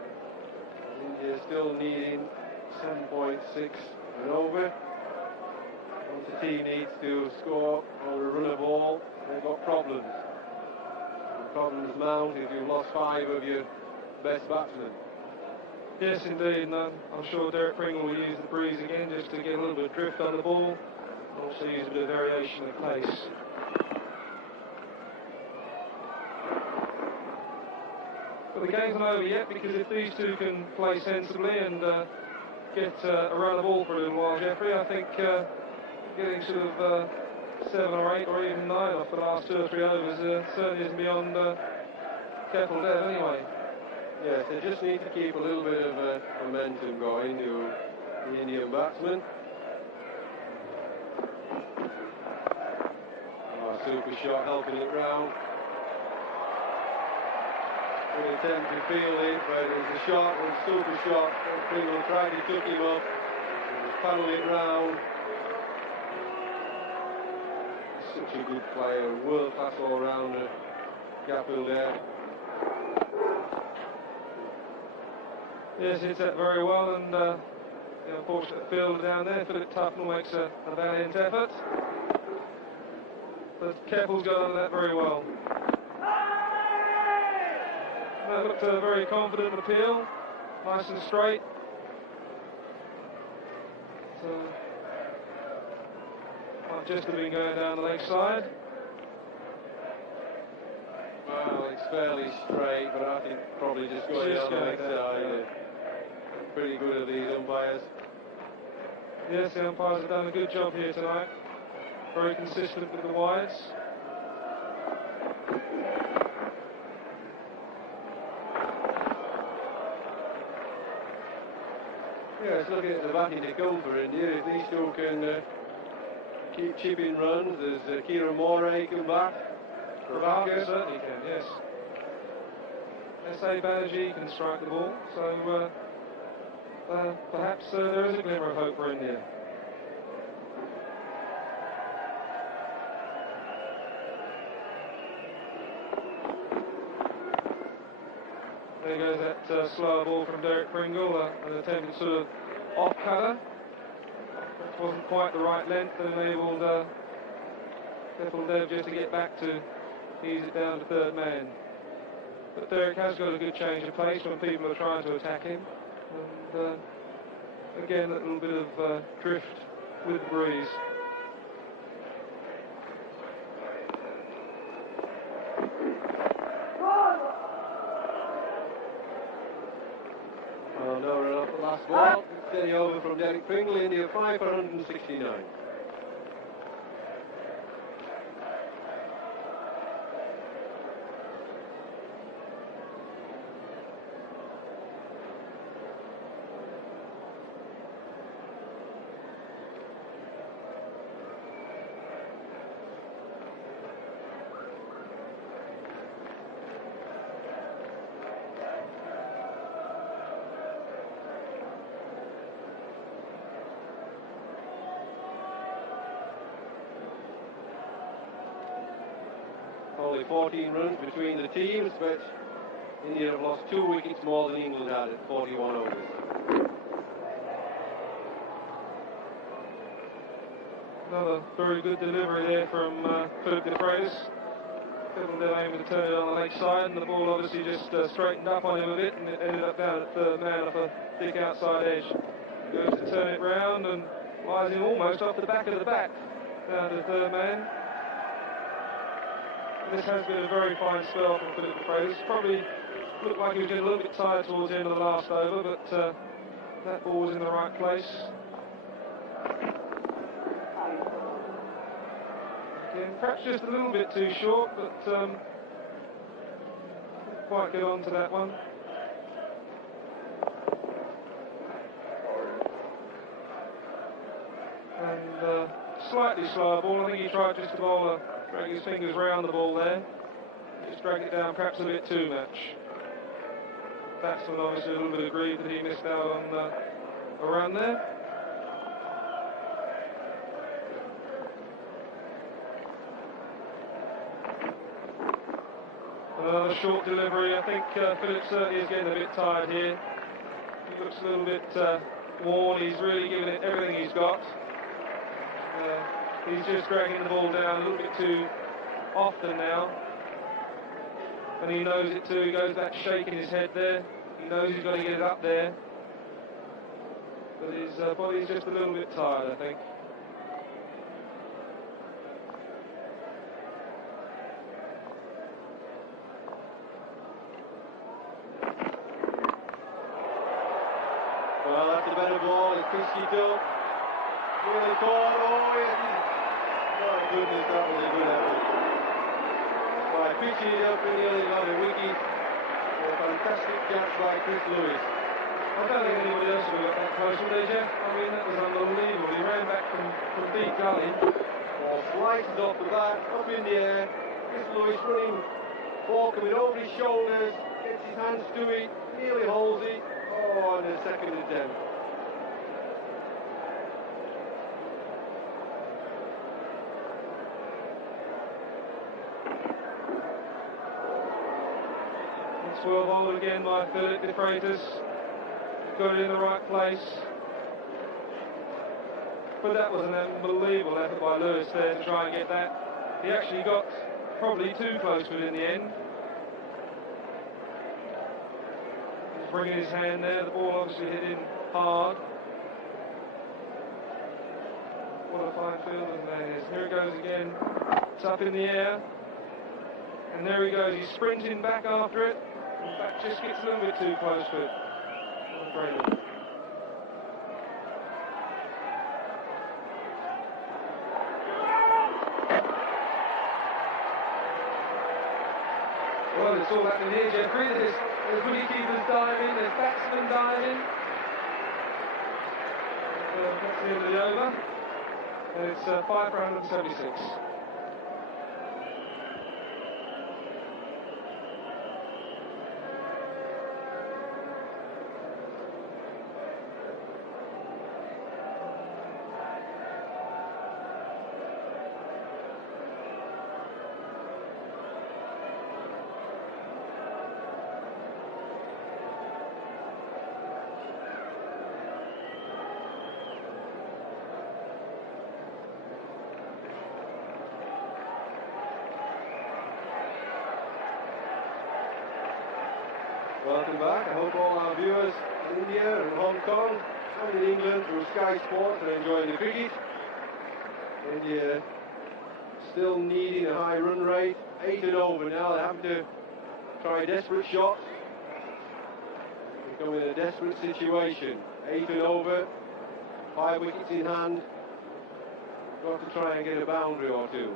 India still needing 7.6 and over. Once the team needs to score or run a ball, they've got problems. And problems mount if you've lost 5 of your best batsmen. Yes, indeed, and I'm sure Derek Pringle will use the breeze again just to get a little bit of drift on the ball, and also use a bit of variation of pace. But the game's not over yet, because if these two can play sensibly and get a run of ball for a little while, Jeffrey, I think getting sort of 7 or 8 or even 9 off the last 2 or 3 overs certainly isn't beyond careful death anyway. Yes, they just need to keep a little bit of momentum going to the Indian batsmen. Oh, super shot helping it round. Good attempt to field it, but it was a shot, was a super shot. Pringle tried, he took him up, and paddled it round. Such a good player, world-class all-rounder, Kapil Dev. Yes, hits that very well, and the unfortunate fielder down there, Philip Tufnell, makes a valiant effort. But Keppel's got on that very well. That looked a very confident appeal, nice and straight. So, might just have been going down the leg side. Well, it's fairly straight, but I think probably just going down the leg side. Pretty good of these umpires. Yes, the umpires have done a good job here tonight. Very consistent with the wides. Yeah, it's looking at the batting to come for India. If these two can keep chipping runs, there's Kieran Moray come back. Ravaka certainly can, yes. S.A. Banerjee can strike the ball, so perhaps there is a glimmer of hope for India. There goes that slower ball from Derek Pringle, an attempted sort of off-cutter. It wasn't quite the right length and enabled Kapil Dev just to get back to ease it down to third man. But Derek has got a good change of pace when people are trying to attack him. And again, a little bit of drift with the breeze. Well, no run off the last ball. Steady over from Derek Pringle, India 5 for 169. Only 14 runs between the teams, but India have lost 2 wickets more than England had at 41 overs. Another very good delivery there from Philip de Freitas. Kapil Dev aiming to turn it on the leg side, and the ball obviously just straightened up on him a bit, and it ended up down at third man off a thick outside edge. Goes to turn it round and lies in almost off the back of the bat, down to the third man. This has been a very fine spell from Philip de Freitas. Probably looked like he was getting a little bit tired towards the end of the last over, but that ball was in the right place. Again, perhaps just a little bit too short, but didn't quite get on to that one. And slightly slower ball. I think he tried just to bowl drag his fingers round the ball there. Just drag it down perhaps a bit too much. Batsman obviously a little bit aggrieved that he missed out on a run there. Another short delivery. I think Philip certainly is getting a bit tired here. He looks a little bit worn. He's really giving it everything he's got. He's just dragging the ball down a little bit too often now. And he knows it too. He goes back shaking his head there. He knows he's got to get it up there. But his body's just a little bit tired, I think. Well, that's a better ball. It's Cusquito. Really caught. Oh, yes. My goodness, that was a good effort. Right, pitching it up and nearly got a wicket. A fantastic catch by Chris Lewis. I don't think anybody else would have got that close, would they, Jeff? I mean, that was unbelievable. He ran back from deep gully. Ball slices off the bat, up in the air. Chris Lewis running, ball coming over his shoulders, gets his hands to it, nearly holds it. Oh, and a second attempt. It's well bowled again by Philip de Freitas. Got it in the right place. But that was an unbelievable effort by Lewis there to try and get that. He actually got probably too close to it in the end. He's bringing his hand there. The ball obviously hit in hard. What a fine fielder man is. Here it goes again. It's up in the air. And there he goes. He's sprinting back after it. In fact, just gets a little bit too close to it. Brilliant. Well, it's all happening here, Jeffrey. There's wicketkeepers diving, there's batsmen diving. That's the end of the over. And it's 5 for 176. Welcome back. I hope all our viewers in India and Hong Kong and in England through Sky Sports are enjoying the cricket. India still needing a high run rate. 8 and over now. They're having to try desperate shots. Becoming in a desperate situation. 8 and over. 5 wickets in hand. Got to try and get a boundary or two.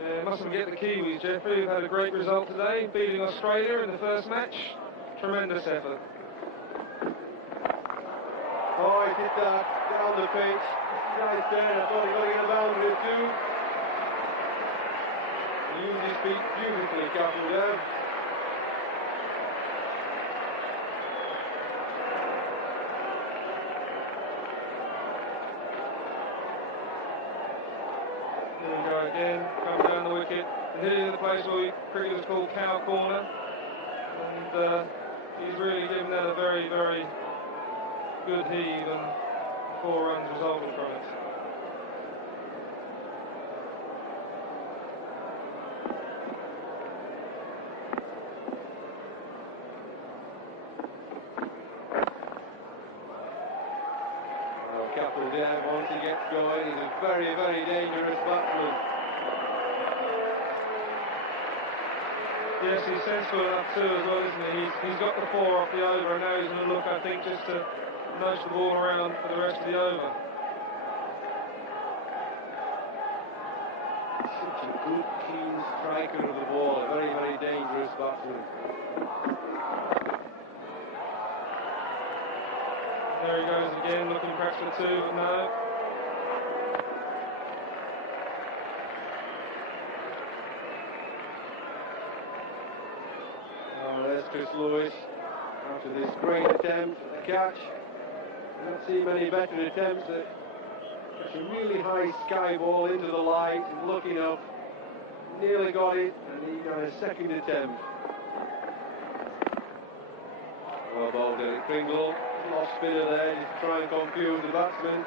Yeah, mustn't forget the Kiwis, Jeffrey, who've had a great result today, beating Australia in the first match. Tremendous effort. Oh, he hit that down the pitch. Nice there. I thought he got to get a boundary or two. He used his feet beautifully, Captain there. There we go again, coming down the wicket, and hitting in the place where cricketers call cow corner. And he's really given that a very, very good heave, and 4 runs resulted from it. Captain there, once he gets going, he's a very, very dangerous batsman. Yes, he's sensible enough too as well, isn't he? He's got the 4 off the over, and now he's going to look, I think, just to nudge the ball around for the rest of the over. Such a good, keen striker of the ball, a very, very dangerous batsman. There he goes again, looking perhaps for 2, but no. Oh, there's Chris Lewis after this great attempt at the catch. I don't see many better attempts at such a really high sky ball into the light and looking up. Nearly got it, and he got a second attempt. Well bowled, Derek Pringle. Lost spinner there, just to try and confuse the batsmen.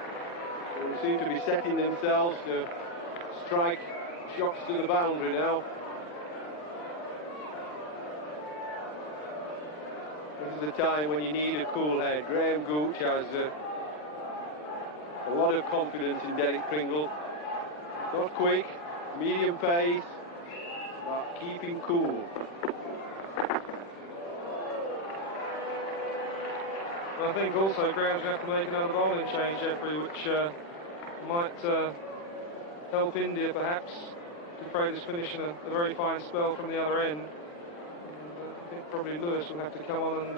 They seem to be setting themselves to strike shots to the boundary now. This is the time when you need a cool head. Graham Gooch has a lot of confidence in Derek Pringle. Not quick, medium pace, but keeping cool. I think also Graham's going to have to make another bowling change, Jeffrey, which might help India perhaps. Afraid is finishing a very fine spell from the other end. And, I think probably Lewis will have to come on and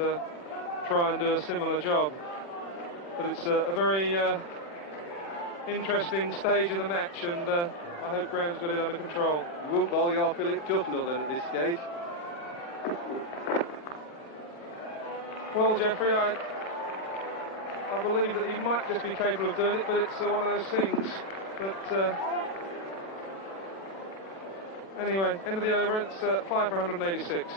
try and do a similar job. But it's a very interesting stage of the match, and I hope Graham's got it under control. You won't bowl your Philip Tufnell then at this stage. Well, Jeffrey, I believe that he might just be capable of doing it, but it's one of those things that... Anyway, end of the over, it's 5 for 186.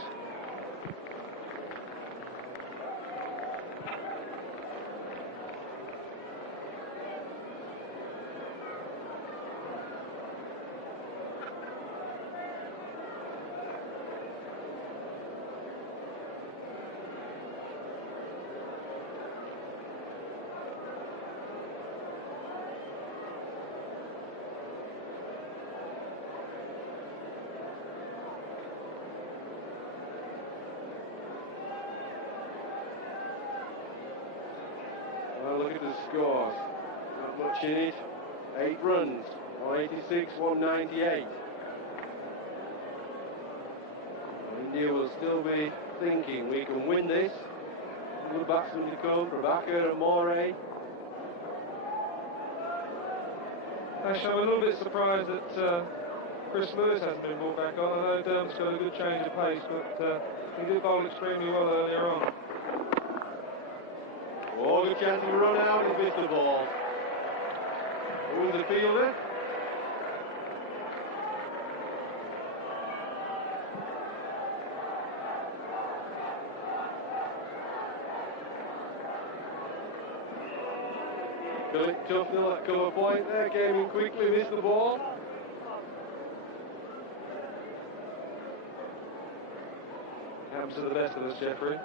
Well, look at the scores. Not much in it. 8 runs. 186, 198. India will still be thinking we can win this. Good batsmen to come, Prabhakar and Morey. Actually, I'm a little bit surprised that Chris Lewis hasn't been brought back on. I know Dermot's got a good change of pace, but he did bowl extremely well earlier on. Oh, good chance to run out, he's missed the ball. Who's the fielder? Philip Tufnell at cover point there, came in quickly, missed the ball. Happens to the best of us, Jeffrey.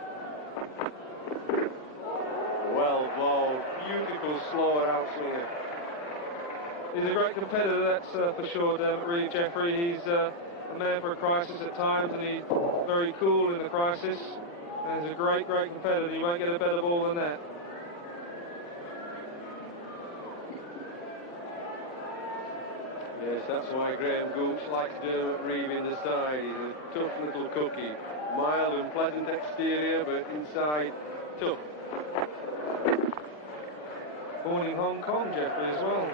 Well bowled, beautiful slower outswinger. He's a great competitor, that's for sure, Dermot Reed, Jeffrey. He's a man for a crisis at times, and he's very cool in the crisis. And he's a great, great competitor. You won't get a better ball than that. Yes, that's why Graham Gooch likes Dermot Reeve in the side. He's a tough little cookie. Mild and pleasant exterior, but inside, tough. Born in Hong Kong, Jeffrey, as well.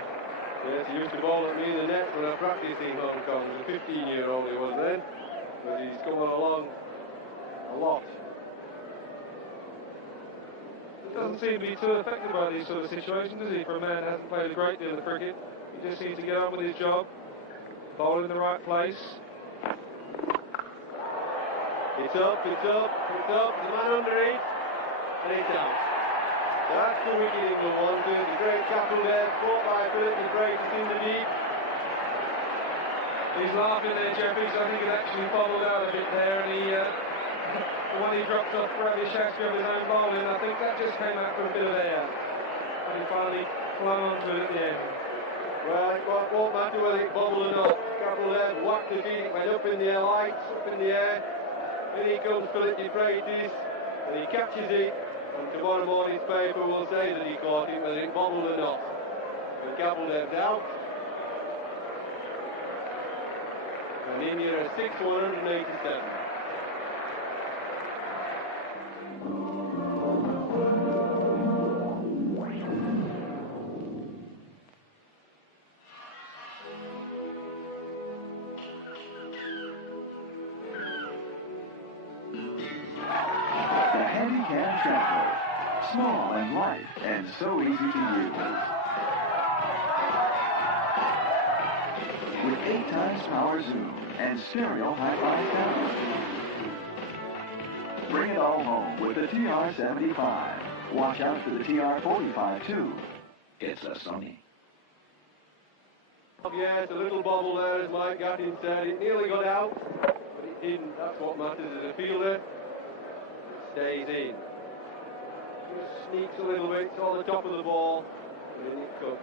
Yes, he used to bowl at me in the net when I practiced in Hong Kong. He was a 15-year-old he was then, but he's come along a lot. He doesn't seem to be too affected by these sort of situations, does he, for a man who hasn't played a great deal of cricket? He just needs to get on with his job, bowl in the right place. It's up, it's up, it's up, the man under it, and it's out. That's the wicket England wanted. The great tackle there, caught by Philip and Grace in the deep. He's laughing there, Jeffrey, so I think it actually bobbled out a bit there, and he, the one he dropped off Ravi Shastri of his own bowling, I think that just came out for a bit of air. And he finally clung onto it at the end. Well, it won't matter whether it bobbled or not. Capel there, whacked the feet, went up in the air, lights, up in the air. In he comes Philip de Freitas, and he catches it. And tomorrow morning's paper will say that he caught it, whether it bobbled or not. And Capel there out. And India are 6-187. Small and light and so easy to use. With 8 times power zoom and stereo high-five camera. Bring it all home with the TR-75. Watch out for the TR-45 too. It's a Sony. Yes, a little bobble there, as Mike Gattin said. It nearly got out, but it didn't. That's what matters as a fielder. It stays in. Just sneaks a little bit on the top of the ball, and then it cuts.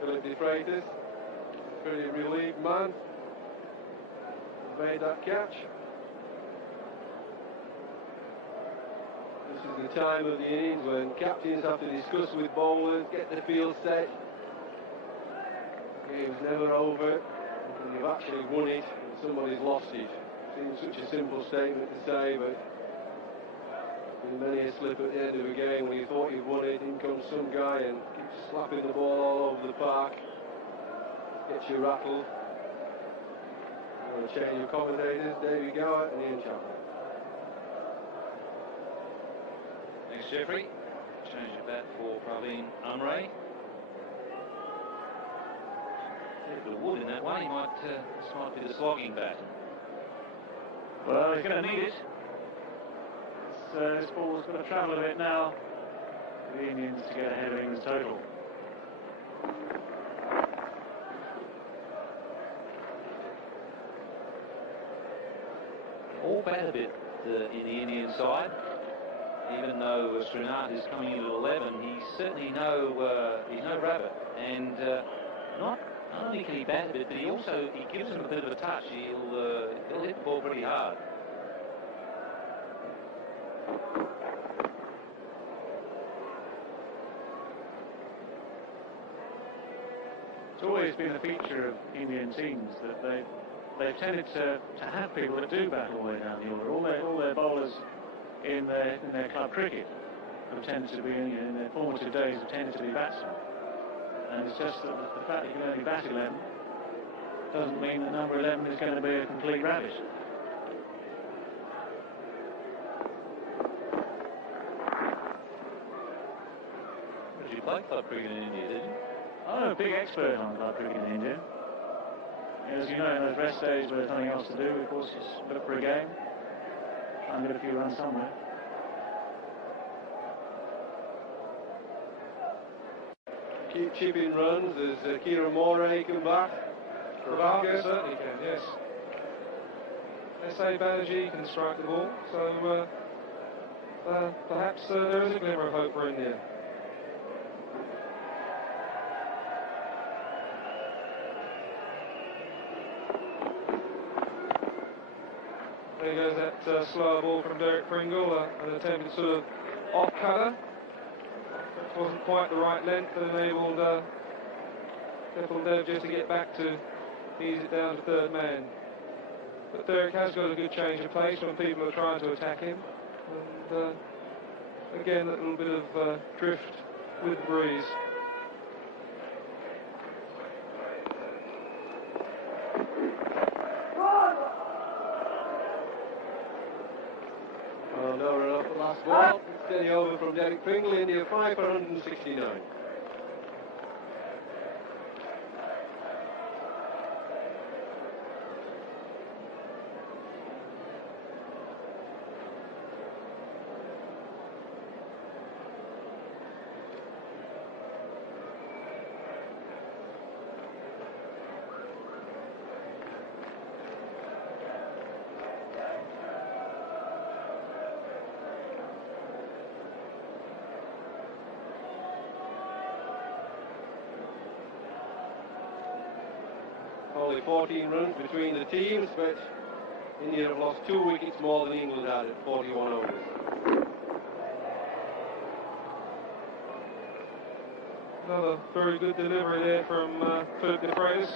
Philip de Freitas, pretty relieved man, made that catch. This is the time of the innings when captains have to discuss with bowlers, get the field set. The game's never over, and you've actually won it, and somebody's lost it. Seems such a simple statement to say, but there's many a slip at the end of a game when you thought you'd won it, in comes some guy and keeps slapping the ball all over the park, gets you rattled. I'm going to change of commentators, Davey Gower and Ian Chapman. Thanks, Jeffrey. Change of bat for Praveen Amre. A bit of wood in that one. He might, this might be the slogging bat. Well, he's going to need it. This ball's got to travel a bit now for the Indians to get ahead of England's total. All bat a bit in the Indian side. Even though Srinath is coming in at 11, he's certainly he's no rabbit. And not only can he bat a bit, but he gives him a bit of a touch. He'll hit the ball pretty hard. It's always been a feature of Indian teams that they've tended to have people that do bat all the way down the order. All their bowlers in their club cricket have tended to be, in their formative days, have tended to be batsmen. And it's just that the fact that you can only bat 11 doesn't mean that number 11 is going to be a complete rabbit. Did you play club cricket in India, did you? I'm a big expert on club cricket in India. As you know, in those rest days where there's nothing else to do, of course, just look for a game, try and get a few runs somewhere. Keep chipping runs as Kieran Moray come back. Praveen certainly can, yes. S.A. Banerjee can strike the ball, so perhaps there is a glimmer of hope for India. There goes that slower ball from Derek Pringle, an attempted sort of off-cutter. It wasn't quite the right length and enabled Kapil Dev just to get back to ease it down to third man. But Derek has got a good change of pace when people are trying to attack him. And again, a little bit of drift with the breeze. Oh, no run off the last ball. Steady over from Derek Pringle, India 5 for 169. Only 14 runs between the teams, but India have lost 2 wickets more than England had at 41 overs. Another very good delivery there from Philip de Freitas.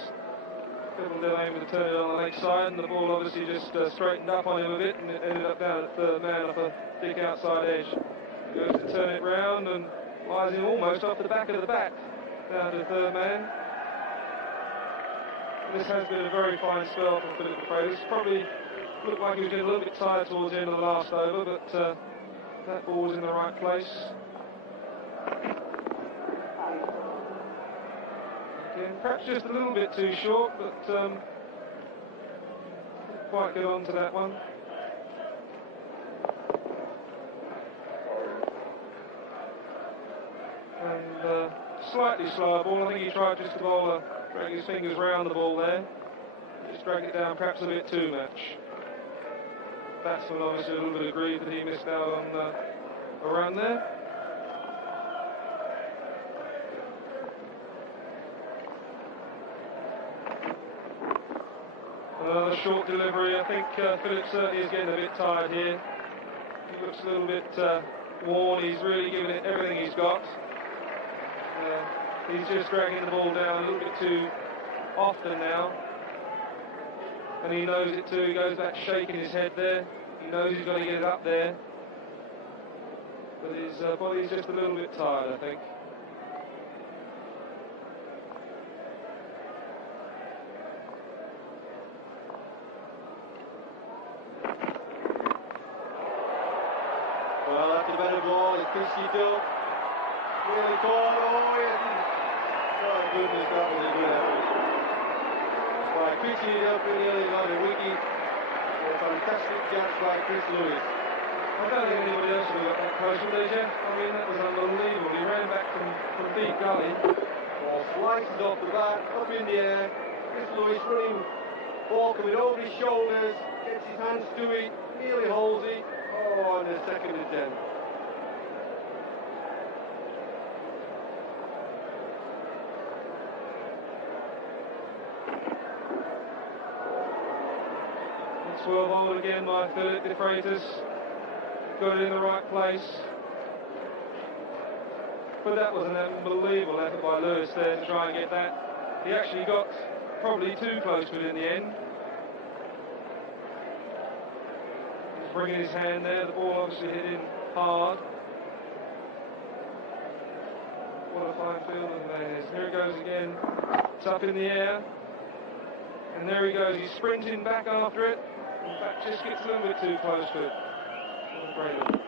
Kapil Dev aiming to turn it on the leg side, and the ball obviously just straightened up on him a bit, and it ended up down at third man off a thick outside edge. Goes to turn it round and lies in almost off the back of the bat, down to third man. This has been a very fine spell from Philip de Freitas. Probably looked like he was getting a little bit tired towards the end of the last over, but that ball was in the right place. Again, perhaps just a little bit too short, but didn't quite get on to that one. slightly slower ball. I think he tried just to bowl drag his fingers round the ball there. Just drag it down perhaps a bit too much. Batsman obviously a little bit aggrieved that he missed out on a run there. Another short delivery. I think Phillips certainly is getting a bit tired here. He looks a little bit worn. He's really giving it everything he's got. He's just dragging the ball down a little bit too often now. And he knows it too. He goes back shaking his head there. He knows he's got to get it up there. But his body's just a little bit tired, I think. Well, that's a better ball. It's pitched it up. Really caught. Oh, yes. My goodness, that was a good effort. By pitching it up, he nearly got a wicket. A fantastic catch by Chris Lewis. I don't think anybody else would have got that close, would they, Jeff? I mean, that was unbelievable. He ran back from deep gully. Ball slices off the bat, up in the air. Chris Lewis running, ball coming over his shoulders, gets his hands to it, nearly holds it. Oh, and a second attempt. It's well bowled again by Philip de Freitas. Got it in the right place. But that was an unbelievable effort by Lewis there to try and get that. He actually got probably too close to it in the end. He's bringing his hand there. The ball obviously hit in hard. What a fine fielder the man is. Here it goes again. It's up in the air. And there he goes. He's sprinting back after it. In fact, just gets a little bit too close to it. What a great look.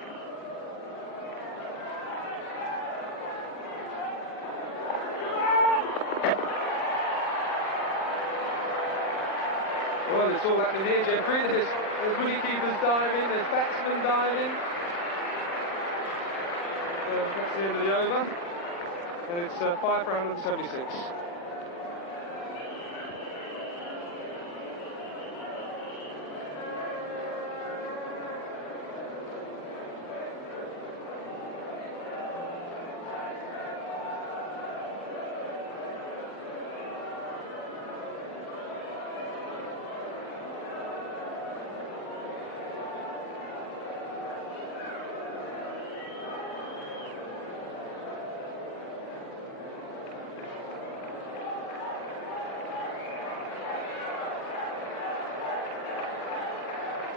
Well, it's all happening here, Jeffrey. There's wicketkeepers diving, there's batsmen diving. That's the end of the over. And it's 5 for 176.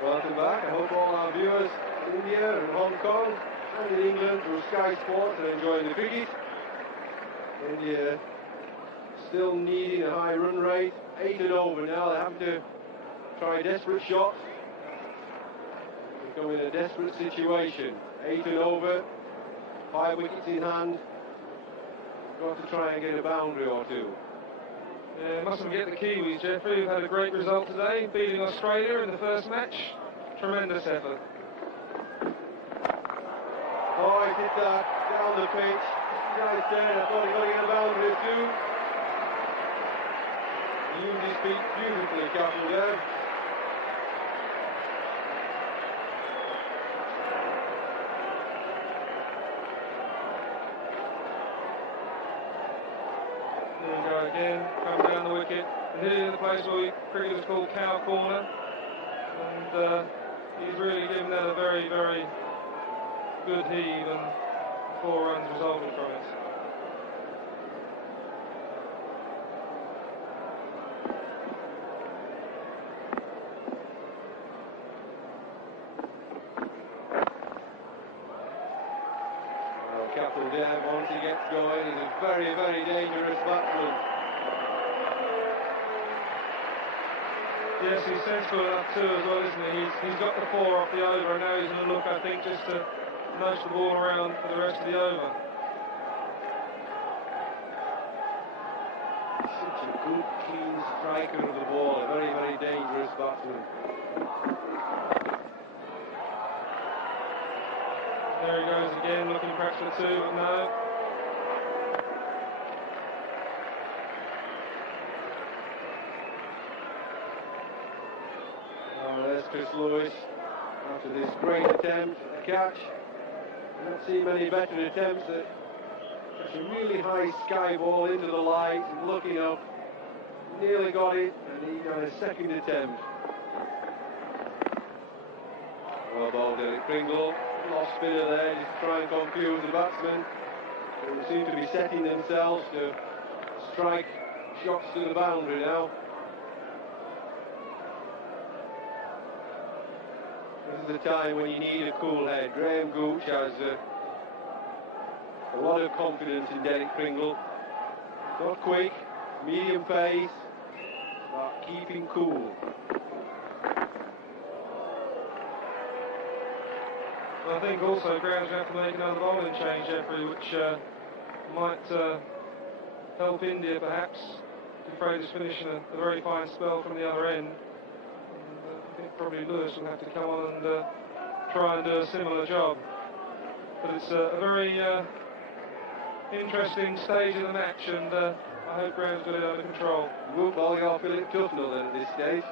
Welcome back. I hope all our viewers in India and Hong Kong and in England through Sky Sports are enjoying the cricket. India still needing a high run rate, 8 and over now. They're having to try desperate shots. Becoming a desperate situation. 8 and over, 5 wickets in hand. Got to try and get a boundary or two. Yeah, mustn't forget the Kiwis, Jeffrey, who've had a great result today, beating Australia in the first match. Tremendous effort. Oh, he hit that down the pitch. Right there, I thought he got to get a boundary too. He used his feet beautifully, Captain there. Here we go again, coming down the wicket. And here's the place where cricket is called Cow Corner. And he's really given that a very, very good heave, and 4 runs resulted from it. Well, Captain Dev, once he gets going, is a very, very dangerous batsman. Yes, he's sensible enough too as well, isn't he? He's got the 4 off the over, and now he's going to look, I think, just to nudge the ball around for the rest of the over. Such a good, keen striker of the ball, a very, very dangerous batsman. There he goes again, looking perhaps for 2, but no. Chris Lewis after this great attempt at the catch. I don't see many better attempts at such a really high sky ball into the light and looking up. Nearly got it, and he got a second attempt. Well ball, Derek Pringle. Lost spinner there, just to try and confuse the batsmen. They seem to be setting themselves to strike shots to the boundary now. This is the time when you need a cool head. Graham Gooch has a lot of confidence in Derek Pringle. Not quick, medium pace, but keeping cool. I think also Graham's going to have to make another bowling change, Jeffrey, which might help India perhaps. Fraser's finishing a very fine spell from the other end. And, I think probably Lewis will have to come on and try and do a similar job. But it's a very interesting stage of the match, and I hope Graham's got it under control. Move bowling off Philip Tufnell then at this stage.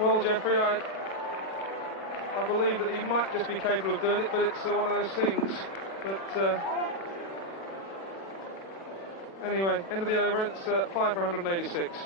Well, Jeffrey, I believe that he might just be capable of doing it, but it's one of those things that... Anyway, end of the over, it's 5 for 186.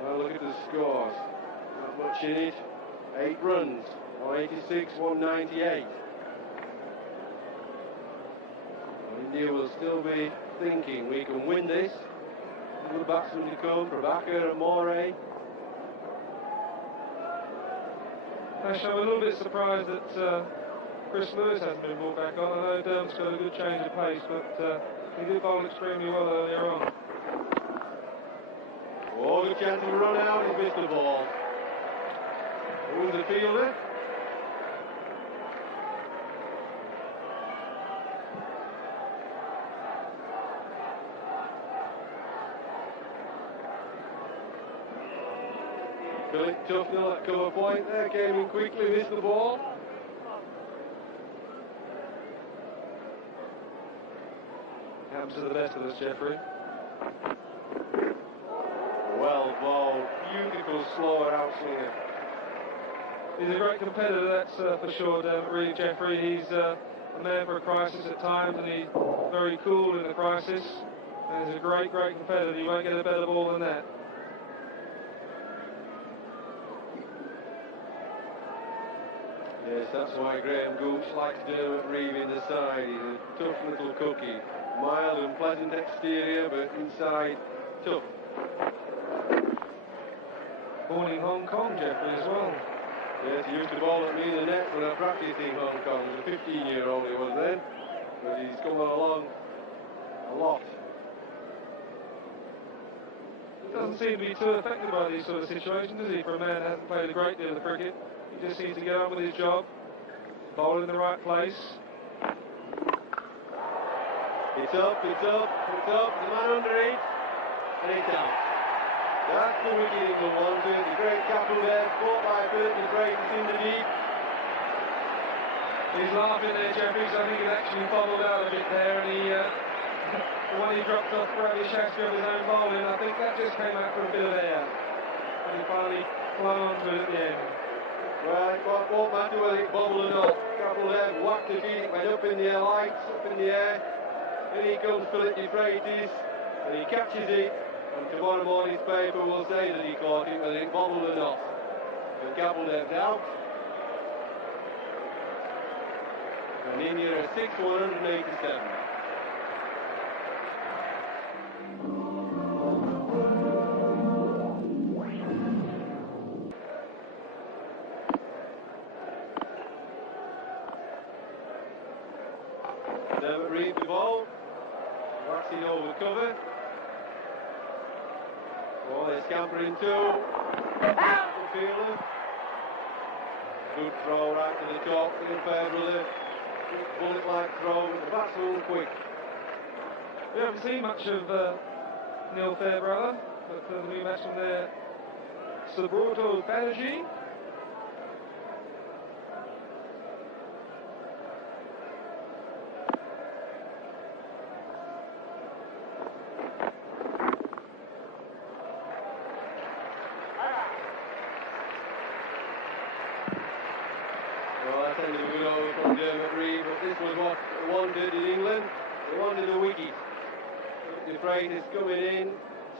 Well, look at the scores. Not much in it. 8 runs. 186, 198. India will still be thinking we can win this. Good batsmen to come, Prabhakar and Morey. Actually, I'm a little bit surprised that Chris Lewis hasn't been brought back on. I know Dermot's got a good change of pace, but he did bowl extremely well earlier on. Oh, good chance to run out, he's missed the ball. Who's the fielder? Philip Tufnell at cover point there, came in quickly, missed the ball. Happens to the best of us, Jeffrey. Well bowled, beautiful slow outswinger. He's a great competitor, that's for sure, really, Jeffrey. He's a man for a crisis at times, and he's very cool in the crisis. And he's a great, great competitor. You won't get a better ball than that. Yes, that's why Graham Gooch likes Dermot Reeve in the side. He's a tough little cookie. Mild and pleasant exterior, but inside, tough. Born in Hong Kong, Jeffrey, as well. Yes, he used to bowl at me in the net when I practiced in Hong Kong. He was a 15-year-old he was then, but he's come along a lot. He doesn't seem to be too affected by these sort of situations, does he, for a man that hasn't played a great deal of cricket? He just needs to get on with his job, bowl in the right place. It's up, it's up, it's up, the man under it, and it's out. That's the wicket England wanted. The great capital there, caught by Philip de Freitas in the deep. He's laughing there, Jeffrey, so I think he's actually bobbled out a bit there, and he, when he dropped off Ravi Shastri of his own bowling, I think that just came out for a bit of air. And he finally clung on to it at the end. Well, it won't matter whether it bobbled or not. Capital there, whacked the feet, went up in the air, lights up in the air. In he comes Philip de Freitas, and he catches it. And tomorrow morning's paper will say that he caught it, whether it bobbled or not. But Gabaldev's out. And India are 6-187. Dermot Reeve the ball. Waxing over cover. Oh, they're scampering too. Fielder. Good throw right to the top. Neil Fairbrother. Bullet-like throw, but the batsman was quick. We haven't seen much of Neil Fairbrother, but the new batsman there, Subrata Banerjee. Well, that's ended a good over from Dermot Reed, but this was what they wanted in England. They wanted a wicket. De Freitas coming in,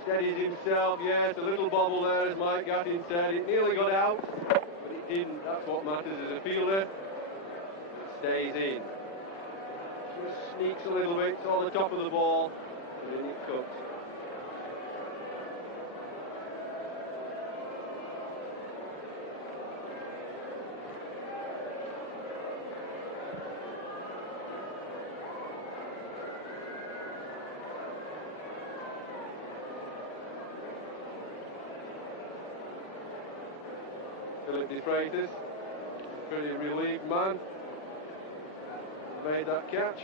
steadies himself, yes, a little bobble there as Mike Gattin said. It nearly got out, but it didn't. That's what matters as a fielder. It stays in. Just sneaks a little bit, it's on the top of the ball, and then it cuts. Philip De Freitas, pretty relieved man, made that catch.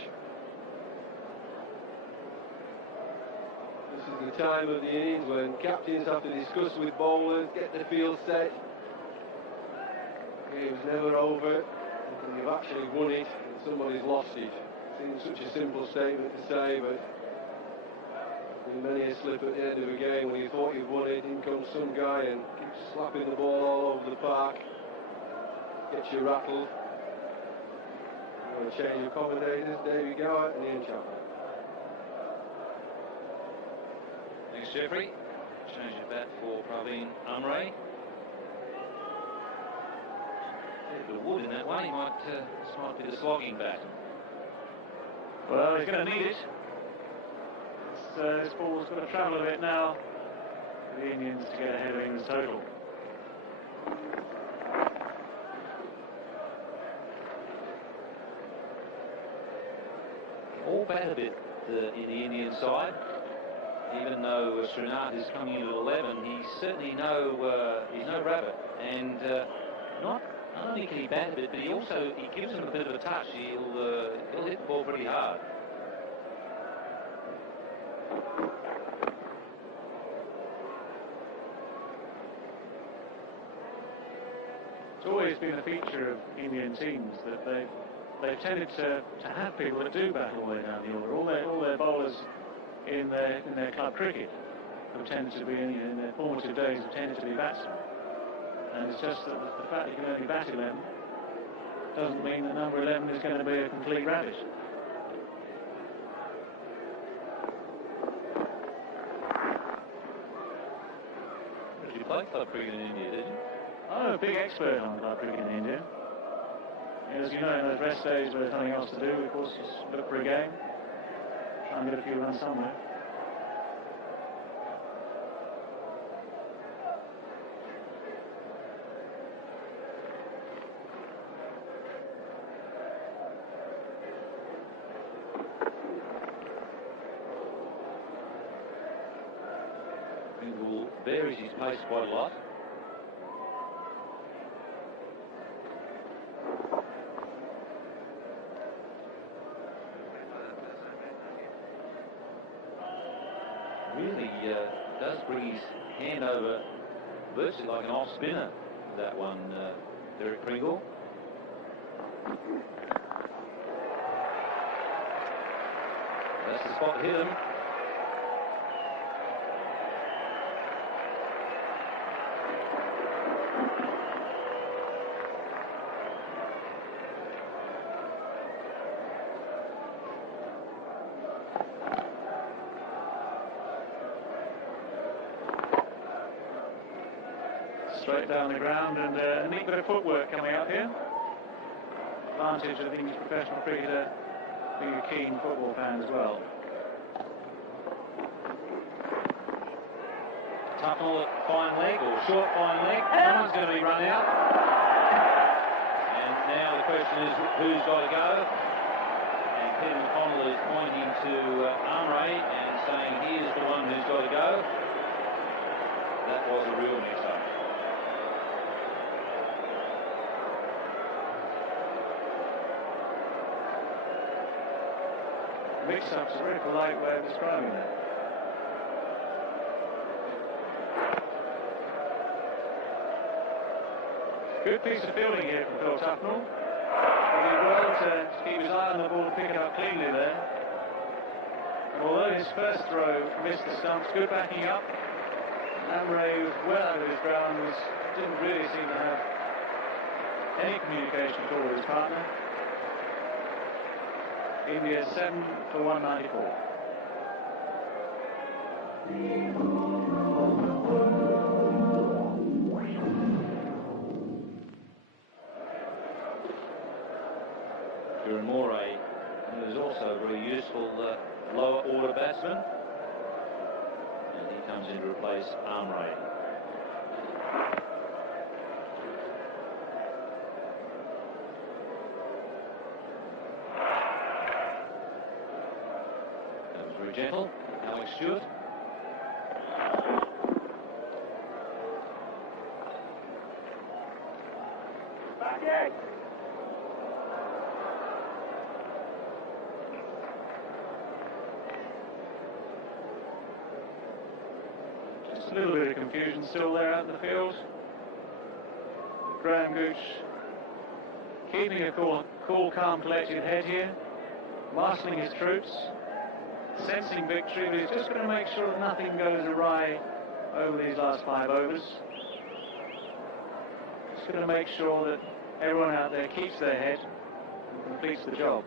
This is the time of the innings when captains have to discuss with bowlers, get the field set. The game's never over, and you've actually won it, and somebody's lost it. Seems such a simple statement to say, but in many a slip at the end of a game when you thought you'd won it, in comes some guy and keeps slapping the ball all over the park, gets you rattled. You want to change your commentators, Davey Gower and Ian Chappell. Thanks, Jeffrey. Change your bat for Praveen Amre. A bit of wood in that one. He might, this might be the slogging bat. Well, he's going to need it. This ball's got to travel a bit now for the Indians to get ahead of England's total. All bat a bit in the Indian side. Even though Srinath is coming into 11, he's certainly he's no rabbit. And not only can he bat a bit, but he gives him a bit of a touch. He'll hit the ball pretty hard. It's always been a feature of Indian teams that they've tended to have people that do bat all the way down the order. All their bowlers in their club cricket have tended to be in their formative days have tended to be batsmen. And it's just that the fact that you can only bat 11 doesn't mean that number 11 is going to be a complete rabbit. Did you play club cricket in India, did you? I'm a big expert on club cricket in India. As you know, in those rest days where there's nothing else to do, of course, just look for a game, try and get a few runs somewhere. Pringle varies his pace quite a lot. Really does bring his hand over virtually like an off spinner, that one, Derek Pringle. That's the spot to hit him. Straight down the ground, and a neat bit of footwork coming out here. Advantage of the English professional cricketer being a keen football fan as well. Tucknell at fine leg, or short fine leg. Someone's going to be run out. And now the question is who's got to go. And Peter McConnell is pointing to Armory and saying he is the one who's got to go. That was a real mix-up. Mix-up's a very polite way of describing that. Good piece of fielding here from Phil Tufnell. He did well to keep his eye on the ball, pick it up cleanly there. And although his first throw missed the stumps, good backing up. Amray was well out of his ground, didn't really seem to have any communication at all with his partner. India 7 for 194. Kieran Moray, who is also a very useful lower order batsman, and he comes in to replace Armory. That was very gentle, Alex Stewart. Just a little bit of confusion still there out in the field. Graham Gooch keeping a cool, calm, collected head here, marshalling his troops, sensing victory, but he's just going to make sure that nothing goes awry over these last 5 overs. Just going to make sure that everyone out there keeps their head and completes the job.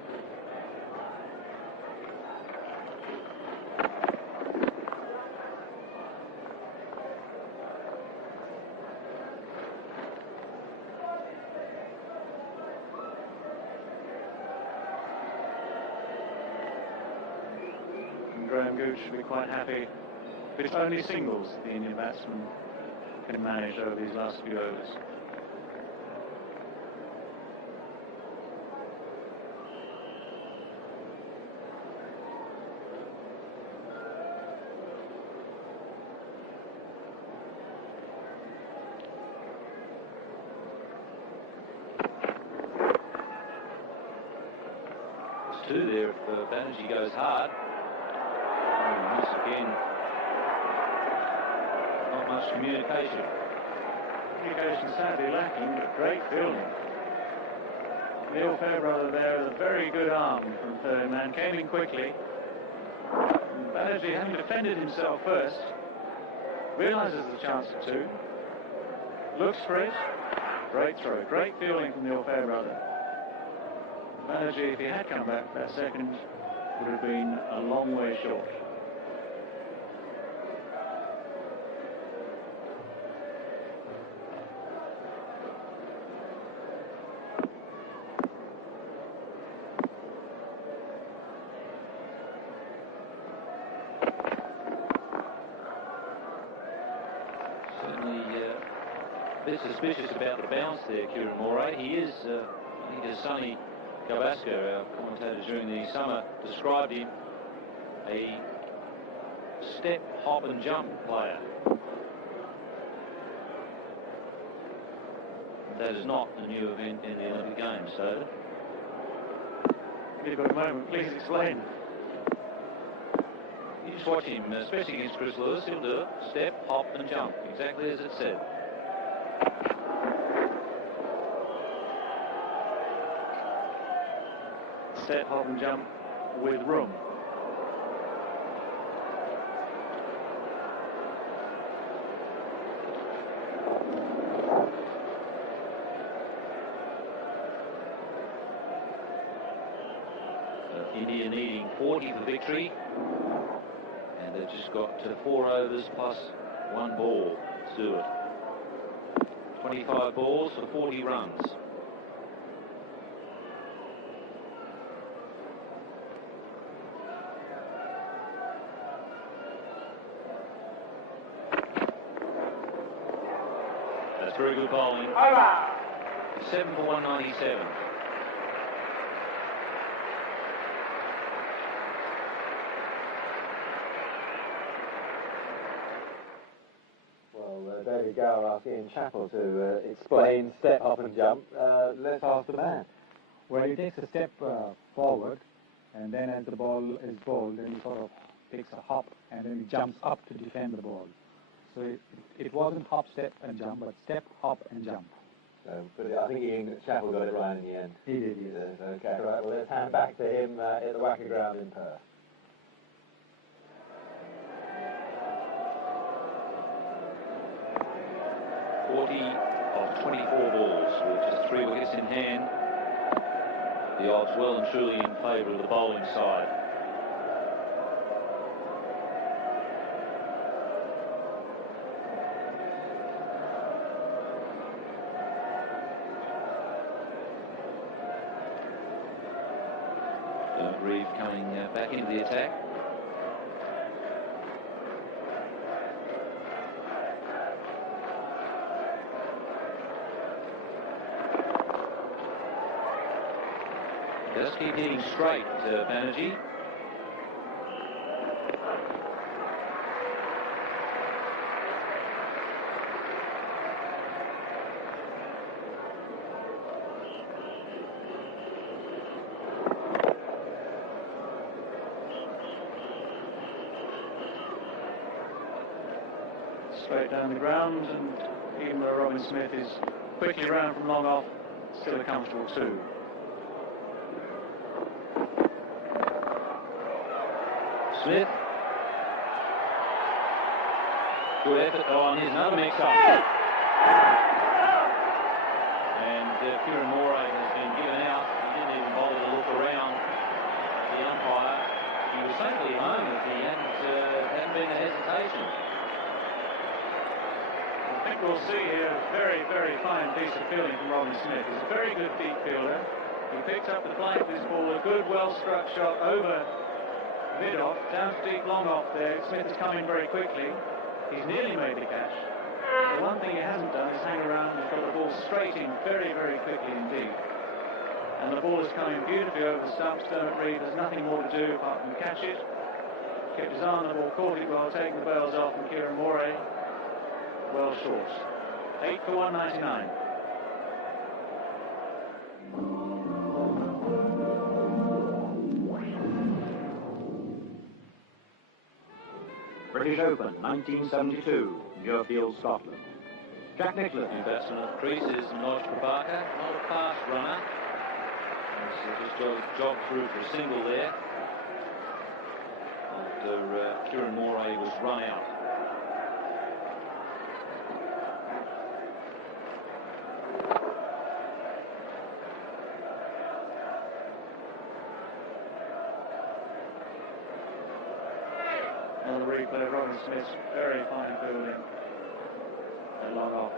Graham Gooch should be quite happy. But it's only singles the Indian batsman can manage over these last few overs. There's 2 there if Banerjee goes hard. Once again, not much communication. Communication sadly lacking, but great fielding. Neil Fairbrother there with a very good arm from third man, came in quickly. And Banerjee, having defended himself first, realises the chance for 2. Looks for it. Great throw, great fielding from Neil Fairbrother. Banerjee, if he had come back for that second, would have been a long way short. A bit suspicious about the bounce there, Kieran Moray. He is, I think as Sonny Gavaskar, our commentator during the summer, described him, a step, hop and jump player. That is not a new event in the Olympic Games, so. You've got a moment, please explain. You just watch him, especially against Chris Lewis, he'll do it. Step, hop and jump, exactly as it said. Step, hop and jump with room. India needing 40 for victory, and they've just got 4 overs plus 1 ball to do it. 25 balls for 40 runs. That's very good bowling. Over. 7 for 197. we go after Ian Chappell to explain step, hop and jump. Let's ask the man. Well, he takes a step forward, and then as the ball is bowled, then he sort of takes a hop, and then he jumps up to defend the ball. So it wasn't hop, step and jump, but step, hop and jump. But I think Ian Chappell got it right in the end. He did, yes. Okay, right, well, let's hand back to him at the Wacker Ground in Perth. Of 24 balls, with just 3 wickets in hand. The odds well and truly in favour of the bowling side. Reeve coming back into the attack. Just keep hitting straight, Banerjee. Straight down the ground, and even though Robin Smith is quickly round from long off, still a comfortable 2. Smith. Good effort. Oh, and here's another mix-up. And Kieran Moray has been given out. He didn't even bother to look around the umpire. He was safely home if he hadn't been a hesitation. I think we'll see here a very, very fine piece of fielding from Robin Smith. He's a very good deep fielder. He picked up the flank of this ball, a good, well-struck shot over mid-off, down to deep long off there. Smith has come in very quickly. He's nearly made the catch. The one thing he hasn't done is hang around and got the ball straight in very, very quickly indeed. And the ball is coming beautifully over the stumps. Dermot Reeve has nothing more to do apart from catch it. Kept his eye on the ball, caught it well, taking the bails off, and Kieran Moray well short. 8 for 199. British Open, 1972, Muirfield, Scotland. Jack Nicklaus. New batsman at the crease is Manoj Prabhakar, not a fast runner. He's just jogged through for a single there after Kieran Moray was run out. On the replay of Robin Smith's very fine fielding at long off.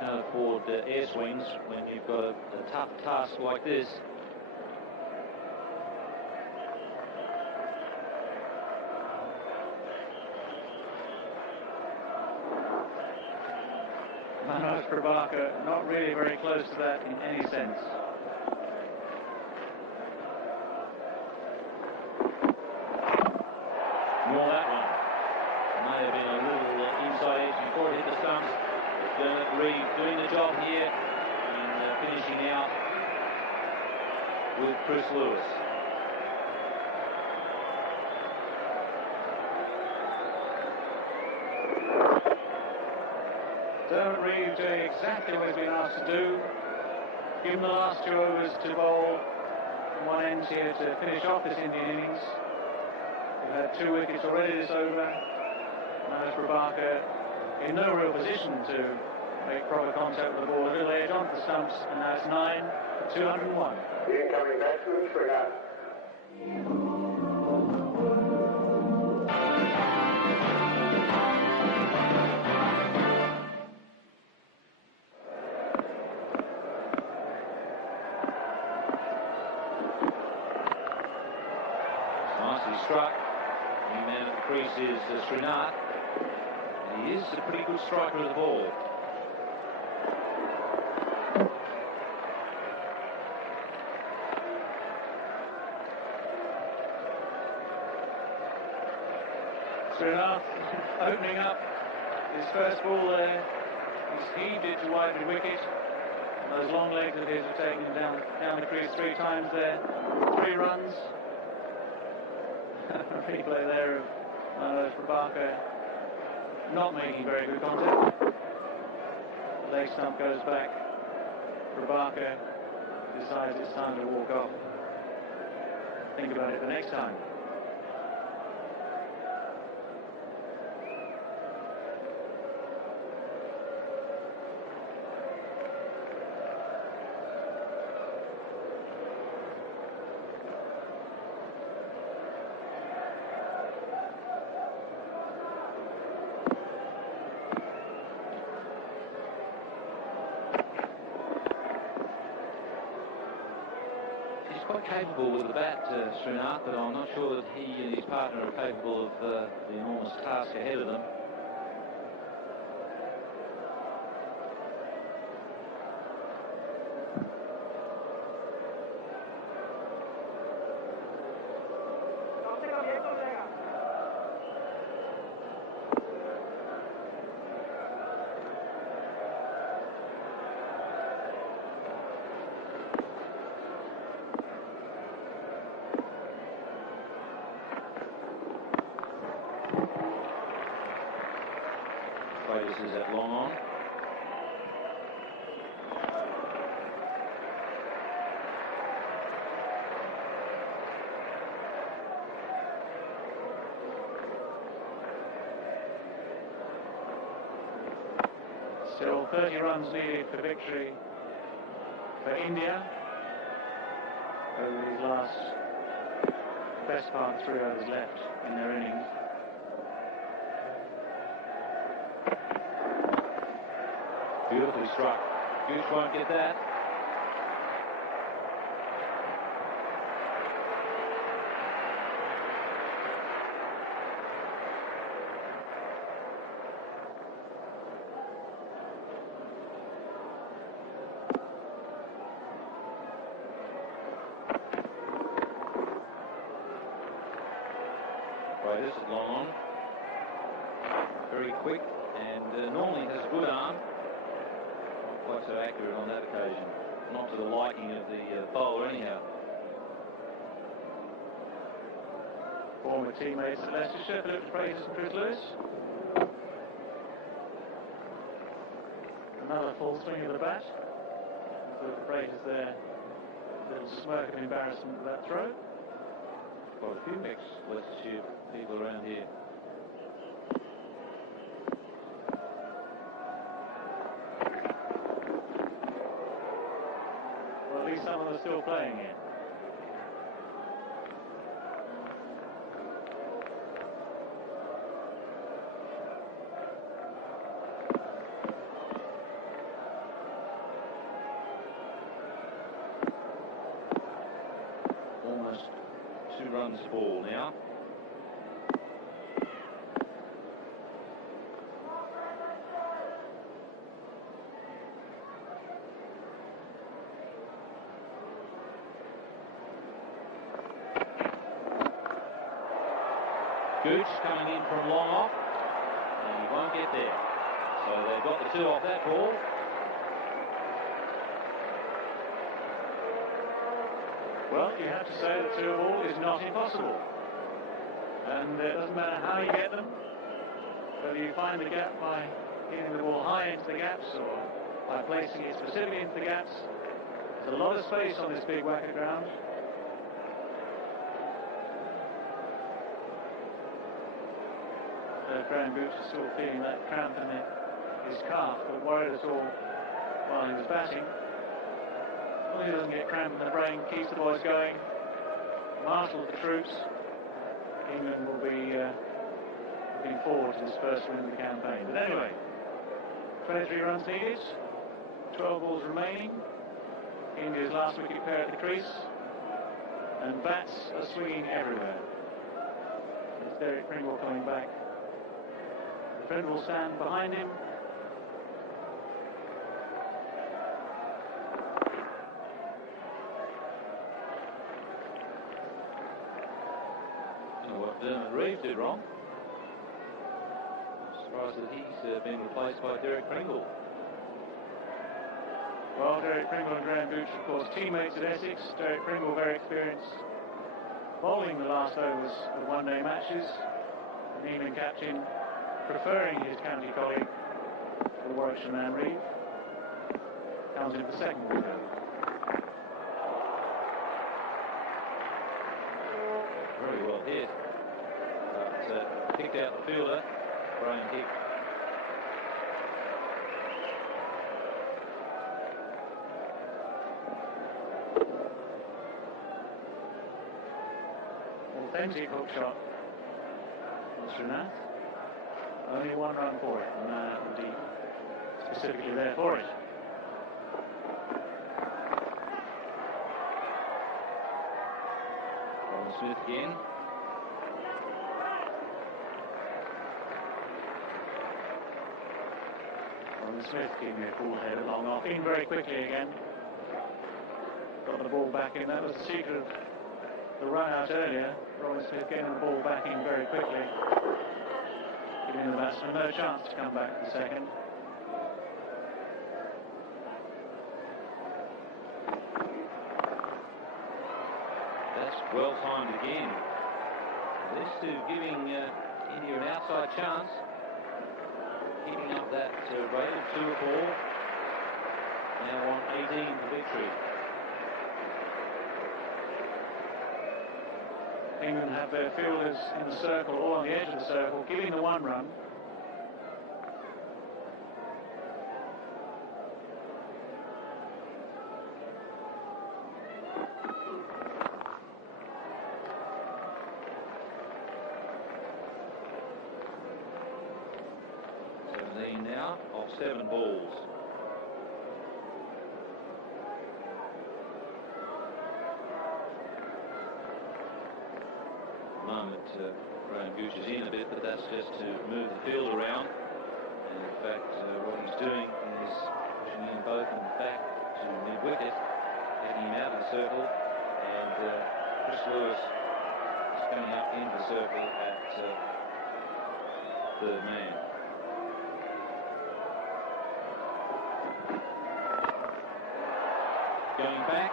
Can't afford air swings when you've got a tough task like this. Manoj Prabhakar not really very close to that in any sense. More that one. May have been a little inside edge before it hit the stumps. Dermot Reeve doing the job here and finishing out with Chris Lewis. Dermot Reeve doing exactly what he's been asked to do. Give him the last 2 overs to bowl from one end here to finish off this Indian innings. We've had 2 wickets already this over. Manoj Prabhakar in no real position to make proper contact with the ball. A little edge onto the stumps, and now it's 9 for 201. The incoming batsman, Srinar. Nicely struck. New man at the crease. crease is Srinath. He is a pretty good striker of the ball. Srinath opening up his first ball there. He's heaved it to wide wicket. And those long legs of his have taken him down the crease 3 times there. 3 runs. Replay there of Manoj Prabhakar not making very good contact. The leg stump goes back. Prabhakar decides it's time to walk off. Think about it the next time. Quite capable with the bat, Srinath, but I'm not sure that he and his partner are capable of the enormous task ahead of them. This is at long on. Still 30 runs needed for victory for India over these last best part 3 overs left in their innings. Beautifully struck. Gooch won't get that. Right, this is long on. Very quick, and normally has a good arm. Quite so accurate on that occasion. Not to the liking of the bowler anyhow. Former teammates at Leicestershire, Philip Freitas and Chris Lewis. Another full swing of the bat. Philip Freitas there, a little smirk of embarrassment with that throw. Quite a few ex-Leicestershire people around here. Some of them are still playing here. Almost 2 runs to ball now. Gooch coming in from long off, and he won't get there. So they've got the 2 off that ball. Well, you have to say that 2 all is not impossible. And it doesn't matter how you get them, whether you find the gap by hitting the ball high into the gaps or by placing it specifically into the gaps. There's a lot of space on this big Wacker ground. Graham Gooch is still feeling that cramp in his calf, but worried at all while he was batting. Well, he doesn't get cramp in the brain, keeps the boys going, marshals the troops. England will be looking forward to this first win of the campaign. But anyway, 23 runs needed, 12 balls remaining. India's last wicket pair at the crease, and bats are swinging everywhere. Derek Pringle coming back. The defender will stand behind him. What Dermot Reeve did wrong. I'm surprised that he's been replaced by Derek Pringle. Well, Derek Pringle and Graham Gooch, of course, teammates at Essex. Derek Pringle, very experienced, bowling the last overs of one-day matches. And England captain preferring his county colleague, the Warwickshire man Reeve. Comes in for second window. Very well hit. But kicked out the fielder, Graham Hick. Authentic hook shot. Srinath. Only one run for it, and indeed specifically there for it. Ron Smith again. Ron Smith giving a cool head long off, in very quickly again. Got the ball back in. That was the secret of the run out earlier. Robert Smith getting the ball back in very quickly, giving the batsman no chance to come back for the second. That's well timed again. This to giving India an outside chance, keeping up that rate of 2 or 4. Now on 18 for victory. England have their fielders in the circle or on the edge of the circle, giving the one run. Now of 7 balls. Moment Graham Gooch is in a bit, but that's just to move the field around. And in fact, what he's doing is pushing him both and back to mid-wicket, taking him out of the circle, and Chris Lewis is coming up into the circle at third man. Going back,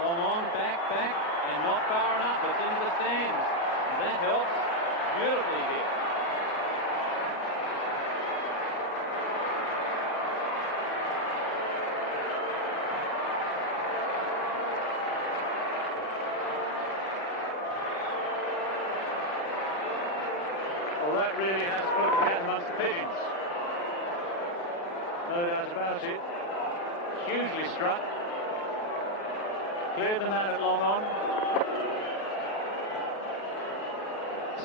long on, back, and not far enough, it's into the stands. And that helps. Beautifully hit. Well, that really has put the head amongst the pigeons. No doubt about it. Hugely struck. Cleared the man at long on.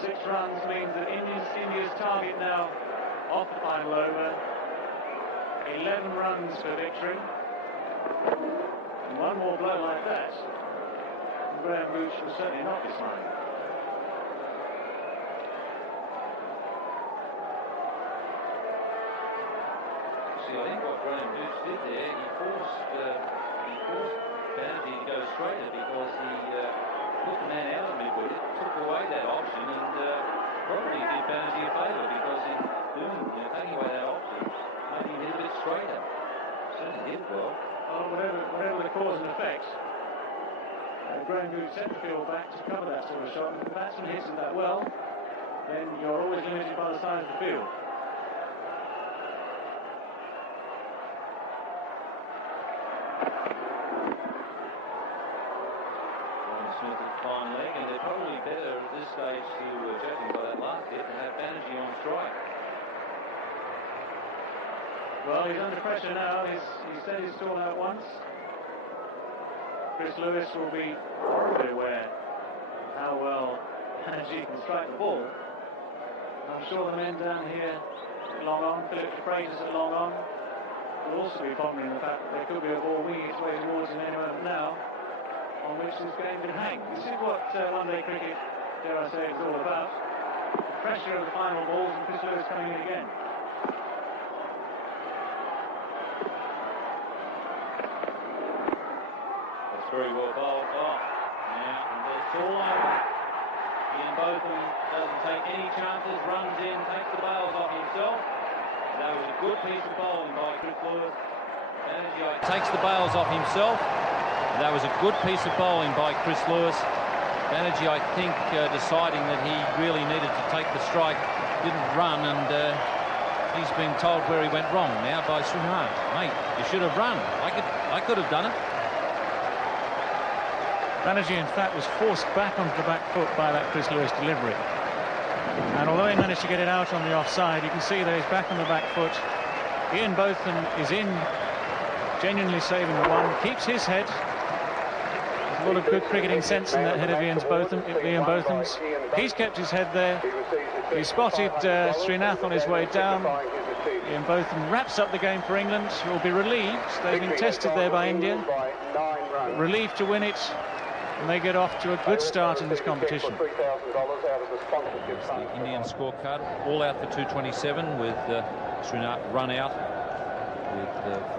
6 runs means that India's target now off the final over. 11 runs for victory. And one more blow like that, Graham Gooch will certainly not be smiling. See, I think what Graham Gooch did there, he forced Banerjee to go straighter because he put the man out of mid-wicket, took away that option, and probably did Banerjee a favour because in doing, taking away that option, maybe he hit a bit straighter. Certainly hit well. Well, whatever the cause and effect, Graham Gooch set the field back to cover that sort of shot. And if the batsman hits it that well, then you're always limited by the size of the field. Smith at the fine leg, and they're probably better at this stage to, judging by that last hit, to have Banerjee on strike. Well, he's under pressure now. He said he's torn out once. Chris Lewis will be horribly aware of how well Banerjee can strike the ball. I'm sure the men down here at long on, Philip de Freitas at long on, will also be pondering the fact that there could be a ball winging its way towards him any moment now, on which this game could hang. This is what one-day cricket, dare I say, is all about. pressure of the final balls, and Chris Lewis coming in again. That's very well bowled. Oh, now it's all over. Ian Botham doesn't take any chances, runs in, takes the bails off himself. That was a good piece of bowling by Chris Lewis. Takes the bails off himself. That was a good piece of bowling by Chris Lewis. Banerjee, I think, deciding that he really needed to take the strike, didn't run, and he's been told where he went wrong now by Srinath. Mate, you should have run. I could have done it. Banerjee, in fact, was forced back onto the back foot by that Chris Lewis delivery. And although he managed to get it out on the offside, you can see that he's back on the back foot. Ian Botham is in, genuinely saving the one, keeps his head. There's a lot of good cricketing sense in that head of Ian Botham's. He's kept his head there. He spotted Srinath on his way down. Ian Botham wraps up the game for England, who will be relieved. They've been tested there by India. Relieved to win it, and they get off to a good start in this competition. The Indian scorecard, all out for 227 with Srinath run out with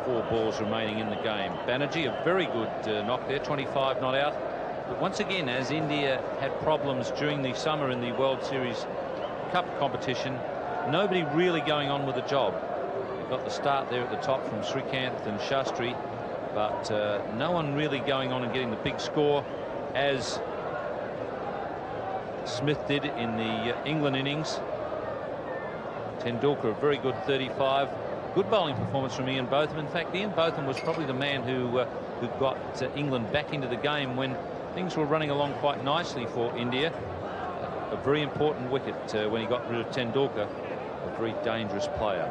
4 balls remaining in the game. Banerjee, a very good knock there, 25 not out. But once again, as India had problems during the summer in the World Series Cup competition, nobody really going on with the job. You've got the start there at the top from Srikanth and Shastri, but no one really going on and getting the big score as Smith did in the England innings. Tendulkar, a very good 35. Good bowling performance from Ian Botham. In fact, Ian Botham was probably the man who got England back into the game when things were running along quite nicely for India. A very important wicket when he got rid of Tendulkar, a very dangerous player.